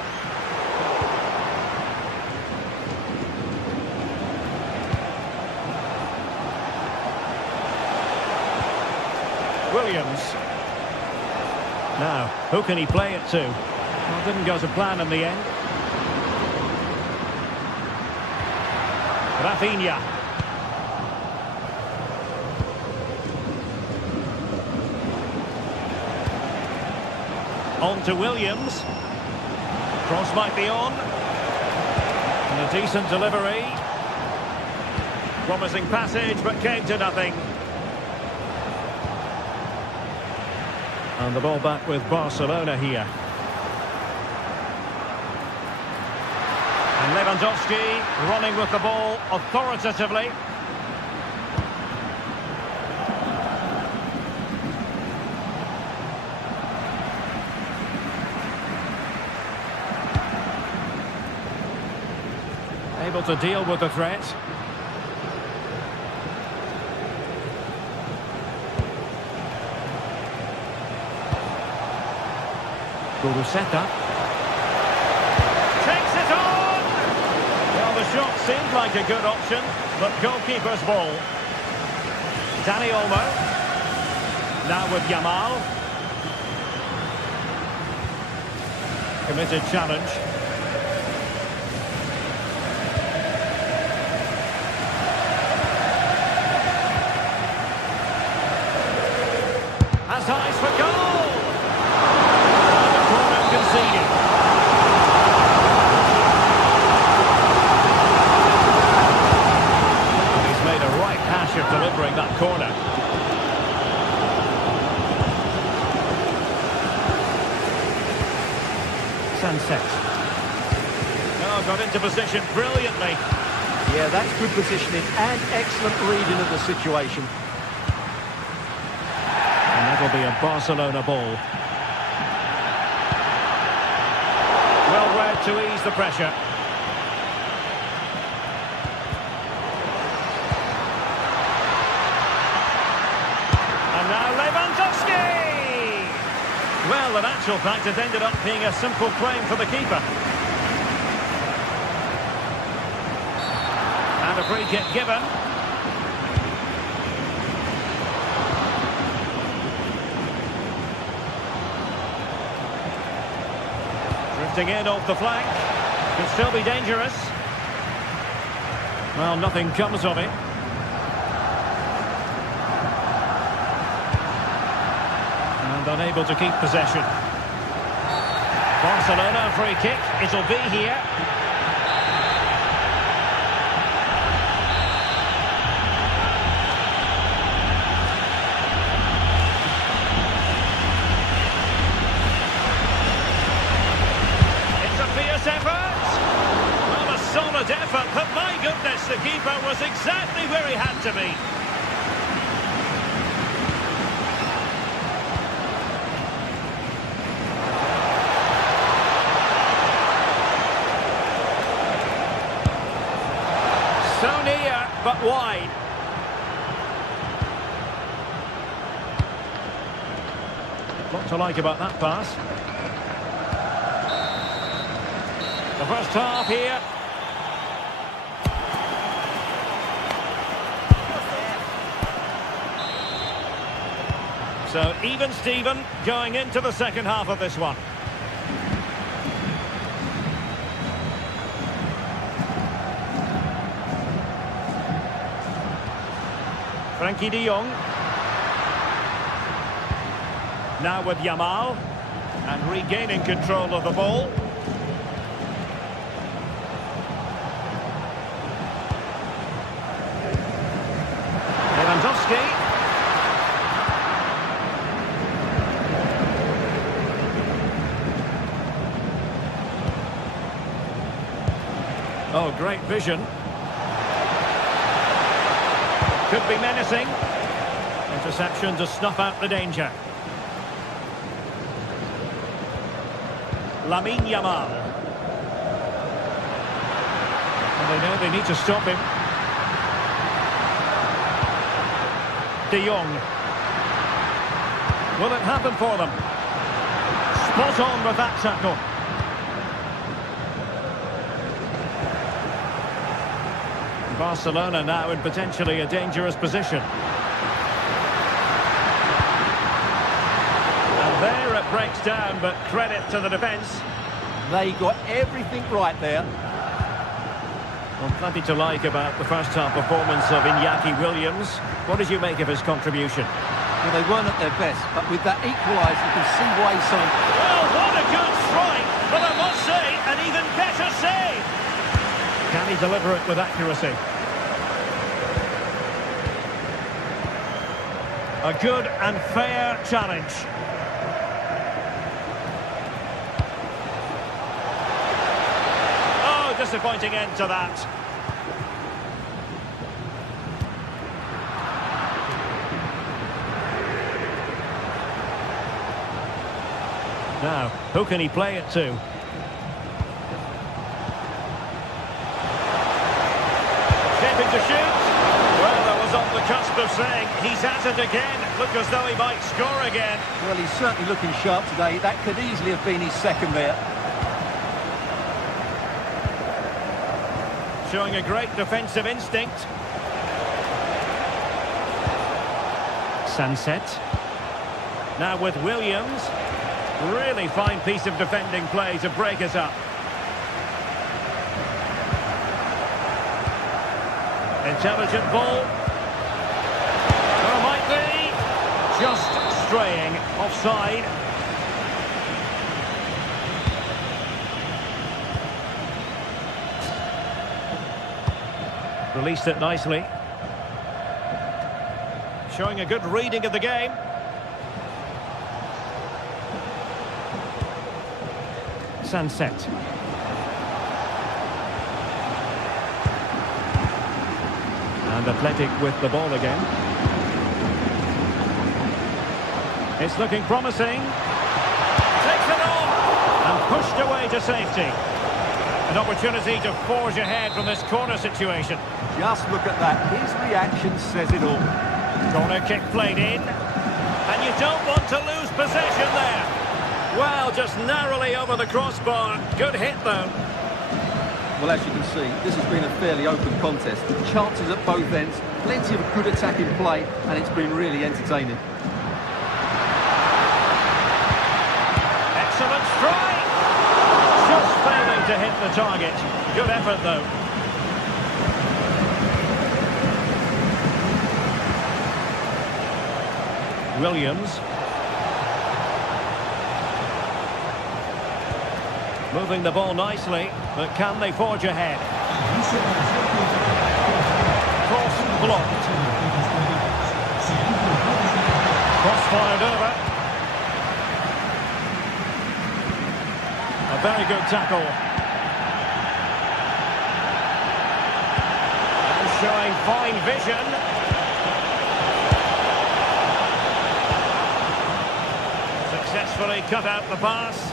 Williams. Now, who can he play it to? Well, didn't go to plan in the end. Rafinha. On to Williams. Cross might be on. And a decent delivery. Promising passage, but came to nothing. And the ball back with Barcelona here. And Lewandowski running with the ball authoritatively. Able to deal with the threat. Guruceta. Takes it on! Well, the shot seemed like a good option, but goalkeeper's ball. Dani Olmo. Now with Yamal. Committed challenge. Has eyes for goal! The corner conceded. He's made a right hash of delivering that corner. Sunset. Oh, got into position brilliantly. Yeah, that's good positioning and excellent reading of the situation. And that'll be a Barcelona ball. Well read to ease the pressure. And now Lewandowski! Well, in actual fact, it ended up being a simple claim for the keeper. And a free kick given. Drifting in off the flank. Could still be dangerous. Well, nothing comes of it. And unable to keep possession. Barcelona free kick. It'll be here. Effort, but my goodness, the keeper was exactly where he had to be. So near, but wide. What to like about that pass? The first half here. So even Steven going into the second half of this one. Frankie de Jong. Now with Yamal. And regaining control of the ball. Lewandowski. Oh, great vision. Could be menacing. Interception to snuff out the danger. Lamine Yamal. And they know they need to stop him. De Jong. Will it happen for them? Spot on with that tackle. Barcelona now in potentially a dangerous position. And there it breaks down, but credit to the defence. They got everything right there. Well, plenty to like about the first half performance of Iñaki Williams. What did you make of his contribution? Well, they weren't at their best, but with that equaliser, you can see why he's so... Well, what a good strike, but I must say, an even better save. Can he deliver it with accuracy? A good and fair challenge. Oh, disappointing end to that. Now, who can he play it to? Shaping to shoot. Well, I was on the cusp of saying he's at it again. Look as though he might score again. Well, he's certainly looking sharp today. That could easily have been his second there. Showing a great defensive instinct. Sunset. Now with Williams. Really fine piece of defending play to break it up. Intelligent ball. There might be. Just straying offside. Released it nicely. Showing a good reading of the game. Sunset. And Athletic with the ball again. It's looking promising. Takes it on and pushed away to safety. An opportunity to forge ahead from this corner situation. Just look at that. His reaction says it all. Corner kick played in. And you don't want to lose possession there. Well, just narrowly over the crossbar. Good hit, though. Well, as you can see, this has been a fairly open contest. Chances at both ends, plenty of good attacking play, and it's been really entertaining. Excellent strike! Just failing to hit the target. Good effort, though. Williams. Moving the ball nicely, but can they forge ahead? Cross blocked. Cross fired over. A very good tackle. And showing fine vision. Successfully cut out the pass.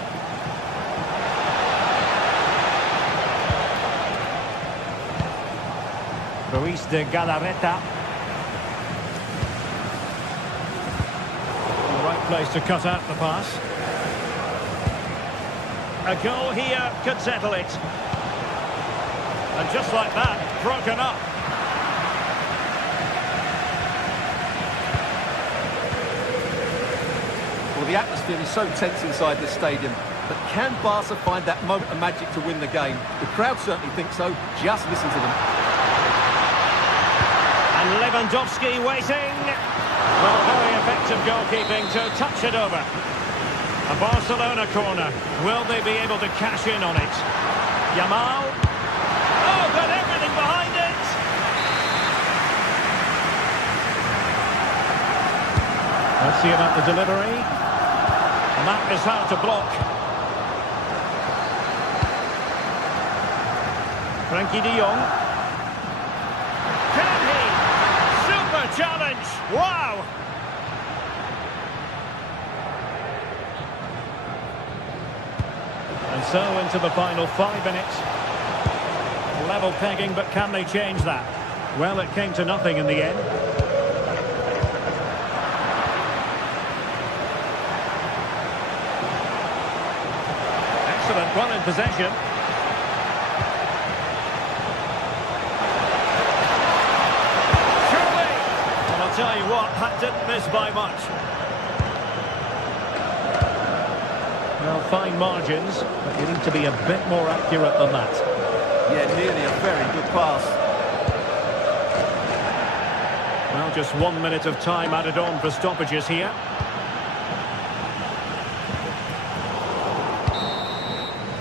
Ruiz de Galarreta. The right place to cut out the pass. A goal here could settle it. And just like that, broken up. Well, the atmosphere is so tense inside the stadium, but can Barca find that moment of magic to win the game? The crowd certainly think so. Just listen to them. And Lewandowski waiting. Well, very effective goalkeeping to touch it over. A Barcelona corner. Will they be able to cash in on it? Yamal. Oh, got everything behind it. Let's see about the delivery. And that is how to block. Frankie de Jong. Can he? Super challenge. Wow. And so into the final 5 minutes. Level pegging, but can they change that? Well, it came to nothing in the end. Excellent run in possession. Surely! And I'll tell you what, that didn't miss by much. Well, fine margins, but you need to be a bit more accurate than that. Yeah, nearly a very good pass. Well, just 1 minute of time added on for stoppages here.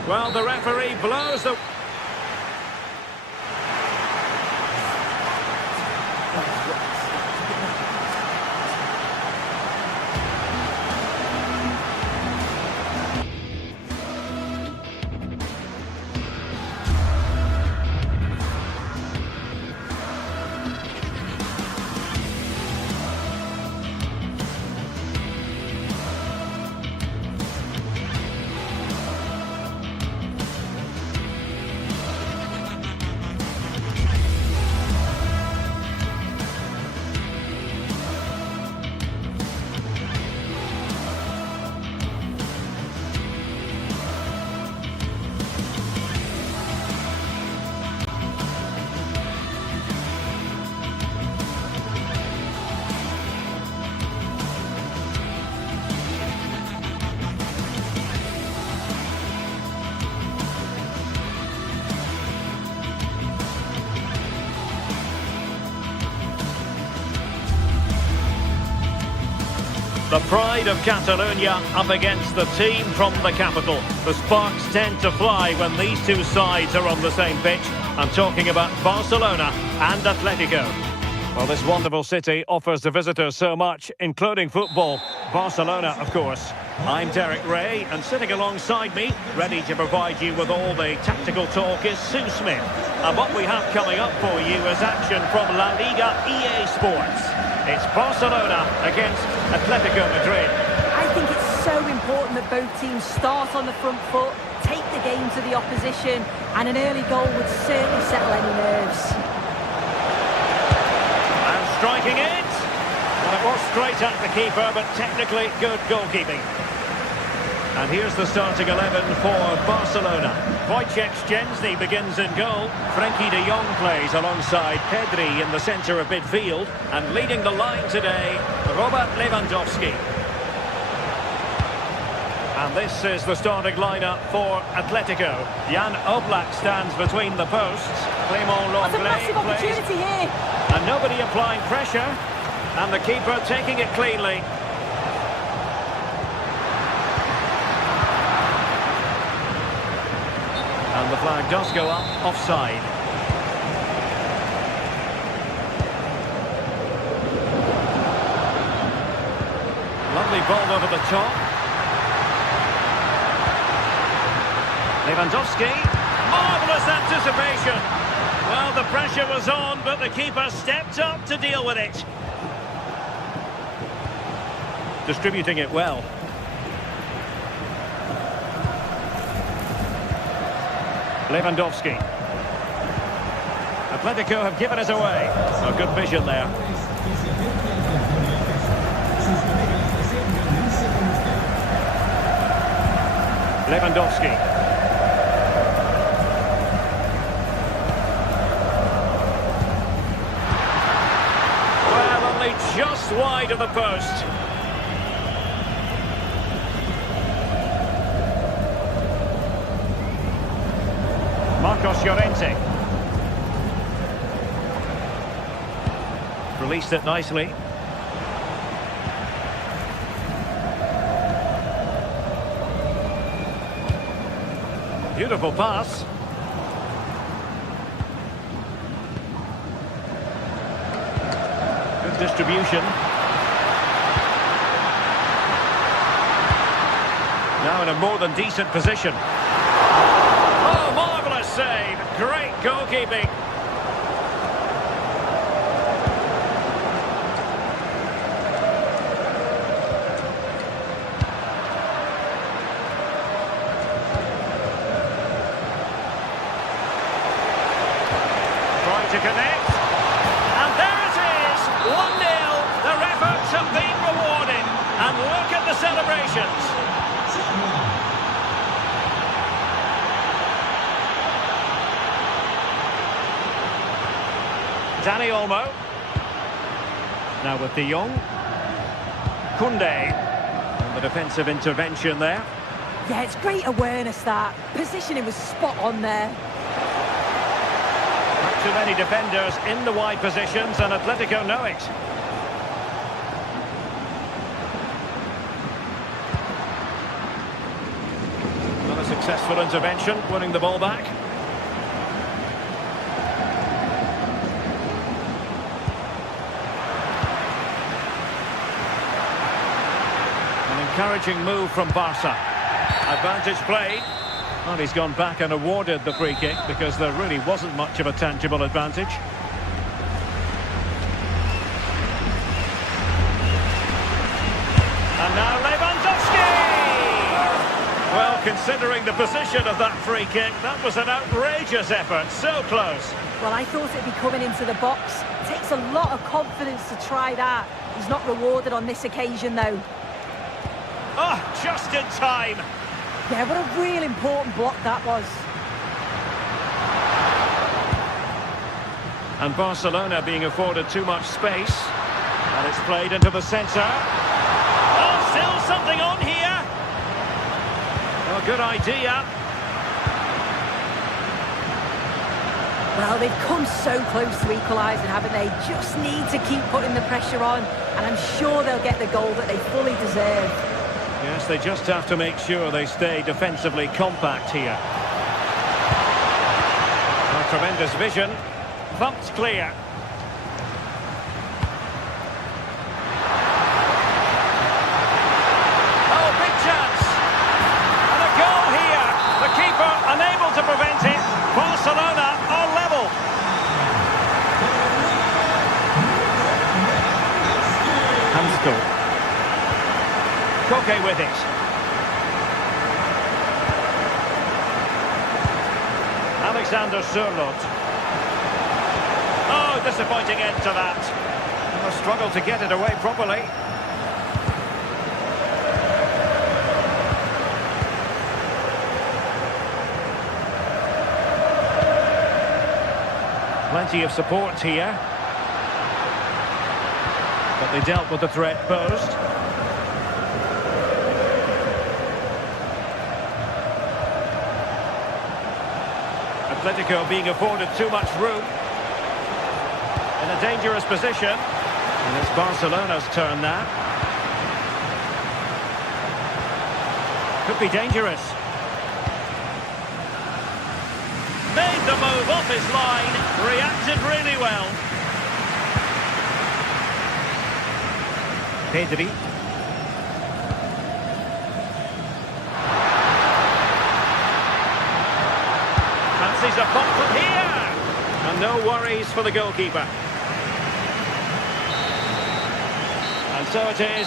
Well, the referee blows the... The pride of Catalonia up against the team from the capital. The sparks tend to fly when these two sides are on the same pitch. I'm talking about Barcelona and Atletico. Well, this wonderful city offers the visitors so much, including football. Barcelona, of course. I'm Derek Ray, and sitting alongside me, ready to provide you with all the tactical talk, is Sue Smith. And what we have coming up for you is action from La Liga EA Sports. It's Barcelona against Atletico Madrid. I think it's so important that both teams start on the front foot, take the game to the opposition, and an early goal would certainly settle any nerves. And striking it. Well, it was straight at the keeper, but technically good goalkeeping. And here's the starting 11 for Barcelona. Wojciech Szczęsny begins in goal. Frenkie de Jong plays alongside Pedri in the centre of midfield. And leading the line today, Robert Lewandowski. And this is the starting lineup for Atletico. Jan Oblak stands between the posts. Clément That's a Lenglet massive plays. opportunity here. And nobody applying pressure. And the keeper taking it cleanly. And the flag does go up, offside. Lovely ball over the top. Lewandowski. Marvellous anticipation. Well, the pressure was on, but the keeper stepped up to deal with it. Distributing it well. Lewandowski. Atletico have given it away. A good vision there. Lewandowski. Well, only just wide of the post. Marcos Llorente. Released it nicely. Beautiful pass. Good distribution. Now in a more than decent position. Oh, marvellous save. Great goalkeeping. Trying to connect. And there it is. 1-0. Their efforts have been rewarded. And look at the celebrations. Dani Olmo. Now with de Jong. Koundé. And the defensive intervention there. Yeah, it's great awareness, that. Positioning was spot on there. Not too many defenders in the wide positions, and Atletico know it. Not a successful intervention, winning the ball back. Encouraging move from Barca. Advantage played. Well, he's gone back and awarded the free kick because there really wasn't much of a tangible advantage. And now Lewandowski! Well, considering the position of that free kick, that was an outrageous effort. So close. Well, I thought it'd be coming into the box. It takes a lot of confidence to try that. He's not rewarded on this occasion, though. Oh, just in time. Yeah, what a real important block that was. And Barcelona being afforded too much space. And it's played into the centre. Oh, still something on here. Oh, good idea. Well, they've come so close to equalising, haven't they? Just need to keep putting the pressure on, and I'm sure they'll get the goal that they fully deserve. Yes, they just have to make sure they stay defensively compact here. Oh, tremendous vision. Thumped clear. Oh, big chance. Koke with it. Alexander Sørloth. Oh, disappointing end to that. And the struggle to get it away properly. Plenty of support here. But they dealt with the threat posed. Atletico being afforded too much room. In a dangerous position. And it's Barcelona's turn now. Could be dangerous. Made the move off his line. Reacted really well. Pedri. Fancies a pop from here. And no worries for the goalkeeper. And so it is.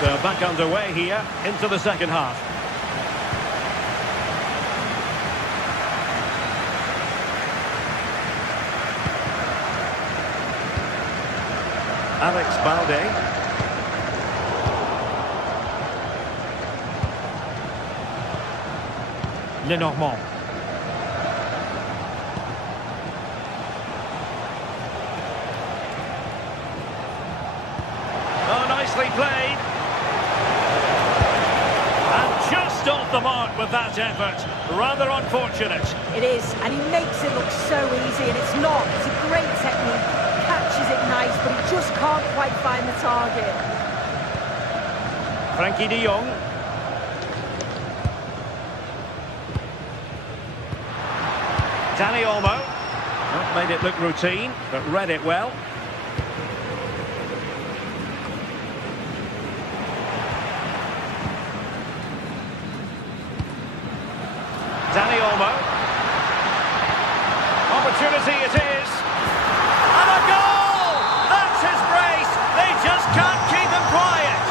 So back underway here into the second half. Alex Balde. Lenormand. Oh, nicely played. And just off the mark with that effort. Rather unfortunate. It is, and he makes it look so easy, and it's not. It's a great technique. Catches it nice, but he just can't quite find the target. Frankie de Jong. Dani Olmo. Not made it look routine, but read it well. Dani Olmo. Opportunity it is. And a goal! That's his brace. They just can't keep him quiet.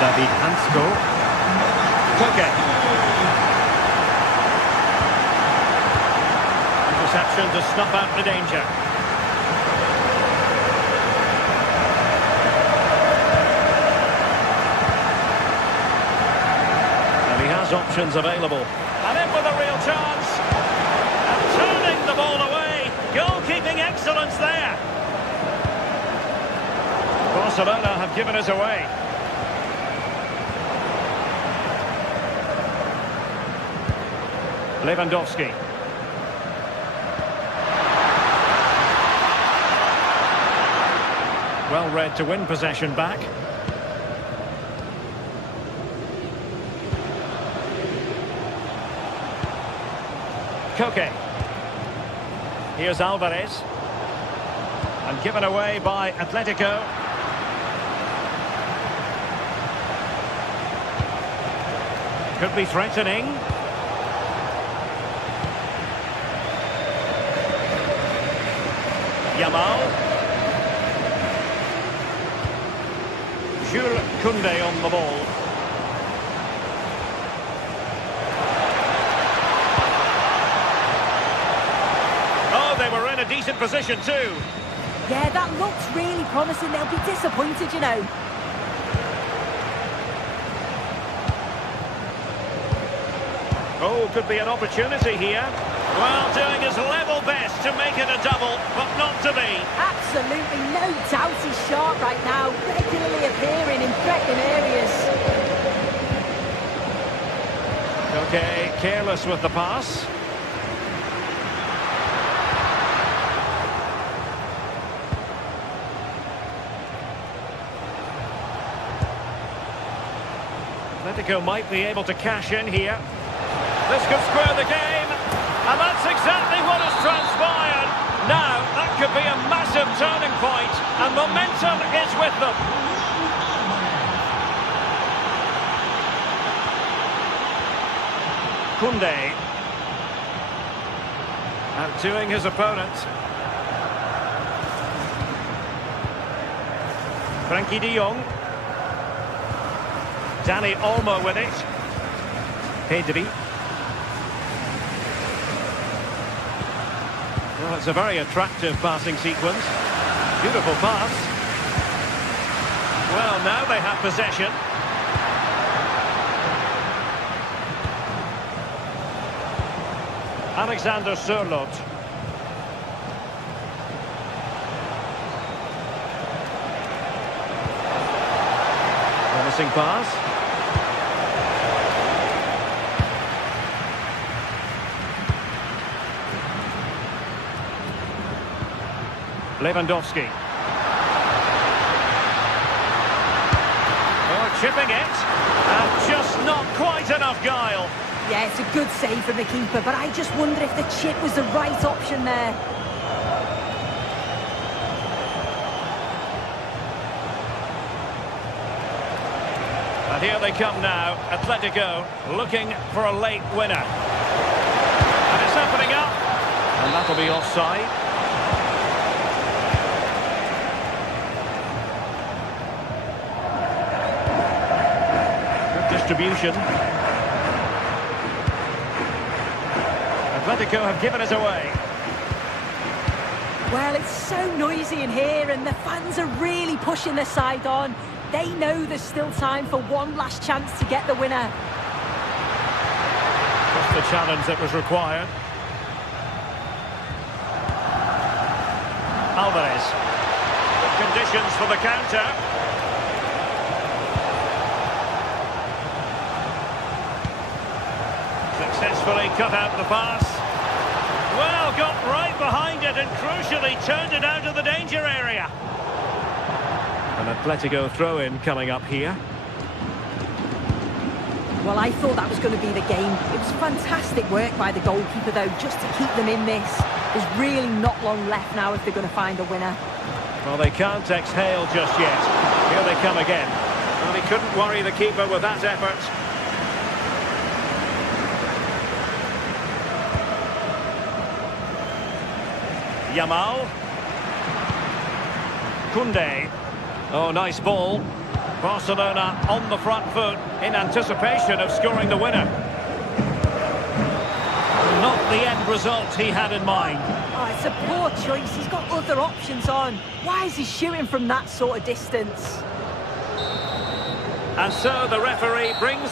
David Hansko. Koke. Interception to snuff out the danger. And he has options available. And in with a real chance. And turning the ball away. Goalkeeping excellence there. Barcelona have given us away. Lewandowski. Well read to win possession back. Koke. Here's Alvarez. And given away by Atletico. Could be threatening. Yamal. Jules Koundé on the ball. Oh, they were in a decent position too. Yeah, that looks really promising. They'll be disappointed, you know. Oh, could be an opportunity here. Well, doing his level best to make it a double, but not to be. Absolutely no doubt he's sharp right now, regularly appearing in threatening areas. Okay, careless with the pass. Atletico might be able to cash in here. This could square the game. And that's exactly what has transpired. Now, that could be a massive turning point, and momentum is with them. Koundé. Outdoing his opponent. Frankie de Jong. Dani Olmo with it. Pedri. Well, it's a very attractive passing sequence. Beautiful pass. Well, now they have possession. Alexander Sørloth. Promising pass. Lewandowski. Oh, chipping it. And just not quite enough guile. Yeah, it's a good save from the keeper, but I just wonder if the chip was the right option there. And here they come now, Atletico, looking for a late winner. And it's opening up. And that'll be offside. Good distribution. Atletico have given it away. Well, it's so noisy in here and the fans are really pushing their side on. They know there's still time for one last chance to get the winner. Just the challenge that was required. Alvarez. Good conditions for the counter. Successfully cut out the pass. Well, got right behind it and crucially turned it out of the danger area. An Atletico throw-in coming up here. Well, I thought that was going to be the game. It was fantastic work by the goalkeeper, though, just to keep them in this. There's really not long left now if they're going to find a winner. Well, they can't exhale just yet. Here they come again. Well, he couldn't worry the keeper with that effort. Yamal. Koundé. Oh, nice ball. Barcelona on the front foot in anticipation of scoring the winner. Not the end result he had in mind. Oh, it's a poor choice. He's got other options on. Why is he shooting from that sort of distance? And so the referee brings...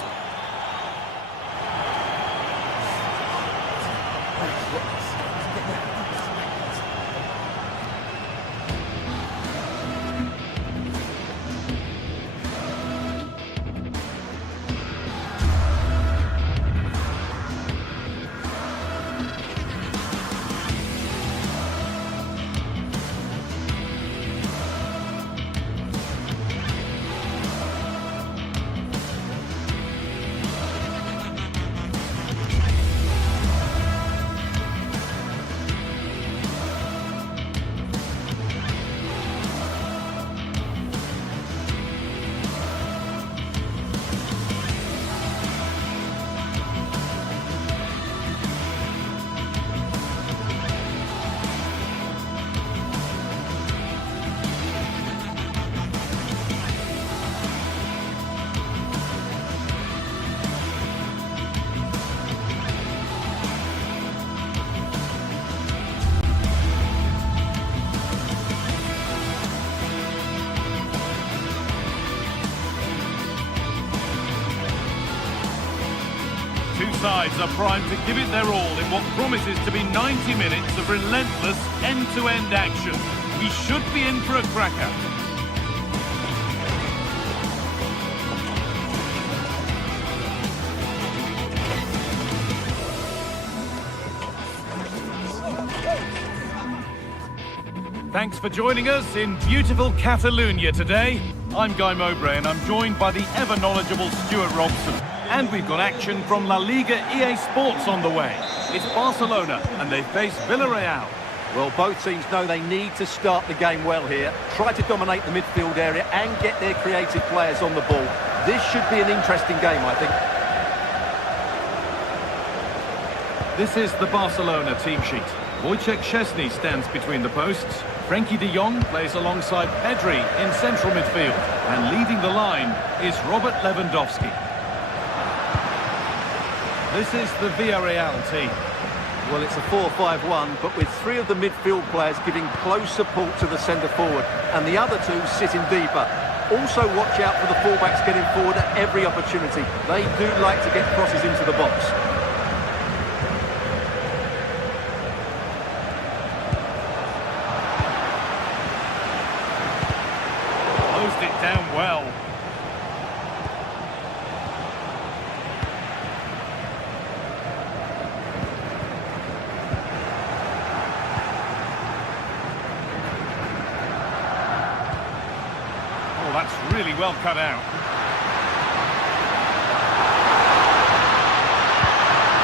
Two sides are primed to give it their all in what promises to be 90 minutes of relentless end-to-end action. We should be in for a cracker. Thanks for joining us in beautiful Catalonia today. I'm Guy Mowbray and I'm joined by the ever-knowledgeable Stuart Robson. And we've got action from La Liga GTSports on the way. It's Barcelona and they face Villarreal. Well, both teams know they need to start the game well here. Try to dominate the midfield area and get their creative players on the ball. This should be an interesting game, I think. This is the Barcelona team sheet. Wojciech Szczesny stands between the posts. Frenkie de Jong plays alongside Pedri in central midfield. And leading the line is Robert Lewandowski. This is the Villarreal team. Well, it's a 4-5-1, but with three of the midfield players giving close support to the centre-forward, and the other two sitting deeper. Also watch out for the fullbacks getting forward at every opportunity. They do like to get crosses into the box. Closed it down well. Oh, that's really well cut out.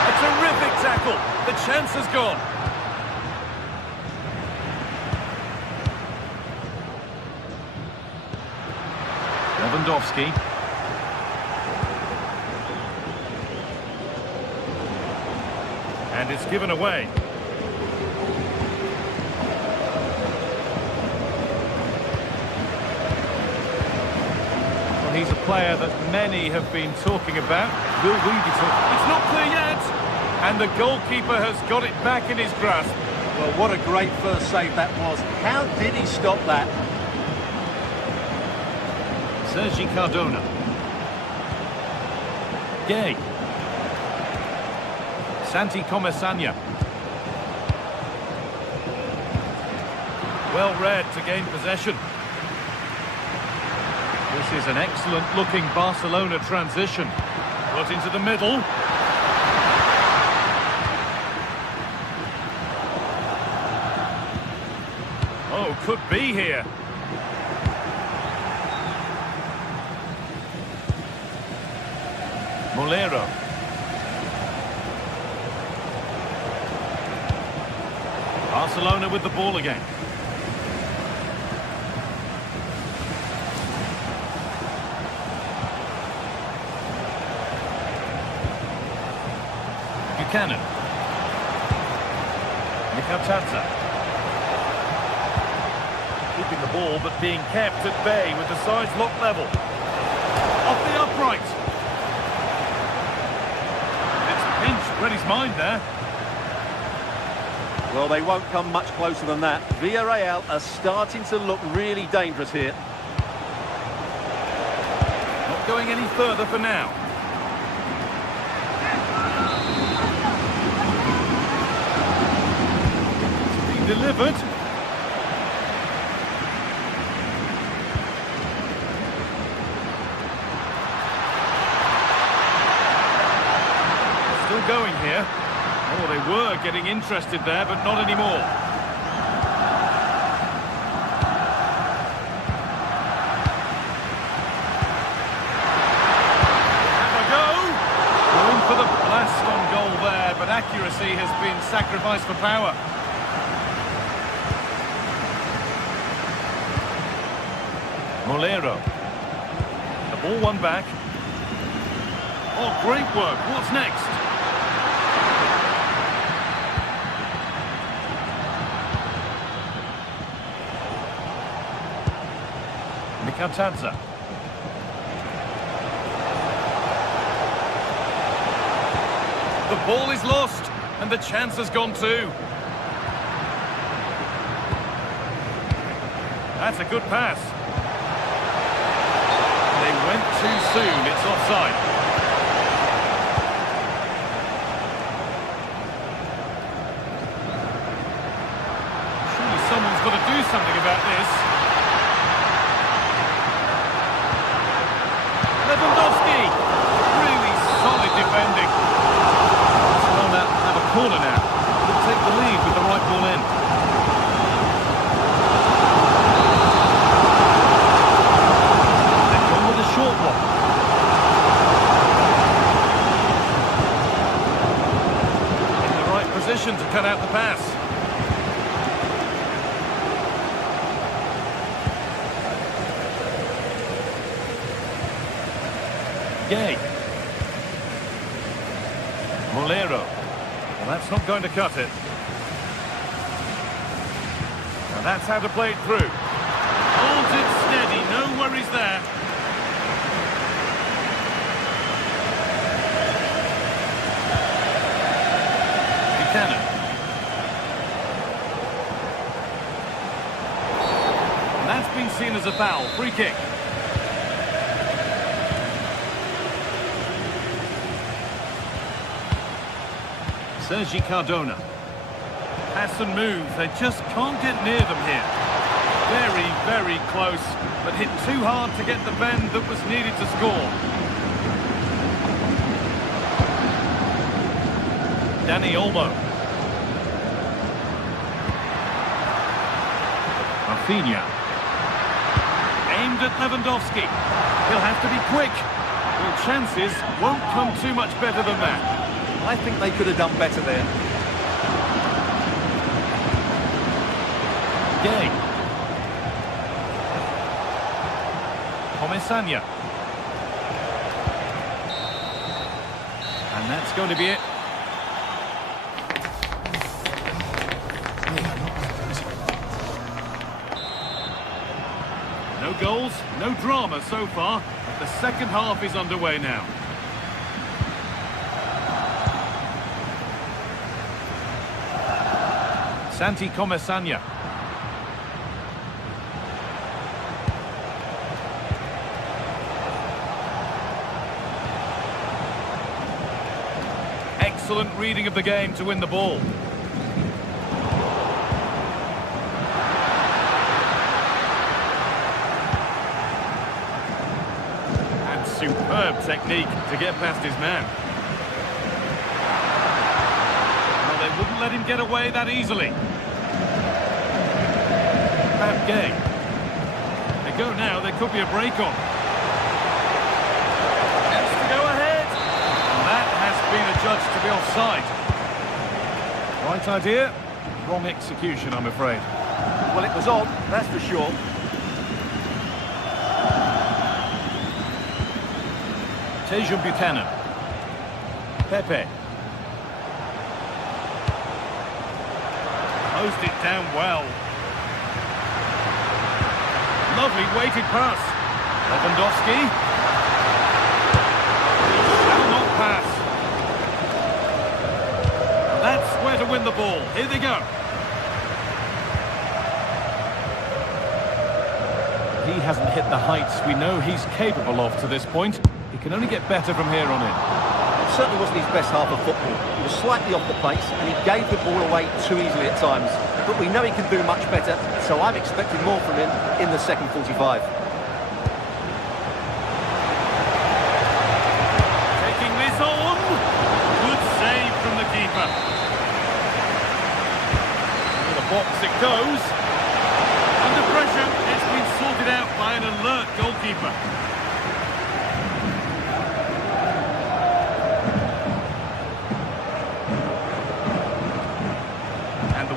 A terrific tackle. The chance has gone. Lewandowski. And it's given away. Well, he's a player that many have been talking about. Will we be talking? It's not clear yet. And the goalkeeper has got it back in his grasp. Well, what a great first save that was. How did he stop that? Sergi Cardona. Gay. Santi Comesaña. Well read to gain possession. This is an excellent looking Barcelona transition. Put into the middle. Oh, could be here. Molero. Barcelona with the ball again. Buchanan. Mikatadze. Keeping the ball but being kept at bay with the sides locked level. Off the upright. Read his mind there. Well, they won't come much closer than that. Villarreal are starting to look really dangerous here. Not going any further for now. It's been delivered. Going here. Oh, they were getting interested there, but not anymore. Have a go. Going for the blast on goal there, but accuracy has been sacrificed for power. Molero. The ball won back. Oh, great work. What's next? Mikatadze. The ball is lost, and the chance has gone too. That's a good pass. They went too soon. It's offside. Surely someone's got to do something about this. Lewandowski, really solid defending. Barcelona have a corner now. They'll take the lead with the right ball in. They've gone with a short one. In the right position to cut out the pass. Gay. Molero. That's not going to cut it. And that's how to play it through. Holds it steady, no worries there. Buchanan. And that's been seen as a foul. Free kick. Sergi Cardona. Pass and move. They just can't get near them here. Very, very close, but hit too hard to get the bend that was needed to score. Danny Olmo. Rafinha. Aimed at Lewandowski. He'll have to be quick. Well, chances won't come too much better than that. I think they could have done better there. Gay. Comesaña. And that's going to be it. No goals, no drama so far. The second half is underway now. Santi Comesaña. Excellent reading of the game to win the ball. And superb technique to get past his man. Well, they wouldn't let him get away that easily. Gay. They go now, there could be a break on. Has to go ahead. And that has been adjudged to be offside. Right idea, wrong execution, I'm afraid. Well, it was on, that's for sure. Tejan Buchanan. Pepe. Closed it down well. Lovely weighted pass. Lewandowski. Shall not pass. That's where to win the ball. Here they go. He hasn't hit the heights we know he's capable of to this point. He can only get better from here on in. It certainly wasn't his best half of football. He was slightly off the pace and he gave the ball away too easily at times. But we know he can do much better, so I'm expecting more from him in the second 45. Taking this on. Good save from the keeper. To the box it goes. Under pressure, it's been sorted out by an alert goalkeeper.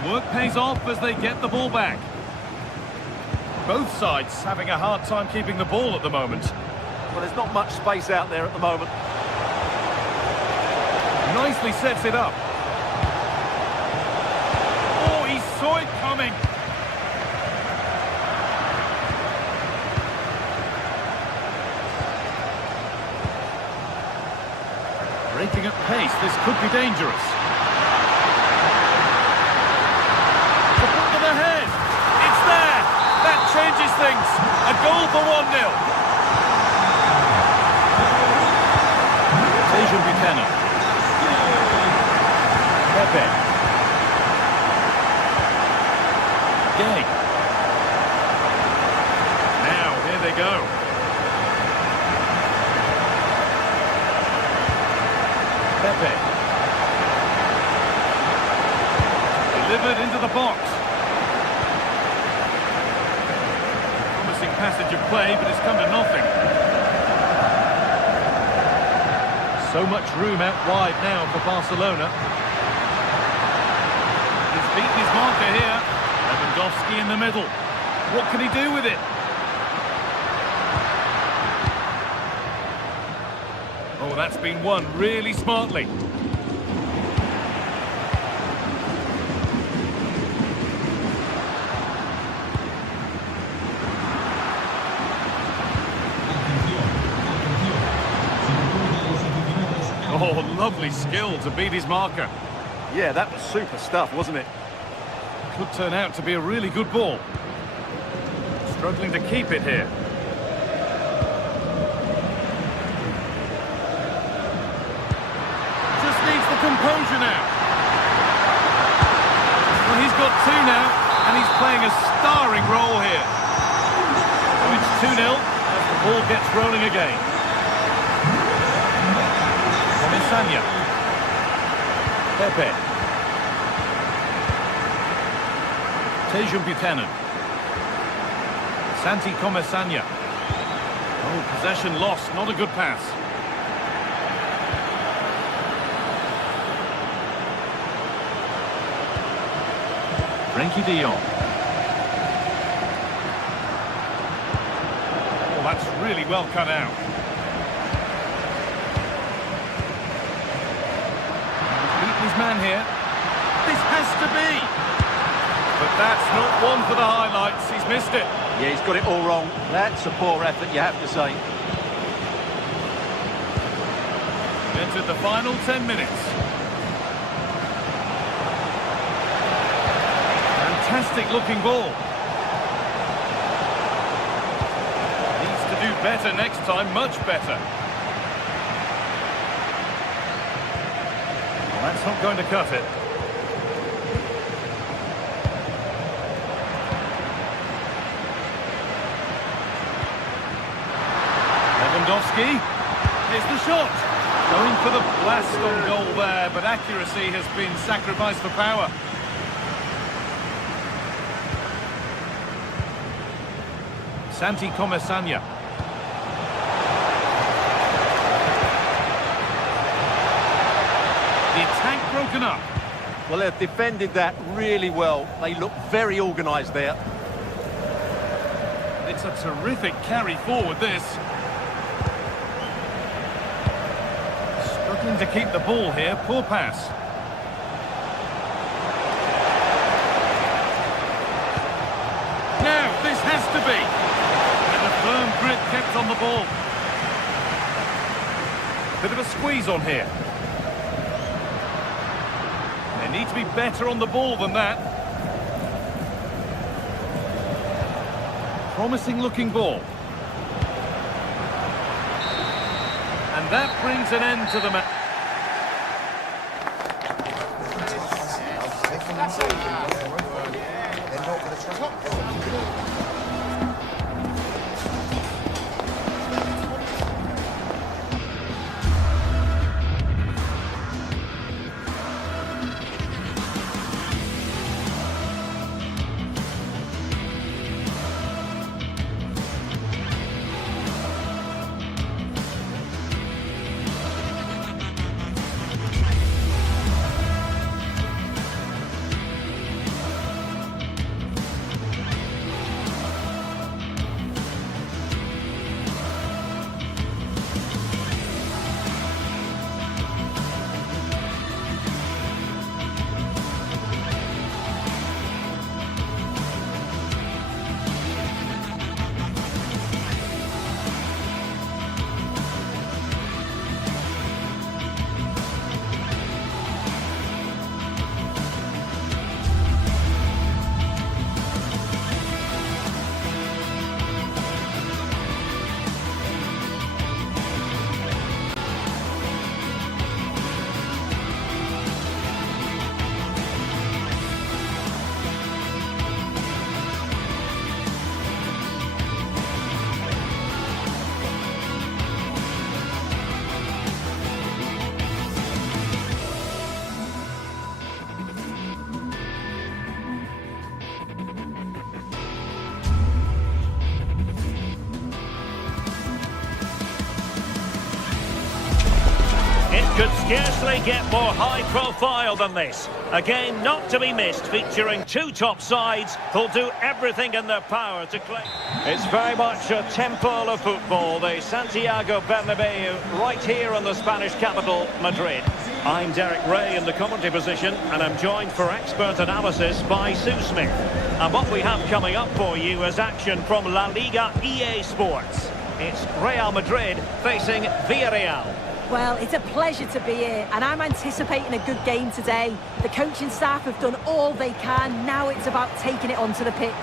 Work pays off as they get the ball back. Both sides having a hard time keeping the ball at the moment. Well, there's not much space out there at the moment. Nicely sets it up. Oh, he saw it coming. Breaking at pace, this could be dangerous. Changes things. A goal for 1-0. Tejan Buchanan. Pepe. Gay. Now, here they go. Pepe. Delivered into the box. Passage of play, but it's come to nothing. So much room out wide now for Barcelona. He's beaten his marker here. Lewandowski in the middle. What can he do with it? Oh, that's been won really smartly. Oh, lovely skill to beat his marker. Yeah, that was super stuff, wasn't it? Could turn out to be a really good ball. Struggling to keep it here. Just needs the composure now. Well, he's got two now, and he's playing a starring role here. So it's 2-0 as the ball gets rolling again. Comesaña. Pepe. Tejan Buchanan. Santi Comesaña. Oh, possession lost, not a good pass. Frenkie de Jong. Oh, that's really well cut out. He's beaten his man here. This has to be. But that's not one for the highlights. He's missed it. Yeah, he's got it all wrong. That's a poor effort, you have to say. Entered the final 10 minutes. Fantastic looking ball. Needs to do better next time, much better. Well, that's not going to cut it. Lewandowski. Here's the shot. Going for the blast on goal there, but accuracy has been sacrificed for power. Santi Comesaña. The attack broken up. Well, they've defended that really well. They look very organised there. It's a terrific carry forward, this. Struggling to keep the ball here, poor pass. Now, this has to be. And a firm grip kept on the ball. Bit of a squeeze on here. They need to be better on the ball than that. Promising looking ball. And that brings an end to the match. Could scarcely get more high profile than this. A game not to be missed, featuring two top sides who'll do everything in their power to claim. It's very much a temple of football, the Santiago Bernabeu, right here in the Spanish capital, Madrid. I'm Derek Ray in the commentary position, and I'm joined for expert analysis by Sue Smith. And what we have coming up for you is action from La Liga EA Sports. It's Real Madrid facing Villarreal. Well, it's a pleasure to be here, and I'm anticipating a good game today. The coaching staff have done all they can. Now it's about taking it onto the pitch.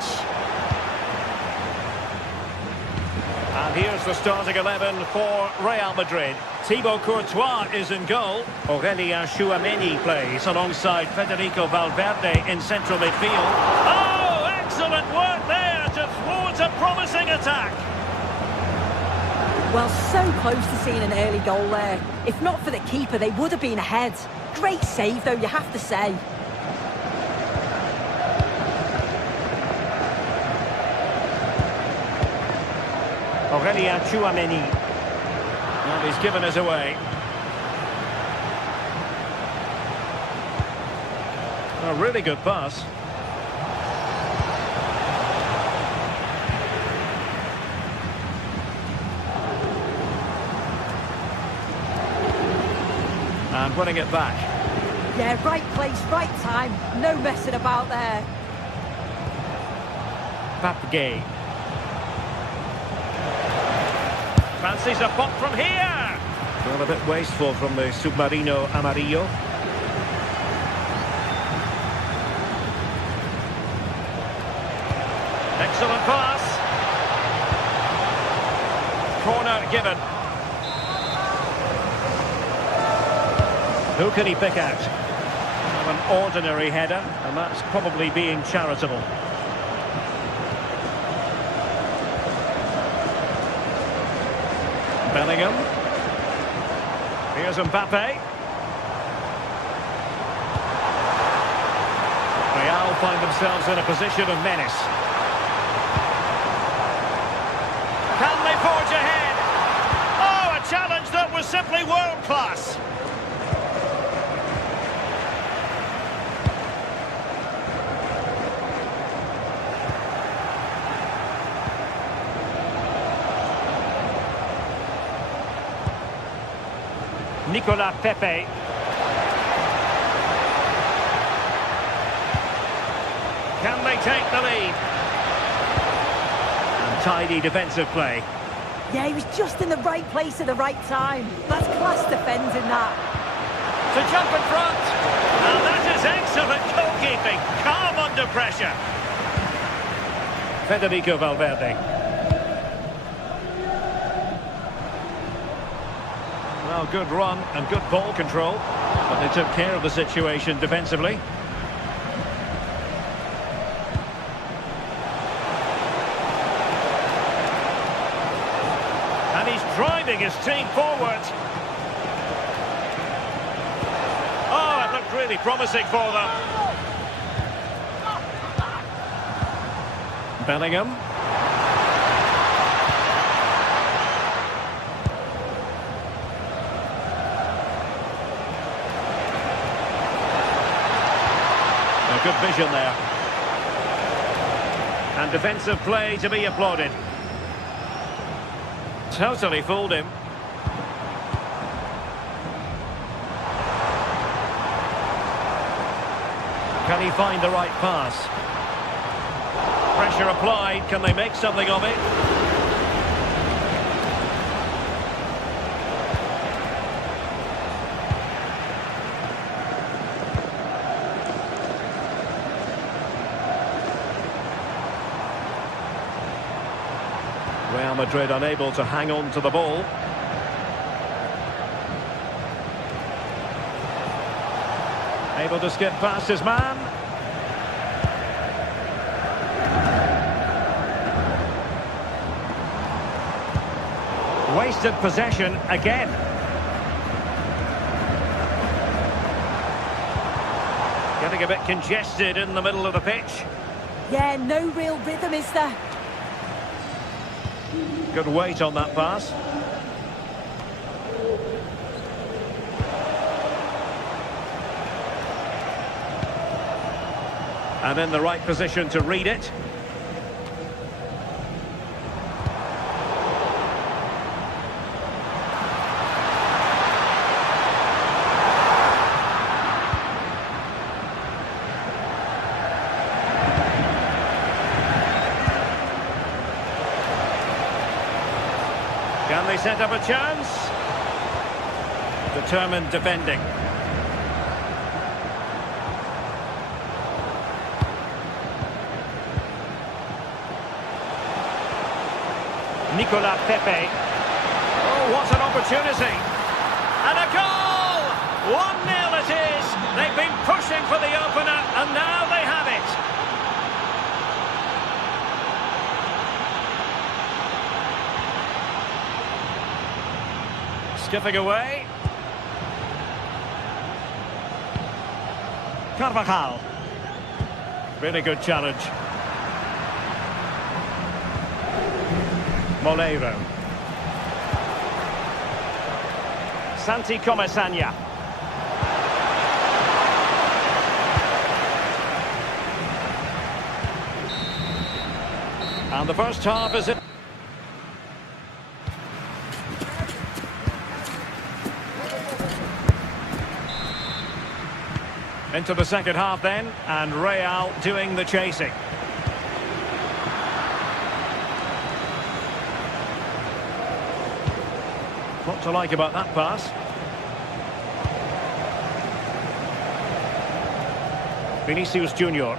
And here's the starting 11 for Real Madrid. Thibaut Courtois is in goal. Aurélien Tchouameni plays alongside Federico Valverde in central midfield. Oh, excellent work there to thwart a promising attack. Well, so close to seeing an early goal there. If not for the keeper, they would have been ahead. Great save, though, you have to say. Aurélien Tchouameni. And he's given us away. A really good pass. And winning it back. Yeah, right place, right time. No messing about there. Pape. Fancies a pop from here. Well, a bit wasteful from the Submarino Amarillo. Excellent pass. Corner given. Who can he pick out? Well, an ordinary header, and that's probably being charitable. Bellingham. Here's Mbappe. Real find themselves in a position of menace. Can they forge ahead? Oh, a challenge that was simply world-class. Nicolas Pepe. Can they take the lead? And tidy defensive play. Yeah, he was just in the right place at the right time. That's class defending, that. To jump in front. And that is excellent goalkeeping. Calm under pressure. Federico Valverde. Well, good run and good ball control, but they took care of the situation defensively. And he's driving his team forward. Oh, it looked really promising for them. Bellingham. Good vision there. And defensive play to be applauded. Totally fooled him. Can he find the right pass? Pressure applied. Can they make something of it? Real Madrid unable to hang on to the ball. Able to skip past his man. Wasted possession again. Getting a bit congested in the middle of the pitch. Yeah, no real rhythm, is there? Good weight on that pass. And in the right position to read it. Can they set up a chance? Determined defending. Nicolas Pepe. Oh, what an opportunity. And a goal! 1-0 it is. They've been pushing for the opener, and now they have it. Skipping away. Carvajal. Really good challenge. Moleiro. Santi Comesaña. And the first half is it. Into the second half then, and Real doing the chasing. What to like about that pass? Vinicius Junior.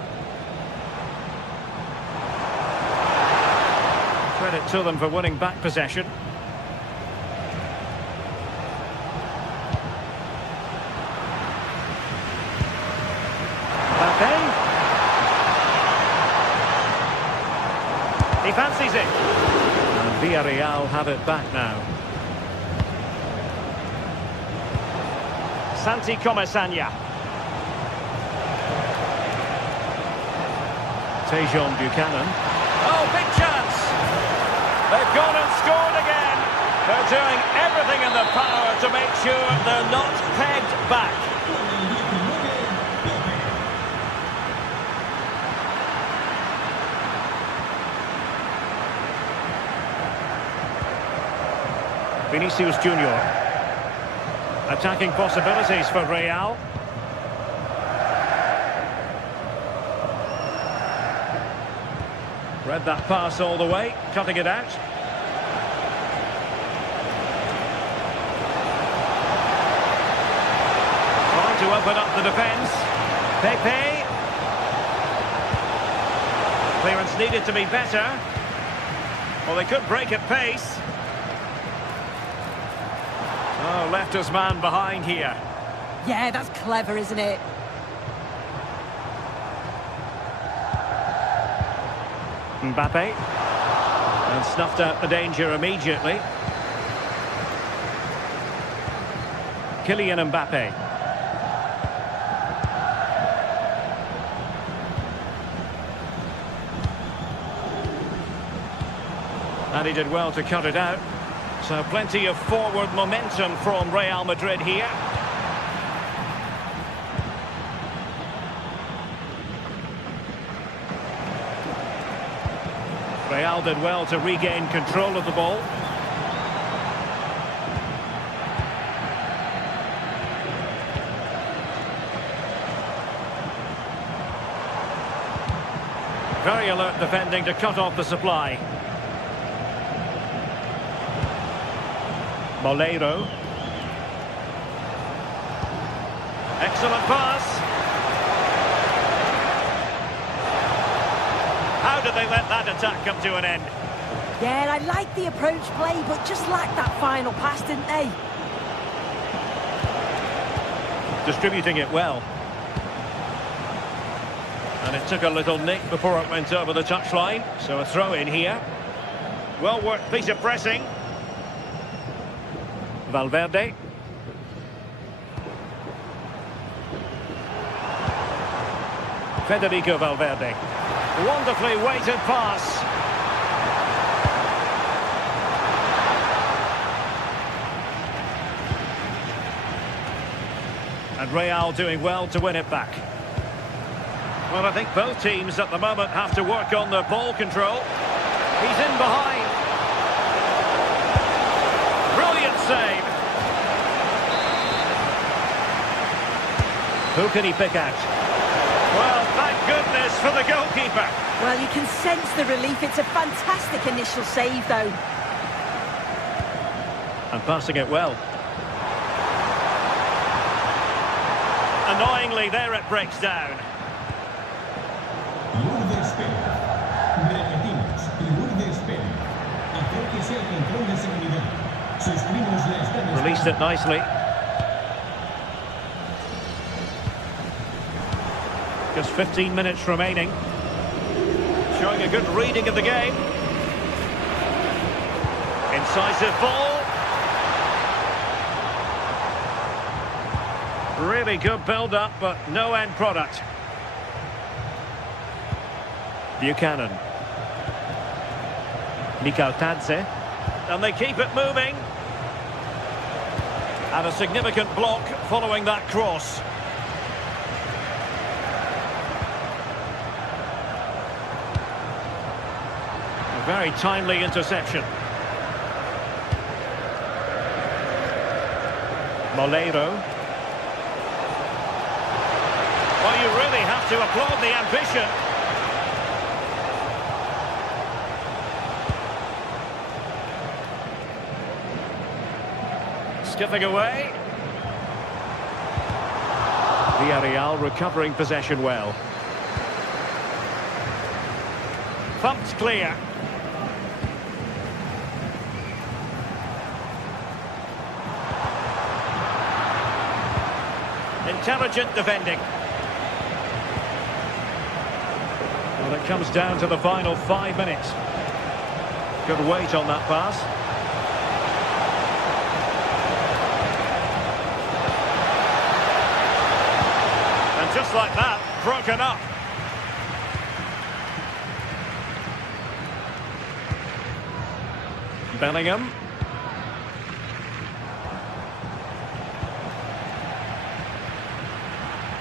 Credit to them for winning back possession. He fancies it. And Villarreal have it back now. Santi Comesaña. Tejon Buchanan. Oh, big chance. They've gone and scored again. They're doing everything in their power to make sure they're not pegged back. Vinicius Junior. Attacking possibilities for Real. Read that pass all the way, cutting it out. Trying to open up the defence. Pepe. Clearance needed to be better. Well, they could break at pace. Oh, left his man behind here. Yeah, that's clever, isn't it? Mbappe. And snuffed out the danger immediately. Kylian Mbappe. And he did well to cut it out. So plenty of forward momentum from Real Madrid here. Real did well to regain control of the ball. Very alert defending to cut off the supply. Moleiro. Excellent pass. How did they let that attack come to an end? Yeah, I like the approach play, but just lacked that final pass, didn't they? Distributing it well. And it took a little nick before it went over the touchline. So a throw in here. Well worked piece of pressing. Valverde. Federico Valverde. Wonderfully weighted pass. And Real doing well to win it back. Well, I think both teams at the moment have to work on their ball control. He's in behind. Brilliant save. Who can he pick out? Well, thank goodness for the goalkeeper. Well, you can sense the relief. It's a fantastic initial save, though. And passing it well. Annoyingly, there it breaks down. Released it nicely. Just 15 minutes remaining. Showing a good reading of the game. Incisive ball. Really good build-up, but no end product. Buchanan. Mikal Tadze. And they keep it moving. And a significant block following that cross. A very timely interception. Moleiro. Well, you really have to applaud the ambition. Skipping away. Villarreal recovering possession well. Thumped clear. Intelligent defending. Well, it comes down to the final 5 minutes. Good weight on that pass. And just like that, broken up. Bellingham.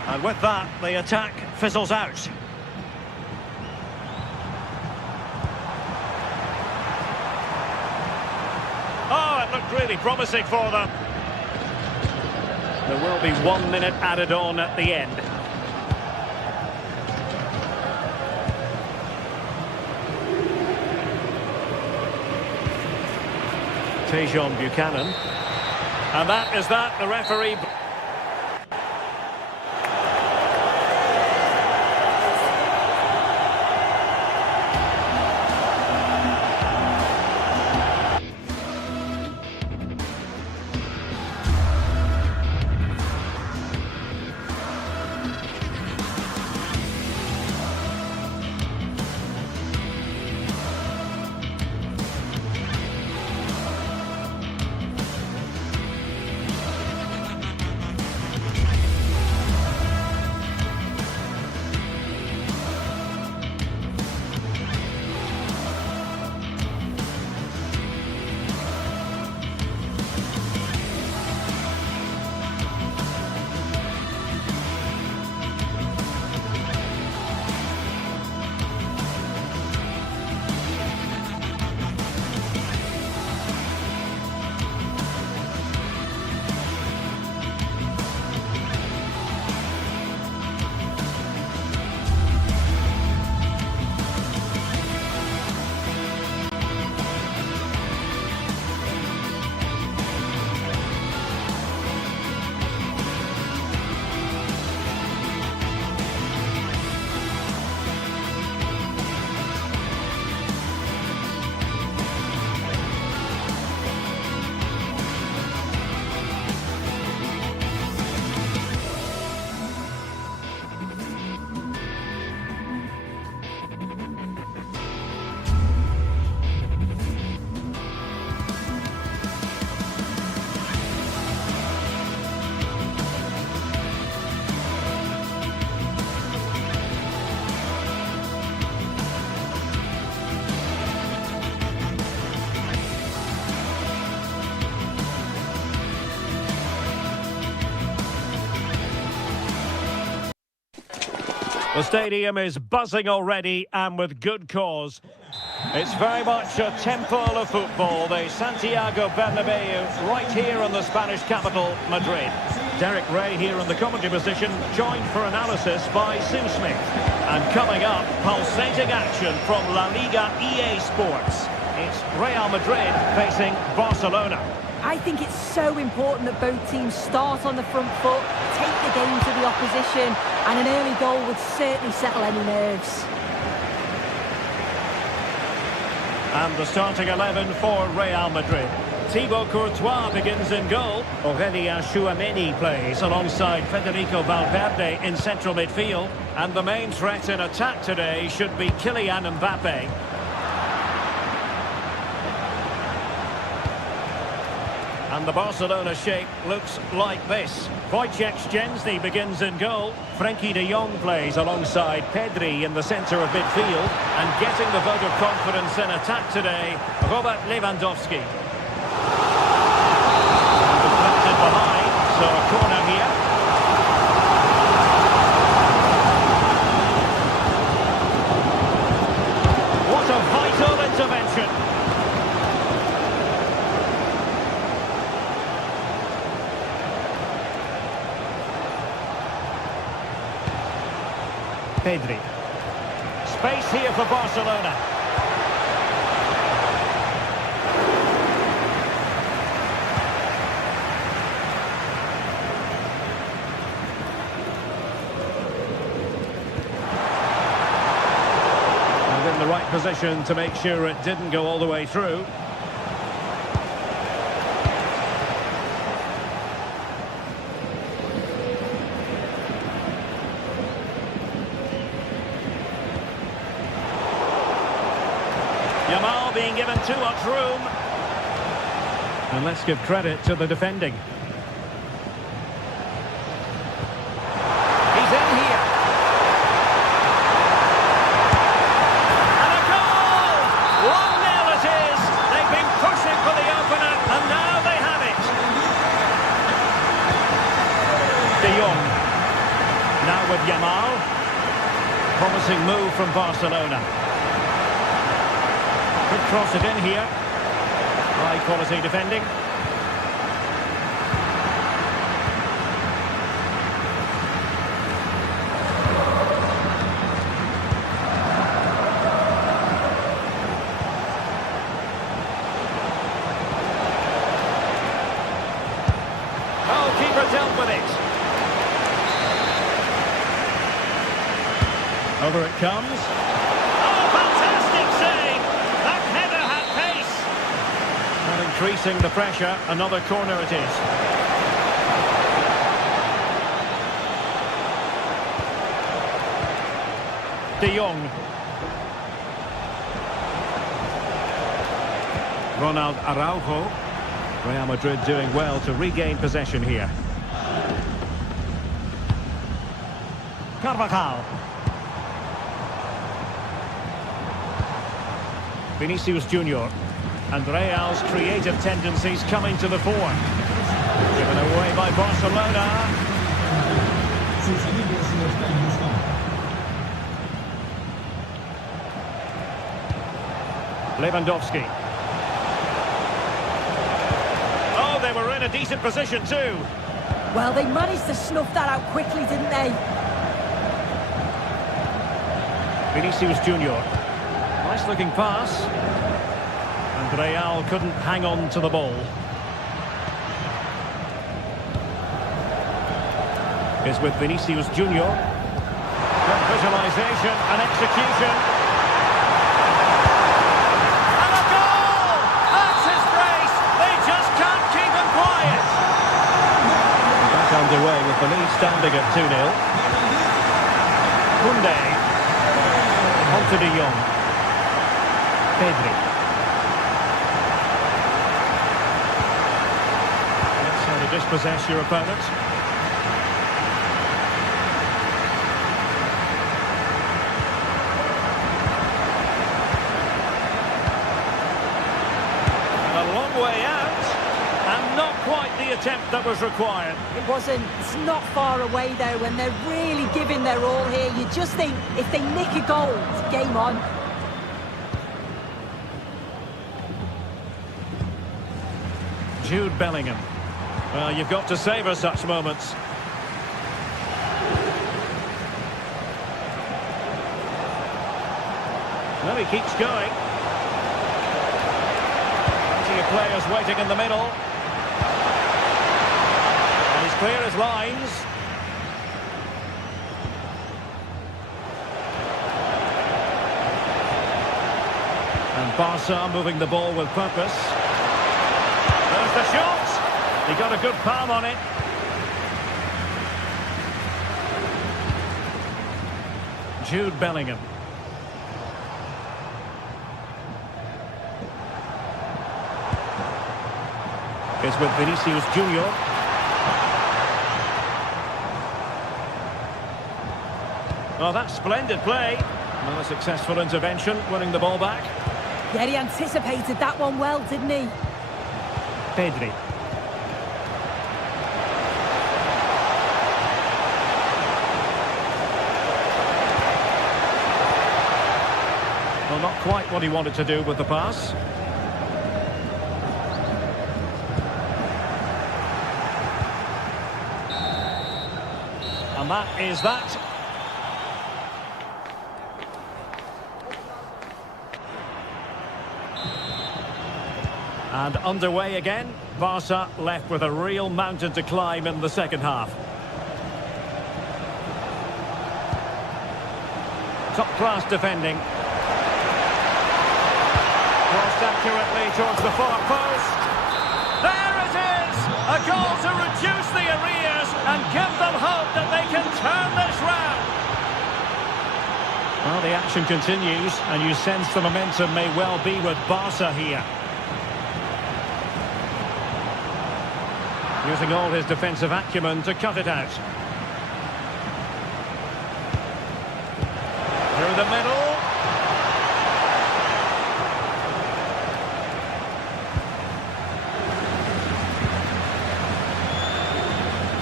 And with that, the attack fizzles out. Oh, it looked really promising for them. There will be 1 minute added on at the end. Tejon Buchanan. And that is that, the referee... The stadium is buzzing already, and with good cause. It's very much a temple of football, the Santiago Bernabeu, right here in the Spanish capital, Madrid. Derek Ray here in the commentary position, joined for analysis by Sue Smith. And coming up, pulsating action from La Liga EA Sports. It's Real Madrid facing Barcelona. I think it's so important that both teams start on the front foot, take the game to the opposition, and an early goal would certainly settle any nerves. And the starting 11 for Real Madrid. Thibaut Courtois begins in goal. Aurélien Tchouameni plays alongside Federico Valverde in central midfield. And the main threat in attack today should be Kylian Mbappe. And the Barcelona shape looks like this. Wojciech Szczęsny begins in goal. Frenkie de Jong plays alongside Pedri in the centre of midfield. And getting the vote of confidence in attack today, Robert Lewandowski. And deflected behind, so a corner here. What a vital intervention. Pedri. Space here for Barcelona. And in the right position to make sure it didn't go all the way through. Yamal being given too much room. And let's give credit to the defending. He's in here. And a goal! 1-0 it is. They've been pushing for the opener, and now they have it. De Jong. Now with Yamal. Promising move from Barcelona. Could cross it in here. High quality defending. Goalkeeper dealt with it. Over it comes. Increasing the pressure, another corner it is. De Jong. Ronald Araujo. Real Madrid doing well to regain possession here. Carvajal. Vinicius Junior. And Real's creative tendencies coming to the fore. Given away by Barcelona. Lewandowski. Oh, they were in a decent position too. Well, they managed to snuff that out quickly, didn't they? Vinicius Junior. Nice looking pass. And Real couldn't hang on to the ball. Is with Vinicius Junior. Good visualization and execution. And a goal! That's his brace! They just can't keep him quiet. Back underway with the lead standing at 2-0. Koundé. On to De Jong. Pedri. Dispossess your opponent. And a long way out, and not quite the attempt that was required. It wasn't. It's not far away though, and they're really giving their all here. You just think if they nick a goal, it's game on. Jude Bellingham. Well, you've got to savour such moments. Well, he keeps going. Plenty of players waiting in the middle. clear as lines. And Barca moving the ball with purpose. There's the shot. He got a good palm on it. Jude Bellingham. It's with Vinicius Junior. Oh, that's splendid play. Another successful intervention, winning the ball back. Yeah, he anticipated that one well, didn't he? Pedri. Well, not quite what he wanted to do with the pass. And that is that. And underway again. Barca left with a real mountain to climb in the second half. Top-class defending. Crossed accurately towards the far post. There it is! A goal to reduce the arrears and give them hope that they can turn this round. Well, the action continues, and you sense the momentum may well be with Barca here. Using all his defensive acumen to cut it out. Through the middle.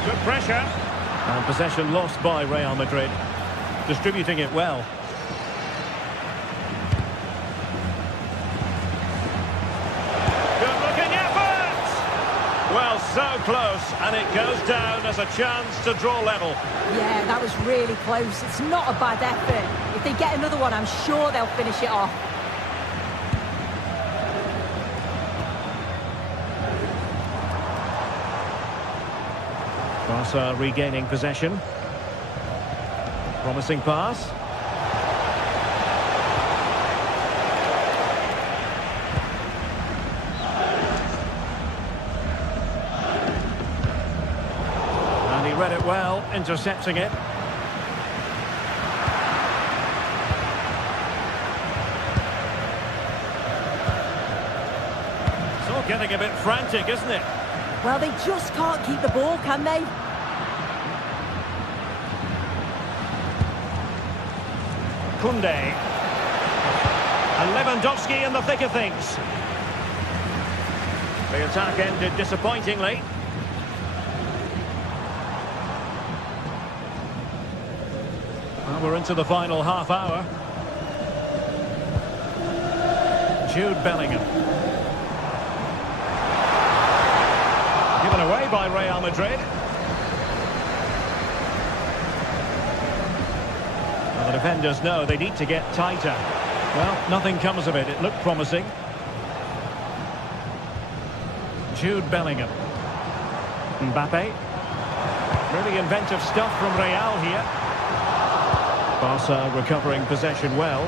Good pressure. And possession lost by Real Madrid. Distributing it well. Well, so close, and it goes down as a chance to draw level. Yeah, that was really close. It's not a bad effort. If they get another one, I'm sure they'll finish it off. Barca regaining possession. Promising pass. Read it well, intercepting it. It's all getting a bit frantic, isn't it? Well, they just can't keep the ball, can they? Koundé. And Lewandowski in the thick of things. The attack ended disappointingly. Well, we're into the final half hour. Jude Bellingham. Given away by Real Madrid. Well, the defenders know they need to get tighter. Well, nothing comes of it. It looked promising. Jude Bellingham. Mbappe. Really inventive stuff from Real here. Barca recovering possession well.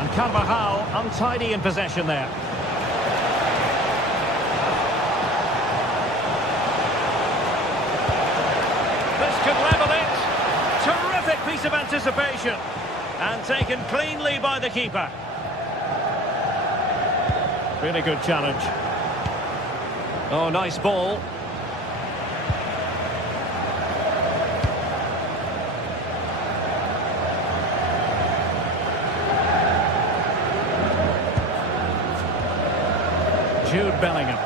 And Carvajal untidy in possession there. This could level it. Terrific piece of anticipation. And taken cleanly by the keeper. Really good challenge. Oh, nice ball. Jude Bellingham.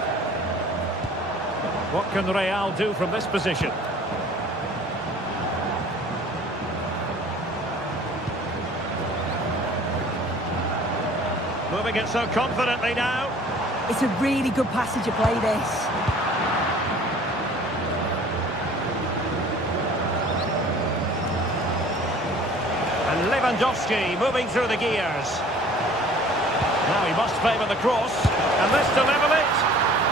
What can Real do from this position? Moving it so confidently now. It's a really good passage of play, this. And And Lewandowski moving through the gears. Now he must favour the cross. And this to level it.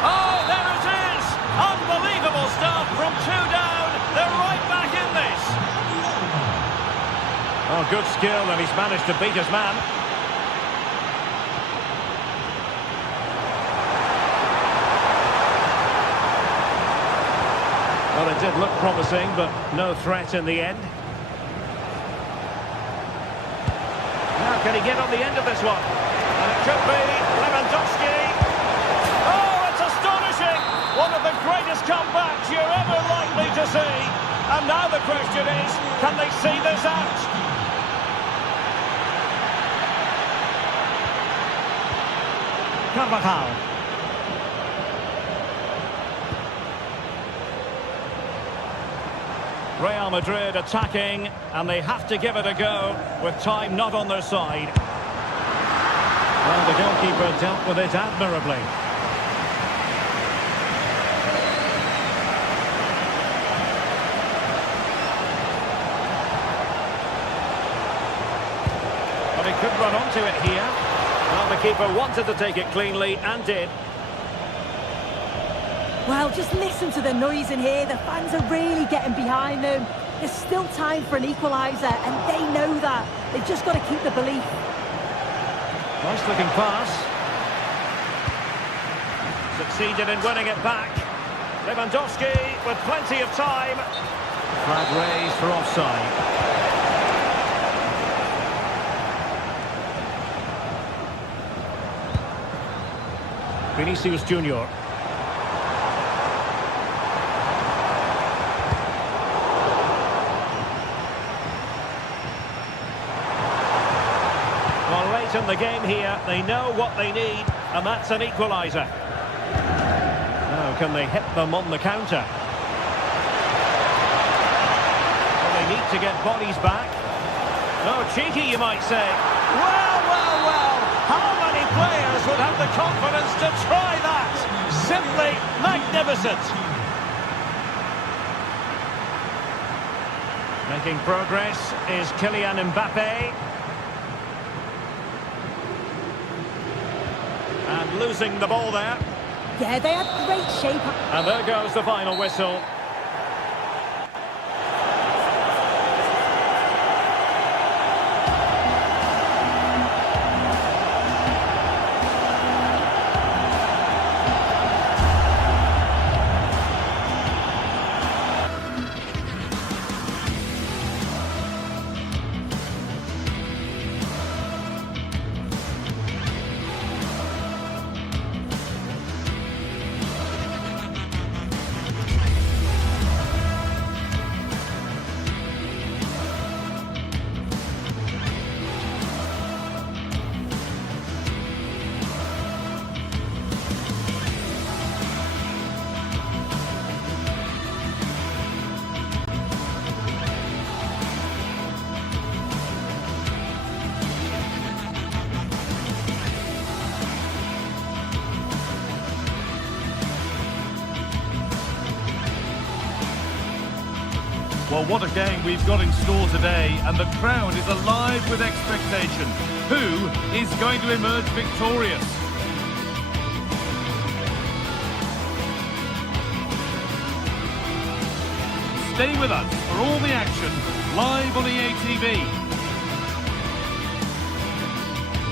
Oh, there it is! Unbelievable stuff from 2 down. They're right back in this. Oh, good skill, and he's managed to beat his man. Well, it did look promising, but no threat in the end. Now, can he get on the end of this one? And it could be Lewandowski. Oh, it's astonishing! One of the greatest comebacks you're ever likely to see. And now the question is, can they see this out? Carvajal. Real Madrid attacking, and they have to give it a go with time not on their side. Well, the goalkeeper dealt with it admirably. But he could run onto it here. Well, the keeper wanted to take it cleanly and did. Well, just listen to the noise in here. The fans are really getting behind them. There's still time for an equaliser, and they know that. They've just got to keep the belief. Nice looking pass. Succeeded in winning it back. Lewandowski with plenty of time. Flag raised for offside. Vinicius Junior. Well, late in the game here, they know what they need, and that's an equaliser. Now, can they hit them on the counter? Well, they need to get bodies back. Oh, cheeky, you might say. Well, well, well. How many players would have the confidence to try that? Simply magnificent. Making progress is Kylian Mbappe. And losing the ball there. Yeah, they had great shape. And there goes the final whistle. Well, what a game we've got in store today, and the crowd is alive with expectation. Who is going to emerge victorious? Stay with us for all the action, live on EA TV.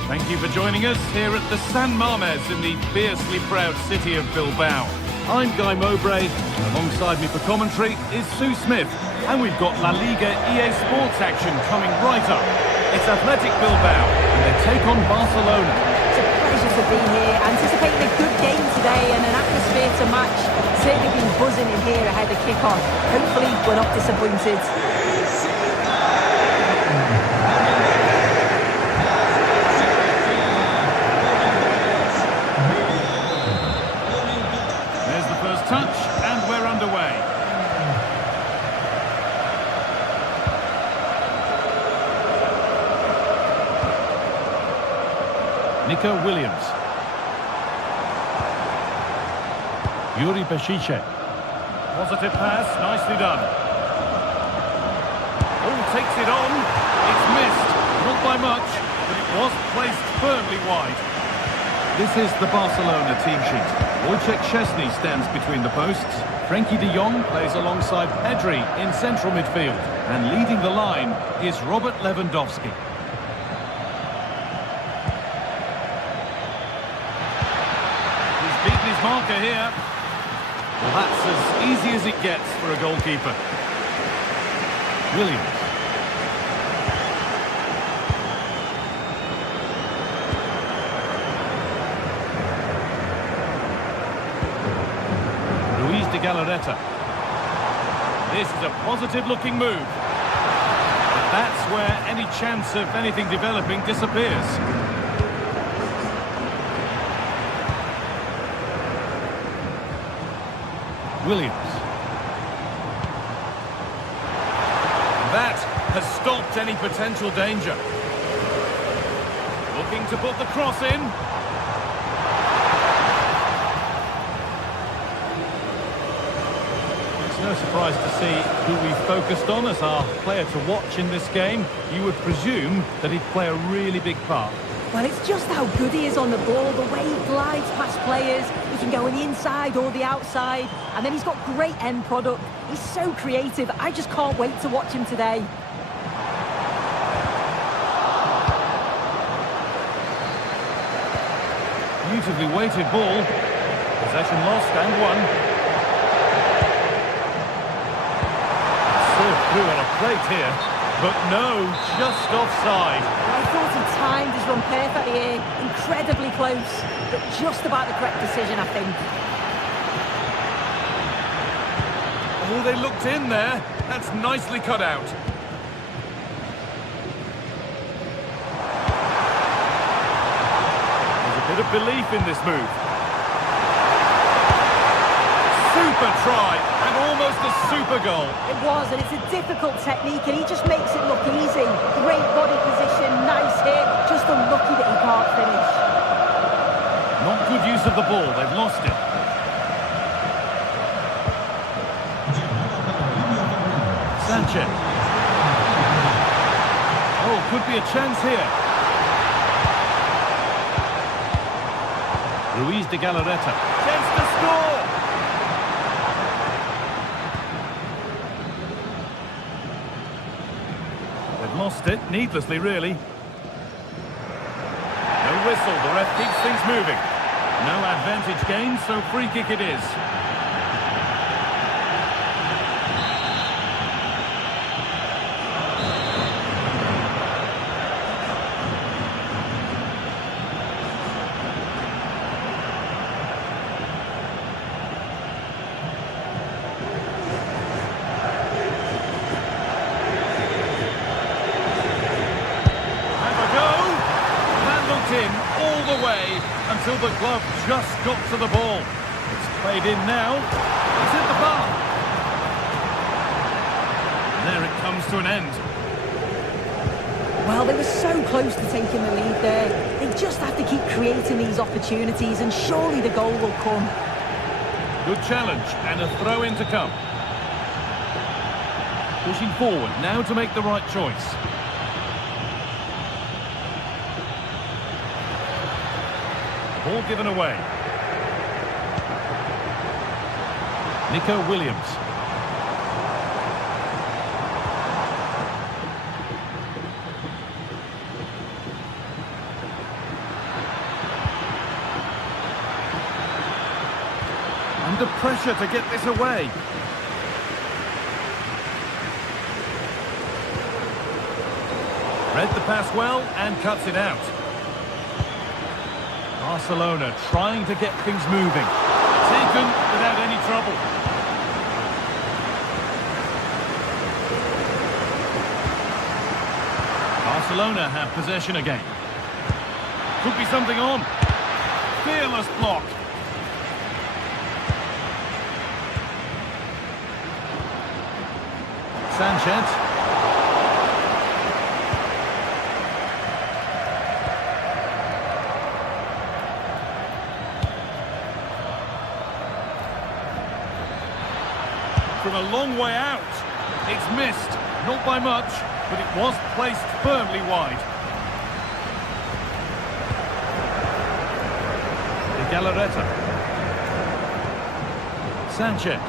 Thank you for joining us here at the San Mamés in the fiercely proud city of Bilbao. I'm Guy Mowbray, and alongside me for commentary is Sue Smith, and we've got La Liga EA Sports action coming right up. It's Athletic Bilbao, and they take on Barcelona. It's a pleasure to be here. Anticipating a good game today and an atmosphere to match. Certainly been buzzing in here ahead of kick-off. Hopefully we're not disappointed. There's the first touch, and we're underway. Nico Williams. Yuri Peshice. Positive pass, nicely done. Oh, takes it on. It's missed, not by much, but it was placed firmly wide. This is the Barcelona team sheet. Wojciech Szczesny stands between the posts. Frenkie de Jong plays alongside Pedri in central midfield. And leading the line is Robert Lewandowski. He's beaten his marker here. Well, that's as easy as it gets for a goalkeeper. Williams. Galarreta. This is a positive-looking move. But that's where any chance of anything developing disappears. Williams. That has stopped any potential danger. Looking to put the cross in. No surprise to see who we focused on as our player to watch in this game. You would presume that he'd play a really big part. Well, it's just how good he is on the ball, the way he glides past players. He can go on the inside or the outside, and then he's got great end product. He's so creative. I just can't wait to watch him today. Beautifully weighted ball. Possession lost and won. Through on a plate here, but no, just offside. I thought he timed his run perfectly here, incredibly close, but just about the correct decision, I think. Oh, they looked in there. That's nicely cut out. There's a bit of belief in this move. Super try, and almost a super goal. It was, and it's a difficult technique, and he just makes it look easy. Great body position, nice hit, just unlucky that he can't finish. Not good use of the ball, they've lost it. Sanchez. Oh, could be a chance here. Ruiz de Galarreta. Chance to score! Lost it, needlessly really. No whistle, the ref keeps things moving. No advantage gained, so free kick it is. Until the glove just got to the ball. It's played in now. It's hit the bar. There it comes to an end. Well, they were so close to taking the lead there. They just have to keep creating these opportunities, and surely the goal will come. Good challenge, and a throw-in to come. Pushing forward now to make the right choice. Ball given away. Nico Williams. Under pressure to get this away. Read the pass well and cuts it out. Barcelona trying to get things moving. Taken without any trouble. Barcelona have possession again. Could be something on. Fearless block. Sanchez. From a long way out. It's missed, not by much. but it was placed firmly wide. De Galarreta. Sanchez.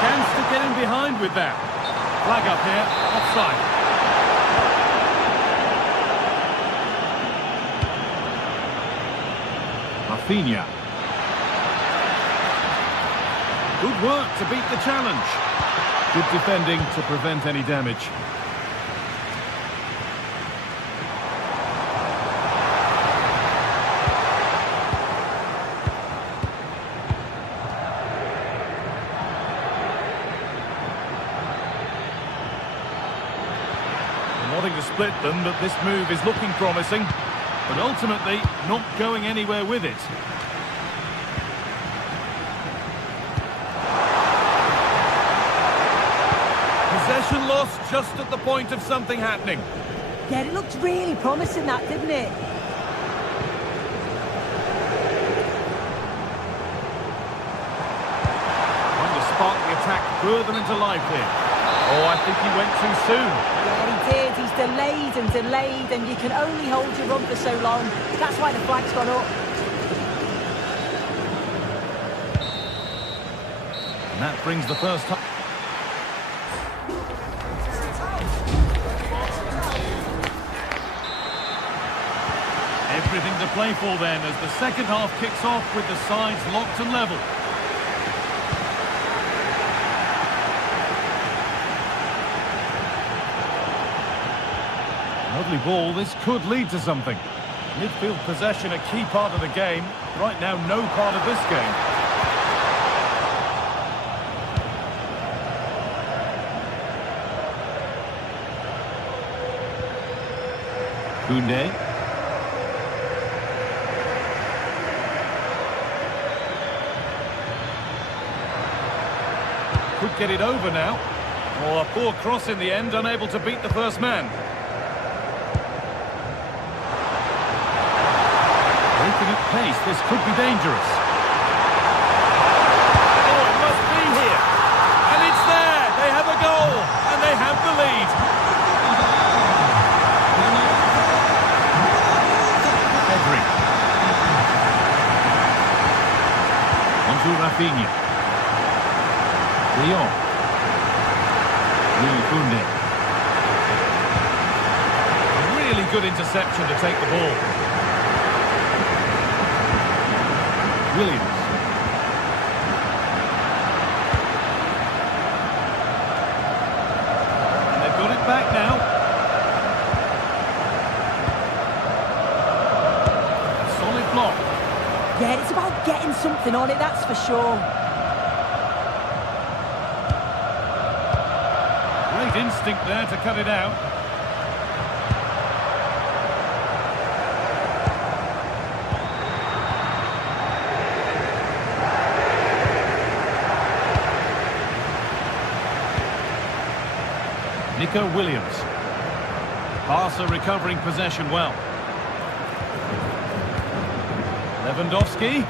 Chance to get in behind with that. Flag up here, offside. Rafinha. Good work to beat the challenge. Good defending to prevent any damage. Wanting to split them, but this move is looking promising, but ultimately not going anywhere with it. Possession lost just at the point of something happening. Yeah, it looked really promising, that, didn't it? Trying to spark the attack further into life here. Oh, I think he went too soon. Yeah, he did. He's delayed and delayed, and you can only hold your run for so long. That's why the flag's gone up. And that brings the first time. Everything to play for then as the second half kicks off with the sides locked and level. Lovely ball, this could lead to something. Midfield possession a key part of the game. Right now, no part of this game. Koundé. Could get it over now. Oh, a poor cross in the end, unable to beat the first man. Breaking at pace, this could be dangerous. Oh, it must be here. And it's there. They have a goal. And they have the lead. Pedri. On to Rafinha. Leon. Koundé. Really good interception to take the ball. Williams. And they've got it back now. A solid block. Yeah, it's about getting something on it, that's for sure. Great instinct there to cut it out. Nico Williams. Barca recovering possession well. Lewandowski.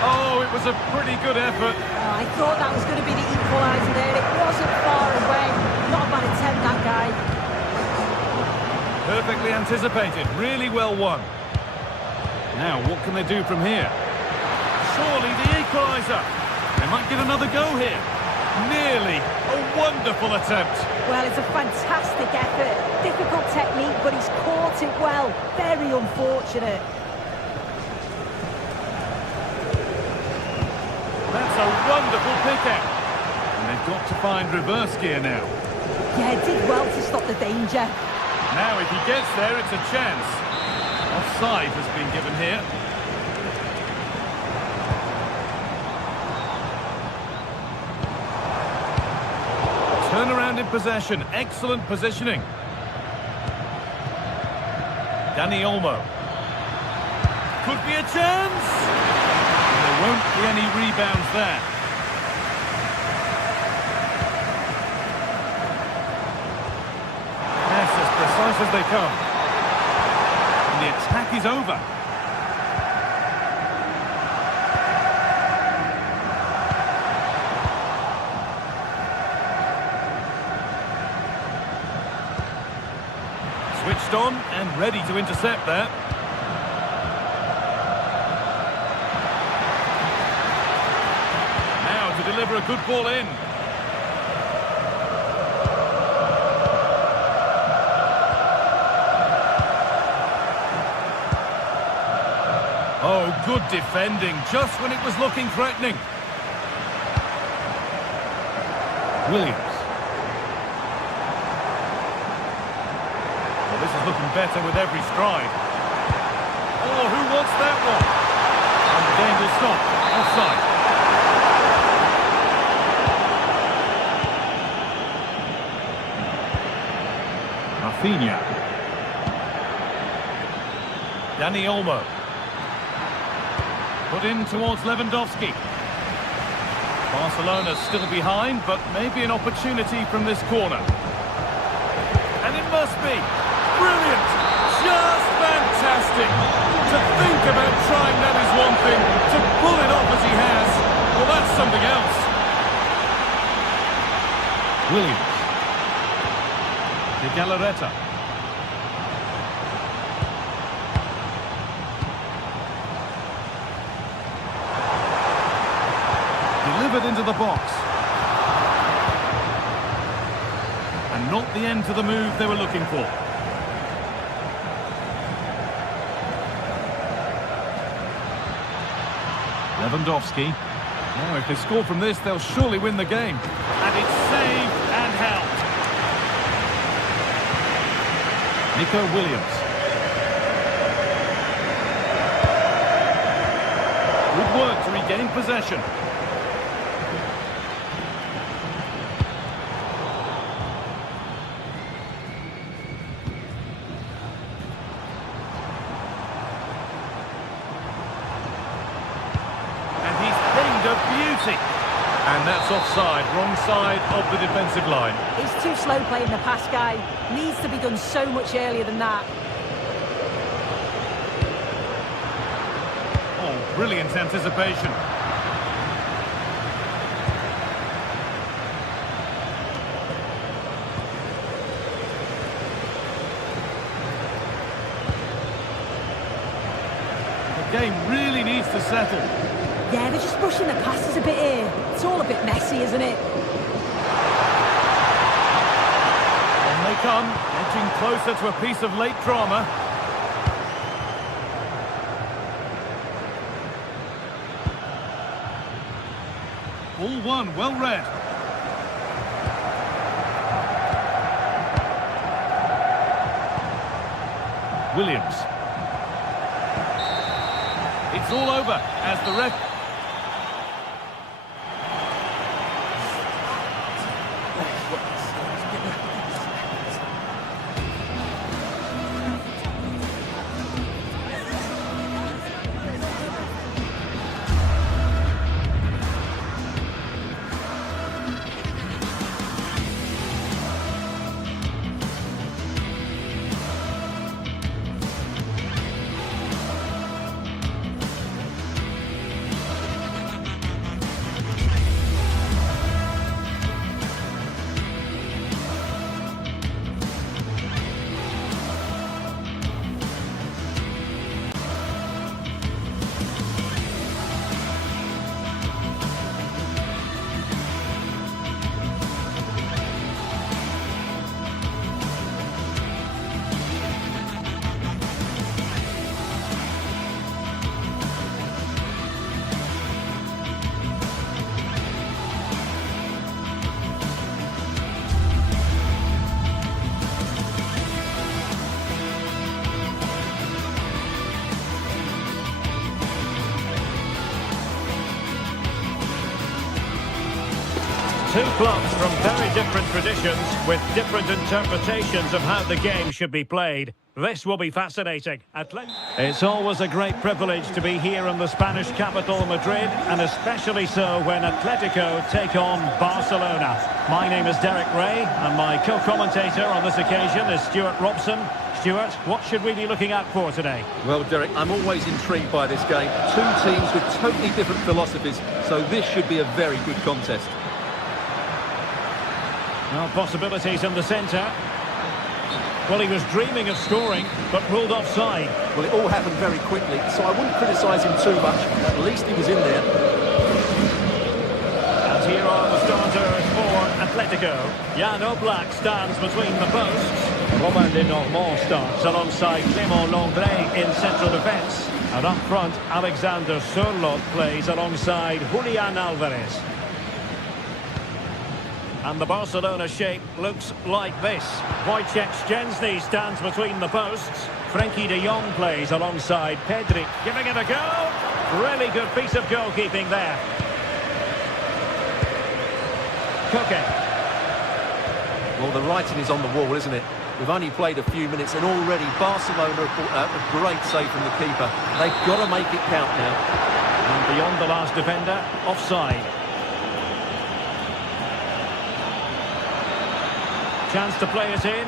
Oh, it was a pretty good effort. Oh, I thought that was going to be the equaliser there. It wasn't far away. Not a bad attempt, that guy. Perfectly anticipated. Really well won. Now, what can they do from here? Surely the equaliser. They might get another go here. Nearly. A wonderful attempt. Well, it's a fantastic effort. Difficult technique, but he's caught it well. Very unfortunate. That's a wonderful pick-out. And they've got to find reverse gear now. Yeah, did well to stop the danger. Now, if he gets there, it's a chance. Offside has been given here. Turnaround in possession. Excellent positioning. Dani Olmo. Could be a chance. And there won't be any rebounds there. Yes, as precise as they come. And the attack is over. switched on and ready to intercept there. Now to deliver a good ball in. Oh, good defending, just when it was looking threatening. Williams. Well, this is looking better with every stride. Oh, who wants that one? And the game will stop. Offside. Rafinha. Dani Olmo. Put in towards Lewandowski. Barcelona's still behind, but maybe an opportunity from this corner. And it must be. Brilliant! Just fantastic! To think about trying that is one thing. To pull it off as he has, well, that's something else. Williams. De Galarreta. Delivered into the box. And not the end to the move they were looking for. Lewandowski. Now, if they score from this, they'll surely win the game. And it's saved and held. Nico Williams. Good work to regain possession. And that's offside, wrong side of the defensive line. He's too slow playing the pass, guy. Needs to be done so much earlier than that. Oh, brilliant anticipation. The game really needs to settle. Yeah, they're just rushing the passes a bit here. It's all a bit messy, isn't it? On they come, edging closer to a piece of late drama. Ball one, well read. Williams. It's all over as the ref... Two clubs from very different traditions with different interpretations of how the game should be played. This will be fascinating. It's always a great privilege to be here in the Spanish capital, Madrid, and especially so when Atletico take on Barcelona. My name is Derek Ray, and my co-commentator on this occasion is Stuart Robson. Stuart, what should we be looking out for today? Well, Derek, I'm always intrigued by this game. Two teams with totally different philosophies, so this should be a very good contest. Well, possibilities in the centre. Well, he was dreaming of scoring, but ruled offside. Well, it all happened very quickly, so I wouldn't criticise him too much. At least he was in there. And here are the starters for Atletico. Jan Oblak stands between the posts. Robin de Normand starts alongside Clément Lenglet in central defence. And up front, Alexander Sørloth plays alongside Julian Alvarez. And the Barcelona shape looks like this. Wojciech Szczęsny stands between the posts. Frenkie de Jong plays alongside Pedri, giving it a go. Really good piece of goalkeeping there. Koke. Well, the writing is on the wall, isn't it? We've only played a few minutes and already Barcelona have brought out a great save from the keeper. They've got to make it count now. And beyond the last defender, offside. Chance to play it in.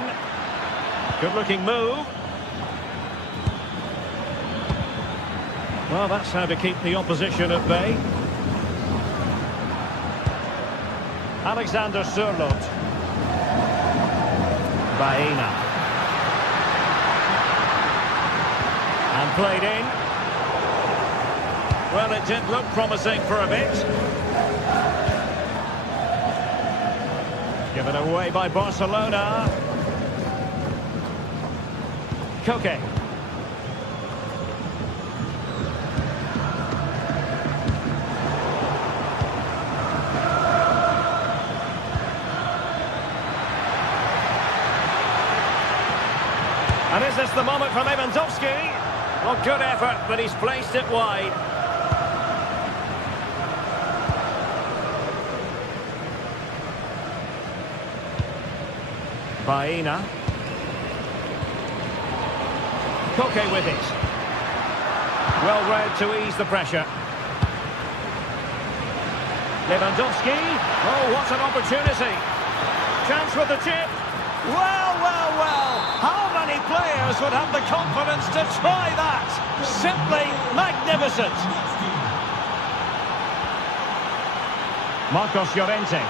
Good-looking move. Well, that's how to keep the opposition at bay. Alexander Sørloth. Baena. And played in. Well, it did look promising for a bit. Given away by Barcelona. Koke. And is this the moment for Lewandowski? Well, good effort, but he's placed it wide. Baena. Koke with it. Well read to ease the pressure. Lewandowski. Oh, what an opportunity. Chance with the chip. Well, well, well. How many players would have the confidence to try that? Simply magnificent. Marcos Llorente.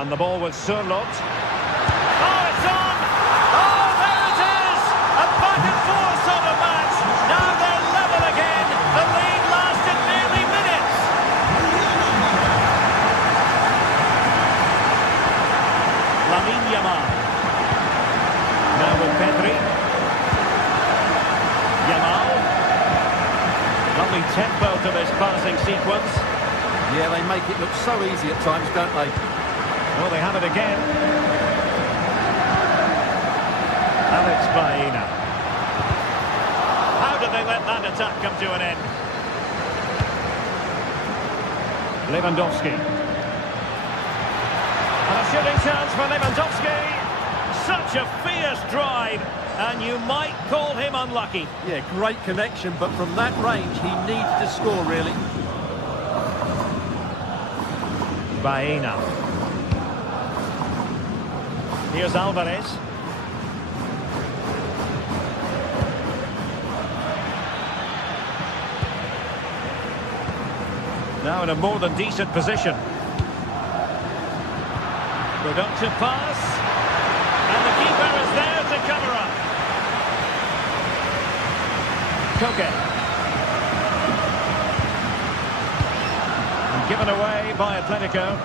And the ball with Sørloth. Oh, it's on! Oh, there it is! A back and forth sort of match. Now they're level again. The lead lasted nearly minutes. Lamine Yamal. Now with Pedri. Yamal. Lovely tempo to this passing sequence. Yeah, they make it look so easy at times, don't they? Well, they have it again. And it's Baena. How did they let that attack come to an end? Lewandowski. And a shooting chance for Lewandowski. Such a fierce drive. And you might call him unlucky. Yeah, great connection, but from that range, he needs to score, really. Baena. Here's Alvarez. Now in a more than decent position. Productive pass. And the keeper is there to cover up. Koke. And given away by Atletico.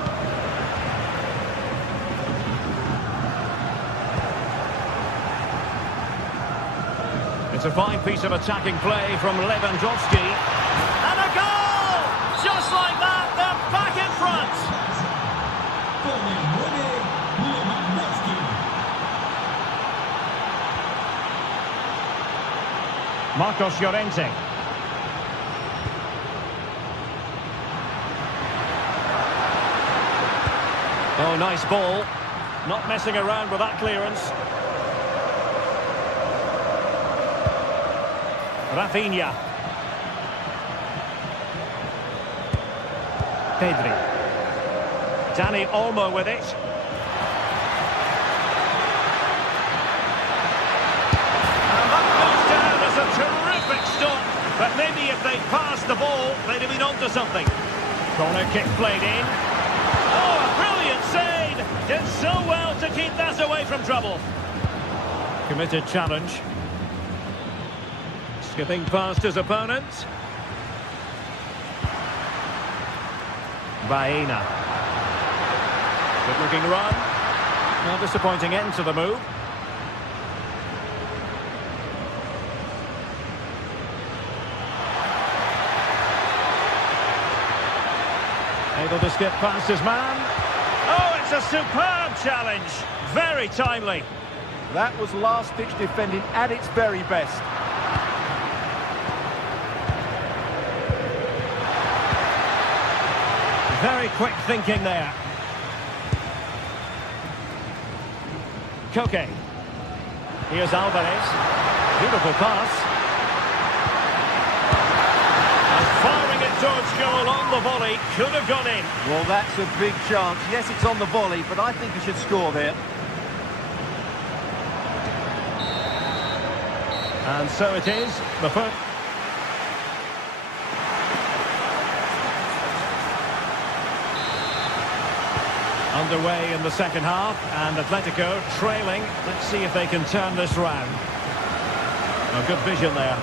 It's a fine piece of attacking play from Lewandowski. And a goal! Just like that, they're back in front. Marcos Llorente. Oh, nice ball. Not messing around with that clearance. Rafinha. Pedri. Dani Olmo with it. And that goes down as a terrific stop. But maybe if they'd passed the ball, they'd have been onto something. Corner kick played in. Oh, a brilliant save! Did so well to keep that away from trouble. Committed challenge. Skipping past his opponent. Baena. Good looking run. Well, disappointing end to the move. Able to skip past his man. Oh, it's a superb challenge. Very timely. That was last-ditch defending at its very best. Very quick thinking there. Koke. Here's Alvarez. Beautiful pass. And firing it towards goal on the volley. Could have gone in. Well, that's a big chance. Yes, it's on the volley, but I think he should score there. And so it is. The first. Underway in the second half, and Atletico trailing. Let's see if they can turn this round. Oh, good vision there.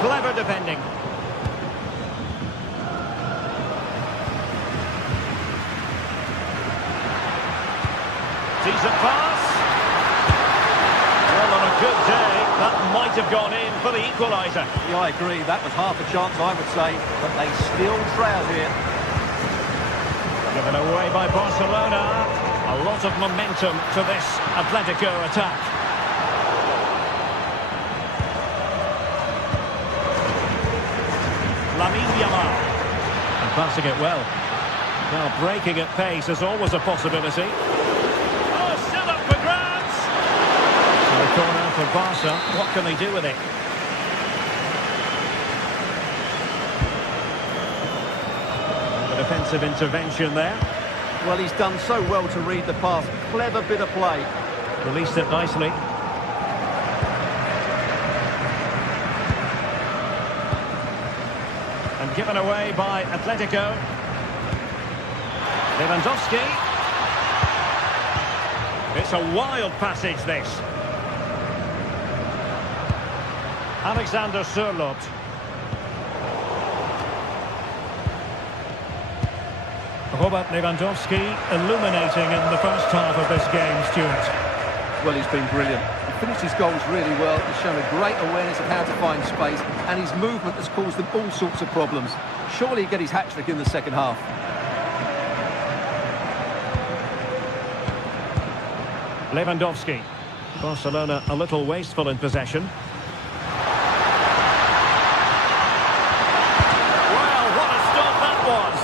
Clever defending. Decent pass. Well, on a good day, that might have gone in for the equaliser. Yeah, I agree. That was half a chance, I would say, but they still trail here. Given away by Barcelona. A lot of momentum to this Atletico attack. Lamine Yamal. And passing it well. Well, breaking at pace is always a possibility. Oh, still up for grabs! So a corner for Barca. What can they do with it? The defensive intervention there. Well, he's done so well to read the pass. Clever bit of play. Released it nicely. And given away by Atletico. Lewandowski. It's a wild passage, this. Alexander Sørloth. Robert Lewandowski illuminating in the first half of this game, Stuart. Well, he's been brilliant. He finished his goals really well. He's shown a great awareness of how to find space, and his movement has caused them all sorts of problems. Surely he'll get his hat-trick in the second half. Lewandowski. Barcelona a little wasteful in possession. Well, what a stop that was!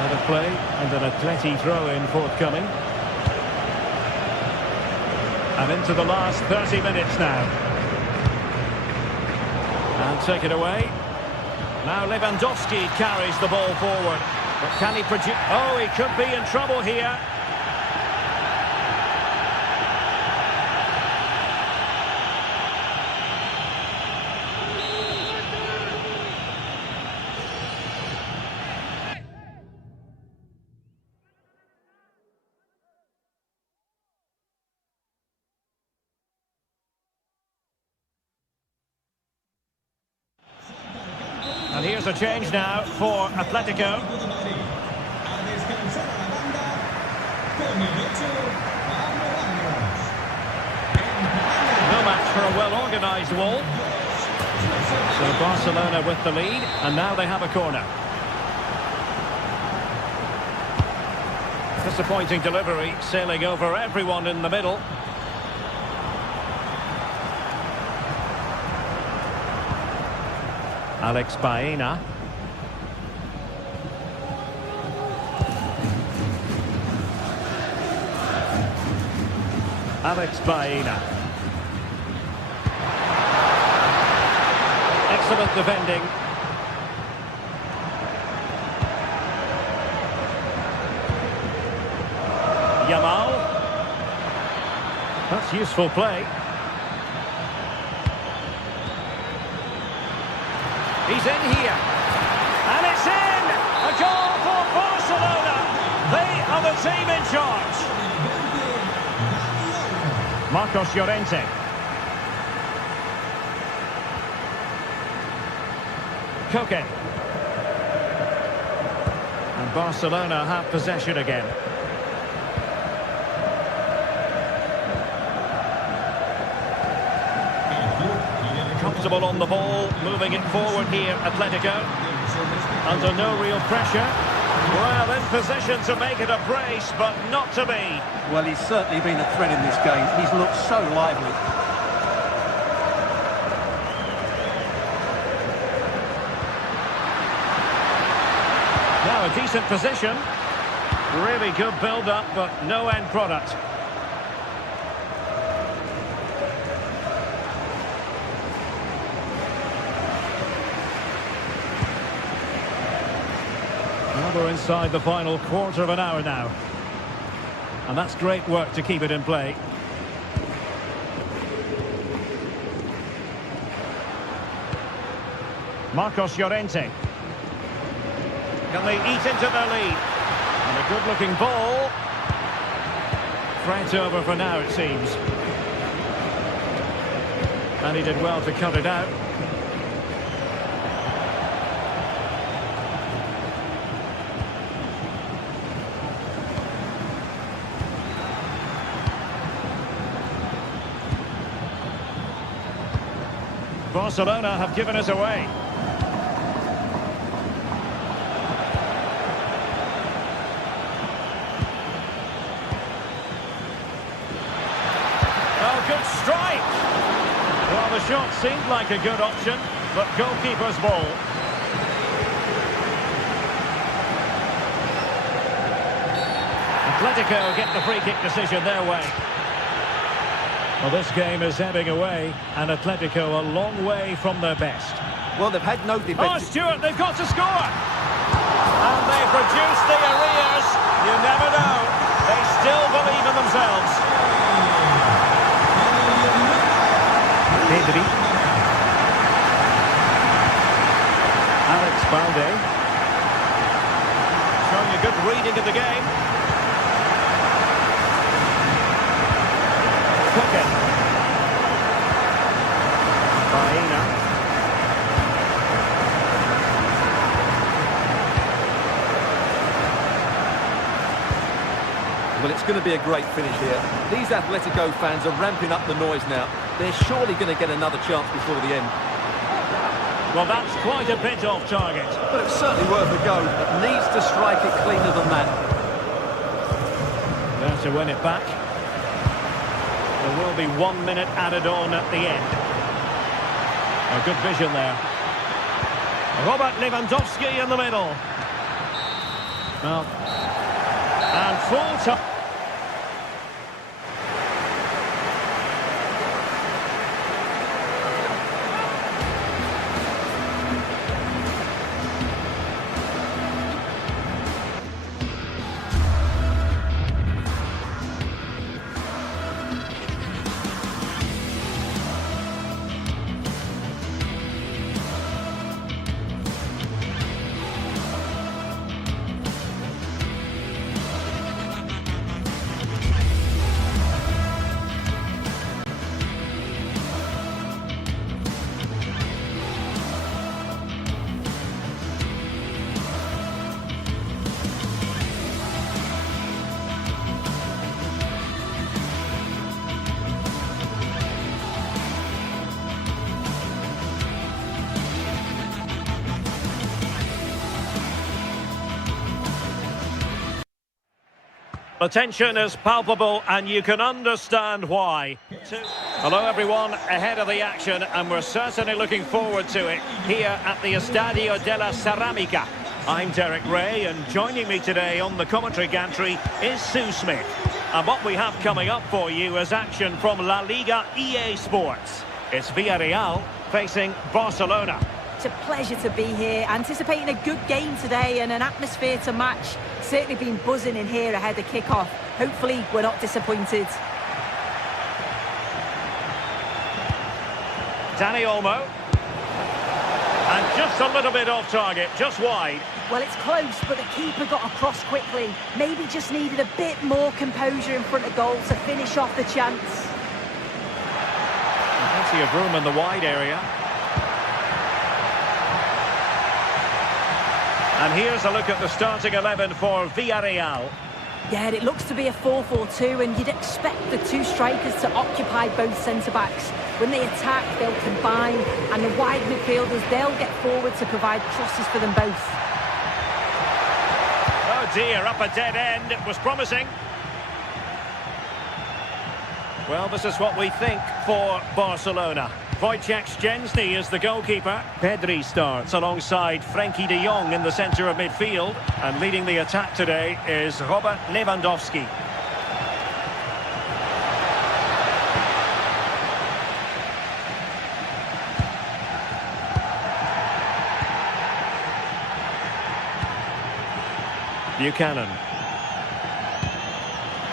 Out of play, and an Atleti throw-in forthcoming. And into the last 30 minutes now. And take it away. Now Lewandowski carries the ball forward. But can he produce... Oh, he could be in trouble here. And here's a change now for Atletico. No match for a well-organised wall. So Barcelona with the lead, and now they have a corner. Disappointing delivery, sailing over everyone in the middle. Alex Baena. Alex Baena. Excellent defending. That's useful play. He's in here. And it's in! A goal for Barcelona! They are the team in charge. Marcos Llorente. Koke. And Barcelona have possession again. Comfortable on the ball, moving it forward here, Atletico. Under no real pressure. Well, in position to make it a brace, but not to be. Well, he's certainly been a threat in this game. He's looked so lively. Now a decent position. Really good build-up, but no end product. Well, we're inside the final quarter of an hour now. And that's great work to keep it in play. Marcos Llorente. Can they eat into their lead? And a good-looking ball. Threat over for now, it seems. And he did well to cut it out. Barcelona have given us away. Oh, good strike! Well, the shot seemed like a good option, but goalkeeper's ball. Atletico get the free kick decision their way. Well, this game is ebbing away, and Atletico a long way from their best. Well, they've had no Oh, defensive... Stuart, they've got to score! And they produce the arrears. You never know. They still believe in themselves. Pedri. Alex Balde. Showing a good reading of the game. Koke. Baena. Well, it's going to be a great finish here. These Atletico fans are ramping up the noise now. They're surely going to get another chance before the end. Well, that's quite a bit off target. But it's certainly worth a go. It needs to strike it cleaner than that. There to win it back. There will be 1 minute added on at the end. A good vision there. Robert Lewandowski in the middle. Well, and full time. The tension is palpable, and you can understand why. Hello everyone, ahead of the action, and we're certainly looking forward to it here at the Estadio de la Ceramica. I'm Derek Ray, and joining me today on the commentary gantry is Sue Smith. And what we have coming up for you is action from La Liga EA Sports. It's Villarreal facing Barcelona. It's a pleasure to be here, anticipating a good game today and an atmosphere to match. Certainly been buzzing in here ahead of kick-off. Hopefully we're not disappointed. Dani Olmo. And just a little bit off target, just wide. Well, it's close, but the keeper got across quickly. Maybe just needed a bit more composure in front of goal to finish off the chance. Plenty of room in the wide area. And here's a look at the starting 11 for Villarreal. Yeah, it looks to be a 4-4-2, and you'd expect the two strikers to occupy both centre-backs. When they attack, they'll combine, and the wide midfielders, they'll get forward to provide crosses for them both. Oh dear, up a dead end. It was promising. Well, this is what we think for Barcelona. Wojciech Szczęsny is the goalkeeper. Pedri starts alongside Frenkie de Jong in the centre of midfield. And leading the attack today is Robert Lewandowski. Buchanan.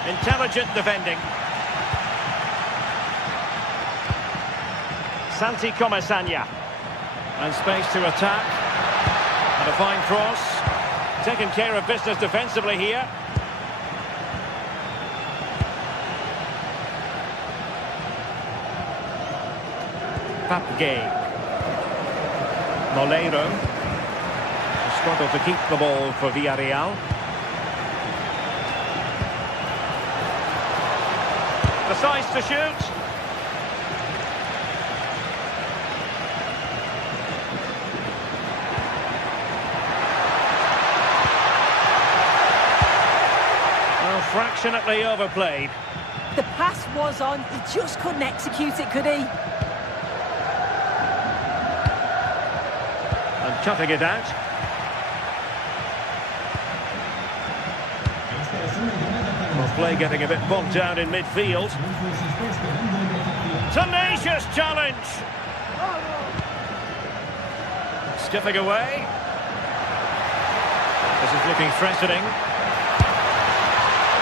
Intelligent defending. Santi Comesaña. And space to attack. And a fine cross. Taking care of business defensively here. Papgay. Moleiro. Struggle to keep the ball for Villarreal. Decides to shoot. Well, fractionately overplayed. The pass was on, he just couldn't execute it, could he? And cutting it out. Play getting a bit bogged down in midfield. Tenacious challenge. Skipping away. This is looking threatening.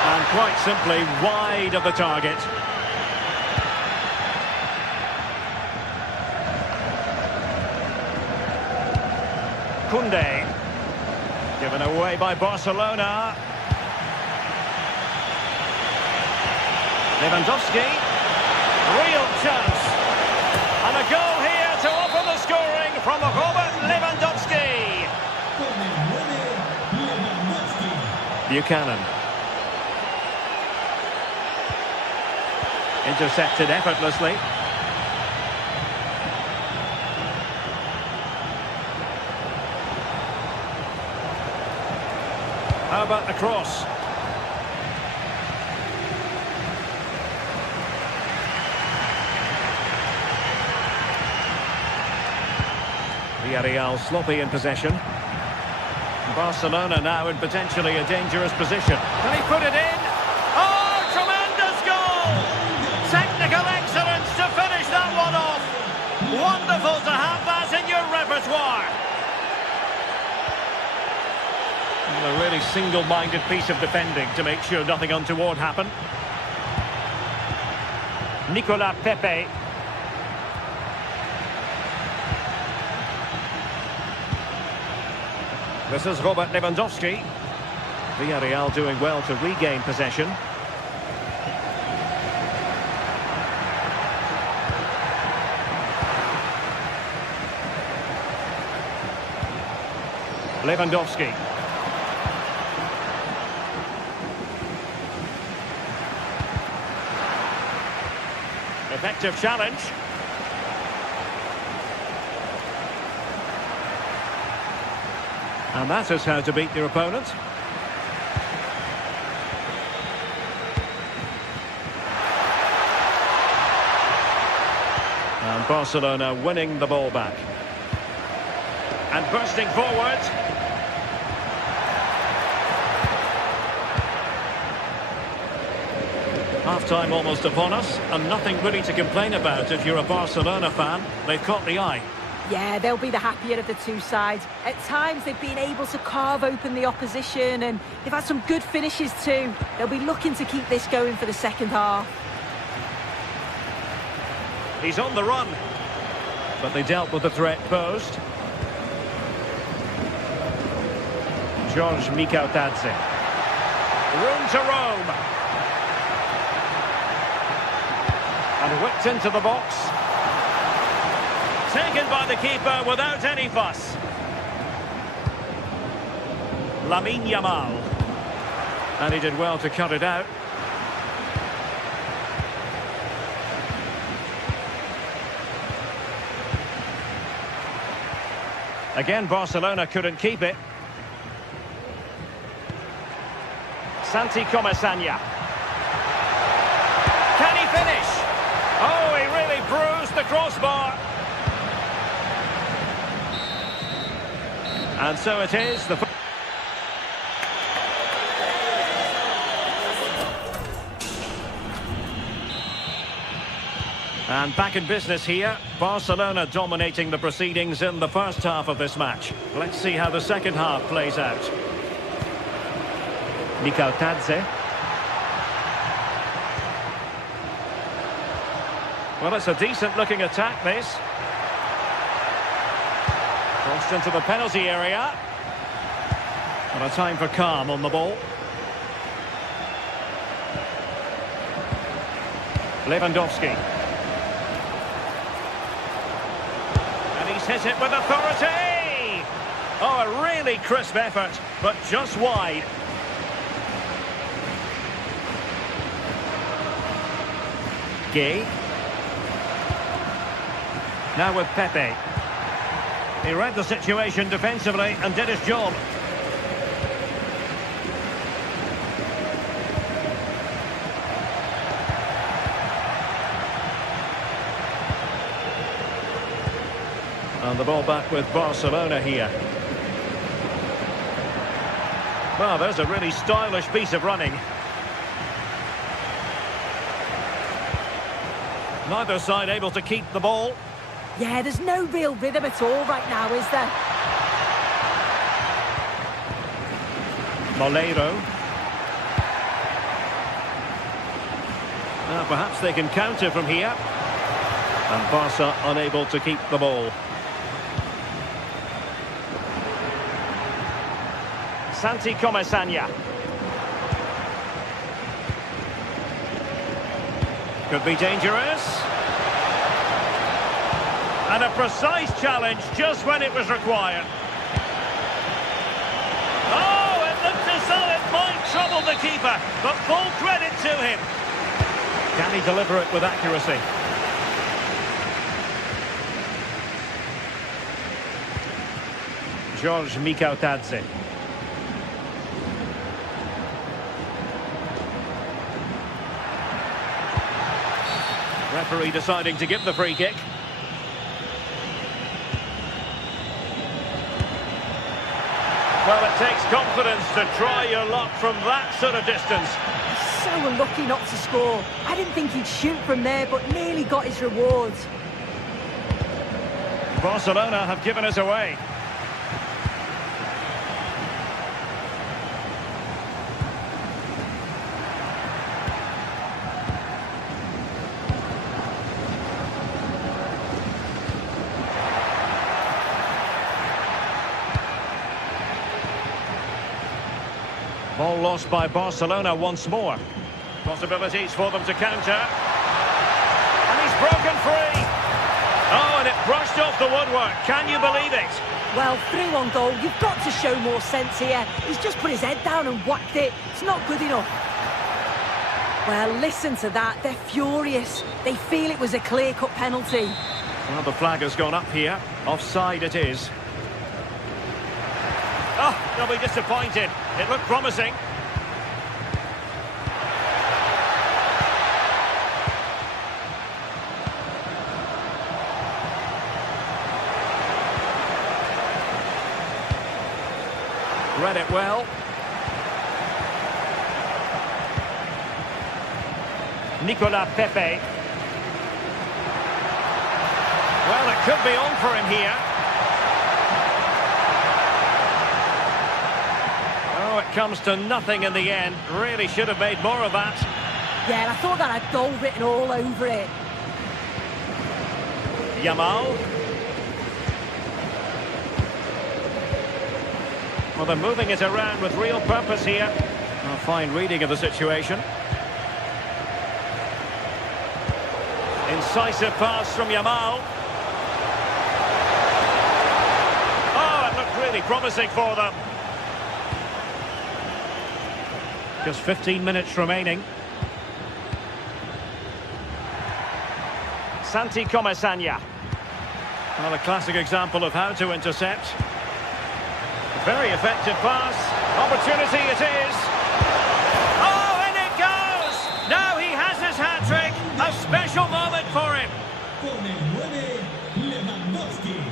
And quite simply wide of the target. Koundé. Given away by Barcelona. Lewandowski, real chance, and a goal here to open the scoring from Robert Lewandowski. Buchanan. Intercepted effortlessly. How about the cross? Villarreal sloppy in possession. Barcelona now in potentially a dangerous position. Can he put it in? Oh, tremendous goal! Technical excellence to finish that one off. Wonderful to have that in your repertoire. And a really single-minded piece of defending to make sure nothing untoward happened. Nicolas Pepe. This is Robert Lewandowski. Villarreal doing well to regain possession. Lewandowski. Effective challenge. And that is how to beat your opponent. And Barcelona winning the ball back. And bursting forward. Half-time almost upon us, and nothing really to complain about if you're a Barcelona fan. They've caught the eye. Yeah, they'll be the happier of the two sides. At times, they've been able to carve open the opposition, and they've had some good finishes too. They'll be looking to keep this going for the second half. He's on the run. But they dealt with the threat posed. George Mikautadze. Room to roam. And whipped into the box. Taken by the keeper without any fuss. Lamine Yamal. And he did well to cut it out. Again, Barcelona couldn't keep it. Santi Comasanya. Can he finish? Oh, he really bruised the crossbar. And so it is. And back in business here. Barcelona dominating the proceedings in the first half of this match. Let's see how the second half plays out. Mikautadze. Well, it's a decent-looking attack, this. Crossed into the penalty area. And a time for calm on the ball. Lewandowski. Hit it with authority! Oh, a really crisp effort, but just wide. Gay. Now with Pepe. He read the situation defensively and did his job. And the ball back with Barcelona here. Well, there's a really stylish piece of running. Neither side able to keep the ball. Yeah, there's no real rhythm at all right now, is there? Molero. Now, perhaps they can counter from here. And Barca unable to keep the ball. Santi Comasanya. Could be dangerous. And a precise challenge just when it was required. Oh, it looked as though it might trouble the keeper, but full credit to him. Can he deliver it with accuracy? George Mikautadze. Referee deciding to give the free kick. Well, it takes confidence to try your luck from that sort of distance. So unlucky not to score. I didn't think he'd shoot from there, but nearly got his rewards. Barcelona have given us away. Ball lost by Barcelona once more. Possibilities for them to counter. And he's broken free. Oh, and it brushed off the woodwork. Can you believe it? Well, through on goal, you've got to show more sense here. He's just put his head down and whacked it. It's not good enough. Well, listen to that. They're furious. They feel it was a clear-cut penalty. Well, the flag has gone up here. Offside it is. Oh, they'll be disappointed. It looked promising. Read it well. Nicolas Pepe. Well, it could be on for him here. Oh, it comes to nothing in the end. Really should have made more of that. Yeah, and I thought that had goal written all over it. Yamal. Well, they're moving it around with real purpose here. A fine reading of the situation. Incisive pass from Yamal. Oh, it looked really promising for them. Just 15 minutes remaining. Santi Comesaña. Well, a classic example of how to intercept. Very effective pass. Opportunity it is. Oh, and it goes! Now he has his hat-trick. A special moment for him. Con el 9, Lewandowski.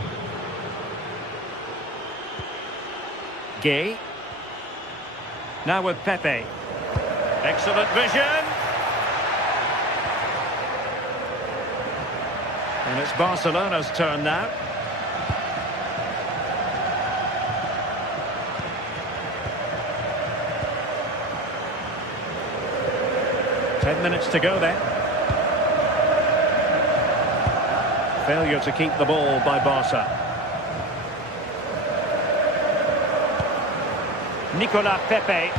Gay. Now with Pepe. Excellent vision. And it's Barcelona's turn now. Ten minutes to go then. Failure to keep the ball by Barca. Nicolas Pepe.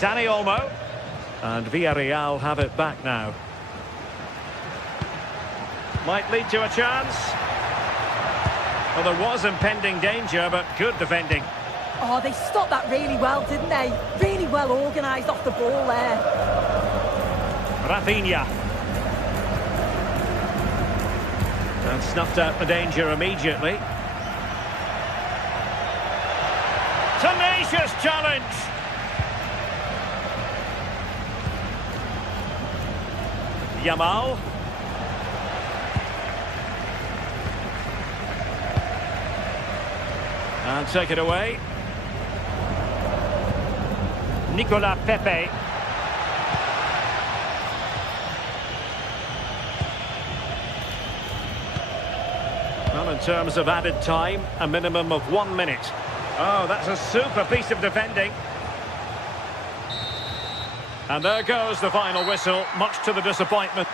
Dani Olmo. And Villarreal have it back now. Might lead to a chance. Well, there was impending danger, but good defending. Oh, they stopped that really well, didn't they? Really well organised off the ball there. Rafinha. And snuffed out the danger immediately. Tenacious challenge. Yamal. And take it away. Nicolas Pepe. Well, in terms of added time, a minimum of 1 minute. Oh, that's a super piece of defending. And there goes the final whistle, much to the disappointment.